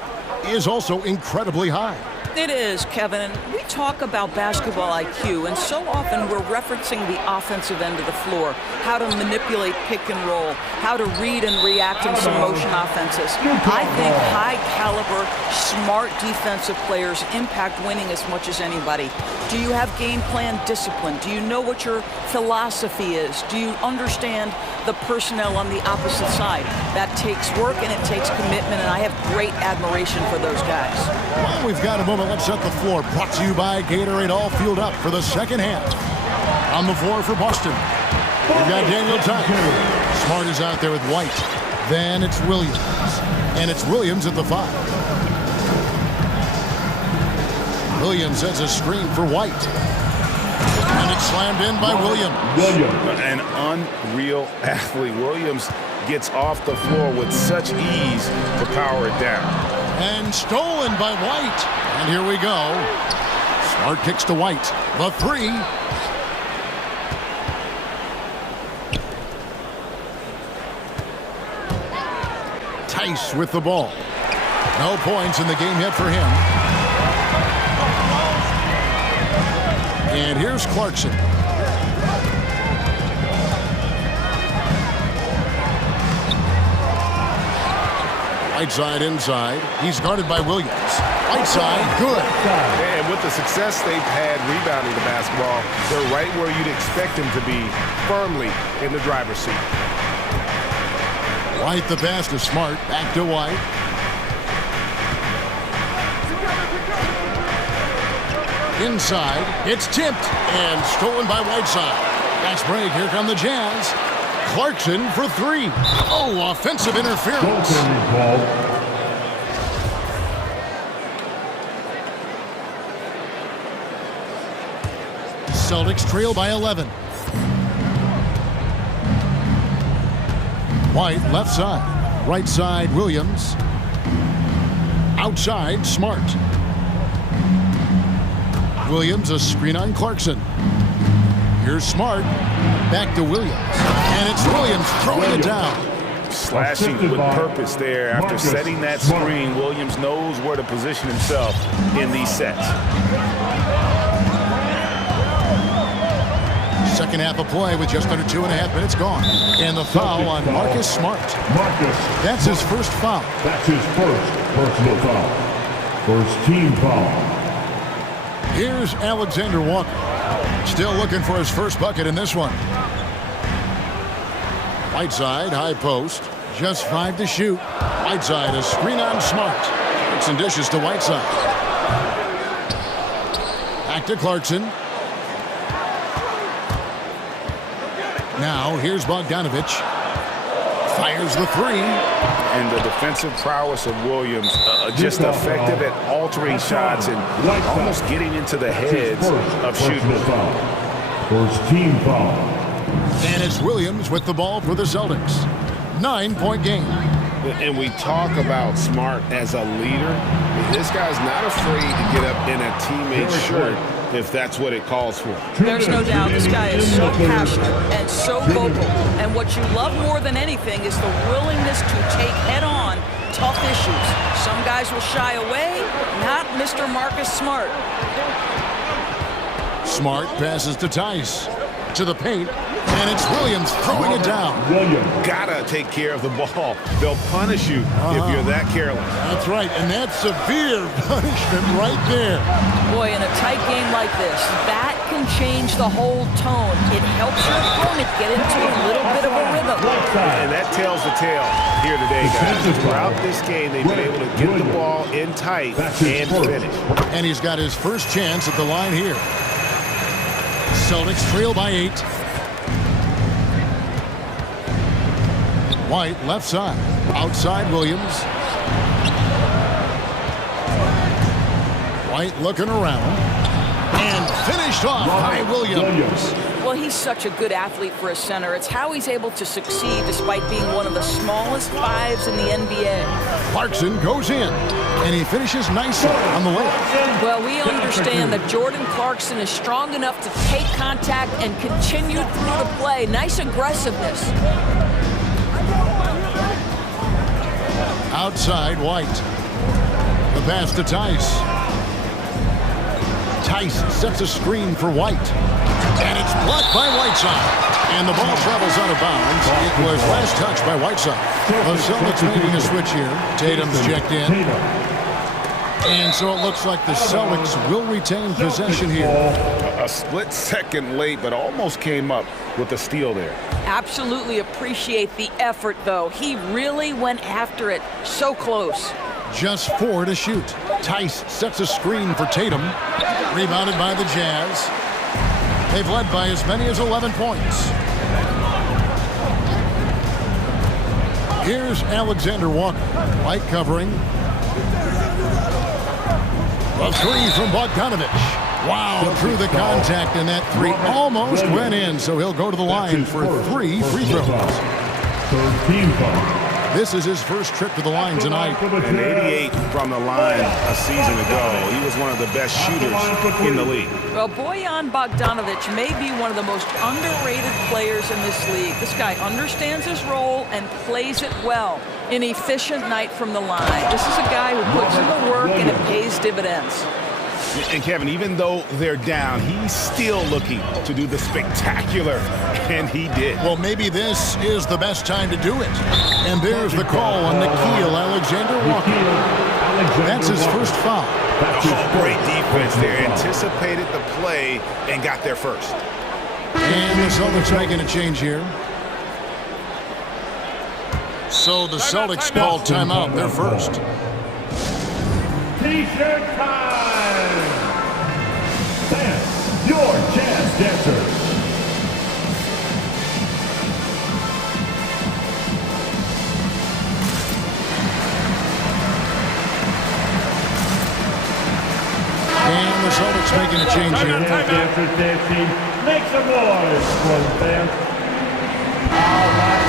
is also incredibly high. It is, Kevin, and we talk about basketball IQ, and so often we're referencing the offensive end of the floor, how to manipulate pick and roll, how to read and react in some motion offenses. I think high-caliber, smart defensive players impact winning as much as anybody. Do you have game plan discipline? Do you know what your philosophy is? Do you understand the personnel on the opposite side? That takes work and it takes commitment, and I have great admiration for those guys. Well, we've got a moment. Let's set the floor. Brought to you by Gatorade, all fueled up for the second half. On the floor for Boston, we've got Daniel Tice. Smart is out there with White. Then it's Williams. And it's Williams at the 5. Williams sets a screen for White. And it's slammed in by Williams. An unreal athlete. Williams gets off the floor with such ease to power it down. And stolen by White. And here we go. Smart kicks to White. The 3. Tice with the ball. No points in the game yet for him. And here's Clarkson. Whiteside inside. He's guarded by Williams. Whiteside, good. And with the success they've had rebounding the basketball, they're right where you'd expect them to be, firmly in the driver's seat. White the pass to Smart. Back to White. Inside. It's tipped and stolen by Whiteside. Fast break. Here come the Jazz. Clarkson for 3. Oh, offensive interference. Celtics trail by 11. White left side. Right side Williams. Outside Smart. Williams a screen on Clarkson. Here's Smart. Back to Williams. And it's Williams throwing it down. Slashing with purpose there. After setting that screen, Williams knows where to position himself in these sets. Second half of play with just under 2.5 minutes gone. And the foul on Marcus Smart. That's his first foul. That's his first personal foul. First team foul. Here's Alexander Walker. Still looking for his first bucket in this one. Whiteside, high post. Just 5 to shoot. Whiteside, a screen on Smart. Hits and dishes to Whiteside. Back to Clarkson. Now, here's Bogdanovich. Fires the three. And the defensive prowess of Williams, just effective at altering shots and almost getting into the heads of shooting. First team foul. And it's Williams with the ball for the Celtics. 9-point game. And we talk about Smart as a leader. This guy's not afraid to get up in a teammate's shirt if that's what it calls for. There's no doubt this guy is so passionate and so vocal. And what you love more than anything is the willingness to take head-on tough issues. Some guys will shy away, not Mr. Marcus Smart. Smart passes to Tice. To the paint. And it's Williams throwing it down. Gotta take care of the ball. They'll punish you if you're that careless. That's right, and that's severe punishment right there. Boy, in a tight game like this, that can change the whole tone. It helps your opponent get into a little bit of a rhythm. And that tells the tale here today, guys. Throughout this game, they've been able to get the ball in tight and finish. And he's got his first chance at the line here. Celtics trail by 8. White, left side. Outside Williams. White looking around. And finished off by Williams. Well, he's such a good athlete for a center. It's how he's able to succeed despite being one of the smallest fives in the NBA. Clarkson goes in. And he finishes nicely on the layup. Well, we understand that Jordan Clarkson is strong enough to take contact and continue through the play. Nice aggressiveness. Outside, White. The pass to Tice. Tice sets a screen for White. And it's blocked by Whiteside. And the ball travels out of bounds. It was last touched by Whiteside. The Celtics making a switch here. Tatum's checked in. And so it looks like the Celtics will retain possession here. A split second late, but almost came up with the steal there. Absolutely appreciate the effort, though. He really went after it. So close. Just 4 to shoot. Tice sets a screen for Tatum. Rebounded by the Jazz. They've led by as many as 11 points. Here's Alexander Walker. White covering. A three from Bogdanovich. Wow, through the contact, and that three almost went in, so he'll go to the line for 3 free throws. This is his first trip to the line tonight. And 88 from the line a season ago. He was one of the best shooters in the league. Well, Bojan Bogdanovic may be one of the most underrated players in this league. This guy understands his role and plays it well. An efficient night from the line. This is a guy who puts in the work and it pays dividends. And Kevin, even though they're down, he's still looking to do the spectacular, and he did. Well, maybe this is the best time to do it. And there's the call on Nikhil Alexander Walker. That's his first foul. Oh, great defense there. Anticipated the play and got there first. And the Celtics making a change here. So the Celtics call timeout. They're first. T-shirt time! Fans, your jazz dancers. And the Celtics making a change here. Dancers dancing. Make some noise for the fans. All right.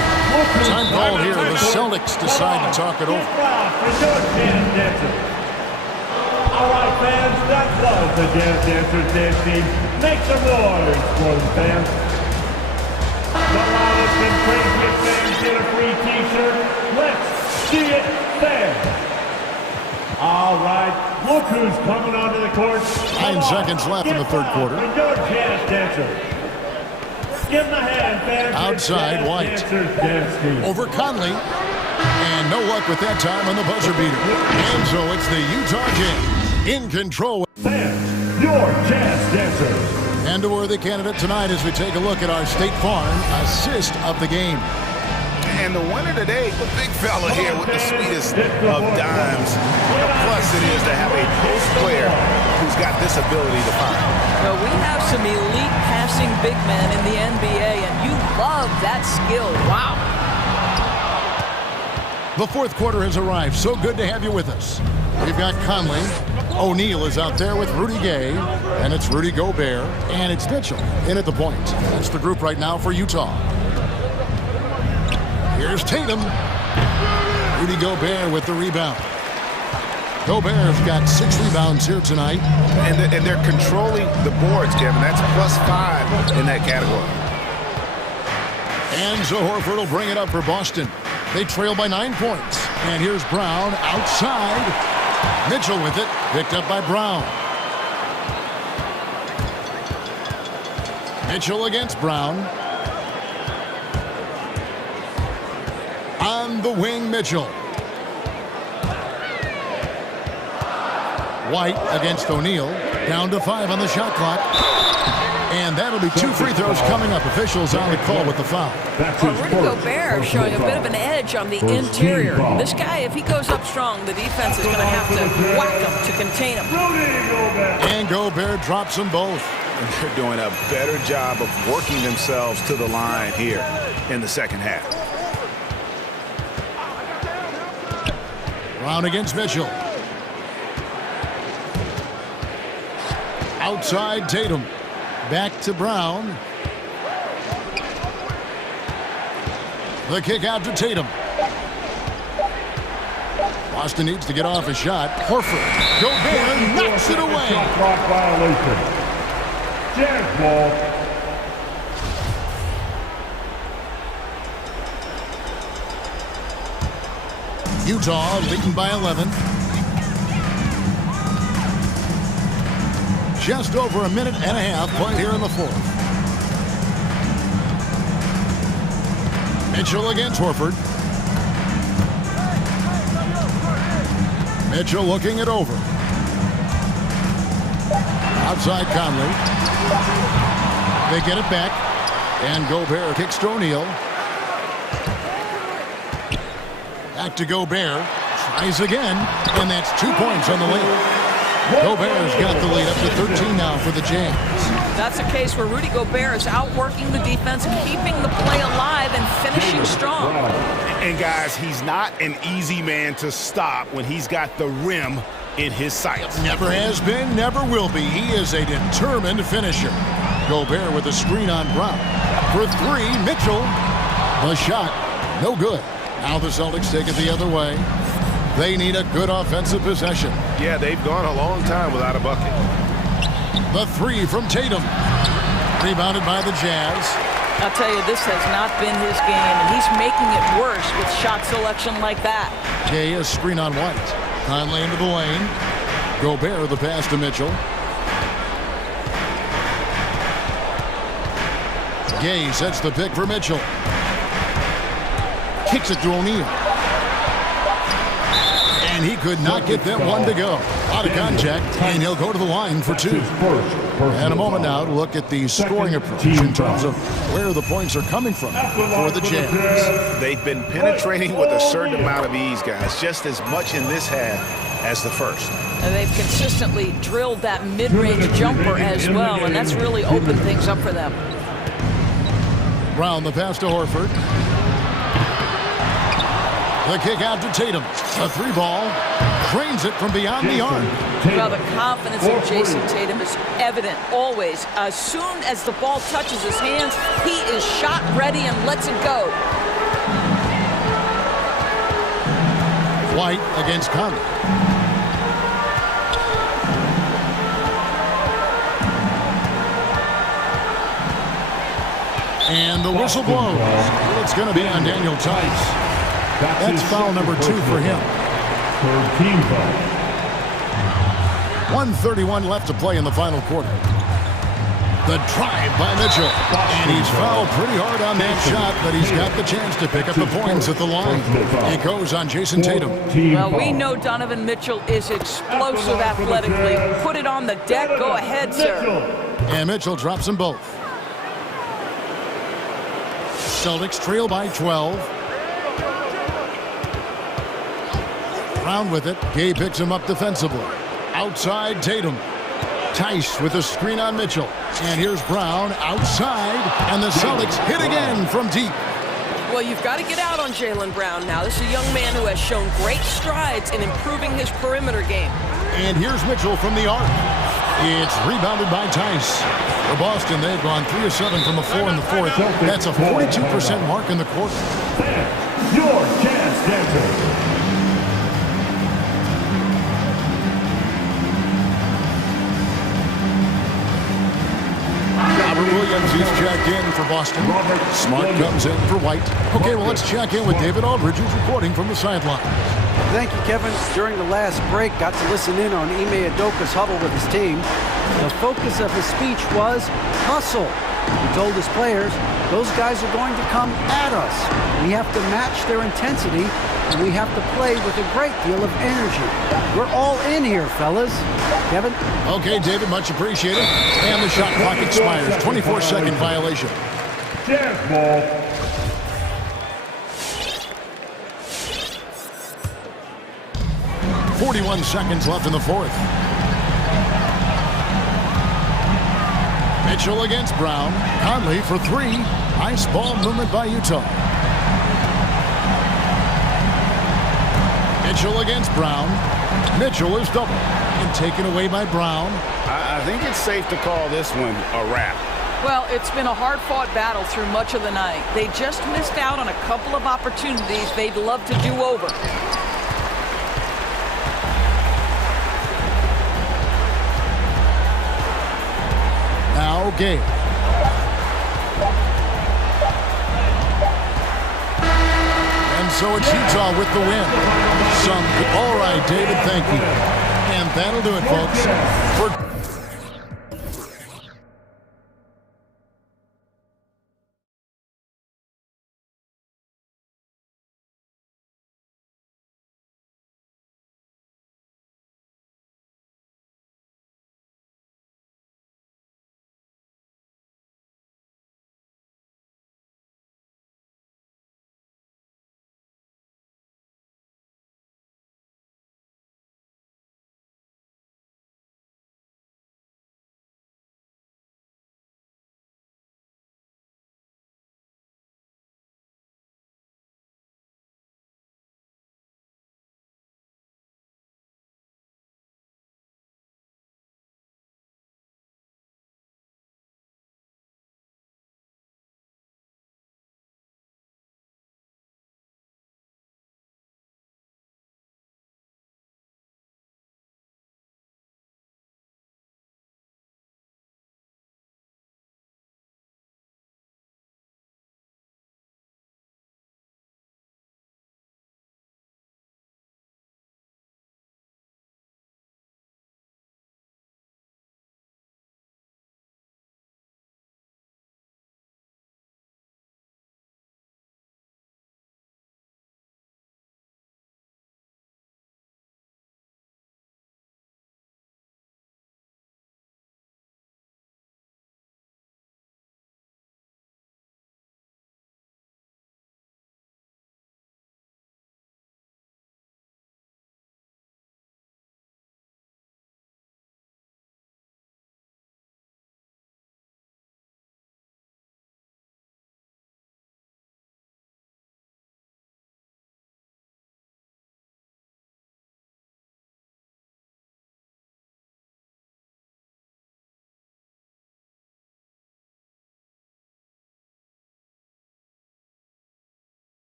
Time call here. The Celtics decide to talk it over. All right, fans, that was the Jazz Dancers dance team. Make some noise for the fans. The loudest and craziest fans get a free T-shirt. Let's see it there. All right, look who's coming onto the court. 9 seconds left in the third quarter. Your Jazz Dancer. Give them a hand, fans. Outside, White. Over Conley. And no luck with that time on the buzzer beater. And so it's the Utah Jazz in control. Fans, your jazz dancers. And a worthy candidate tonight as we take a look at our State Farm assist of the game. And the winner today, the big fella here with the sweetest of dimes. What a plus it is to have a post player who's got this ability to find. Well, we have some elite passing big men in the NBA, and you love that skill. Wow. The fourth quarter has arrived. So good to have you with us. We've got Conley. O'Neal is out there with Rudy Gay. And it's Rudy Gobert. And it's Mitchell in at the point. That's the group right now for Utah. Here's Tatum. Rudy Gobert with the rebound. Gobert's got 6 rebounds here tonight. And they're controlling the boards, Kevin. That's +5 in that category. And so Horford will bring it up for Boston. They trail by 9 points. And here's Brown outside. Mitchell with it. Picked up by Brown. Mitchell against Brown. On the wing, Mitchell. White against O'Neal. Down to 5 on the shot clock. And that'll be 2 free throws coming up. Officials on the call with the foul. Well, Rudy Gobert showing a bit of an edge on the interior. This guy, if he goes up strong, the defense is going to have to whack him to contain him. And Gobert drops them both. And they're doing a better job of working themselves to the line here in the second half. Brown against Mitchell. Outside Tatum. Back to Brown. The kick out to Tatum. Boston needs to get off a shot. Horford. Gobert knocks it away. Clock violation. Jazz ball. Utah leading by 11. Just over a minute and a half played here in the fourth. Mitchell against Horford. Mitchell looking it over. Outside Conley. They get it back. And Gobert kicks to O'Neal. Back to Gobert. Tries again. And that's 2 points on the lead. Gobert's got the lead up to 13 now for the Jazz. That's a case where Rudy Gobert is outworking the defense, keeping the play alive and finishing strong. And guys, he's not an easy man to stop when he's got the rim in his sights. Never has been, never will be. He is a determined finisher. Gobert with a screen on Brown. For 3, Mitchell. The shot, no good. Now the Celtics take it the other way. They need a good offensive possession. Yeah, they've gone a long time without a bucket. The 3 from Tatum. Rebounded by the Jazz. I'll tell you, this has not been his game, and he's making it worse with shot selection like that. Gay is screen on White. Conley into the lane. Gobert the pass to Mitchell. Gay sets the pick for Mitchell. Kicks it to O'Neal. And he could not get that one to go. Out of contact, and he'll go to the line for 2. And a moment now to look at the scoring approach in terms of where the points are coming from for the Jazz. They've been penetrating with a certain amount of ease, guys, just as much in this half as the first. And they've consistently drilled that mid-range jumper as well, and that's really opened things up for them. Brown the pass to Horford. The kick out to Tatum. A 3 ball. Drains it from beyond the arc. Well, the confidence of Jason Tatum is evident always. As soon as the ball touches his hands, he is shot ready and lets it go. White against Conley. And the whistle blows. It's going to be on Daniel Tice. That's foul number 2 for him. Third team foul. 1:31 left to play in the final quarter. The drive by Mitchell. And he's fouled pretty hard on that shot, but he's got the chance to pick up the points at the line. It goes on Jason Tatum. Well, we know Donovan Mitchell is explosive athletically. Put it on the deck. Go ahead, sir. And Mitchell drops them both. Celtics trail by 12. Brown with it. Gay picks him up defensively. Outside Tatum. Tice with a screen on Mitchell. And here's Brown outside. And the Celtics hit again from deep. Well, you've got to get out on Jaylen Brown now. This is a young man who has shown great strides in improving his perimeter game. And here's Mitchell from the arc. It's rebounded by Tice. For Boston, they've gone 3 of 7 from the floor in the fourth. That's a 42% mark in the quarter. Your chance dancer. Robert Williams is checked in for Boston. Smart comes in for White. Okay, well, let's check in with David Aldridge, who's reporting from the sideline. Thank you, Kevin. During the last break, got to listen in on Ime Udoka's huddle with his team. The focus of his speech was hustle. He told his players, those guys are going to come at us. We have to match their intensity, and we have to play with a great deal of energy. We're all in here, fellas. Kevin? Okay, David, much appreciated. And the shot clock expires. 24-second violation. Jazz ball. .41 seconds left in the fourth. Mitchell against Brown. Conley for 3. Nice ball movement by Utah. Mitchell against Brown. Mitchell is doubled and taken away by Brown. I think it's safe to call this one a wrap. Well, it's been a hard-fought battle through much of the night. They just missed out on a couple of opportunities they'd love to do over. Now Gay. And so it's Utah with the win. All right, David, thank you. And that'll do it, folks. For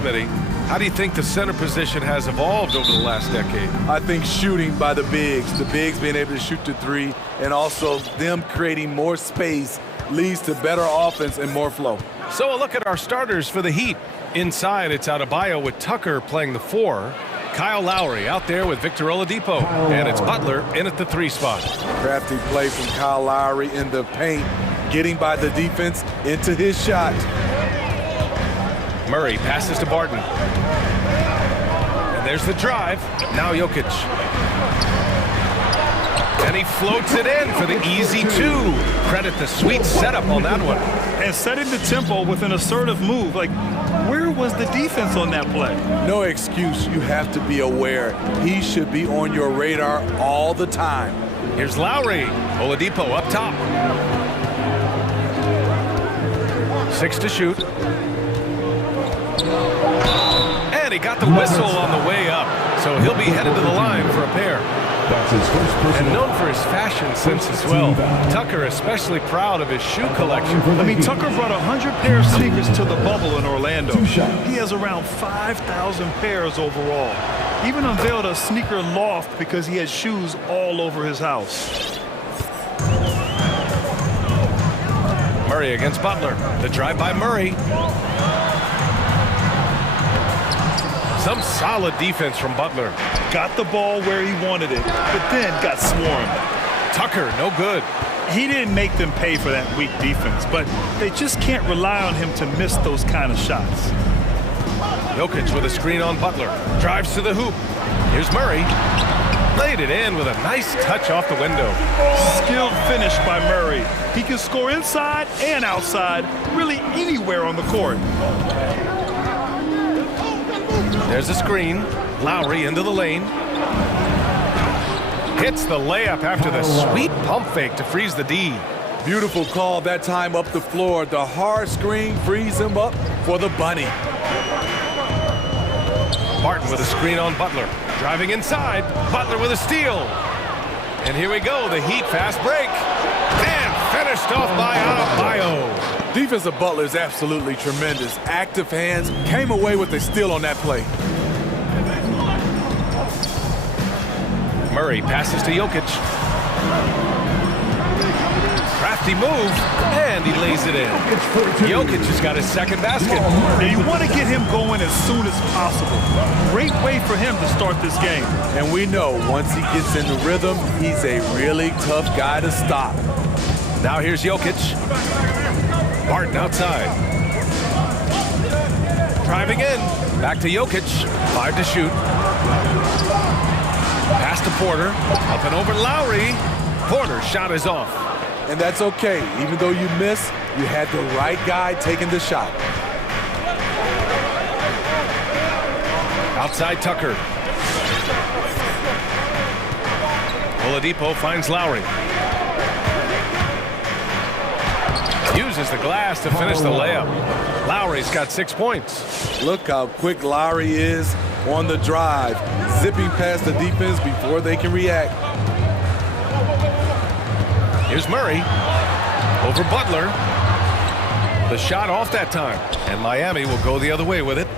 Smitty. How do you think the center position has evolved over the last decade? I think shooting by the bigs being able to shoot the three, and also them creating more space leads to better offense and more flow. So a look at our starters for the Heat. Inside, it's Adebayo with Tucker playing the 4. Kyle Lowry out there with Victor Oladipo. And it's Butler in at the 3 spot. Crafty play from Kyle Lowry in the paint, getting by the defense into his shot. Murray passes to Barton. And there's the drive. Now Jokic. And he floats it in for the easy 2. Credit the sweet setup on that one. And setting the tempo with an assertive move. Like, where was the defense on that play? No excuse. You have to be aware. He should be on your radar all the time. Here's Lowry. Oladipo up top. 6 to shoot. And he got the whistle on the way up. So he'll be headed to the line for a pair. That's his first personal. And known for his fashion sense as well. Tucker especially proud of his shoe collection. I mean, Tucker brought 100 pair of sneakers to the bubble in Orlando. He has around 5,000 pairs overall. Even unveiled a sneaker loft because he has shoes all over his house. Murray against Butler. The drive by Murray. Some solid defense from Butler. Got the ball where he wanted it, but then got swarmed. Tucker, no good. He didn't make them pay for that weak defense, but they just can't rely on him to miss those kind of shots. Jokic with a screen on Butler. Drives to the hoop. Here's Murray. Laid it in with a nice touch off the window. Skilled finish by Murray. He can score inside and outside, really anywhere on the court. There's a screen. Lowry into the lane. Hits the layup after the sweet pump fake to freeze the D. Beautiful call that time up the floor. The hard screen frees him up for the bunny. Martin with a screen on Butler. Driving inside. Butler with a steal. And here we go. The Heat fast break. And finished off by Adebayo. Defense of Butler is absolutely tremendous. Active hands, came away with a steal on that play. Murray passes to Jokic. Crafty move, and he lays it in. Jokic has got his second basket. Now you want to get him going as soon as possible. Great way for him to start this game. And we know once he gets in the rhythm, he's a really tough guy to stop. Now here's Jokic. Barton outside. Driving in. Back to Jokic. 5 to shoot. Pass to Porter. Up and over Lowry. Porter's shot is off. And that's okay. Even though you miss, you had the right guy taking the shot. Outside Tucker. Oladipo finds Lowry. Uses the glass to finish the layup. Lowry's got 6 points. Look how quick Lowry is on the drive, zipping past the defense before they can react. Here's Murray over Butler. The shot off that time, and Miami will go the other way with it.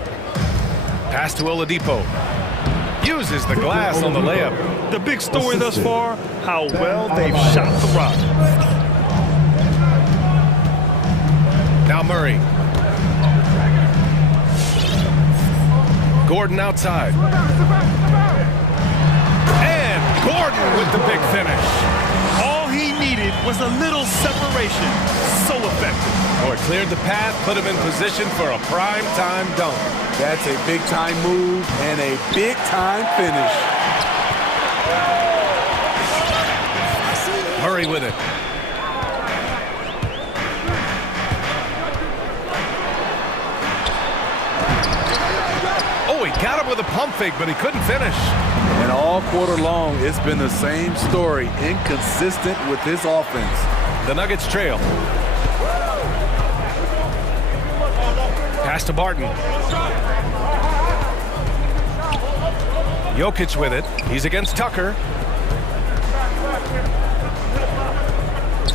Pass to Oladipo. Uses the glass on the layup. The big story thus far, how well they've shot the rock. Now Murray. Gordon outside. And Gordon with the big finish. All he needed was a little separation. So effective. Oh, it cleared the path, put him in position for a prime-time dunk. That's a big-time move and a big-time finish. Murray with it. Oh, he got him with a pump fake, but he couldn't finish. And all quarter long, it's been the same story. Inconsistent with his offense. The Nuggets trail. Pass to Barton. Jokic with it. He's against Tucker.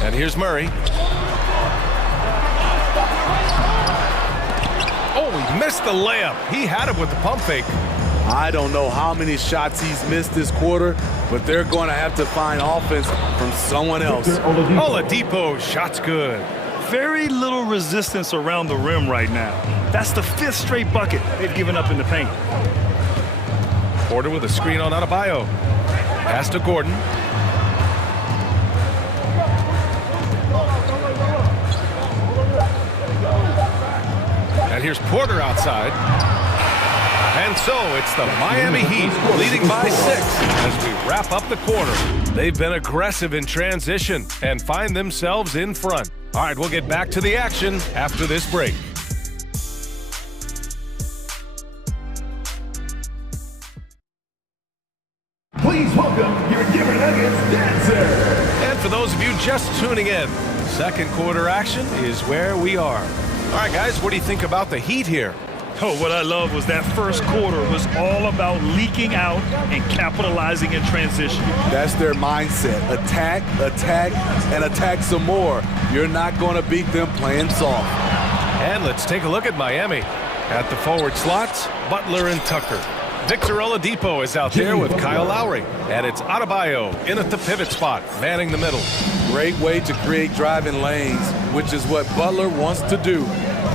And here's Murray. Oh, Oh, he missed the layup. He had it with the pump fake. I don't know how many shots he's missed this quarter, but they're going to have to find offense from someone else. Oladipo, shot's good. Very little resistance around the rim right now. That's the 5th straight bucket they've given up in the paint. Porter with a screen on Adebayo. Pass to Gordon. And here's Porter outside. And so it's the Miami Heat leading by 6 as we wrap up the quarter. They've been aggressive in transition and find themselves in front. All right, we'll get back to the action after this break. Please welcome your Denver Nuggets dancer. And for those of you just tuning in, second quarter action is where we are. All right, guys, what do you think about the Heat here? Oh, what I love was that first quarter was all about leaking out and capitalizing in transition. That's their mindset. Attack, attack, and attack some more. You're not going to beat them playing soft. And let's take a look at Miami. At the forward slots, Butler and Tucker. Victor Oladipo is out there with Kyle Lowry. And it's Adebayo in at the pivot spot, manning the middle. Great way to create driving lanes, which is what Butler wants to do.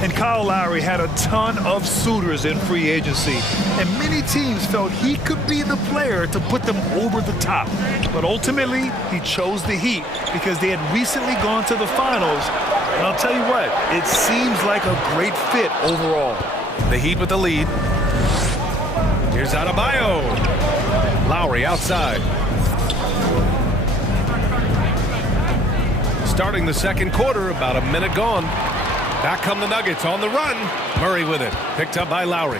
And Kyle Lowry had a ton of suitors in free agency, and many teams felt he could be the player to put them over the top. But ultimately, he chose the Heat because they had recently gone to the finals. And I'll tell you what, it seems like a great fit overall. The Heat with the lead. Here's Adebayo. Lowry outside. Starting the second quarter, about a minute gone. Back come the Nuggets on the run. Murray with it. Picked up by Lowry.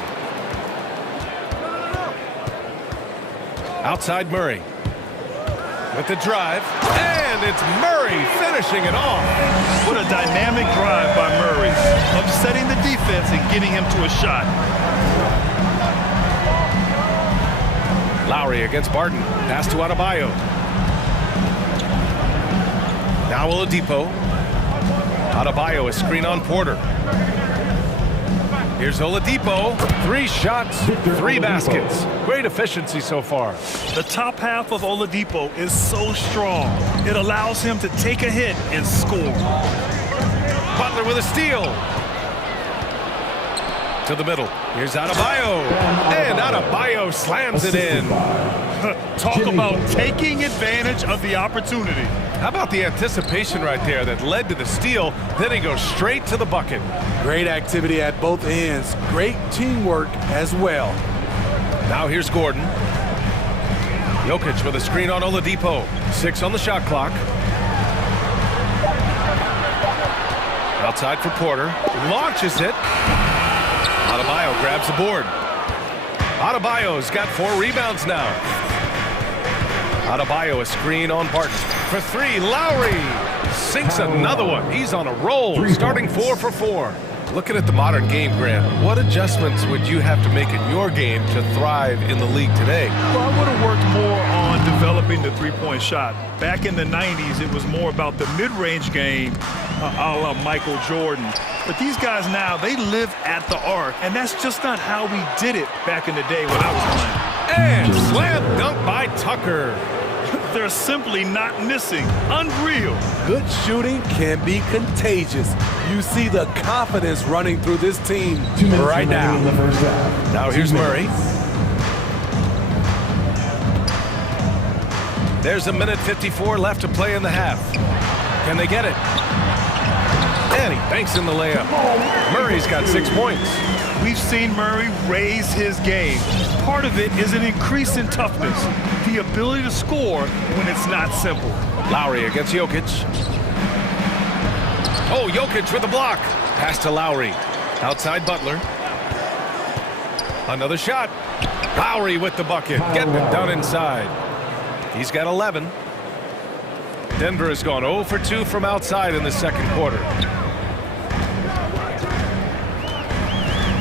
Outside Murray. With the drive. And it's Murray finishing it off. What a dynamic drive by Murray. Upsetting the defense and getting him to a shot. Lowry against Barton. Pass to Adebayo. Now Oladipo. Adebayo, a screen on Porter. Here's Oladipo. 3 shots, 3 baskets. Great efficiency so far. The top half of Oladipo is so strong. It allows him to take a hit and score. Butler with a steal. To the middle. Here's Adebayo. And Adebayo slams it in. Talk about taking advantage of the opportunity. How about the anticipation right there that led to the steal? Then he goes straight to the bucket. Great activity at both ends. Great teamwork as well. Now here's Gordon. Jokic with a screen on Oladipo. 6 on the shot clock. Outside for Porter. Launches it. Adebayo grabs the board. Adebayo's got 4 rebounds now. Adebayo a screen on Barton. For 3, Lowry sinks another one. He's on a roll, starting 4 for 4. Looking at the modern game, Grant, what adjustments would you have to make in your game to thrive in the league today? Well, I would have worked more on developing the three-point shot. Back in the 90s, it was more about the mid-range game, a la Michael Jordan. But these guys now, they live at the arc, and that's just not how we did it back in the day when I was playing. And slam dunk by Tucker. They're simply not missing. Unreal. Good shooting can be contagious. You see the confidence running through this team right now. Now here's Murray. There's 1:54 left to play in the half. Can they get it? And he banks in the layup. Murray's got 6 points. We've seen Murray raise his game. Part of it is an increase in toughness, the ability to score when it's not simple. Lowry against Jokic. Oh, Jokic with a block. Pass to Lowry. Outside Butler. Another shot. Lowry with the bucket. Getting it done inside. He's got 11. Denver has gone 0 for 2 from outside in the second quarter.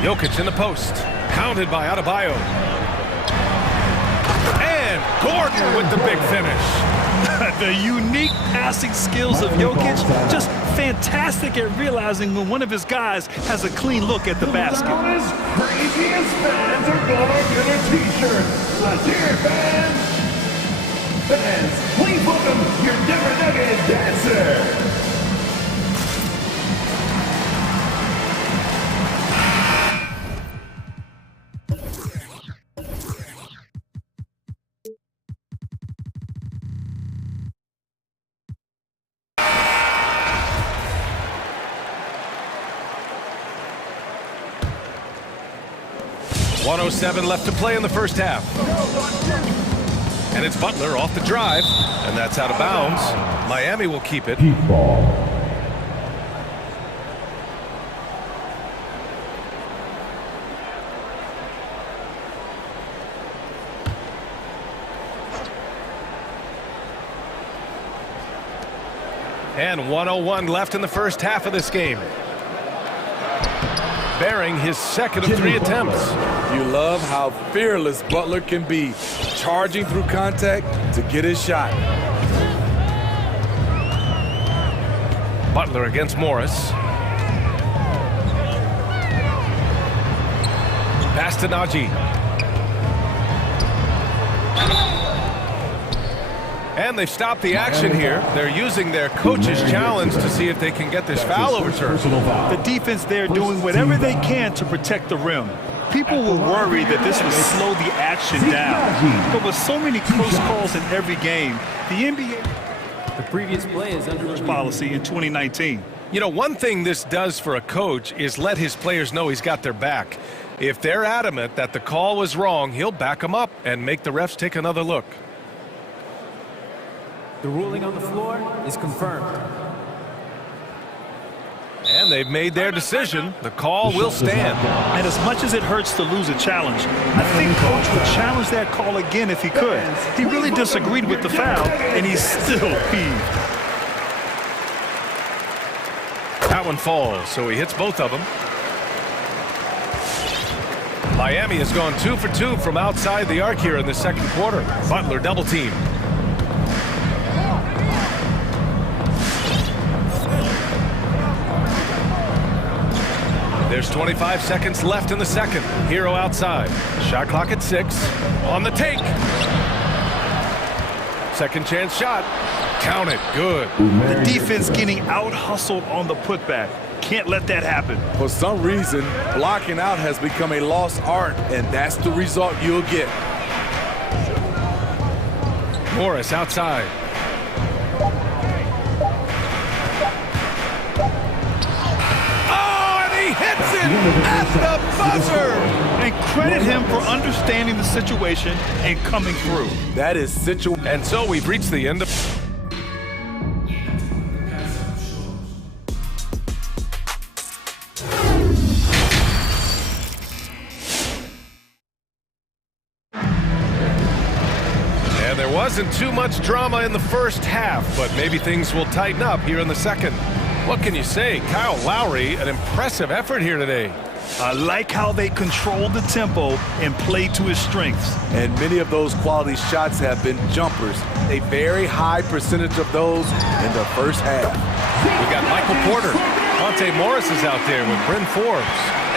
Jokic in the post. Counted by Adebayo. And Gordon with the big finish. The unique passing skills of Jokic, just fantastic at realizing when one of his guys has a clean look at the basket. Craziest fans are gonna get a t-shirt. Let's hear it, fans. Fans, please welcome your Denver Nuggets dancer. .107 left to play in the first half. And it's Butler off the drive, and that's out of bounds. Miami will keep it. Ball. And 1:01 left in the first half of this game. Bearing his second of 3 attempts. You love how fearless Butler can be, charging through contact to get his shot. Butler against Morris. Pass to Najee. And they've stopped the action here. They're using their coach's challenge to see if they can get this foul overturned. The defense there doing whatever they can to protect the rim. People were worried that this would slow the action down. But with so many close calls in every game, the NBA... The previous play is under review. Policy in 2019. You know, one thing this does for a coach is let his players know he's got their back. If they're adamant that the call was wrong, he'll back them up and make the refs take another look. The ruling on the floor is confirmed. And they've made their decision. The call will stand. And as much as it hurts to lose a challenge, I think Coach would challenge that call again if he could. He really disagreed with the foul, and he's still peeved. That one falls, so he hits both of them. Miami has gone 2 for 2 from outside the arc here in the second quarter. Butler double team. There's 25 seconds left in the second. Hero outside. Shot clock at 6. On the take. Second chance shot. Count it. Good. The defense getting out-hustled on the putback. Can't let that happen. For some reason, blocking out has become a lost art, and that's the result you'll get. Morris outside. Hits it at the buzzer! And credit him for understanding the situation and coming through. That is situation. And so we've reached the end of... And there wasn't too much drama in the first half, but maybe things will tighten up here in the second. What can you say? Kyle Lowry, an impressive effort here today. I like how they controlled the tempo and played to his strengths. And many of those quality shots have been jumpers. A very high percentage of those in the first half. We got Michael Porter. Monte Morris is out there with Bryn Forbes.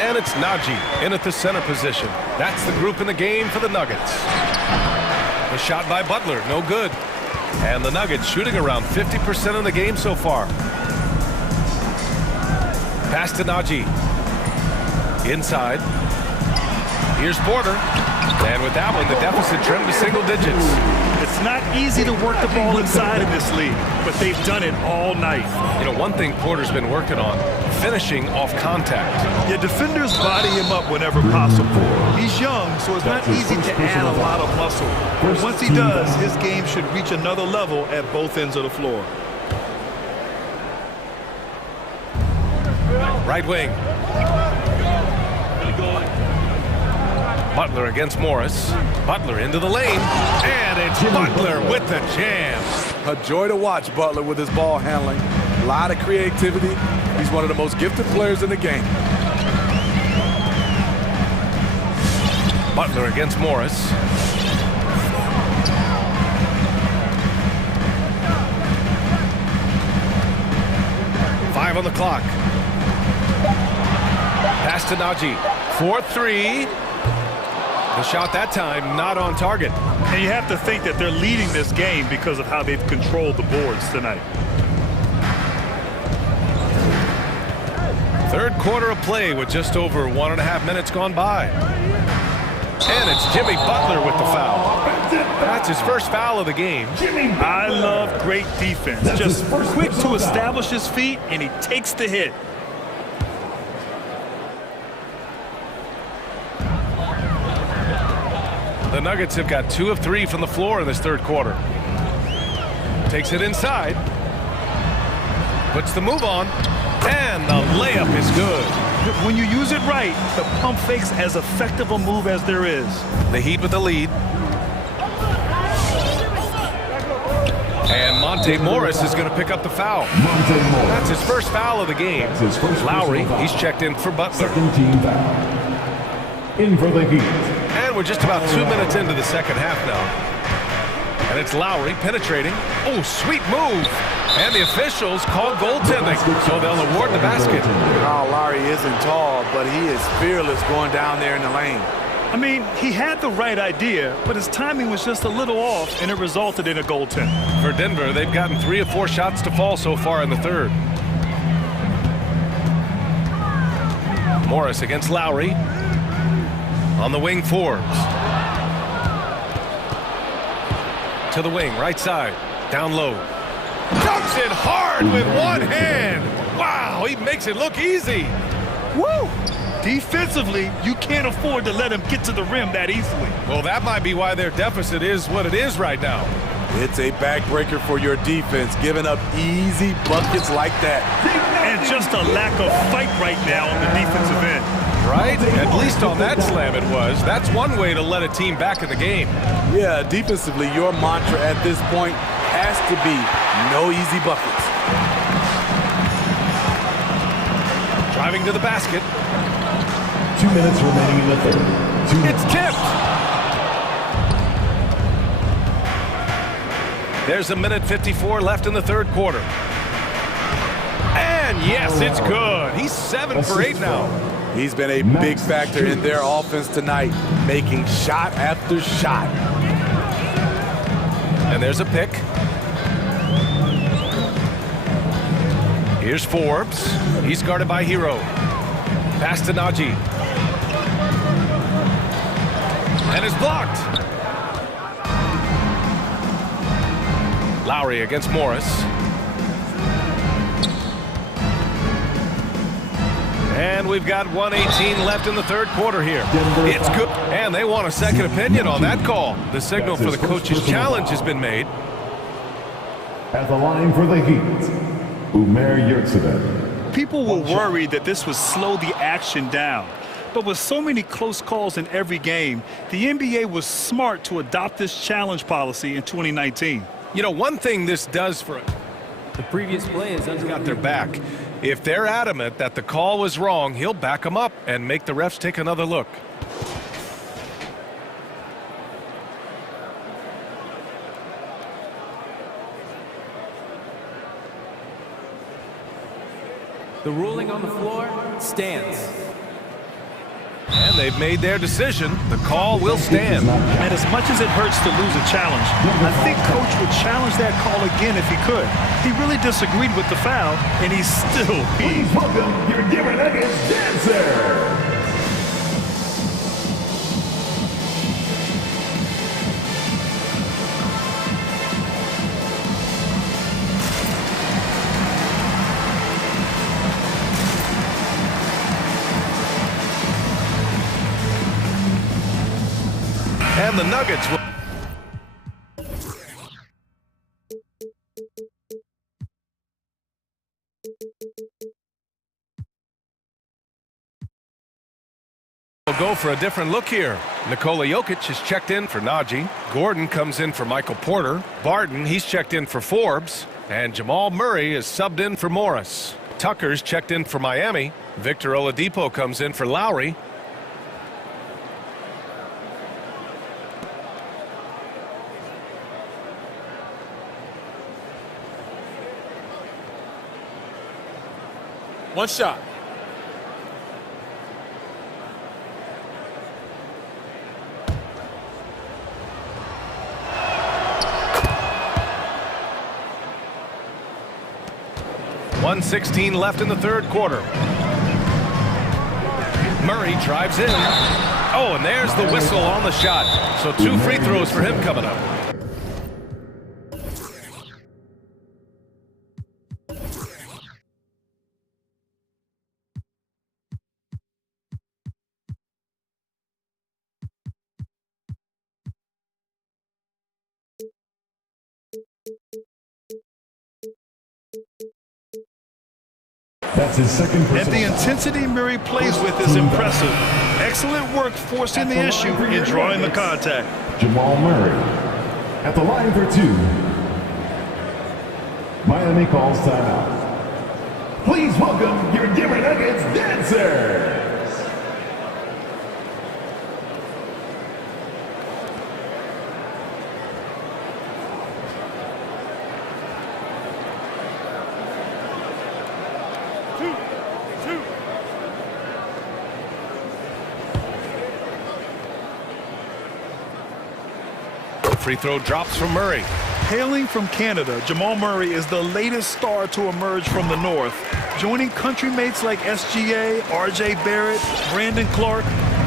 And it's Najee in at the center position. That's the group in the game for the Nuggets. The shot by Butler, no good. And the Nuggets shooting around 50% in the game so far. Pass to Najee. Inside. Here's Porter. And with that one, the deficit trimmed to single digits. It's not easy to work the ball inside in this league, but they've done it all night. You know, one thing Porter's been working on, finishing off contact. Yeah, defenders body him up whenever possible. He's young, so it's not easy to add a lot of muscle. But once he does, his game should reach another level at both ends of the floor. Right wing. Butler against Morris. Butler into the lane. And it's Butler with the jam. A joy to watch Butler with his ball handling. A lot of creativity. He's one of the most gifted players in the game. Butler against Morris. 5 on the clock. Pass to Najee. 4-3. The shot that time not on target. And you have to think that they're leading this game because of how they've controlled the boards tonight. Third quarter of play with just over 1.5 minutes gone by. And it's Jimmy Butler with the foul. That's his first foul of the game. I love great defense. Just quick to establish his feet, and he takes the hit. The Nuggets have got 2 of 3 from the floor in this third quarter. Takes it inside. Puts the move on. And the layup is good. When you use it right, the pump fake's as effective a move as there is. The Heat with the lead. And Monte Morris is going to pick up the foul. That's his first foul of the game. Lowry, he's checked in for Butler. Second team foul. In for the Heat. And we're just about 2 minutes into the second half now. And it's Lowry penetrating. Oh, sweet move. And the officials call goaltending, so they'll award the basket. Oh, Lowry isn't tall, but he is fearless going down there in the lane. I mean, he had the right idea, but his timing was just a little off, and it resulted in a goaltend. For Denver, they've gotten 3 of 4 shots to fall so far in the third. Morris against Lowry. On the wing, Forbes. To the wing, right side. Down low. Dunks it hard with one hand. Wow, he makes it look easy. Woo! Defensively, you can't afford to let him get to the rim that easily. Well, that might be why their deficit is what it is right now. It's a backbreaker for your defense, giving up easy buckets like that. And just a lack of fight right now on the defensive end. Right? At least on that slam it was. That's one way to let a team back in the game. Yeah, defensively, your mantra at this point has to be no easy buckets. Driving to the basket. 2 minutes remaining in the third. It's tipped. There's 1:54 left in the third quarter. And yes, it's good. He's 7 for 8 now. He's been a big factor in their offense tonight, making shot after shot. And there's a pick. Here's Forbes. He's guarded by Hero. Pass to Najee. And it's blocked. Lowry against Morris. And we've got 1:18 left in the third quarter here. It's good. And they want a second opinion on that call. The signal for the coach's challenge has been made. At the line for the Heat, Umer Yurtseven. People were worried that this would slow the action down. But with so many close calls in every game, the NBA was smart to adopt this challenge policy in 2019. You know, one thing this does for the previous play is got their back. If they're adamant that the call was wrong, he'll back them up and make the refs take another look. The ruling on the floor stands. And they've made their decision. The call will stand. And as much as it hurts to lose a challenge, I think Coach would challenge that call again if he could. He really disagreed with the foul, and he's still Please welcome your Denver Nuggets dancer. And the Nuggets will go for a different look here. Nikola Jokic is checked in for Najee. Gordon comes in for Michael Porter. Barton, he's checked in for Forbes. And Jamal Murray is subbed in for Morris. Tucker's checked in for Miami. Victor Oladipo comes in for Lowry. One shot. .116 left in the third quarter. Murray drives in. Oh, and there's the whistle on the shot. So 2 free throws for him coming up. That's his second personal. And the intensity Murray plays with is impressive. Excellent work forcing the issue and drawing the contact. Jamal Murray at the line for 2. Miami calls timeout. Please welcome your Denver Nuggets dancers. Free throw drops from Murray. Hailing from Canada, Jamal Murray is the latest star to emerge from the North, joining country mates like SGA, RJ Barrett, Brandon Clark.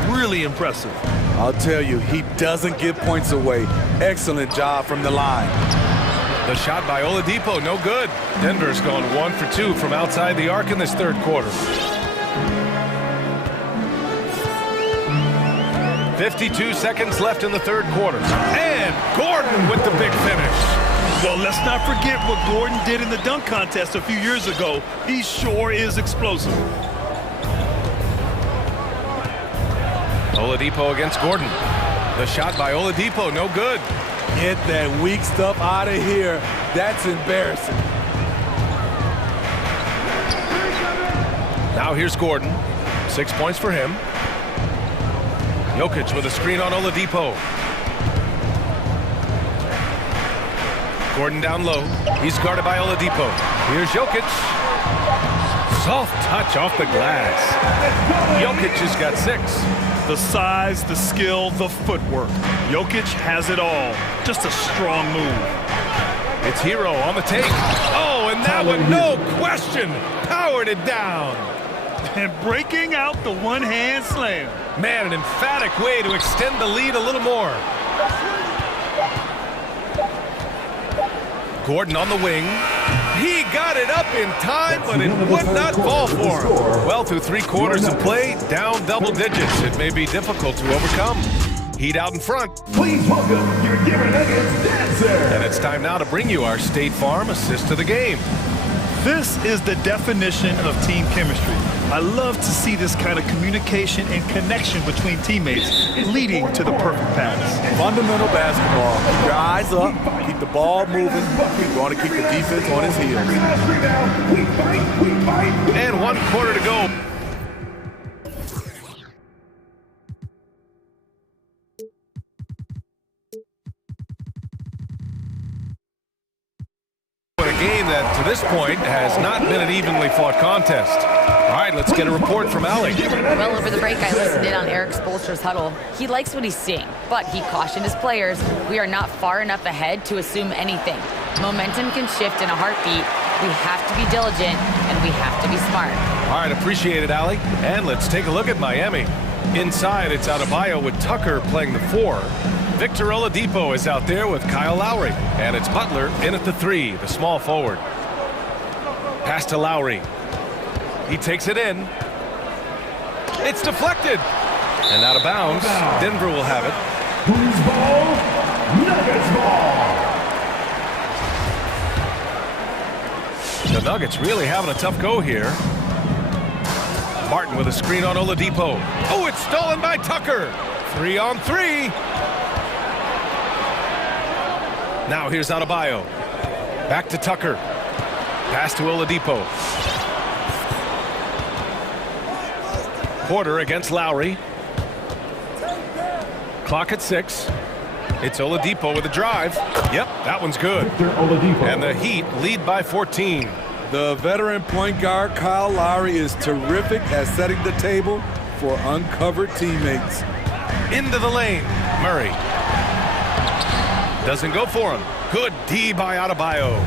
Really impressive. I'll tell you, he doesn't give points away. Excellent job from the line. The shot by Oladipo, no good. Denver's gone 1 for 2 from outside the arc in this third quarter. 52 seconds left in the third quarter. And Gordon with the big finish. Well, let's not forget what Gordon did in the dunk contest a few years ago. He sure is explosive. Oladipo against Gordon. The shot by Oladipo, no good. Get that weak stuff out of here. That's embarrassing. Now here's Gordon. 6 points for him. Jokic with a screen on Oladipo. Gordon down low. He's guarded by Oladipo. Here's Jokic. Soft touch off the glass. Jokic has got 6. The size, the skill, the footwork. Jokic has it all. Just a strong move. It's Hero on the take. Oh, and that one, no question, powered it down. And breaking out the one-hand slam. Man, an emphatic way to extend the lead a little more. Gordon on the wing. He got it up in time, but it would not fall for him. Well, through 3 quarters of play, down double digits. It may be difficult to overcome. Heat out in front. Please welcome your Denver Nuggets dancer. And it's time now to bring you our State Farm assist to the game. This is the definition of team chemistry. I love to see this kind of communication and connection between teammates leading to the perfect pass. Fundamental basketball. Keep your eyes up, keep the ball moving. You want to keep the defense on his heels. And 1 quarter to go. A game that, to this point, has not been an evenly fought contest. All right, let's get a report from Allie. Well, over the break, I listened in on Eric Spoelstra's huddle. He likes what he's seeing, but he cautioned his players, we are not far enough ahead to assume anything. Momentum can shift in a heartbeat. We have to be diligent, and we have to be smart. All right, appreciate it, Allie. And let's take a look at Miami. Inside, it's Adebayo with Tucker playing the 4. Victor Oladipo is out there with Kyle Lowry. And it's Butler in at the 3, the small forward. Pass to Lowry. He takes it in. It's deflected. And out of bounds. Denver will have it. Who's ball? Nuggets ball. The Nuggets really having a tough go here. Martin with a screen on Oladipo. Oh, it's stolen by Tucker. 3 on 3. Now here's Adebayo. Back to Tucker. Pass to Oladipo. Porter against Lowry. Clock at 6. It's Oladipo with a drive. Yep, that one's good. And the Heat lead by 14. The veteran point guard, Kyle Lowry, is terrific at setting the table for uncovered teammates. Into the lane. Murray. Doesn't go for him. Good D by Adebayo.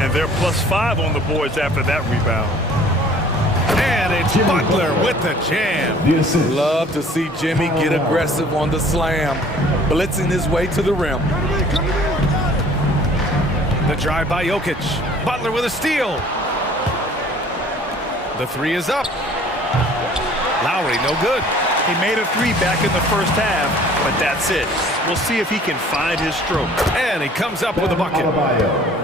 And they're +5 on the boards after that rebound. And it's Butler with the jam. Love to see Jimmy get aggressive on the slam, blitzing his way to the rim. The drive by Jokic. Butler with a steal. The three is up. Lowry, no good. He made a three back in the first half, but that's it. We'll see if he can find his stroke. And he comes up with a bucket.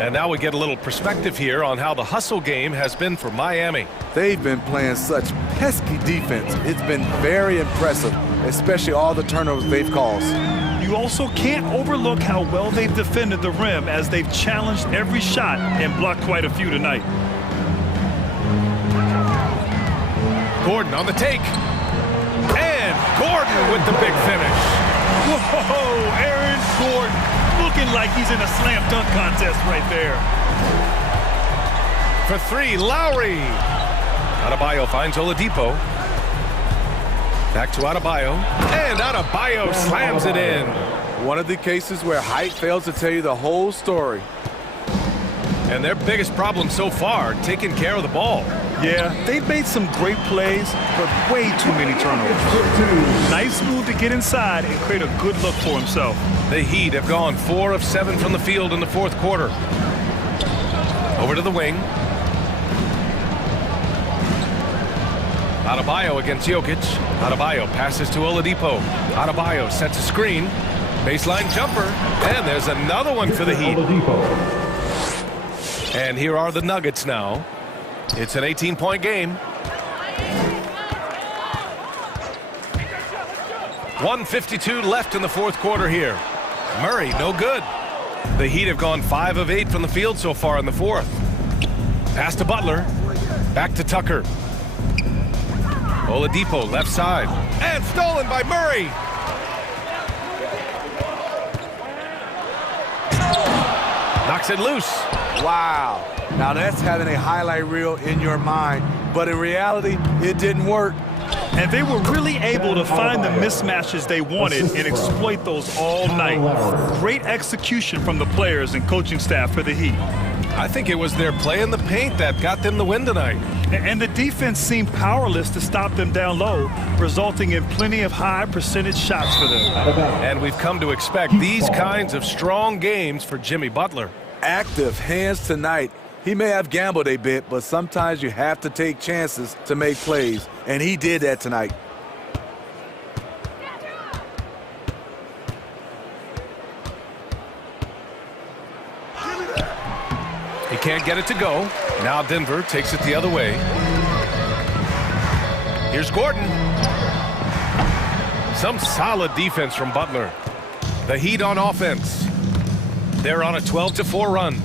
And now we get a little perspective here on how the hustle game has been for Miami. They've been playing such pesky defense. It's been very impressive, especially all the turnovers they've caused. You also can't overlook how well they've defended the rim as they've challenged every shot and blocked quite a few tonight. Gordon on the take. And Gordon with the big finish. Whoa, Aaron Gordon looking like he's in a slam dunk contest right there. For three, Lowry. Adebayo finds Oladipo. Back to Adebayo. And Adebayo slams it in. One of the cases where height fails to tell you the whole story. And their biggest problem so far, taking care of the ball. Yeah, they've made some great plays, but way too many turnovers. Nice move to get inside and create a good look for himself. The Heat have gone 4 of 7 from the field in the fourth quarter. Over to the wing. Adebayo against Jokic. Adebayo passes to Oladipo. Adebayo sets a screen. Baseline jumper. And there's another one for the Heat. And here are the Nuggets now. It's an 18-point game. 1:52 left in the fourth quarter here. Murray, no good. The Heat have gone 5 of 8 from the field so far in the fourth. Pass to Butler. Back to Tucker. Oladipo, left side. And stolen by Murray. Knocks it loose. Wow. Now that's having a highlight reel in your mind, but in reality, it didn't work. And they were really able to find the mismatches they wanted and exploit those all night. Great execution from the players and coaching staff for the Heat. I think it was their play in the paint that got them the win tonight. And the defense seemed powerless to stop them down low, resulting in plenty of high percentage shots for them. And we've come to expect these kinds of strong games for Jimmy Butler. Active hands tonight. He may have gambled a bit, but sometimes you have to take chances to make plays, and he did that tonight. He can't get it to go. Now Denver takes it the other way. Here's Gordon. Some solid defense from Butler. The Heat on offense. They're on a 12-4 run.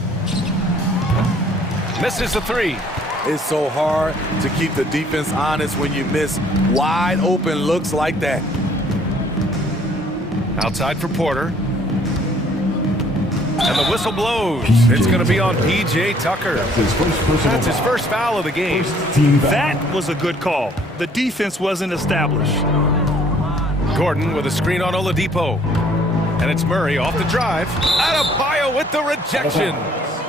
Misses the three. It's so hard to keep the defense honest when you miss wide open looks like that. Outside for Porter. And the whistle blows. It's going to be on P.J. Tucker. That's his first foul of the game. That was a good call. The defense wasn't established. Gordon with a screen on Oladipo. And it's Murray off the drive. Adebayo with the rejection.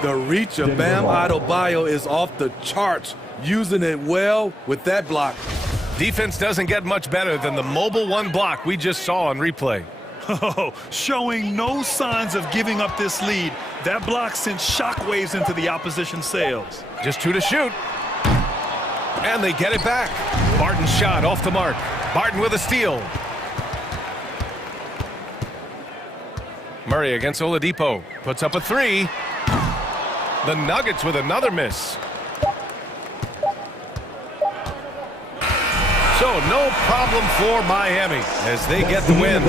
The reach of Bam Adebayo is off the charts, using it well with that block. Defense doesn't get much better than the mobile one block we just saw on replay. Oh, showing no signs of giving up this lead. That block sent shockwaves into the opposition sails. Just 2 to shoot. And they get it back. Barton's shot off the mark. Barton with a steal. Murray against Oladipo. Puts up a three. The Nuggets with another miss. So no problem for Miami as they get the win.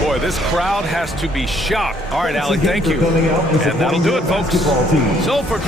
Boy, this crowd has to be shocked. All right, Alec, thank you. And that'll do it, folks. So for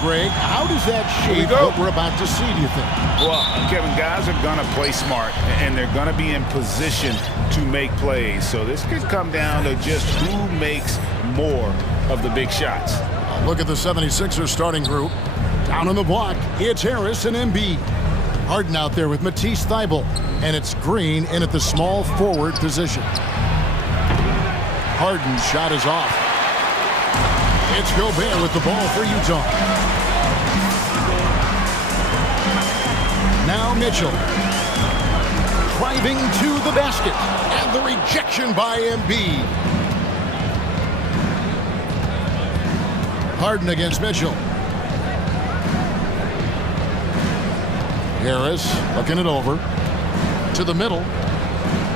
Greg, how does that shape what we're about to see, do you think? Well, Kevin, guys are going to play smart, and they're going to be in position to make plays. So this could come down to just who makes more of the big shots. Look at the 76ers starting group. Down on the block, it's Harris and Embiid. Harden out there with Matisse Thybulle, and it's Green in at the small forward position. Harden's shot is off. It's Gobert with the ball for Utah. Now Mitchell. Driving to the basket. And the rejection by Embiid. Harden against Mitchell. Harris looking it over. To the middle.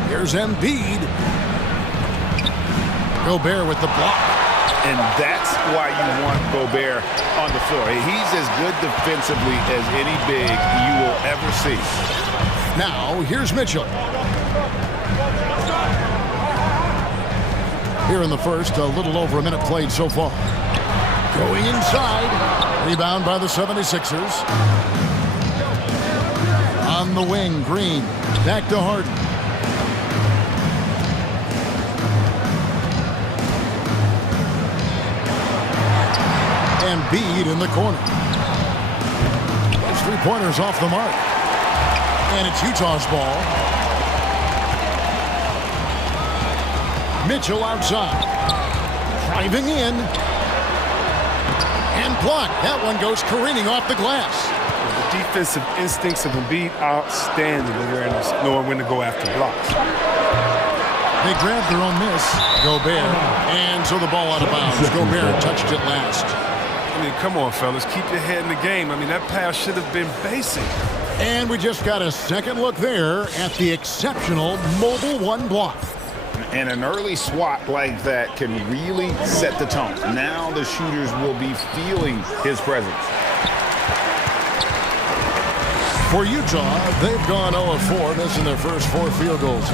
Here's Embiid. Gobert with the block. And that's why you want Gobert on the floor. He's as good defensively as any big you will ever see. Now, here's Mitchell. Here in the first, a little over a minute played so far. Going inside. Rebound by the 76ers. On the wing, Green. Back to Harden. Embiid in the corner. Those three-pointers off the mark. And it's Utah's ball. Mitchell outside. Driving in. And blocked. That one goes careening off the glass. The defensive instincts of Embiid outstanding awareness, knowing when to go after blocks. They grabbed their own miss. Gobert. And so the ball out of bounds. Gobert touched it last. I mean, come on, fellas. Keep your head in the game. I mean, that pass should have been basic. And we just got a second look there at the exceptional mobile one block. And an early swat like that can really set the tone. Now the shooters will be feeling his presence. For Utah, they've gone 0-4, missing their first 4 field goals.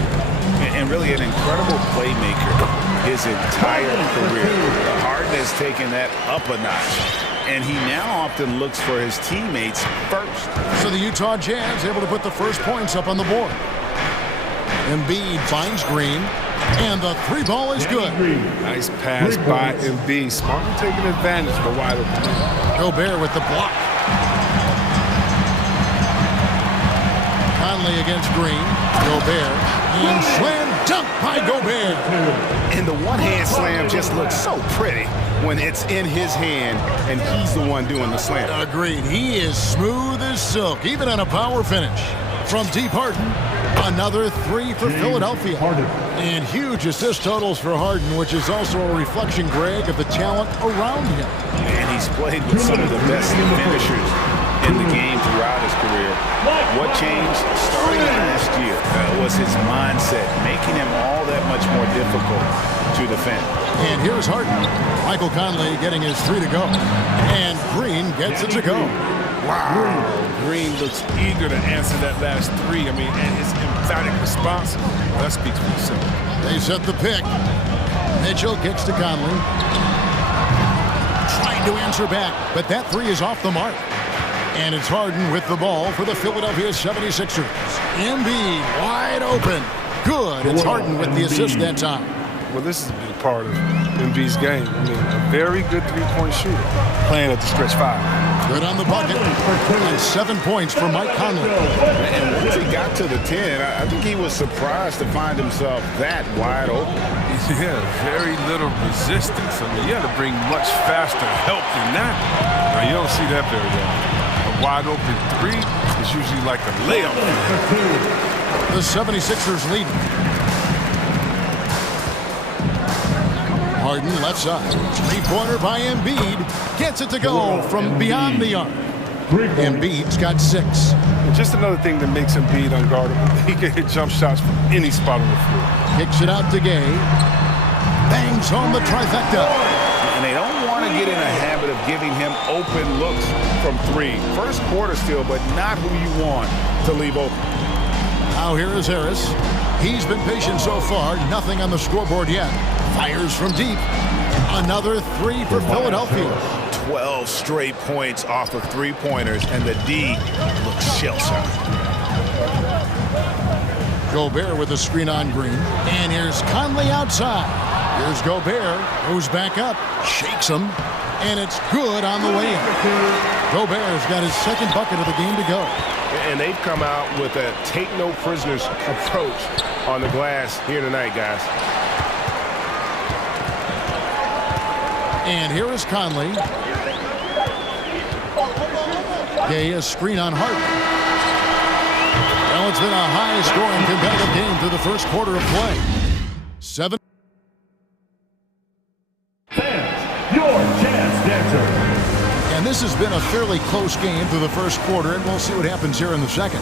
And really an incredible playmaker his entire career. Harden has taken that up a notch, and he now often looks for his teammates first. So the Utah Jazz able to put the first points up on the board. Embiid finds Green, and the three ball is good. Nice pass by Embiid. Smartly taking advantage of the wide open. Gobert with the block. Conley against Green. Gobert. And slam dunk by Gobert. And the one-hand slam just looks so pretty when it's in his hand and he's the one doing the slam. Agreed. He is smooth as silk, even on a power finish. From deep Harden, another 3 for Philadelphia. And huge assist totals for Harden, which is also a reflection, Greg, of the talent around him. And he's played with some of the best finishers in the game throughout his career. What changed starting last year was his mindset, making him all that much more difficult to defend. And here's Harden. Michael Conley getting his 3 to go. And Green gets it to go. Wow. Green looks eager to answer that last 3. I mean, and his emphatic response, that speaks for itself. They set the pick. Mitchell kicks to Conley. Trying to answer back, but that 3 is off the mark. And it's Harden with the ball for the Philadelphia 76ers. Embiid wide open. Good. It's Harden with the assist that time. Well, this is a big part of Embiid's game. I mean, a very good three-point shooter playing at the stretch 5. Good on the bucket. And 7 points for Mike Conley. And once he got to the 10, I think he was surprised to find himself that wide open. Yeah, very little resistance. I mean, you had to bring much faster help than that. Now, you don't see that very well. A wide open 3 is usually like a layup. The 76ers leading. Harden left side. Three-pointer by Embiid. Gets it to go from beyond the arc. Embiid's got 6. And just another thing that makes Embiid unguardable. He can hit jump shots from any spot on the floor. Kicks it out to Gay. Bangs home the trifecta. And they don't want to get in a habit of giving him open looks from 3. First quarter still, but not who you want to leave open. Now here is Harris. He's been patient so far. Nothing on the scoreboard yet. Fires from deep. Another 3 for Philadelphia. 12 straight points off of three-pointers, and the D looks shell-shocked. Gobert with the screen on Green. And here's Conley outside. Here's Gobert, who's back up, shakes him, and it's good on the way in. Gobert's got his second bucket of the game to go. And they've come out with a take-no-prisoners approach on the glass here tonight, guys. And here is Conley. Gay, a screen on Harden. Well, it's been a high-scoring competitive game through the first quarter of play. 7. Fans, your chance dancer. And this has been a fairly close game through the first quarter, and we'll see what happens here in the second.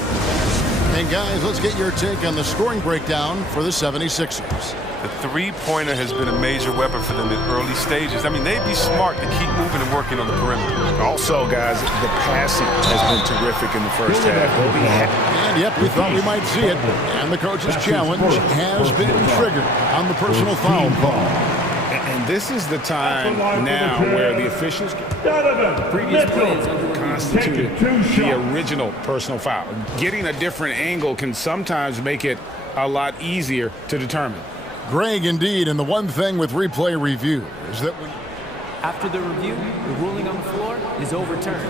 And guys, let's get your take on the scoring breakdown for the 76ers. The three-pointer has been a major weapon for them in early stages. I mean, they'd be smart to keep moving and working on the perimeter. Also, guys, the passing has been terrific in the first half. And yep, we thought we might see it. And the coach's challenge has been triggered on the personal foul call. And this is the time now where the officials previous plays constituted the original personal foul. Getting a different angle can sometimes make it a lot easier to determine. Greg, indeed, and the one thing with replay review is that after the review, the ruling on the floor is overturned.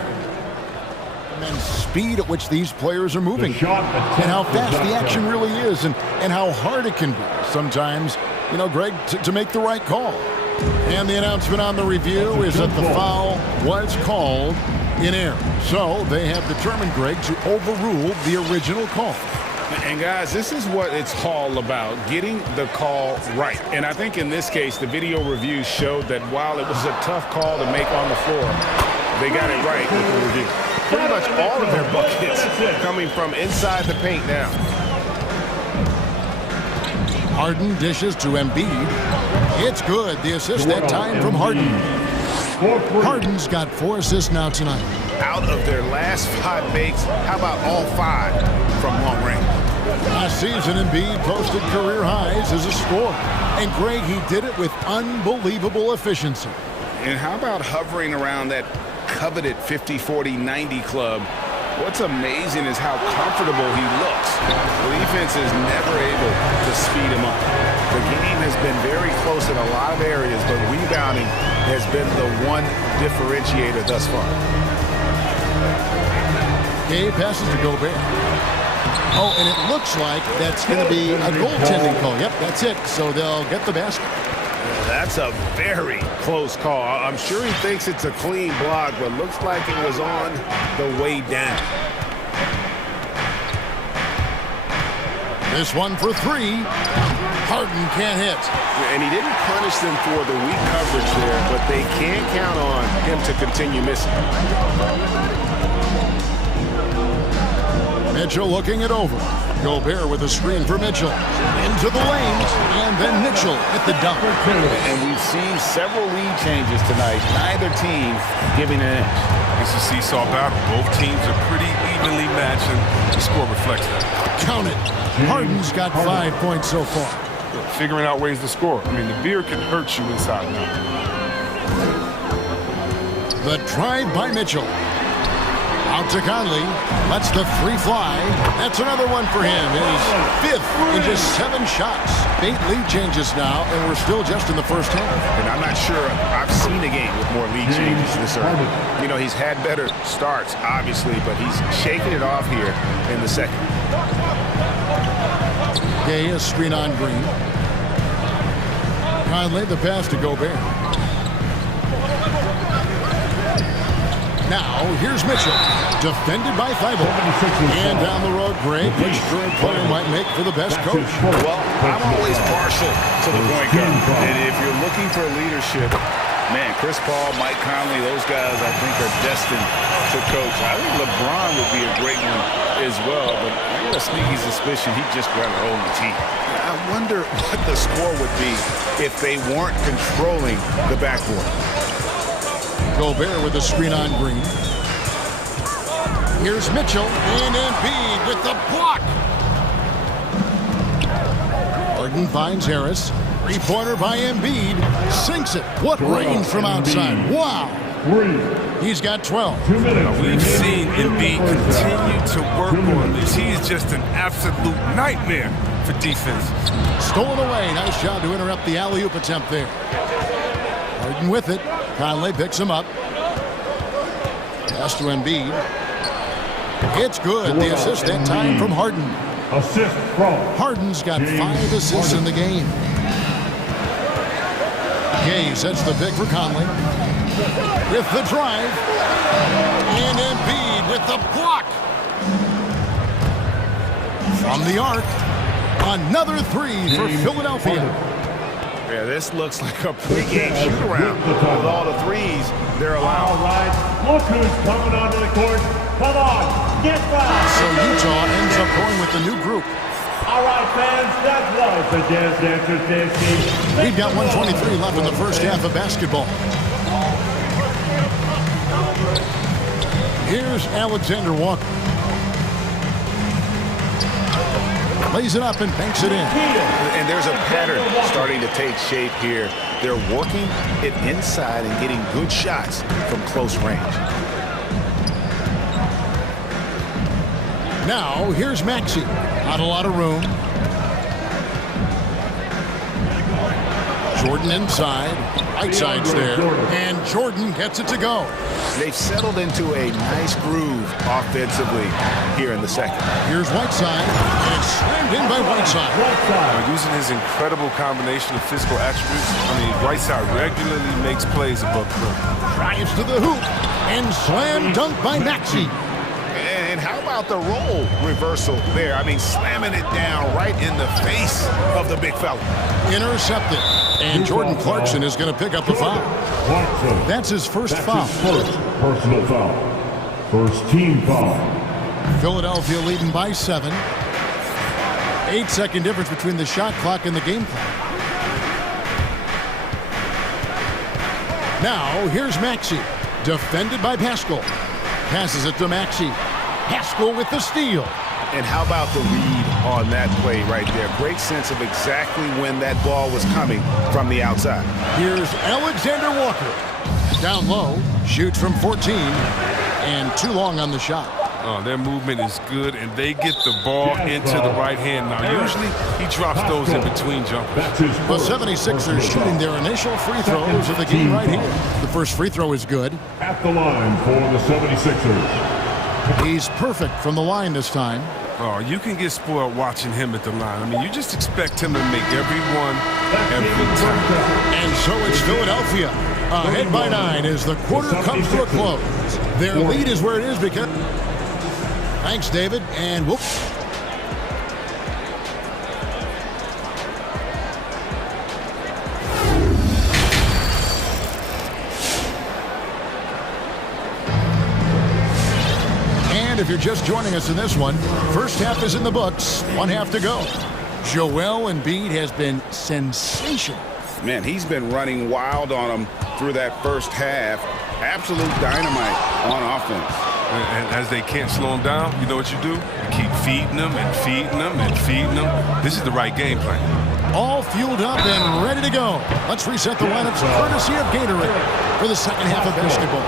And speed at which these players are moving, and how fast the action really is, and how hard it can be sometimes, you know, Greg, to make the right call. And the announcement on the review is that the foul was called in error. So they have determined, Greg, to overrule the original call. And guys, this is what it's all about, getting the call right. And I think in this case, the video review showed that while it was a tough call to make on the floor, they got it right with the review. Pretty much all of their buckets coming from inside the paint now. Harden dishes to Embiid. It's good. The assist that time from Harden. Harden's got 4 assists now tonight. Out of their last 5 makes, how about all 5 from long range? Last season, Embiid posted career highs as a scorer. And Greg, he did it with unbelievable efficiency. And how about hovering around that coveted 50-40-90 club? What's amazing is how comfortable he looks. The defense is never able to speed him up. The game has been very close in a lot of areas, but rebounding has been the one differentiator thus far. Gay passes to Gobert. Oh, and it looks like that's going to be a goaltending call. Yep, that's it. So they'll get the basket. That's a very close call. I'm sure he thinks it's a clean block, but looks like it was on the way down. This one for 3. Harden can't hit. And he didn't punish them for the weak coverage there, but they can't count on him to continue missing. Mitchell looking it over. Gobert with a screen for Mitchell. Into the lanes, and then Mitchell at the dunk. And we've seen several lead changes tonight. Neither team giving an inch. It's a seesaw battle. Both teams are pretty evenly matched, and the score reflects that. Count it. Harden's got 5 points so far. Figuring out ways to score. I mean, the beer can hurt you inside now. The drive by Mitchell. Out to Conley. Lets the 3 fly. That's another one for him. His 5th in just 7 shots. 8 lead changes now, and we're still just in the first half. And I'm not sure I've seen a game with more lead changes this early. You know, he's had better starts, obviously, but he's shaking it off here in the second. Gay, a screen on Green. Conley, the pass to Gobert. Now, here's Mitchell, defended by Thibault. And down the road, Greg, which current player might make for the best coach? Well, I'm always partial to the point guard. And if you're looking for leadership, man, Chris Paul, Mike Conley, those guys I think are destined to coach. I think LeBron would be a great one as well, but I got a sneaky suspicion he'd just rather own the team. I wonder what the score would be if they weren't controlling the backboard. Gobert with the screen on Green. Here's Mitchell and Embiid with the block. Harden finds Harris. 3-pointer by Embiid. Sinks it. What range from outside. Wow. He's got 12. We've seen Embiid continue to work on this. He is just an absolute nightmare for defense. Stolen away. Nice job to interrupt the alley-oop attempt there. Harden with it. Conley picks him up. Pass to Embiid. It's good. The assist that time from Harden. Assist from Harden's got 5 assists in the game. Gay sets the pick for Conley. With the drive. And Embiid with the block. From the arc. Another 3 for Philadelphia. Yeah, this looks like a pregame shoot-around with all the threes they're allowed. All right, look who's coming onto the court. Come on, get back. So Utah ends up going with the new group. All right, fans, that was the Jazz Dancers dance team. We've got 1:23 left in the first half of basketball. Here's Alexander Walker. Lays it up and banks it in. And there's a pattern starting to take shape here. They're working it inside and getting good shots from close range. Now, here's Maxey. Not a lot of room. Jordan inside. Right side's there. And Jordan gets it to go. They've settled into a nice groove offensively here in the second. Here's Whiteside. And it's slammed in by Whiteside. Using his incredible combination of physical attributes, Whiteside regularly makes plays above the rim. Drives to the hoop. And slam dunk by Maxey. And how about the role reversal there? Slamming it down right in the face of the big fella. Intercepted. And Jordan Clarkson is going to pick up the foul. That's his first foul. First personal foul. First team foul. Philadelphia leading by 7. 8-second difference between the shot clock and the game clock. Now, here's Maxey. Defended by Pascal. Passes it to Maxey. Pascal with the steal. And how about the read on that play right there? Great sense of exactly when that ball was coming from the outside. Here's Alexander Walker. Down low, shoots from 14, and too long on the shot. Their movement is good, and they get the ball into the right hand. Now, usually he drops those in between jumpers. The 76ers shooting their initial free throws of the game right here. The first free throw is good. At the line for the 76ers. He's perfect from the line this time. You can get spoiled watching him at the line. You just expect him to make every one, every time. And so it's Philadelphia. Ahead by 9 as the quarter comes to a close. Their lead is where it is because... Thanks, David, and whoop. And if you're just joining us in this one, first half is in the books, 1 half to go. Joel Embiid has been sensational. Man, he's been running wild on them through that first half. Absolute dynamite on offense. And as they can't slow him down, you know what you do? You keep feeding them and feeding them and feeding them. This is the right game plan. All fueled up and ready to go. Let's reset the lineups courtesy of Gatorade for the second half of basketball.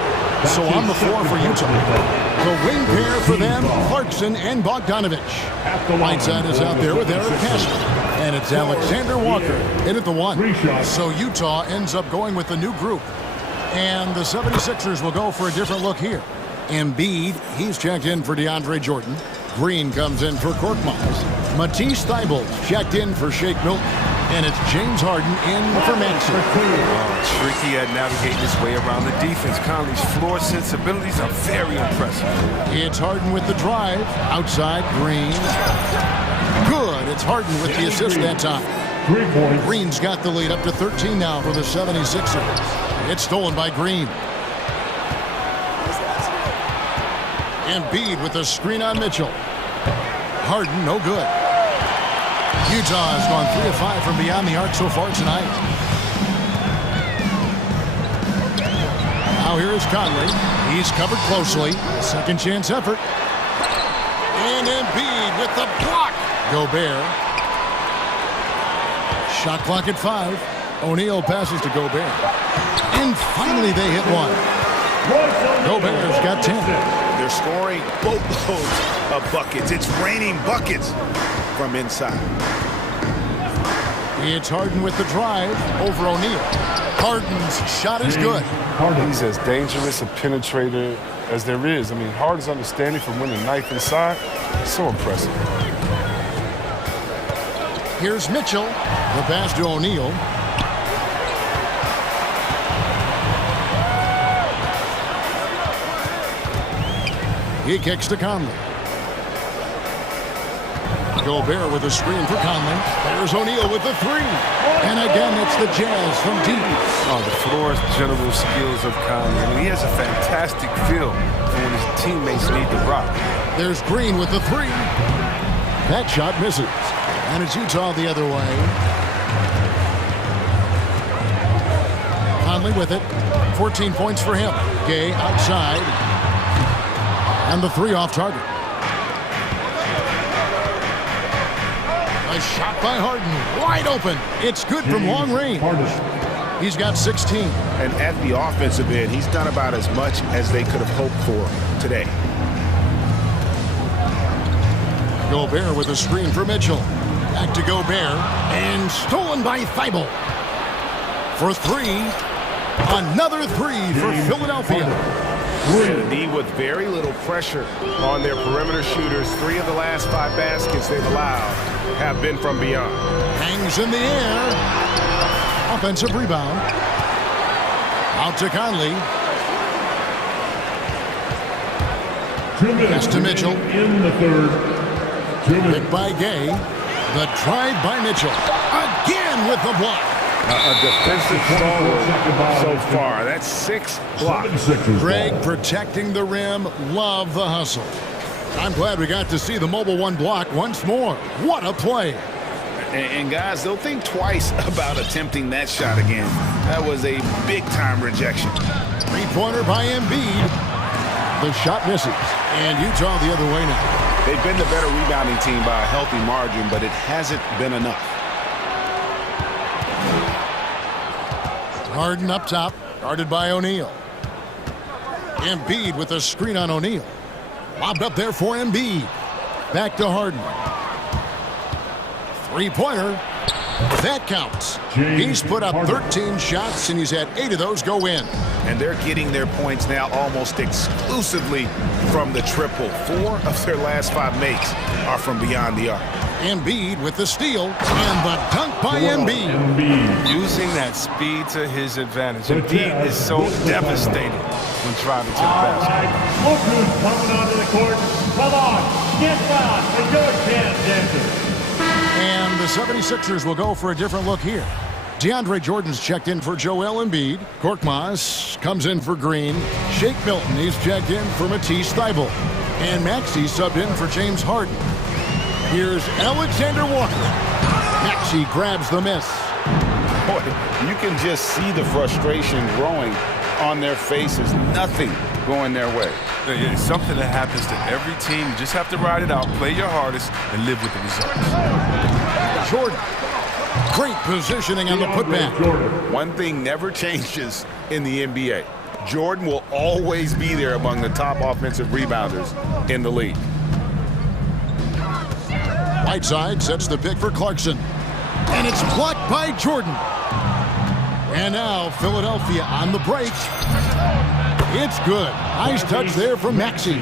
So on the floor for Utah. The wing pair for them, Clarkson and Bogdanovich. Whiteside is out there with Eric Pascal. And it's Alexander Walker in at the 1. So Utah ends up going with the new group. And the 76ers will go for a different look here. Embiid, he's checked in for DeAndre Jordan. Green comes in for Korkmaz. Matisse Thybulle checked in for Shake Milton. And it's James Harden in for Maxey. Tricky at navigating his way around the defense. Conley's floor sensibilities are very impressive. It's Harden with the drive. Outside, Green. Good. It's Harden with the assist that time. Green's got the lead up to 13 now for the 76ers. It's stolen by Green. Embiid with the screen on Mitchell. Harden, no good. Utah has gone 3 of 5 from beyond the arc so far tonight. Now here is Conley. He's covered closely. Second chance effort. And Embiid with the block. Gobert. Shot clock at 5. O'Neal passes to Gobert. And finally they hit one. Gobert's got 10. They're scoring boatloads of buckets. It's raining buckets from inside. It's Harden with the drive over O'Neal. Harden's shot is good. He's as dangerous a penetrator as there is. I mean, Harden's understanding from winning knife inside, so impressive. Here's Mitchell. The pass to O'Neal. He kicks to Conley. Gobert with a screen for Conley. There's O'Neal with the three. And again, it's the Jazz from deep. Oh, the floor general skills of Conley. I mean, he has a fantastic feel for when his teammates need the rock. There's Green with the three. That shot misses. And it's Utah the other way. Conley with it. 14 points for him. Gay outside. And the three off target. A shot by Harden. Wide open. It's good from long range. He's got 16. And at the offensive end, he's done about as much as they could have hoped for today. Gobert with a screen for Mitchell. Back to Gobert. And stolen by Thibault. For three. Another three for Philadelphia. And with very little pressure on their perimeter shooters. 3 of the last 5 baskets they've allowed have been from beyond. Hangs in the air. Offensive rebound. Out to Conley. Pass to Mitchell. In the third. Picked by Gay. The drive by Mitchell. Again with the block. A defensive stronghold so far. That's 6 blocks. Greg protecting the rim. Love the hustle. I'm glad we got to see the mobile one block once more. What a play. And guys, they'll think twice about attempting that shot again. That was a big-time rejection. Three-pointer by Embiid. The shot misses. And Utah the other way now. They've been the better rebounding team by a healthy margin, but it hasn't been enough. Harden up top, guarded by O'Neal. Embiid with a screen on O'Neal. Lobbed up there for Embiid. Back to Harden. Three-pointer. That counts. He's put up 13 shots, and he's had 8 of those go in. And they're getting their points now almost exclusively from the triple. 4 of their last 5 makes are from beyond the arc. Embiid with the steal, and the dunk by Embiid. Using that speed to his advantage. Embiid is so devastated when driving to the basket. Look who's coming onto the court. Come on, get down, and your chance, dancers. And the 76ers will go for a different look here. DeAndre Jordan's checked in for Joel Embiid. Korkmaz comes in for Green. Shake Milton, he's checked in for Matisse Thybulle. And Maxey subbed in for James Harden. Here's Alexander Walker. Maxey grabs the miss. Boy, you can just see the frustration growing on their faces. Nothing going their way. It's something that happens to every team. You just have to ride it out, play your hardest, and live with the results. Jordan. Great positioning on the putback. One thing never changes in the NBA. Jordan will always be there among the top offensive rebounders in the league. Whiteside sets the pick for Clarkson. And it's blocked by Jordan. And now Philadelphia on the break. It's good. Nice touch there from Maxey.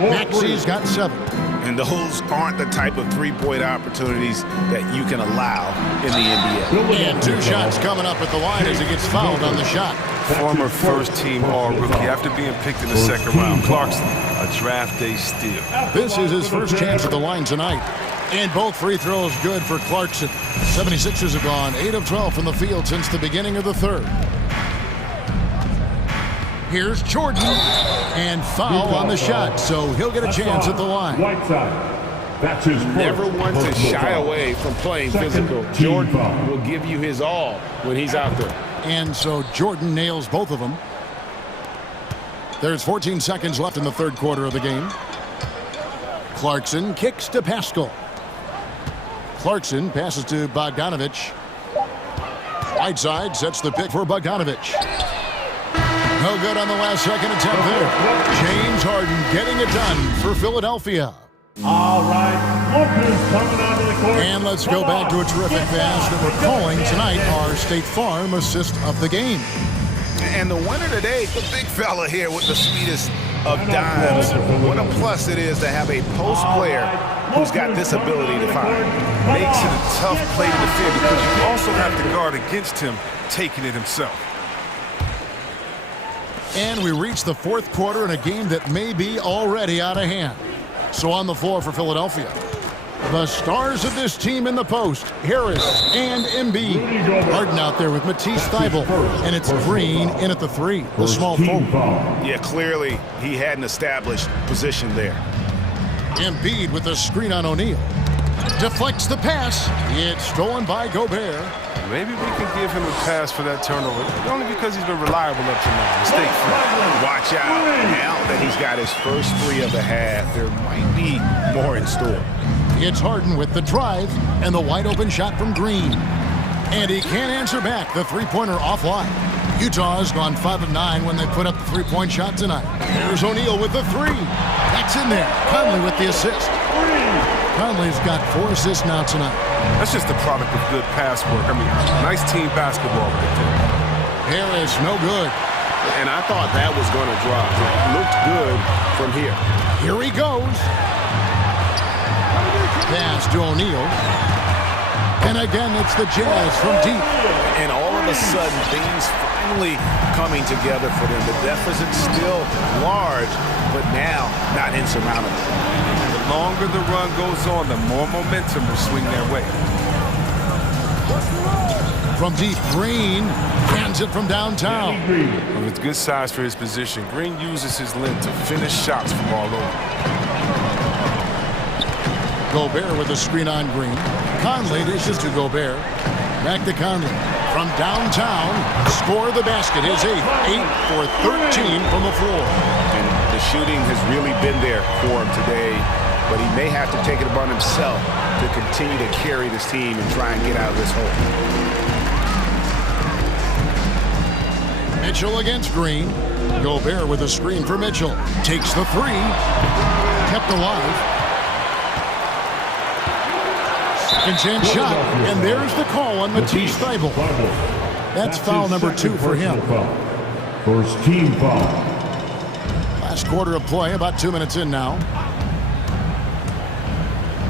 Maxey's got 7. And those aren't the type of three-point opportunities that you can allow in the NBA. And 2 shots coming up at the line as he gets fouled on the shot. Former first-team All-Rookie after being picked in the 2nd round. Clarkson, a draft day steal. This is his first chance at the line tonight. And both free throws good for Clarkson. 76ers have gone 8 of 12 from the field since the beginning of the 3rd. Here's Jordan, and foul on the shot, so he'll get a chance at the line. That's his Never one to shy away from playing physical. Jordan will give you his all when he's out there. And so Jordan nails both of them. There's 14 seconds left in the 3rd quarter of the game. Clarkson kicks to Pascal. Clarkson passes to Bogdanovich. Whiteside sets the pick for Bogdanovich. No good on the last second attempt there. James Harden getting it done for Philadelphia. All right, Lucas coming out of the court. And let's go back to a terrific pass that we're calling tonight our State Farm assist of the game. And the winner today, the big fella here with the sweetest of dimes. What a plus it is to have a post player who's got this ability to find. Makes it a tough play to defend because you also have to guard against him taking it himself. And we reach the fourth quarter in a game that may be already out of hand. So on the floor for Philadelphia, the stars of this team in the post, Harris and Embiid. Harden out there with Matisse Thybulle, and it's Green in at the three, the small forward. Yeah, clearly he had an established position there. Embiid with a screen on O'Neal. Deflects the pass. It's stolen by Gobert. Maybe we can give him a pass for that turnover, only because he's been reliable up to now. Mistake-free. Watch out. Now that he's got his first three of the half, there might be more in store. It's Harden with the drive and the wide-open shot from Green. And he can't answer back the three-pointer offline. Utah's gone 5 of 9 when they put up the three-point shot tonight. There's O'Neal with the three. That's in there. Conley with the assist. Conley's got 4 assists now tonight. That's just the product of good pass work. I mean, nice team basketball right there. Harris, no good. And I thought that was going to drop. It looked good from here. Here he goes. Pass to O'Neal. And again, it's the Jazz from deep. And all of a sudden, things finally coming together for them. The deficit's still large, but now not insurmountable. The longer the run goes on, the more momentum will swing their way. From deep, Green hands it from downtown. Well, it's good size for his position. Green uses his length to finish shots from all over. Gobert with a screen on Green. Conley dishes to Gobert. Back to Conley. From downtown, score the basket. His 8 for 13 from the floor. And the shooting has really been there for him today, but he may have to take it upon himself to continue to carry this team and try and get out of this hole. Mitchell against Green. Gobert with a screen for Mitchell. Takes the three. Kept alive. Second chance shot, and there's the call on Matisse Thybulle. That's foul number 2 for him. First team foul. Last quarter of play, about 2 minutes in now.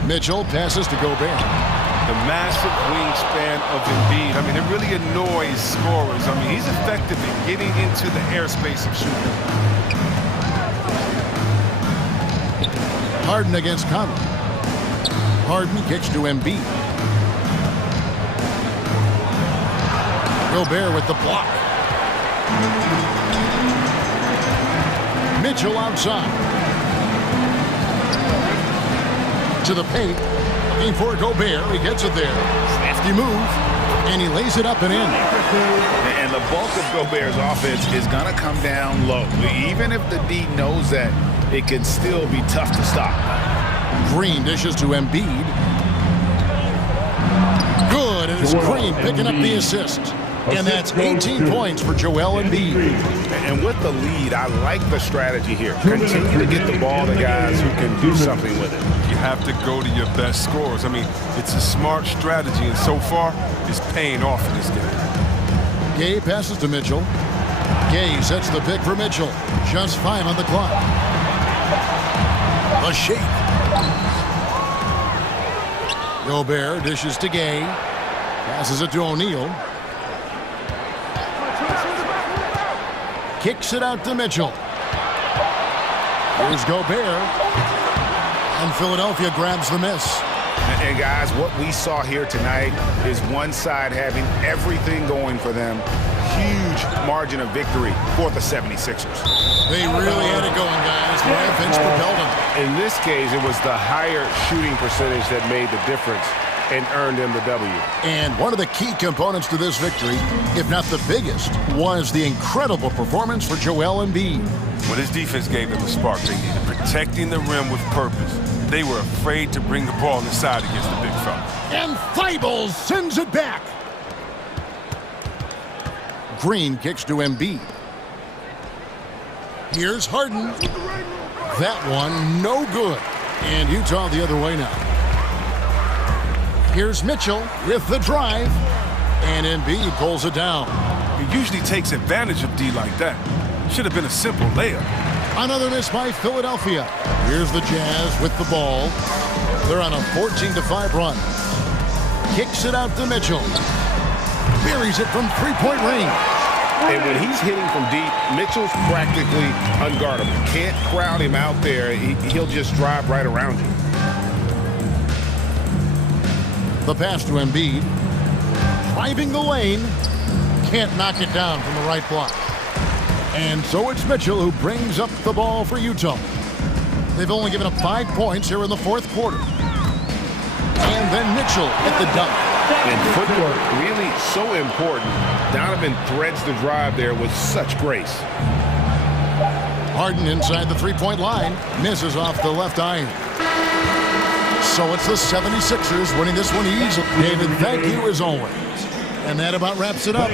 Mitchell passes to Gobert. The massive wingspan of Embiid. I mean, it really annoys scorers. I mean, he's effective in getting into the airspace of shooting. Harden against Conley. Harden kicks to Embiid. Gobert with the block. Mitchell outside. To the paint. Looking for Gobert. He gets it there. Crafty move. And he lays it up and in. And the bulk of Gobert's offense is going to come down low. Even if the D knows that, it can still be tough to stop. Green dishes to Embiid. Good, and it's Green picking up the assist. And that's 18 points for Joel Embiid. And with the lead, I like the strategy here. Continue to get the ball to guys who can do something with it. You have to go to your best scorers. I mean, it's a smart strategy, and so far, it's paying off in this game. Gay passes to Mitchell. Gay sets the pick for Mitchell. Just 5 on the clock. A shake. Gobert dishes to Gay. Passes it to O'Neal. Kicks it out to Mitchell. Here's Gobert. And Philadelphia grabs the miss. And guys, what we saw here tonight is one side having everything going for them. Huge margin of victory for the 76ers. They really had it going, guys. The offense propelled them. In this case, it was the higher shooting percentage that made the difference and earned them the W. And one of the key components to this victory, if not the biggest, was the incredible performance for Joel Embiid. Well, his defense gave them a spark. They needed protecting the rim with purpose. They were afraid to bring the ball inside against the big fella. And Thybulle sends it back. Green kicks to Embiid. Here's Harden. That one, no good. And Utah the other way now. Here's Mitchell with the drive. And Embiid pulls it down. He usually takes advantage of D like that. Should have been a simple layup. Another miss by Philadelphia. Here's the Jazz with the ball. They're on a 14-5 run. Kicks it out to Mitchell. Buries it from three-point range. And when he's hitting from deep, Mitchell's practically unguardable. Can't crowd him out there. He'll just drive right around you. The pass to Embiid. Driving the lane. Can't knock it down from the right block. And so it's Mitchell who brings up the ball for Utah. They've only given up 5 points here in the fourth quarter. And then Mitchell at the dunk. And footwork really so important. Donovan threads the drive there with such grace. Harden inside the three-point line. Misses off the left iron. So it's the 76ers winning this one easily. David, thank you as always. And that about wraps it up.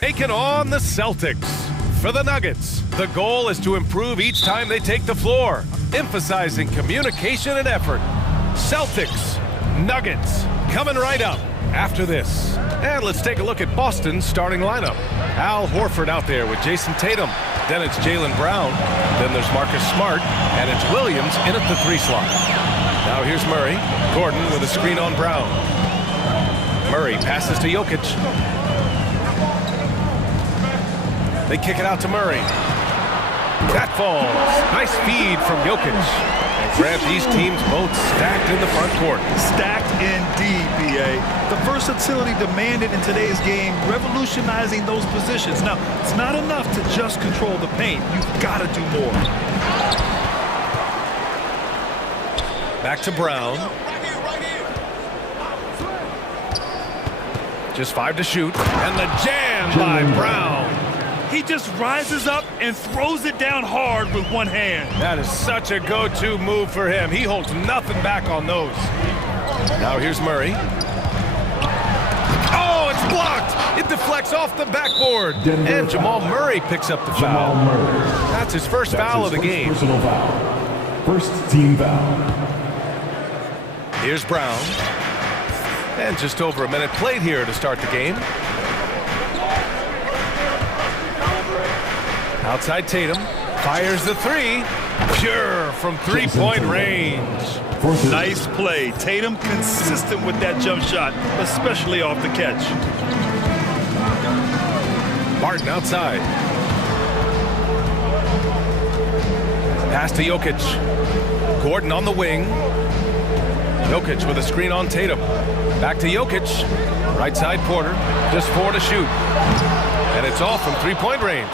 Taking on the Celtics. For the Nuggets, the goal is to improve each time they take the floor, emphasizing communication and effort. Celtics, Nuggets, coming right up after this. And let's take a look at Boston's starting lineup. Al Horford out there with Jason Tatum. Then it's Jaylen Brown. Then there's Marcus Smart. And it's Williams in at the 3 slot. Now here's Murray. Gordon with a screen on Brown. Murray passes to Jokic. They kick it out to Murray. That falls. Nice feed from Jokic. And grab these teams both stacked in the front court. Stacked indeed, B.A. The versatility demanded in today's game, revolutionizing those positions. Now, it's not enough to just control the paint. You've got to do more. Back to Brown. Just 5 to shoot. And the jam by Brown. He just rises up and throws it down hard with one hand. That is such a go-to move for him. He holds nothing back on those. Now here's Murray. Oh, it's blocked. It deflects off the backboard. And Jamal Murray picks up the foul. That's his first foul of the game. Personal foul. First team foul. Here's Brown. And just over a minute played here to start the game. Outside Tatum. Fires the three. Pure from three-point range. Nice play. Tatum consistent with that jump shot, especially off the catch. Martin outside. Pass to Jokic. Gordon on the wing. Jokic with a screen on Tatum. Back to Jokic. Right side Porter. Just 4 to shoot. And it's off from three-point range.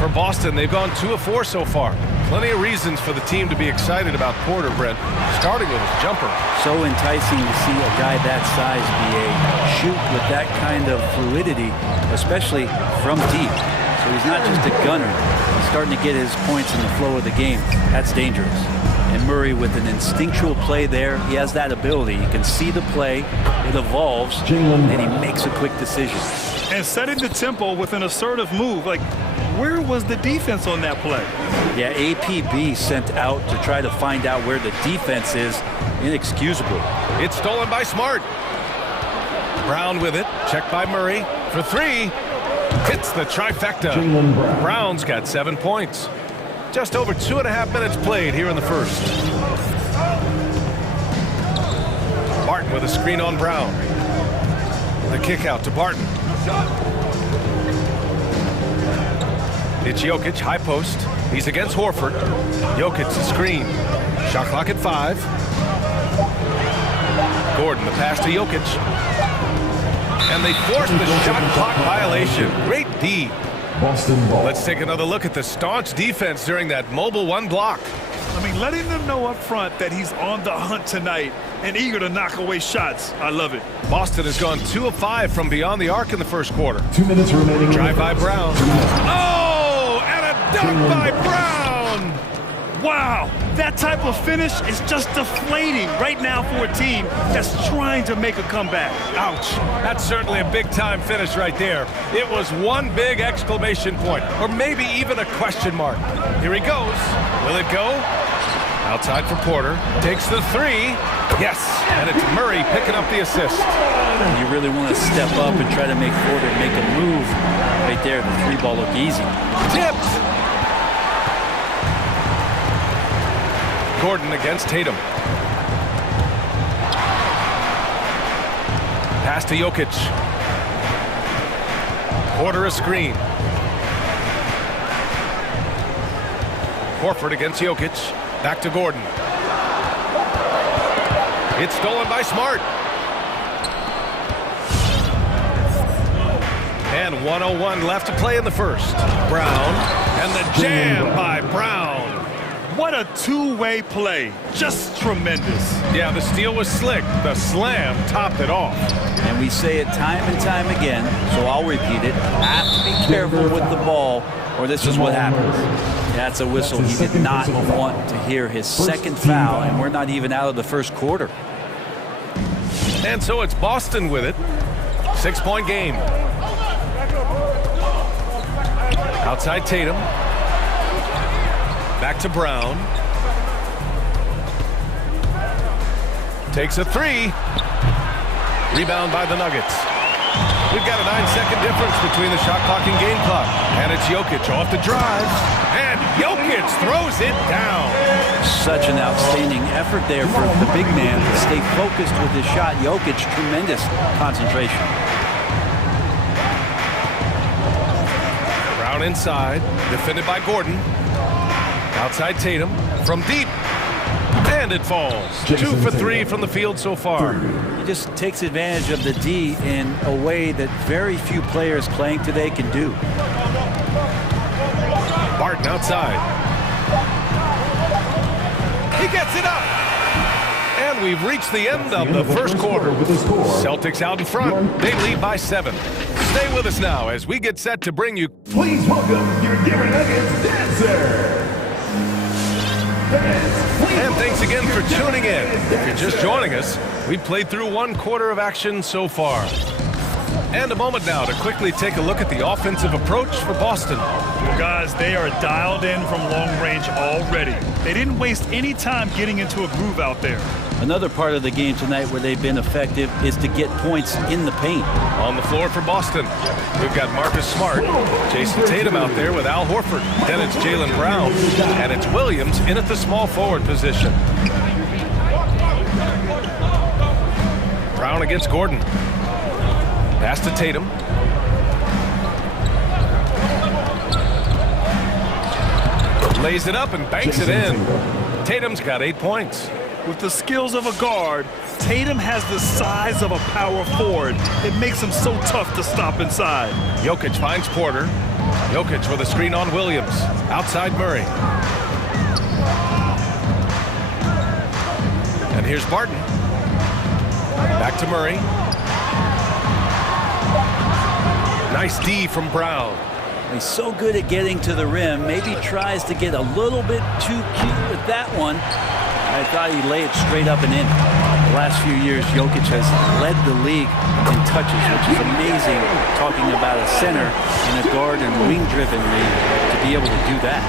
For Boston, they've gone 2 of 4 so far. Plenty of reasons for the team to be excited about Porter, Brent, starting with his jumper. So enticing to see a guy that size be a shoot with that kind of fluidity, especially from deep. So he's not just a gunner. He's starting to get his points in the flow of the game. That's dangerous. And Murray with an instinctual play there. He has that ability. You can see the play. It evolves, and he makes a quick decision. And setting the tempo with an assertive move. Like, where was the defense on that play? Yeah, APB sent out to try to find out where the defense is. Inexcusable. It's stolen by Smart. Brown with it. Checked by Murray. For 3. Hits the trifecta. Brown's got 7 points. Just over 2.5 minutes played here in the first. Barton with a screen on Brown. The kick out to Barton. It's Jokic, high post. He's against Horford. Jokic, the screen. Shot clock at 5. Gordon, the pass to Jokic. And they forced the shot clock violation. Great D. Boston ball. Let's take another look at the staunch defense during that mobile 1 block. I mean, letting them know up front that he's on the hunt tonight and eager to knock away shots. I love it. Boston has gone 2 of 5 from beyond the arc in the first quarter. 2 minutes remaining. Drive by Brown. Oh, and a dunk by Brown. Wow, that type of finish is just deflating right now for a team that's trying to make a comeback. Ouch. That's certainly a big-time finish right there. It was one big exclamation point, or maybe even a question mark. Here he goes. Will it go? Outside for Porter. Takes the 3. Yes, and it's Murray picking up the assist. You really want to step up and try to make Porter make a move. Right there, the 3-ball looked easy. Tipped. Gordon against Tatum. Pass to Jokic. Porter a screen. Horford against Jokic. Back to Gordon. It's stolen by Smart. And 1:01 left to play in the first. Brown, and the jam by Brown. What a two-way play. Just tremendous. Yeah, the steal was slick. The slam topped it off. And we say it time and time again, so I'll repeat it. Have to be careful with the ball, or this is what happens. That's a whistle. He did not want to hear his second foul, and we're not even out of the first quarter. And so it's Boston with it. 6-point game. Outside Tatum. Back to Brown. Takes a 3. Rebound by the Nuggets. We've got a 9-second difference between the shot clock and game clock. And it's Jokic off the drive. And Jokic throws it down. Such an outstanding effort there for the big man to stay focused with his shot. Jokic, tremendous concentration. Brown inside, defended by Gordon. Outside Tatum, from deep, and it falls. 2 for 3 from the field so far. He just takes advantage of the D in a way that very few players playing today can do. Barton outside. He gets it up. And we've reached the end of the first quarter. Celtics out in front. They lead by 7. Stay with us now as we get set to bring you... Please welcome your Denver Nuggets dancer. And thanks again for tuning in. If you're just joining us, we've played through 1 quarter of action so far. And a moment now to quickly take a look at the offensive approach for Boston. Well, guys, they are dialed in from long range already. They didn't waste any time getting into a groove out there. Another part of the game tonight where they've been effective is to get points in the paint. On the floor for Boston, we've got Marcus Smart, Jason Tatum out there with Al Horford. Then it's Jaylen Brown, and it's Williams in at the small forward position. Brown against Gordon. Pass to Tatum. Lays it up and banks it in. Tatum's got 8 points. With the skills of a guard, Tatum has the size of a power forward. It makes him so tough to stop inside. Jokic finds Porter. Jokic with a screen on Williams. Outside Murray. And here's Barton. Back to Murray. Nice D from Brown. He's so good at getting to the rim. Maybe tries to get a little bit too cute with that one. I thought he'd lay it straight up and in. The last few years, Jokic has led the league in touches, which is amazing, talking about a center in a guard and wing-driven league to be able to do that.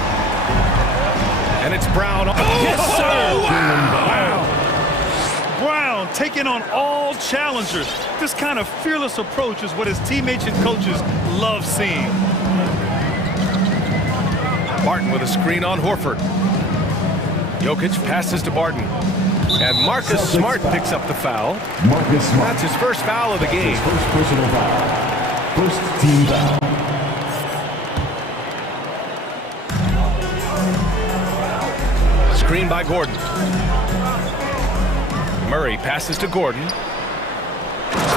And it's Brown. Oh, yes, sir! Wow! Brown taking on all challengers. This kind of fearless approach is what his teammates and coaches love seeing. Barton with a screen on Horford. Jokic passes to Barton. And Marcus Smart picks up the foul. Marcus Smart. That's his first foul of the game. His first personal foul. First team foul. Screen by Gordon. Murray passes to Gordon.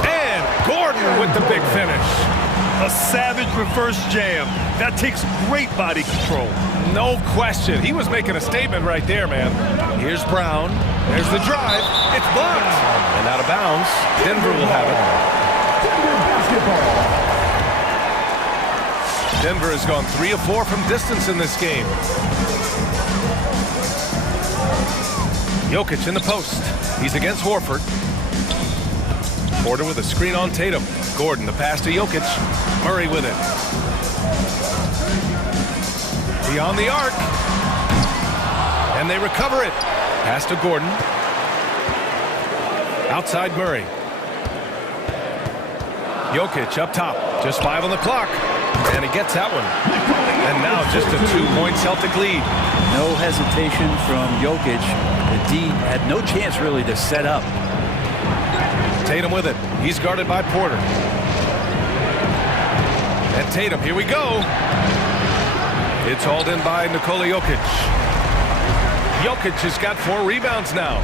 And Gordon with the big finish. A savage reverse jam. That takes great body control. No question. He was making a statement right there, man. Here's Brown. There's the drive. It's blocked. And out of bounds. Denver will have it. Denver basketball. Denver has gone 3 of 4 from distance in this game. Jokic in the post. He's against Horford. Porter with a screen on Tatum. Gordon, the pass to Jokic. Murray with it. Beyond the arc. And they recover it. Pass to Gordon. Outside Murray. Jokic up top. Just 5 on the clock. And he gets that one. And now just a 2-point Celtic lead. No hesitation from Jokic. The D had no chance really to set up. Tatum with it. He's guarded by Porter. And Tatum, here we go. It's hauled in by Nikola Jokic. Jokic has got 4 rebounds now.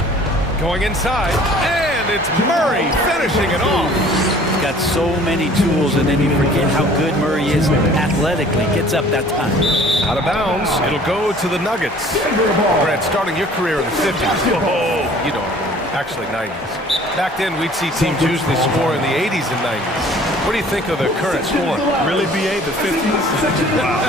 Going inside. And it's Murray finishing it off. He's got so many tools, and then you forget how good Murray is athletically. Gets up that time. Out of bounds. It'll go to the Nuggets. Grant, starting your career in the 50s. Oh, you know, actually 90s. Back then, we'd see teams usually score in the 80s and 90s. What do you think of the current score? Really, BA, the 50s? Wow.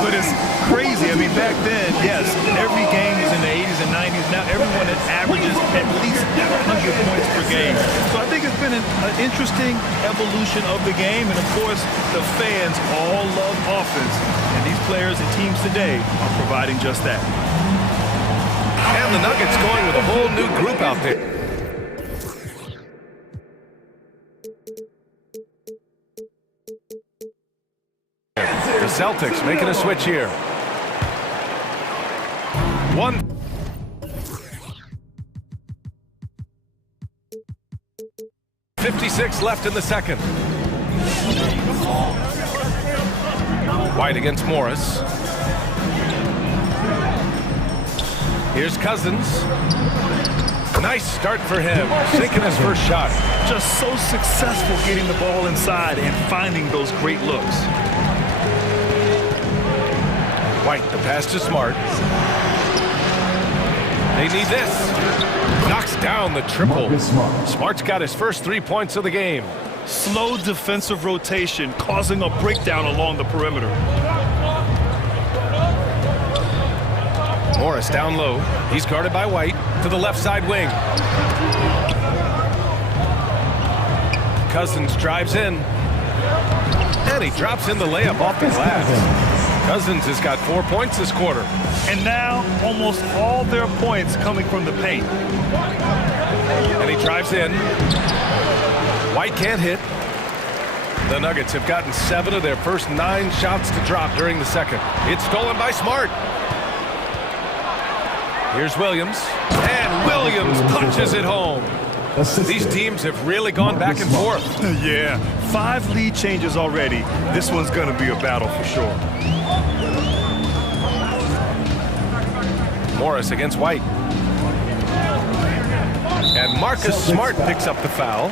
But it's crazy. I mean, back then, yes, every game was in the 80s and 90s. Now everyone averages at least 100 points per game. So I think it's been an interesting evolution of the game. And, of course, the fans all love offense. And these players and teams today are providing just that. And the Nuggets going with a whole new group out there. The Celtics making a switch here. 1:56 left in the second. White against Morris. Here's Cousins. Nice start for him, sinking his first shot. Just so successful getting the ball inside and finding those great looks. White, the pass to Smart. They need this. Knocks down the triple. Smart's got his first 3 points of the game. Slow defensive rotation causing a breakdown along the perimeter. Morris down low. He's guarded by White to the left side wing. Cousins drives in. And he drops in the layup off the glass. Cousins has got 4 points this quarter. And now almost all their points coming from the paint. And he drives in. White can't hit. The Nuggets have gotten 7 of their first 9 shots to drop during the second. It's stolen by Smart. Here's Williams. And Williams punches it home. These teams have really gone back and forth. Yeah, 5 lead changes already. This one's going to be a battle for sure. Morris against White. And Marcus Smart picks up the foul.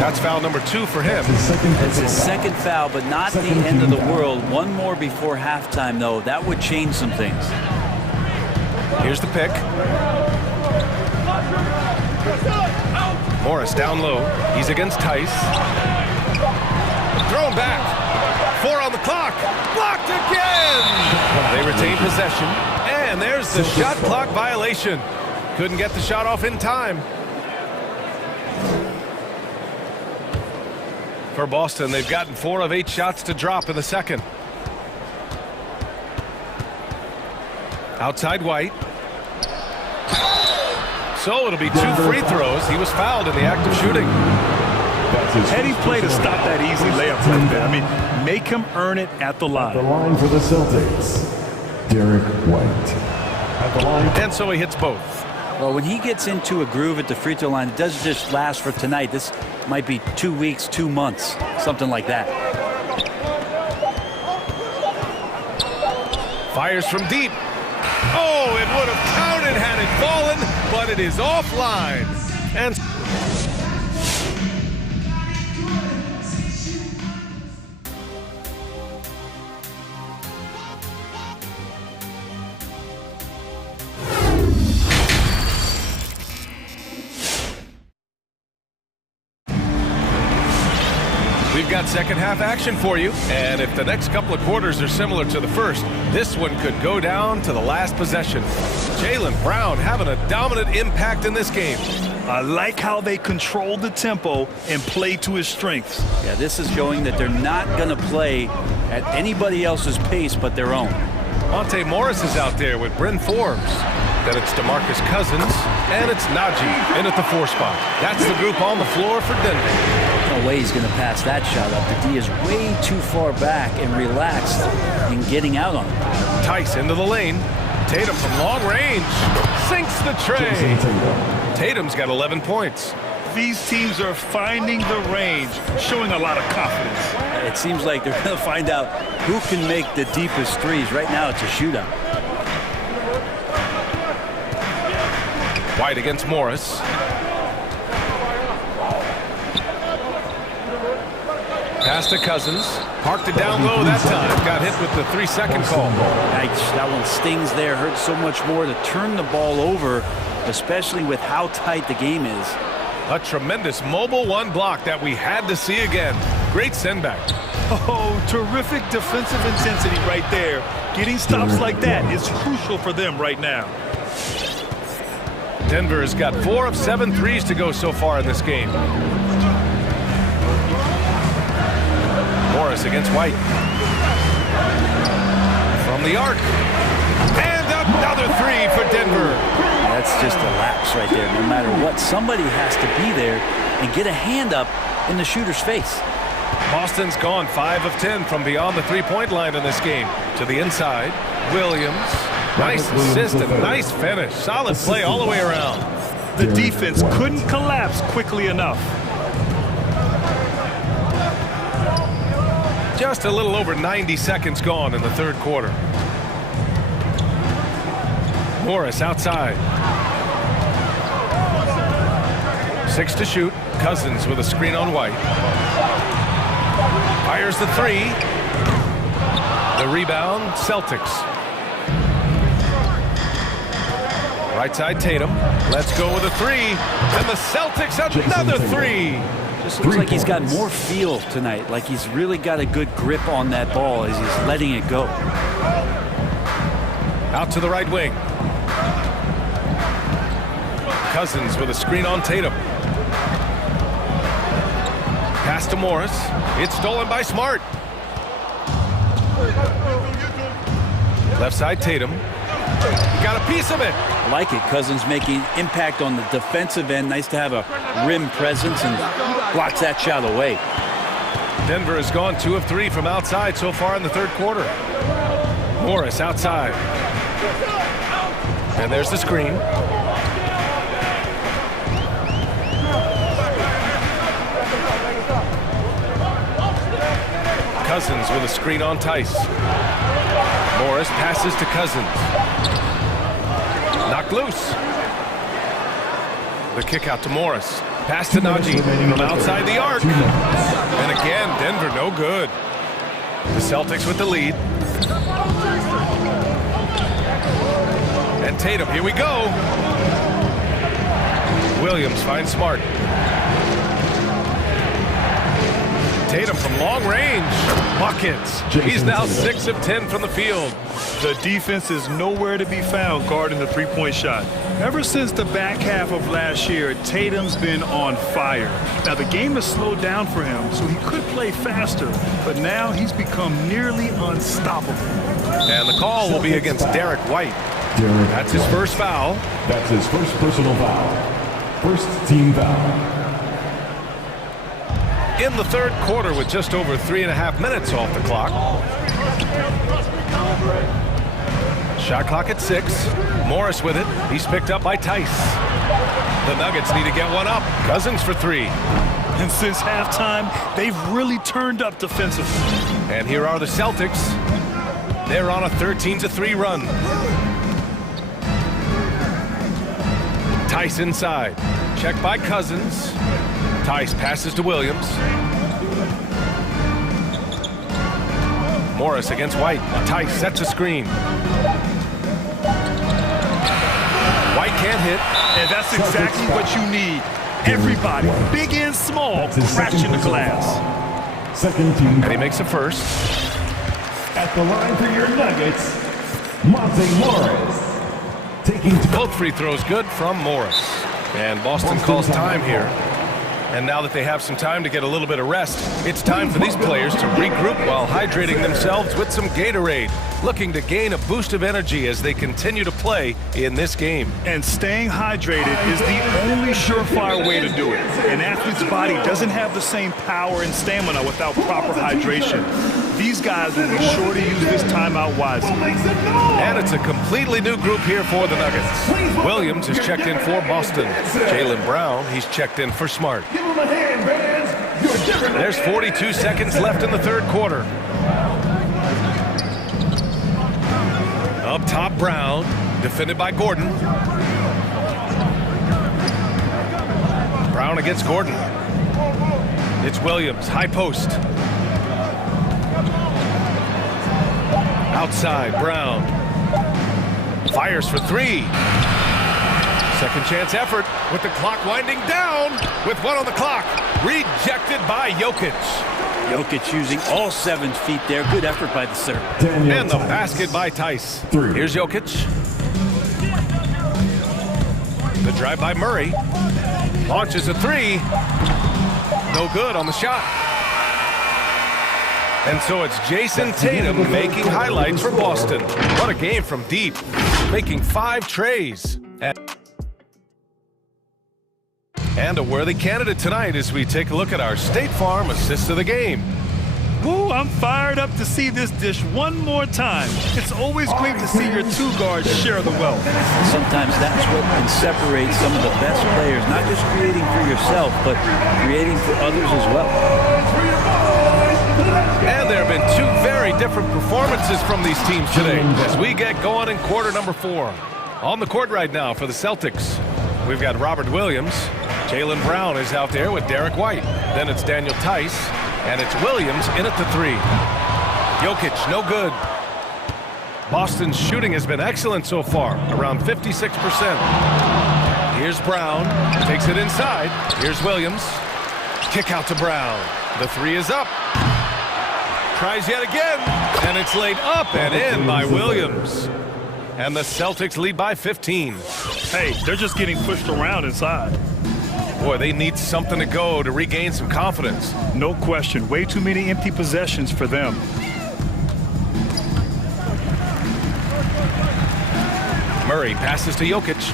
That's foul number 2 for him. It's his second foul, but not the end of the world. One more before halftime, though. That would change some things. Here's the pick. Morris down low. He's against Tice. Thrown back. 4 on the clock. Blocked again. They retain possession. And there's the shot clock violation. Couldn't get the shot off in time. For Boston, they've gotten 4 of 8 shots to drop in the second. Outside White. So it'll be 2 free throws. He was fouled in the act of shooting. Heady play to stop that easy layup like that. I mean, make him earn it at the line. At the line for the Celtics, Derek White. At the line. And so he hits both. Well, when he gets into a groove at the free throw line, it doesn't just last for tonight. This might be 2 weeks, 2 months, something like that. Fires from deep. Oh, it would have counted had it fallen, but it is offline. And we've got second half action for you, and if the next couple of quarters are similar to the first, this one could go down to the last possession. Jaylen Brown having a dominant impact in this game. I like how they control the tempo and play to his strengths. Yeah, this is showing that they're not going to play at anybody else's pace but their own. Monte Morris is out there with Bryn Forbes. Then it's DeMarcus Cousins, and it's Najee in at the 4 spot. That's the group on the floor for Denver. No way he's going to pass that shot up. The D is way too far back and relaxed in getting out on it. Tice into the lane. Tatum from long range sinks the tray. Tatum's got 11 points. These teams are finding the range, showing a lot of confidence. It seems like they're going to find out who can make the deepest threes. Right now, it's a shootout. White against Morris. Pass to Cousins. Parked it down low that time. Got hit with the 3-second call. Yikes, that one stings there. Hurts so much more to turn the ball over, especially with how tight the game is. A tremendous mobile 1 block that we had to see again. Great send back. Oh, terrific defensive intensity right there. Getting stops like that is crucial for them right now. Denver has got 4 of 7 threes to go so far in this game. Morris against White. From the arc. And another 3 for Denver. That's just a lapse right there. No matter what, somebody has to be there and get a hand up in the shooter's face. Boston's gone 5 of 10 from beyond the 3-point line in this game. To the inside, Williams. Nice assist and nice finish. Solid play all the way around. The defense couldn't collapse quickly enough. Just a little over 90 seconds gone in the third quarter. Morris outside. 6 to shoot. Cousins with a screen on White. Fires the 3. The rebound, Celtics. Right side Tatum. Let's go with a three. And the Celtics another three. Just looks like he's got more feel tonight. Like he's really got a good grip on that ball as he's letting it go. Out to the right wing. Cousins with a screen on Tatum. Pass to Morris. It's stolen by Smart. Left side Tatum. He got a piece of it. I like it. Cousins making impact on the defensive end. Nice to have a rim presence and blocks that shot away. Denver has gone 2 of 3 from outside so far in the third quarter. Morris outside. And there's the screen. Cousins with a screen on Tice. Morris passes to Cousins. Knocked loose. The kick out to Morris. Pass to Najee from outside the arc. And again, Denver no good. The Celtics with the lead. And Tatum, here we go. Williams finds Smart. Tatum from long range. Buckets. He's now 6 of 10 from the field. The defense is nowhere to be found guarding the three-point shot. Ever since the back half of last year, Tatum's been on fire. Now, the game has slowed down for him, so he could play faster, but now he's become nearly unstoppable. And the call will be against Derek White. That's his first foul. That's his first personal foul. First team foul. In the third quarter with just over 3.5 minutes off the clock. Shot clock at 6. Morris with it. He's picked up by Tice. The Nuggets need to get one up. Cousins for 3. And since halftime, they've really turned up defensively. And here are the Celtics. They're on a 13-3 run. Tice inside. Checked by Cousins. Tice passes to Williams. Morris against White. Tice sets a screen. White can't hit. And that's exactly what you need. Everybody, big and small, crashing the glass. Second team. And he makes a first. At the line for your Nuggets, Monte Morris. Taking both free throws good from Morris. And Boston calls time here. And now that they have some time to get a little bit of rest, it's time for these players to regroup while hydrating themselves with some Gatorade, looking to gain a boost of energy as they continue to play in this game. And staying hydrated is the only surefire way to do it. An athlete's body doesn't have the same power and stamina without proper hydration. These guys will be sure to use this timeout wisely. And it's a completely new group here for the Nuggets. Williams is checked in for Boston. Jaylen Brown, he's checked in for Smart. There's 42 seconds left in the third quarter. Up top, Brown, defended by Gordon. Brown against Gordon. It's Williams, high post. Outside, Brown. Fires for 3. Second chance effort with the clock winding down with 1 on the clock. Rejected by Jokic. Jokic using all 7 feet there. Good effort by the serve. And the basket by Tice. Here's Jokic. The drive by Murray. Launches a 3. No good on the shot. And so it's Jason Tatum making highlights for Boston. What a game from deep. Making 5 trays. And a worthy candidate tonight as we take a look at our State Farm assist of the game. Ooh, I'm fired up to see this dish one more time. It's always great to see your 2 guards share the wealth. Sometimes that's what can separate some of the best players, not just creating for yourself, but creating for others as well. And there have been 2 very different performances from these teams today as we get going in quarter number 4. On the court right now for the Celtics, we've got Robert Williams. Jaylen Brown is out there with Derek White. Then it's Daniel Tice, and it's Williams in at the 3. Jokic, no good. Boston's shooting has been excellent so far, around 56%. Here's Brown, takes it inside. Here's Williams. Kick out to Brown. The three is up. Tries yet again, and it's laid up and in by Williams. And the Celtics lead by 15. Hey, they're just getting pushed around inside. Boy, they need something to go to regain some confidence. No question. Way too many empty possessions for them. Murray passes to Jokic.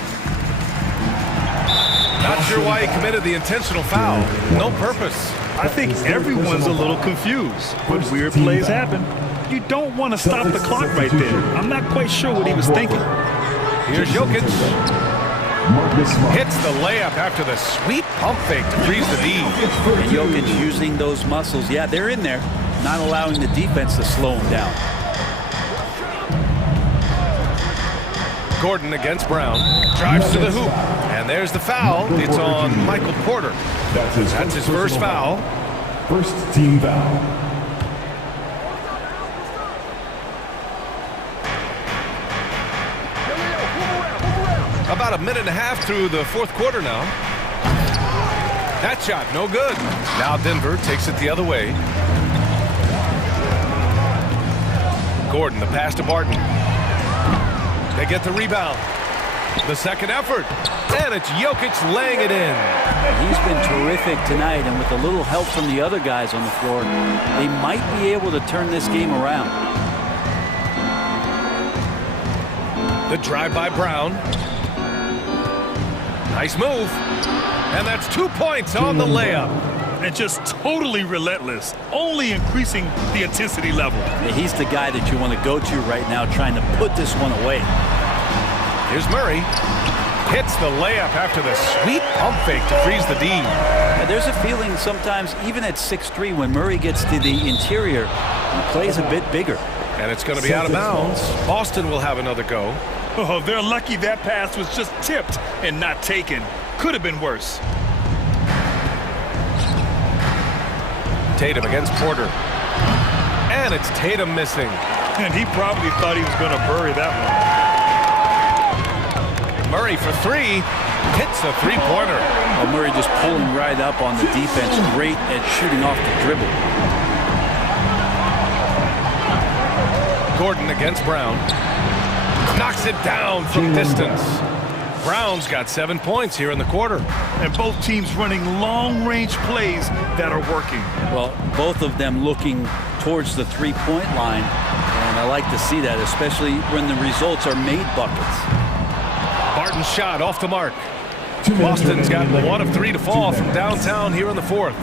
Not sure why he committed the intentional foul. No purpose. I think everyone's a little confused. But weird plays happen. You don't want to stop the clock right there. I'm not quite sure what he was thinking. Here's Jokic. Hits the layup after the sweet pump fake to freeze the D. And Jokic using those muscles. Yeah, they're in there, not allowing the defense to slow him down. Gordon against Brown. Drives to the hoop. And there's the foul. It's on Michael Porter. That's his first foul. First team foul. About a minute and a half through the fourth quarter now. That shot, no good. Now Denver takes it the other way. Gordon, the pass to Barton. They get the rebound. The second effort. And it's Jokic laying it in. He's been terrific tonight, and with a little help from the other guys on the floor, they might be able to turn this game around. The drive by Brown. Nice move. And that's 2 points on the layup. And just totally relentless, only increasing the intensity level. He's the guy that you want to go to right now, trying to put this one away. Here's Murray. Hits the layup after the sweet pump fake to freeze the D. Yeah, there's a feeling sometimes, even at 6'3", when Murray gets to the interior, he plays a bit bigger. And it's going to be out of bounds. Boston will have another go. Oh, they're lucky that pass was just tipped and not taken. Could have been worse. Tatum against Porter. And it's Tatum missing. And he probably thought he was going to bury that one. Murray for three. Hits a three-pointer. Oh, Murray just pulling right up on the defense. Great at shooting off the dribble. Gordon against Brown. Knocks it down from distance. Brown's got 7 points here in the quarter. And both teams running long-range plays that are working. Well, both of them looking towards the three-point line. And I like to see that, especially when the results are made buckets. Barton's shot off the mark. Boston's got 1 of 3 to fall from downtown here in the fourth.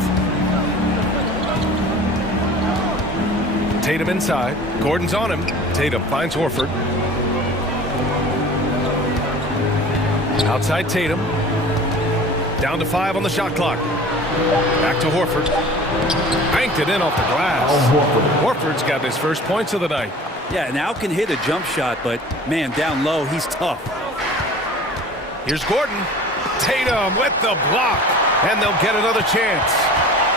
Tatum inside. Gordon's on him. Tatum finds Horford. Outside Tatum. Down to 5 on the shot clock. Back to Horford. Banked it in off the glass. Horford's got his first points of the night. Yeah, now can hit a jump shot, but man, down low, he's tough. Here's Gordon. Tatum with the block. And they'll get another chance.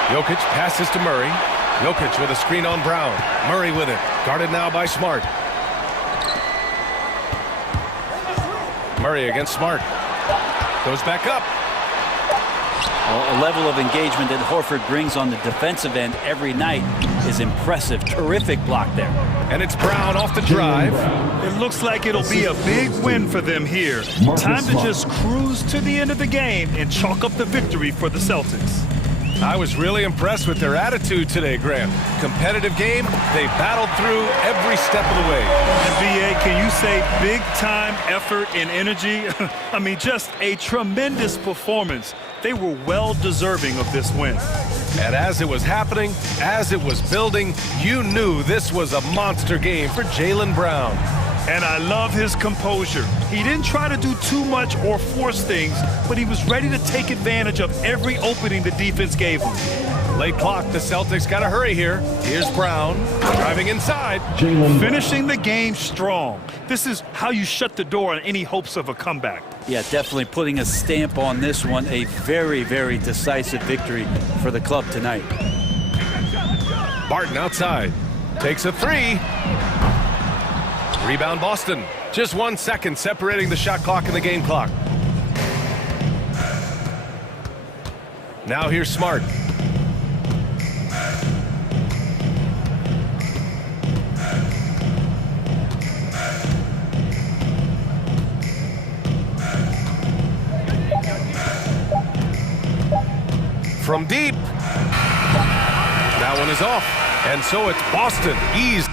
Jokic passes to Murray. Jokic with a screen on Brown. Murray with it. Guarded now by Smart. Murray against Smart. Goes back up. Well, a level of engagement that Horford brings on the defensive end every night is impressive. Terrific block there. And it's Brown off the drive. It looks like it'll be a big win for them here. Time to just cruise to the end of the game and chalk up the victory for the Celtics. I was really impressed with their attitude today, Graham. Competitive game, they battled through every step of the way. And B.A., can you say big-time effort and energy? I mean, just a tremendous performance. They were well-deserving of this win. And as it was happening, as it was building, you knew this was a monster game for Jaylen Brown. And I love his composure. He didn't try to do too much or force things, but he was ready to take advantage of every opening the defense gave him. Late clock, the Celtics got to hurry here. Here's Brown, driving inside. Finishing the game strong. This is how you shut the door on any hopes of a comeback. Yeah, definitely putting a stamp on this one. A very, very decisive victory for the club tonight. Barton outside. Takes a three. Rebound Boston. Just 1 second separating the shot clock and the game clock. Now here's Smart. From deep. That one is off. And so it's Boston. Ease.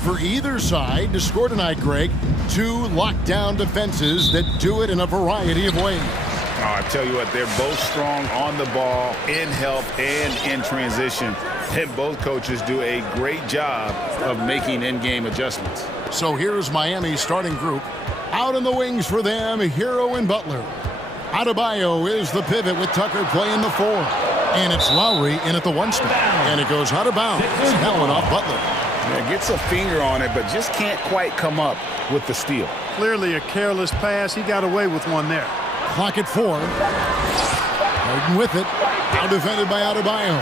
For either side to score tonight, Greg, two lockdown defenses that do it in a variety of ways. Oh, I tell you what, they're both strong on the ball, in help, and in transition. And both coaches do a great job of making in-game adjustments. So here's Miami's starting group. Out in the wings for them, Hero and Butler. Adebayo is the pivot with Tucker playing the 4. And it's Lowry in at the 1 spot. And it goes out of bounds. Helen off Butler. Yeah, gets a finger on it, but just can't quite come up with the steal. Clearly a careless pass. He got away with one there. Clock at 4. Harden with it. Now defended by Adebayo.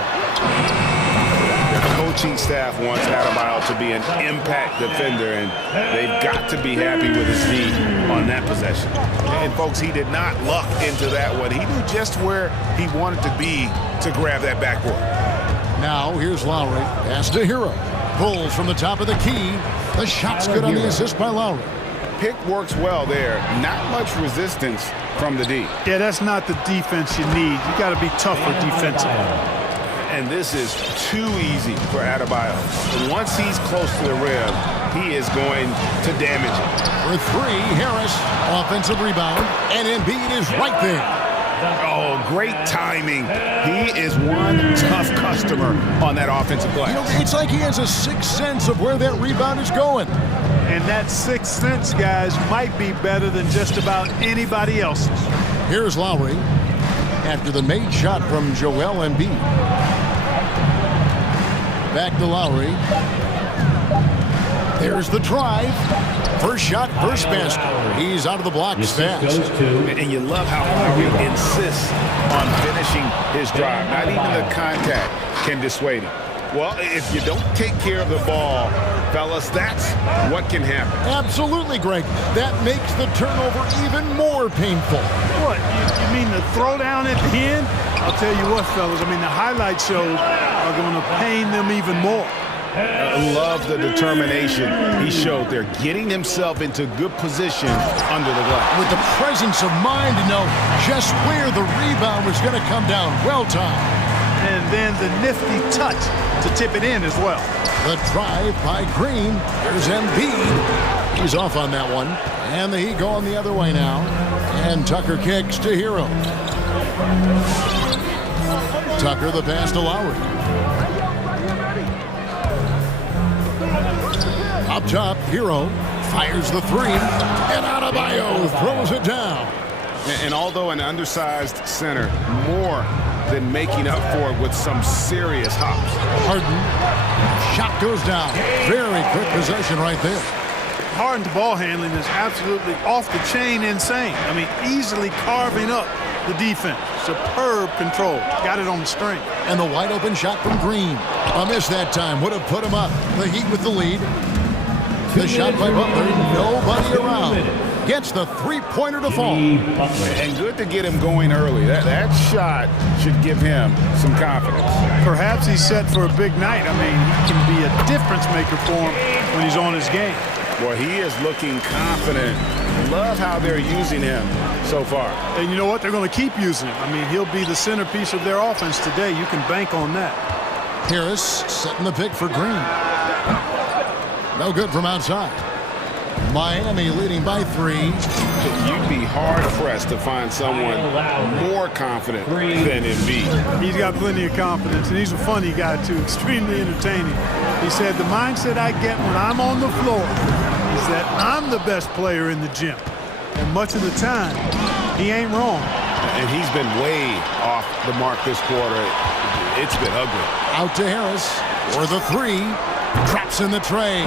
The coaching staff wants Adebayo to be an impact defender, and they've got to be happy with his D on that possession. And, folks, he did not luck into that one. He knew just where he wanted to be to grab that backboard. Now here's Lowry. Pass to Hero. Pulls from the top of the key. The shot's good on the assist by Lowry. Pick works well there. Not much resistance from the D. Yeah, that's not the defense you need. You got to be tougher defensively. And this is too easy for Adebayo. Once he's close to the rim, he is going to damage it. For 3, Harris. Offensive rebound. And Embiid is right there. Oh, great timing. He is one tough customer on that offensive glass. You know, it's like he has a sixth sense of where that rebound is going. And that sixth sense, guys, might be better than just about anybody else's. Here's Lowry after the made shot from Joel Embiid. Back to Lowry. There's the drive. First shot, first basket. He's out of the blocks fast. And you love how Lowry insists on finishing his drive. Not even the contact can dissuade him. Well, if you don't take care of the ball, fellas, that's what can happen. Absolutely, Greg. That makes the turnover even more painful. What, you mean the throwdown at the end? I'll tell you what, fellas, I mean, the highlight shows are going to pain them even more. I love the determination he showed there, getting himself into good position under the glass. With the presence of mind to know just where the rebound was going to come down. Well timed. And then the nifty touch to tip it in as well. The drive by Green. There's Embiid. He's off on that one. And the Heat going the other way now. And Tucker kicks to Hero. Tucker the pass to Lowry. Up top, Hero fires the 3. And Adebayo throws it down. And although an undersized center, more than making up for it with some serious hops. Harden. Shot goes down. Very quick possession right there. Harden's ball handling is absolutely off the chain insane. I mean, easily carving up the defense. Superb control. Got it on the string. And the wide open shot from Green. A miss that time. Would have put him up. The Heat with the lead. The shot by Butler. Nobody around. Gets the three-pointer to fall. And good to get him going early. That shot should give him some confidence. Perhaps he's set for a big night. I mean, he can be a difference maker for him when he's on his game. Well, he is looking confident. Love how they're using him so far. And you know what? They're going to keep using him. I mean, he'll be the centerpiece of their offense today. You can bank on that. Harris setting the pick for Green. No good from outside. Miami leading by 3. You'd be hard-pressed to find someone more confident than Embiid. He's got plenty of confidence, and he's a funny guy, too. Extremely entertaining. He said, the mindset I get when I'm on the floor is that I'm the best player in the gym. And much of the time, he ain't wrong. And he's been way off the mark this quarter. It's been ugly. Out to Harris for the 3. Traps in the tray.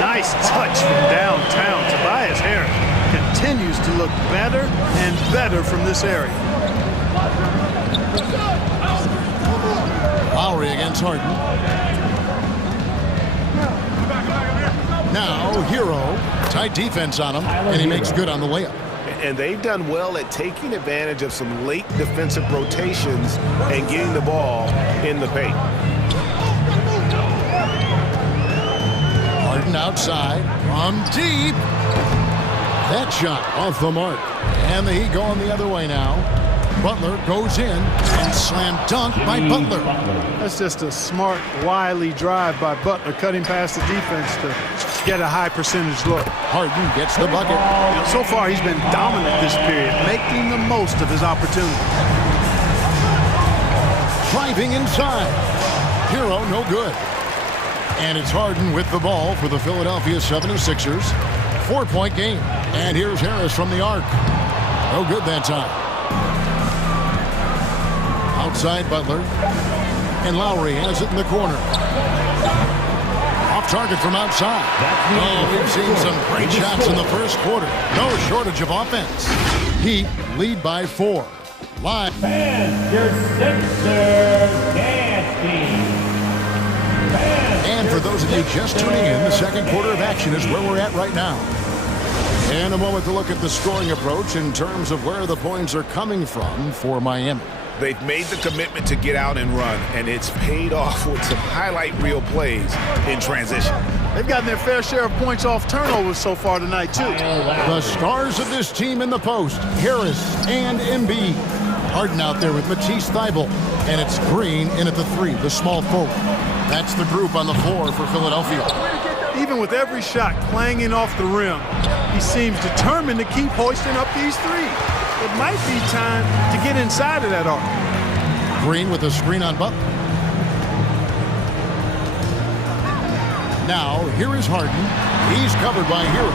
Nice touch from downtown. Tobias Harris continues to look better and better from this area. Lowry against Harden. Now Hero. Tight defense on him, and he makes good on the layup. And they've done well at taking advantage of some late defensive rotations and getting the ball in the paint. Harden outside from deep. That shot off the mark. And the Heat going the other way now. Butler goes in and slam dunk by Butler. That's just a smart, wily drive by Butler, cutting past the defense to get a high percentage look. Harden gets the bucket. You know, so far he's been dominant this period, making the most of his opportunity. Driving inside. Hero no good. And it's Harden with the ball for the Philadelphia 76ers. 4-point game. And here's Harris from the arc. No good that time. Outside Butler. And Lowry has it in the corner. Off target from outside. Oh, we've seen some great shots in the first quarter. No shortage of offense. Heat lead by 4. Live. And your Sixers nasty. And for those of you just tuning in, the second quarter of action is where we're at right now. And a moment to look at the scoring approach in terms of where the points are coming from for Miami. They've made the commitment to get out and run, and it's paid off with some highlight reel plays in transition. They've gotten their fair share of points off turnovers so far tonight, too. The stars of this team in the post, Harris and Embiid. Harden out there with Matisse Thybulle, and it's Green in at the 3, the small forward. That's the group on the floor for Philadelphia. Even with every shot clanging off the rim, he seems determined to keep hoisting up these threes. It might be time to get inside of that arc. Green with a screen on Butler. Now, here is Harden. He's covered by Hero.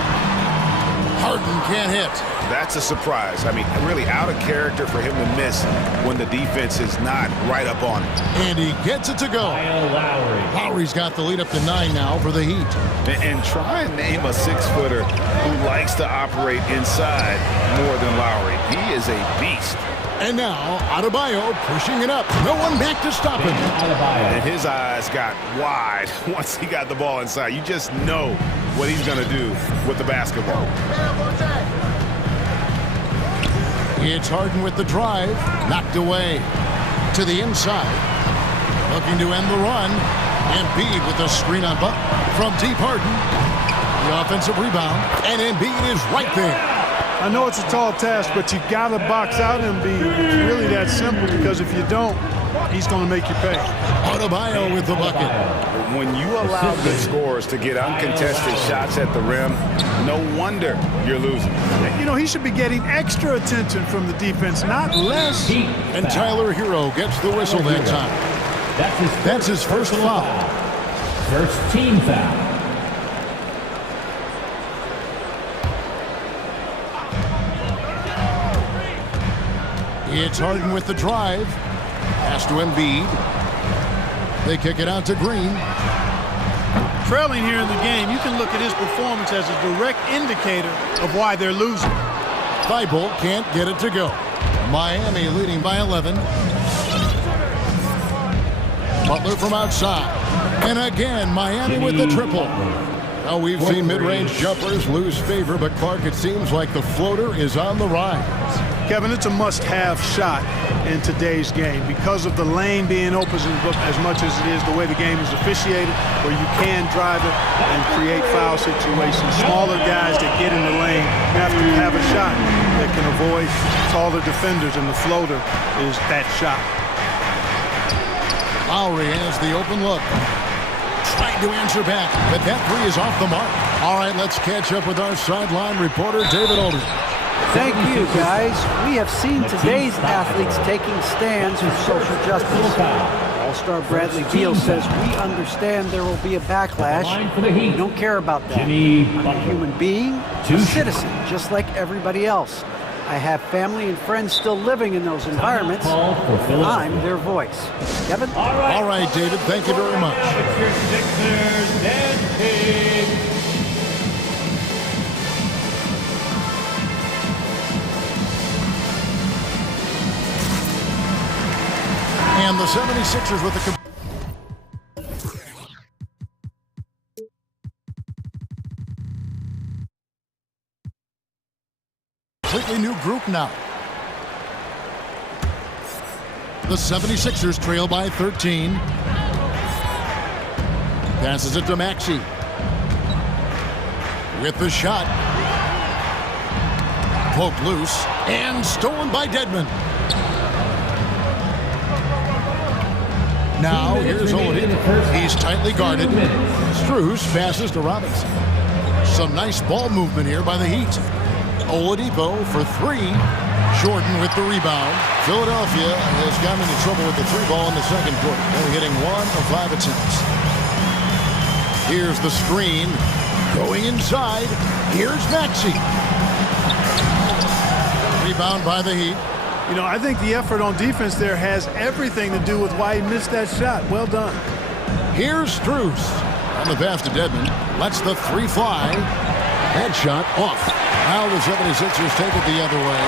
Harden can't hit. That's a surprise. I mean, really out of character for him to miss when the defense is not right up on him. And he gets it to go. Lowry's got the lead up to 9 now for the Heat. And try and name a 6-footer who likes to operate inside more than Lowry. He is a beast. And now, Adebayo pushing it up. No one back to stop him. And his eyes got wide once he got the ball inside. You just know what he's going to do with the basketball. It's Harden with the drive. Knocked away to the inside. Looking to end the run. Embiid with the screen on Butler. From deep Harden. The offensive rebound. And Embiid is right there. I know it's a tall task, but you got to box out Embiid. It's really that simple, because if you don't, he's going to make you pay. Adebayo with the bucket. When you allow good scorers to get uncontested shots at the rim, no wonder you're losing. You know, he should be getting extra attention from the defense, not less. And Tyler Hero gets the whistle that time. That's his first foul. First team foul. It's Harden with the drive. Pass to Embiid. They kick it out to Green. Trailing here in the game, you can look at his performance as a direct indicator of why they're losing. Thybulle can't get it to go. Miami leading by 11. Butler from outside. And again, Miami with the triple. Now we've seen mid-range jumpers lose favor, but Clark, it seems like the floater is on the rise. Kevin, it's a must-have shot in today's game because of the lane being open as much as it is the way the game is officiated, where you can drive it and create foul situations. Smaller guys that get in the lane have to have a shot that can avoid taller defenders, and the floater is that shot. Lowry has the open look. Trying to answer back, but that 3 is off the mark. All right, let's catch up with our sideline reporter, David Aldridge. Thank you, guys. We have seen today's athletes taking stands for social justice. All-star Bradley Beal says, we understand there will be a backlash. We don't care about that. I'm a human being, a citizen, just like everybody else. I have family and friends still living in those environments. I'm their voice. Kevin? All right, David, thank you very much. And the 76ers with the completely new group now. The 76ers trail by 13. Passes it to Maxey. With the shot. Poked loose and stolen by Dedmon. Now here's Oladipo. He's tightly guarded. Strus passes to Robinson. Some nice ball movement here by the Heat. Oladipo for 3. Jordan with the rebound. Philadelphia has gotten into trouble with the 3 ball in the second quarter. Only hitting 1 of 5 attempts. Here's the screen. Going inside. Here's Maxey. Rebound by the Heat. You know, I think the effort on defense there has everything to do with why he missed that shot. Well done. Here's Strus on the pass to Dedmon. Lets the three fly. Headshot off. Now the 76ers take it the other way.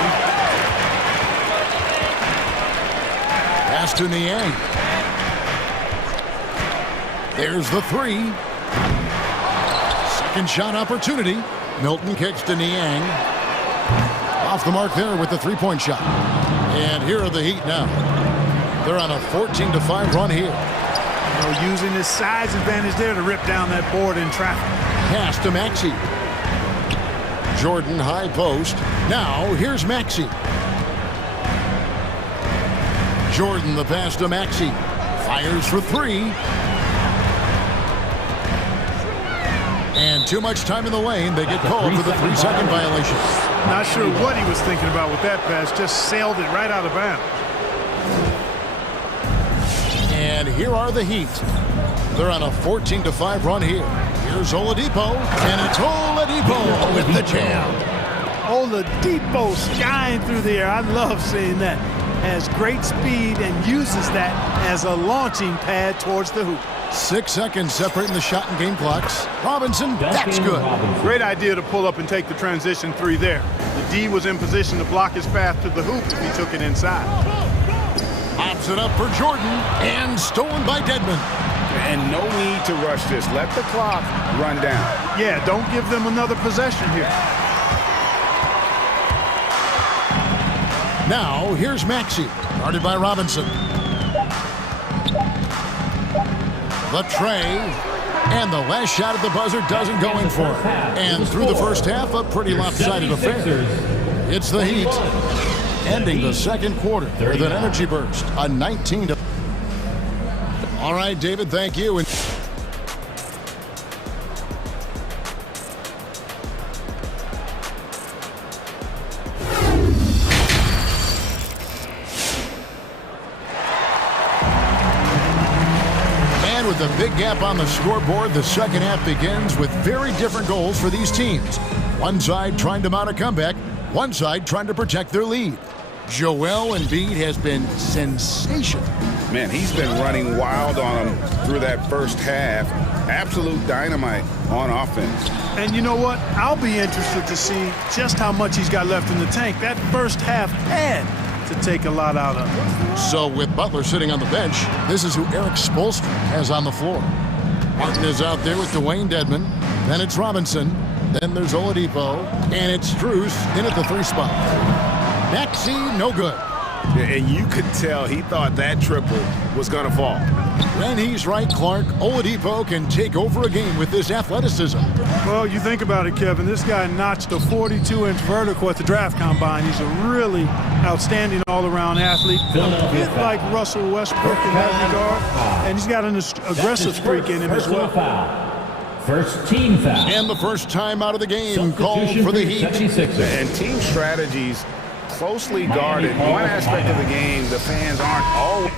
Pass to Niang. There's the three. Second shot opportunity. Milton kicks to Niang. Off the mark there with the three-point shot. And here are the Heat now. They're on a 14-5 run here. You know, using his size advantage there to rip down that board in traffic. Pass to Maxey. Jordan high post. Now here's Maxey. Jordan the pass to Maxey. Fires for three. And too much time in the lane. They get called for the 3-second violation. Not sure what he was thinking about with that pass. Just sailed it right out of bounds. And here are the Heat. They're on a 14-5 run here. Here's Oladipo, and it's Oladipo with the jam. Oladipo skying through the air. I love seeing that. Has great speed and uses that as a launching pad towards the hoop. 6 seconds separating the shot and game clocks. Robinson, that's good. Great idea to pull up and take the transition three there. The D was in position to block his path to the hoop if he took it inside. Pops it up for Jordan, and stolen by Dedmon. And no need to rush this. Let the clock run down. Yeah, don't give them another possession here. Now, here's Maxey, guarded by Robinson. The tray, and the last shot at the buzzer doesn't go in for him. And through the first half, a pretty lopsided affair. It's the Heat, ending the second quarter with an energy burst, a 19-. All right, David, thank you. With a big gap on the scoreboard, the second half begins with very different goals for these teams. One side trying to mount a comeback, one side trying to protect their lead. Joel Embiid has been sensational. Man, he's been running wild on them through that first half. Absolute dynamite on offense. And you know what? I'll be interested to see just how much he's got left in the tank. That first half had to take a lot out of him. So with Butler sitting on the bench, this is who Eric Spoelstra has on the floor. Martin is out there with Dwayne Dedmon. Then it's Robinson. Then there's Oladipo. And it's Strus in at the three spot. Maxey, no good. And you could tell he thought that triple was going to fall. When he's right, Clark, Oladipo can take over a game with this athleticism. Well, you think about it, Kevin. This guy notched a 42-inch vertical at the draft combine. He's a really outstanding all-around athlete. A bit like Russell Westbrook in that regard. And he's got an aggressive streak in him as well. First team foul. And the first time out of the game called for the Heat. And team strategies closely guarded. One aspect of the game the fans aren't always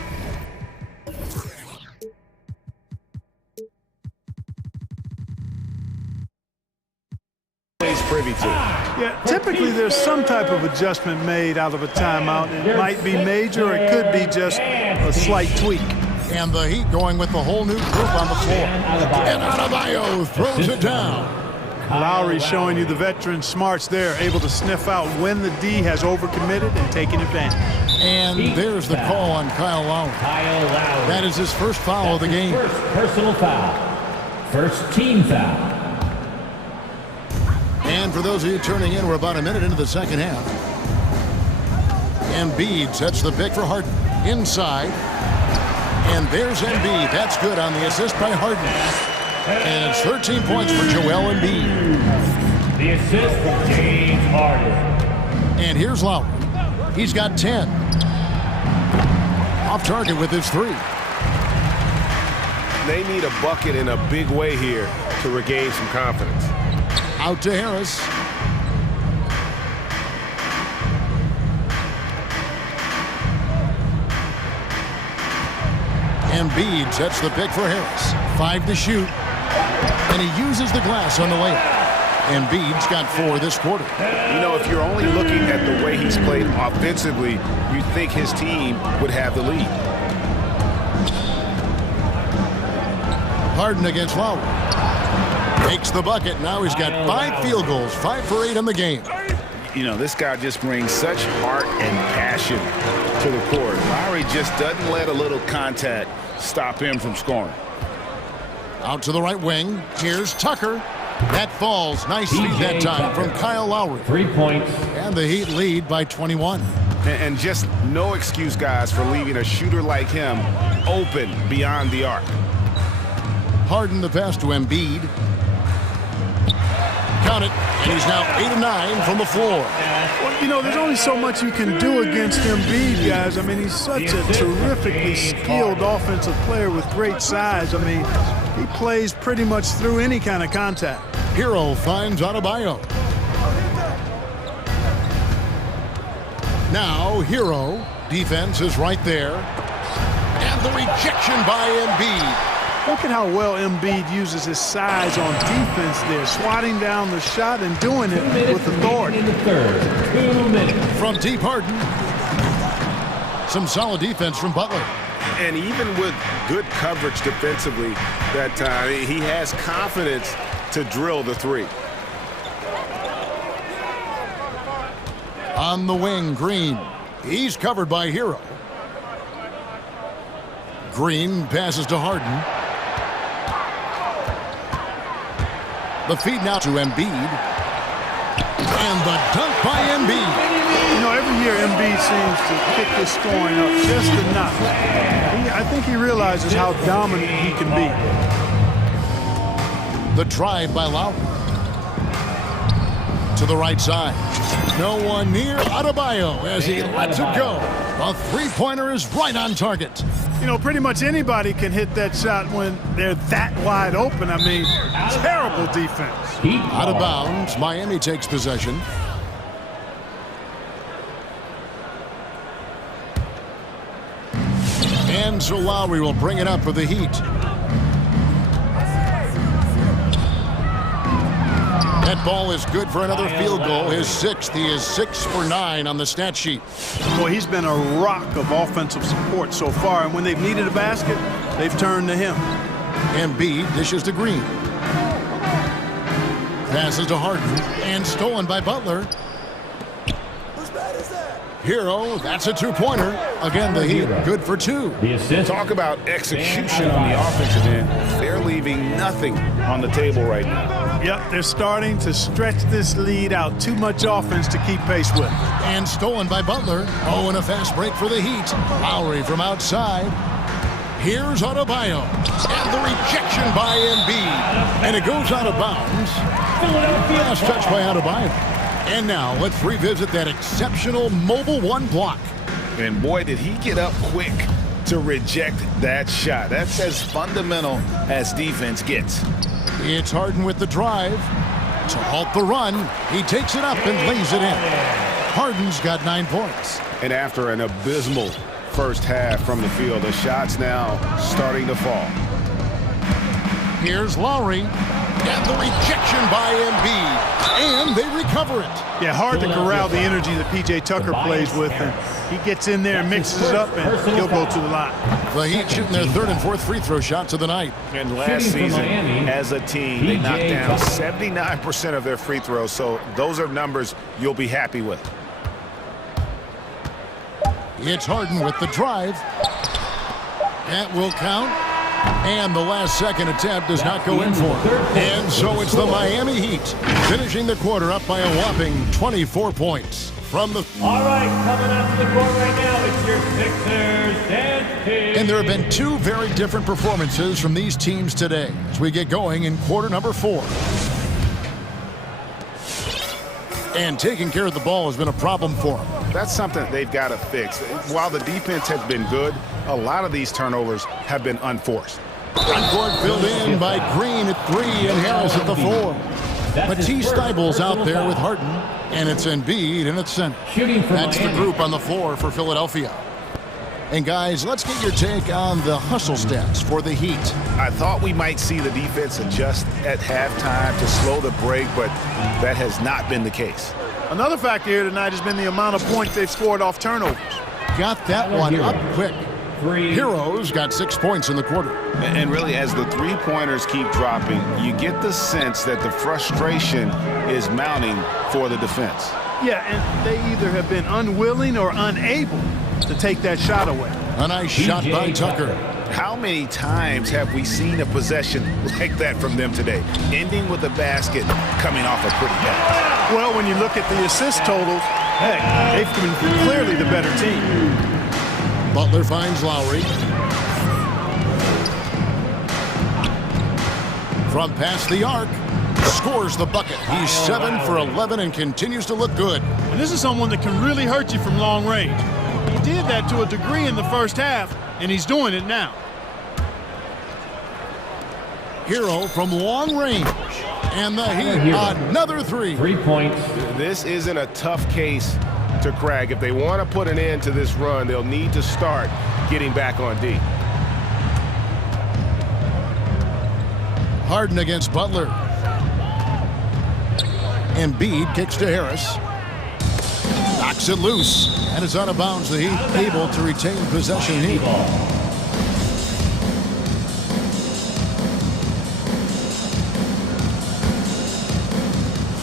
privy to. Yeah, typically there's some type of adjustment made out of a timeout. It might be major, or it could be just a slight tweak. And the Heat going with the whole new group on the floor. And Adebayo throws it down. Lowry showing you the veteran smarts there, able to sniff out when the D has overcommitted and taking advantage. And there's the call on Kyle Lowry. That is his first foul of the game. First personal foul. First team foul. And for those of you turning in, we're about a minute into the second half. Embiid sets the pick for Harden. Inside. And there's Embiid. That's good on the assist by Harden. And it's 13 points for Joel Embiid. The assist from James Harden. And here's Lowry. He's got 10. Off target with his three. They need a bucket in a big way here to regain some confidence. Out to Harris. Embiid sets the pick for Harris. 5 to shoot. And he uses the glass on the layup. Embiid's got 4 this quarter. You know, if you're only looking at the way he's played offensively, you think his team would have the lead. Harden against Lowry. Makes the bucket. Now he's got 5 field goals, 5 for 8 in the game. You know, this guy just brings such heart and passion to the court. Lowry just doesn't let a little contact stop him from scoring. Out to the right wing. Here's Tucker. That falls. Nice feed that time from Kyle Lowry. 3 points. And the Heat lead by 21. And just no excuse, guys, for leaving a shooter like him open beyond the arc. Harden the pass to Embiid. Count it, and he's now 8 of 9 from the floor. Well, you know, there's only so much you can do against Embiid, guys. I mean, he's such a terrifically skilled offensive player with great size. I mean, he plays pretty much through any kind of contact. Hero finds Adebayo. Now, Hero. Defense is right there. And the rejection by Embiid. Look at how well Embiid uses his size on defense there, swatting down the shot and doing it with authority. In the third, 2 minutes. From deep, Harden. Some solid defense from Butler. And even with good coverage defensively that time, he has confidence to drill the 3. On the wing, Green. He's covered by Hero. Green passes to Harden. The feed now to Embiid. And the dunk by Embiid. You know, every year Embiid seems to pick his scoring up just enough. I think he realizes how dominant he can be. The drive by Lowry. To the right side. No one near Adebayo as he lets it go. A 3-pointer is right on target. You know, pretty much anybody can hit that shot when they're that wide open. I mean, terrible defense. Out of bounds, Miami takes possession. And so Lowry will bring it up for the Heat. That ball is good for another field goal, his 6th. He is 6 for 9 on the stat sheet. Boy, he's been a rock of offensive support so far, and when they've needed a basket, they've turned to him. Embiid dishes to Green. Passes to Harden, and stolen by Butler. Hero, that's a 2-pointer. Again, the Heat good for 2. Talk about execution on the offensive end. They're leaving nothing on the table right now. Yep, they're starting to stretch this lead out. Too much offense to keep pace with. And stolen by Butler. Oh, and a fast break for the Heat. Lowry from outside. Here's Adebayo. And the rejection by Embiid. And it goes out of bounds. Last touch by Adebayo. And now let's revisit that exceptional mobile 1 block. And boy, did he get up quick to reject that shot. That's as fundamental as defense gets. It's Harden with the drive. To halt the run, he takes it up and lays it in. Harden's got 9 points. And after an abysmal first half from the field, the shot's now starting to fall. Here's Lowry. And the rejection by Embiid. And they recover it. Yeah, hard to corral the energy that P.J. Tucker plays with. And he gets in there and mixes it up, and he'll go to the line. The Heat shooting their 3rd and 4th free throw shots of the night. And last season, as a team, they knocked down 79% of their free throws. So those are numbers you'll be happy with. It's Harden with the drive. That will count. And the last second attempt does not go in for him. And so it's the Miami Heat finishing the quarter up by a whopping 24 points. From the... All right, coming out to the court right now, it's your Sixers dance team. And there have been 2 very different performances from these teams today as we get going in quarter number 4. And taking care of the ball has been a problem for them. That's something they've got to fix. While the defense has been good, a lot of these turnovers have been unforced. Front court filled in by Green at 3 and Harris at the 4. Matisse Thybulle's out there with Harden, and it's Embiid in its center. That's the group on the floor for Philadelphia. And guys, let's get your take on the hustle stats for the Heat. I thought we might see the defense adjust at halftime to slow the break, but that has not been the case. Another factor here tonight has been the amount of points they've scored off turnovers. Got that one up quick. Heroes got 6 points in the quarter. And really, as the three-pointers keep dropping, you get the sense that the frustration is mounting for the defense. Yeah, and they either have been unwilling or unable to take that shot away. A nice shot by Tucker. How many times have we seen a possession like that from them today, ending with a basket coming off a pretty pass? Well, when you look at the assist totals, heck, they've been clearly the better team. Butler finds Lowry. From past the arc, scores the bucket. He's 7 for 11 and continues to look good. And this is someone that can really hurt you from long range. He did that to a degree in the first half, and he's doing it now. Hero from long range. And the Heat, another 3. 3 points. This isn't a tough case to crack. If they want to put an end to this run, they'll need to start getting back on D. Harden against Butler. Embiid kicks to Harris. Knocks it loose. And it's out of bounds. The Heat able to retain possession here.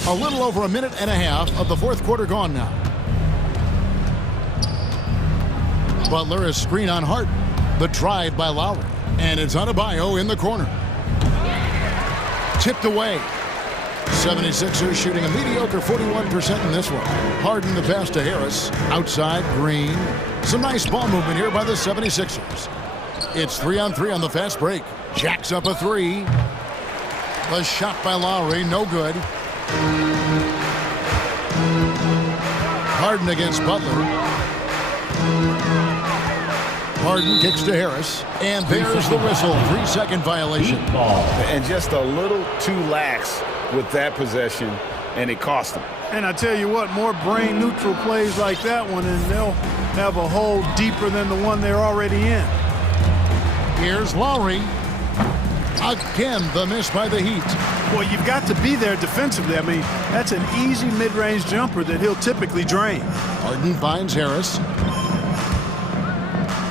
A little over a minute and a half of the fourth quarter gone now. Butler is screen on Harden. The drive by Lowry. And it's Adebayo in the corner. Tipped away. 76ers shooting a mediocre 41% in this one. Harden the pass to Harris. Outside, Green. Some nice ball movement here by the 76ers. It's 3-on-3 on the fast break. Jacks up a 3. The shot by Lowry, no good. Harden against Butler. Harden kicks to Harris, and there's the whistle. 3-second violation. And just a little too lax with that possession, and it cost them. And I tell you what, more brain-neutral plays like that one, and they'll have a hole deeper than the one they're already in. Here's Lowry. Again, the miss by the Heat. Well, you've got to be there defensively. I mean, that's an easy mid-range jumper that he'll typically drain. Harden finds Harris.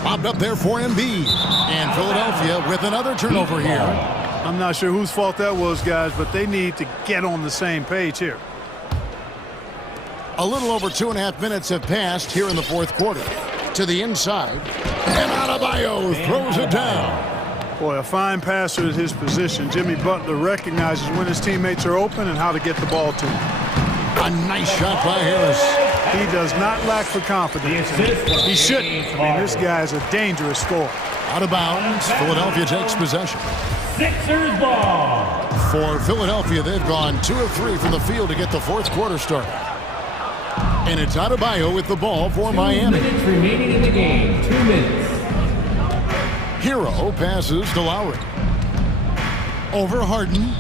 Bobbed up there for Embiid. And Philadelphia with another turnover here. I'm not sure whose fault that was, guys, but they need to get on the same page here. A little over 2.5 minutes have passed here in the fourth quarter. To the inside. And Adebayo throws it down. Boy, a fine passer at his position. Jimmy Butler recognizes when his teammates are open and how to get the ball to him. A nice shot by Harris. He does not lack for confidence. He shouldn't. I mean, this guy is a dangerous scorer. Out of bounds. Philadelphia takes possession. Sixers ball. For Philadelphia, they've gone 2 of 3 from the field to get the fourth quarter started. And it's Adebayo with the ball for Miami. 2 minutes remaining in the game. 2 minutes. Hero passes to Lowry. Over Harden.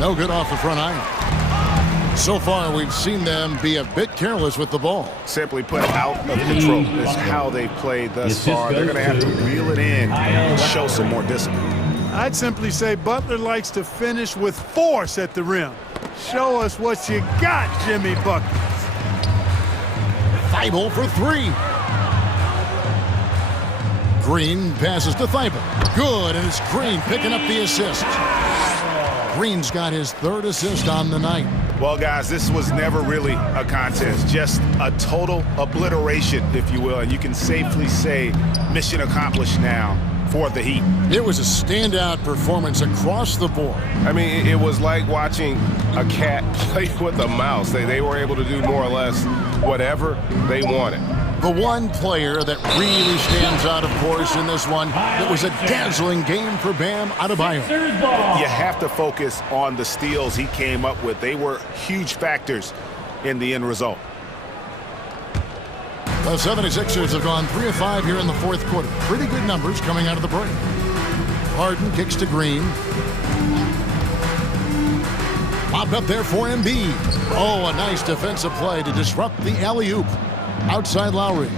No good off the front iron. So far, we've seen them be a bit careless with the ball. Simply put, out of control is how they've played thus far. They're going to have to reel it in and show some more discipline. I'd simply say Butler likes to finish with force at the rim. Show us what you got, Jimmy Buckets. Thibault for 3. Green passes to Thibault. Good, and it's Green picking up the assist. Green's got his 3rd assist on the night. Well, guys, this was never really a contest, just a total obliteration, if you will, and you can safely say mission accomplished now for the Heat. It was a standout performance across the board. I mean, it was like watching a cat play with a mouse. They were able to do more or less whatever they wanted. The one player that really stands out, of course, in this one, it was a dazzling game for Bam Adebayo. You have to focus on the steals he came up with. They were huge factors in the end result. The 76ers have gone 3 of 5 here in the fourth quarter. Pretty good numbers coming out of the break. Harden kicks to Green. Popped up there for Embiid. Oh, a nice defensive play to disrupt the alley-oop. Outside Lowry.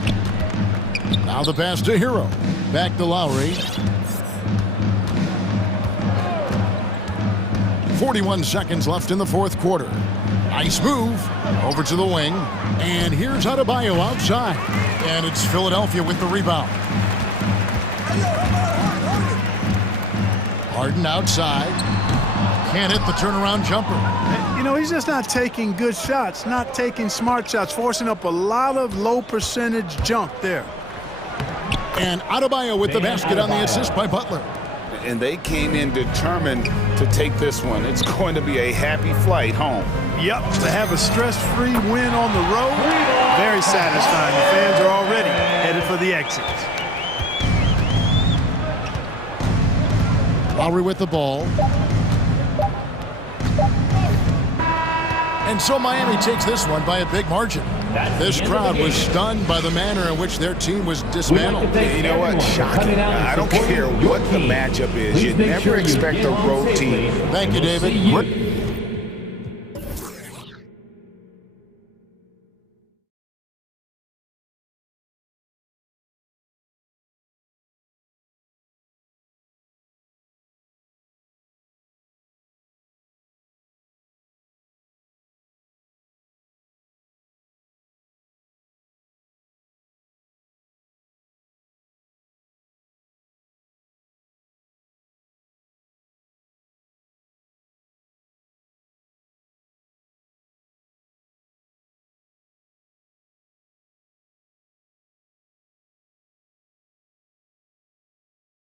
Now the pass to Hero. Back to Lowry. 41 seconds left in the fourth quarter. Nice move. Over to the wing. And here's Adebayo outside. And it's Philadelphia with the rebound. Harden outside. Can't hit the turnaround jumper. You know, he's just not taking good shots, not taking smart shots, forcing up a lot of low percentage junk there. And Adebayo with the basket on the assist by Butler. And they came in determined to take this one. It's going to be a happy flight home. Yep, to have a stress-free win on the road, very satisfying. The fans are already headed for the exits. Lowry with the ball. And so Miami takes this one by a big margin. This crowd was stunned by the manner in which their team was dismantled. You know what? Shocking. I don't care what the matchup is. You'd never expect a road team. Thank you, David.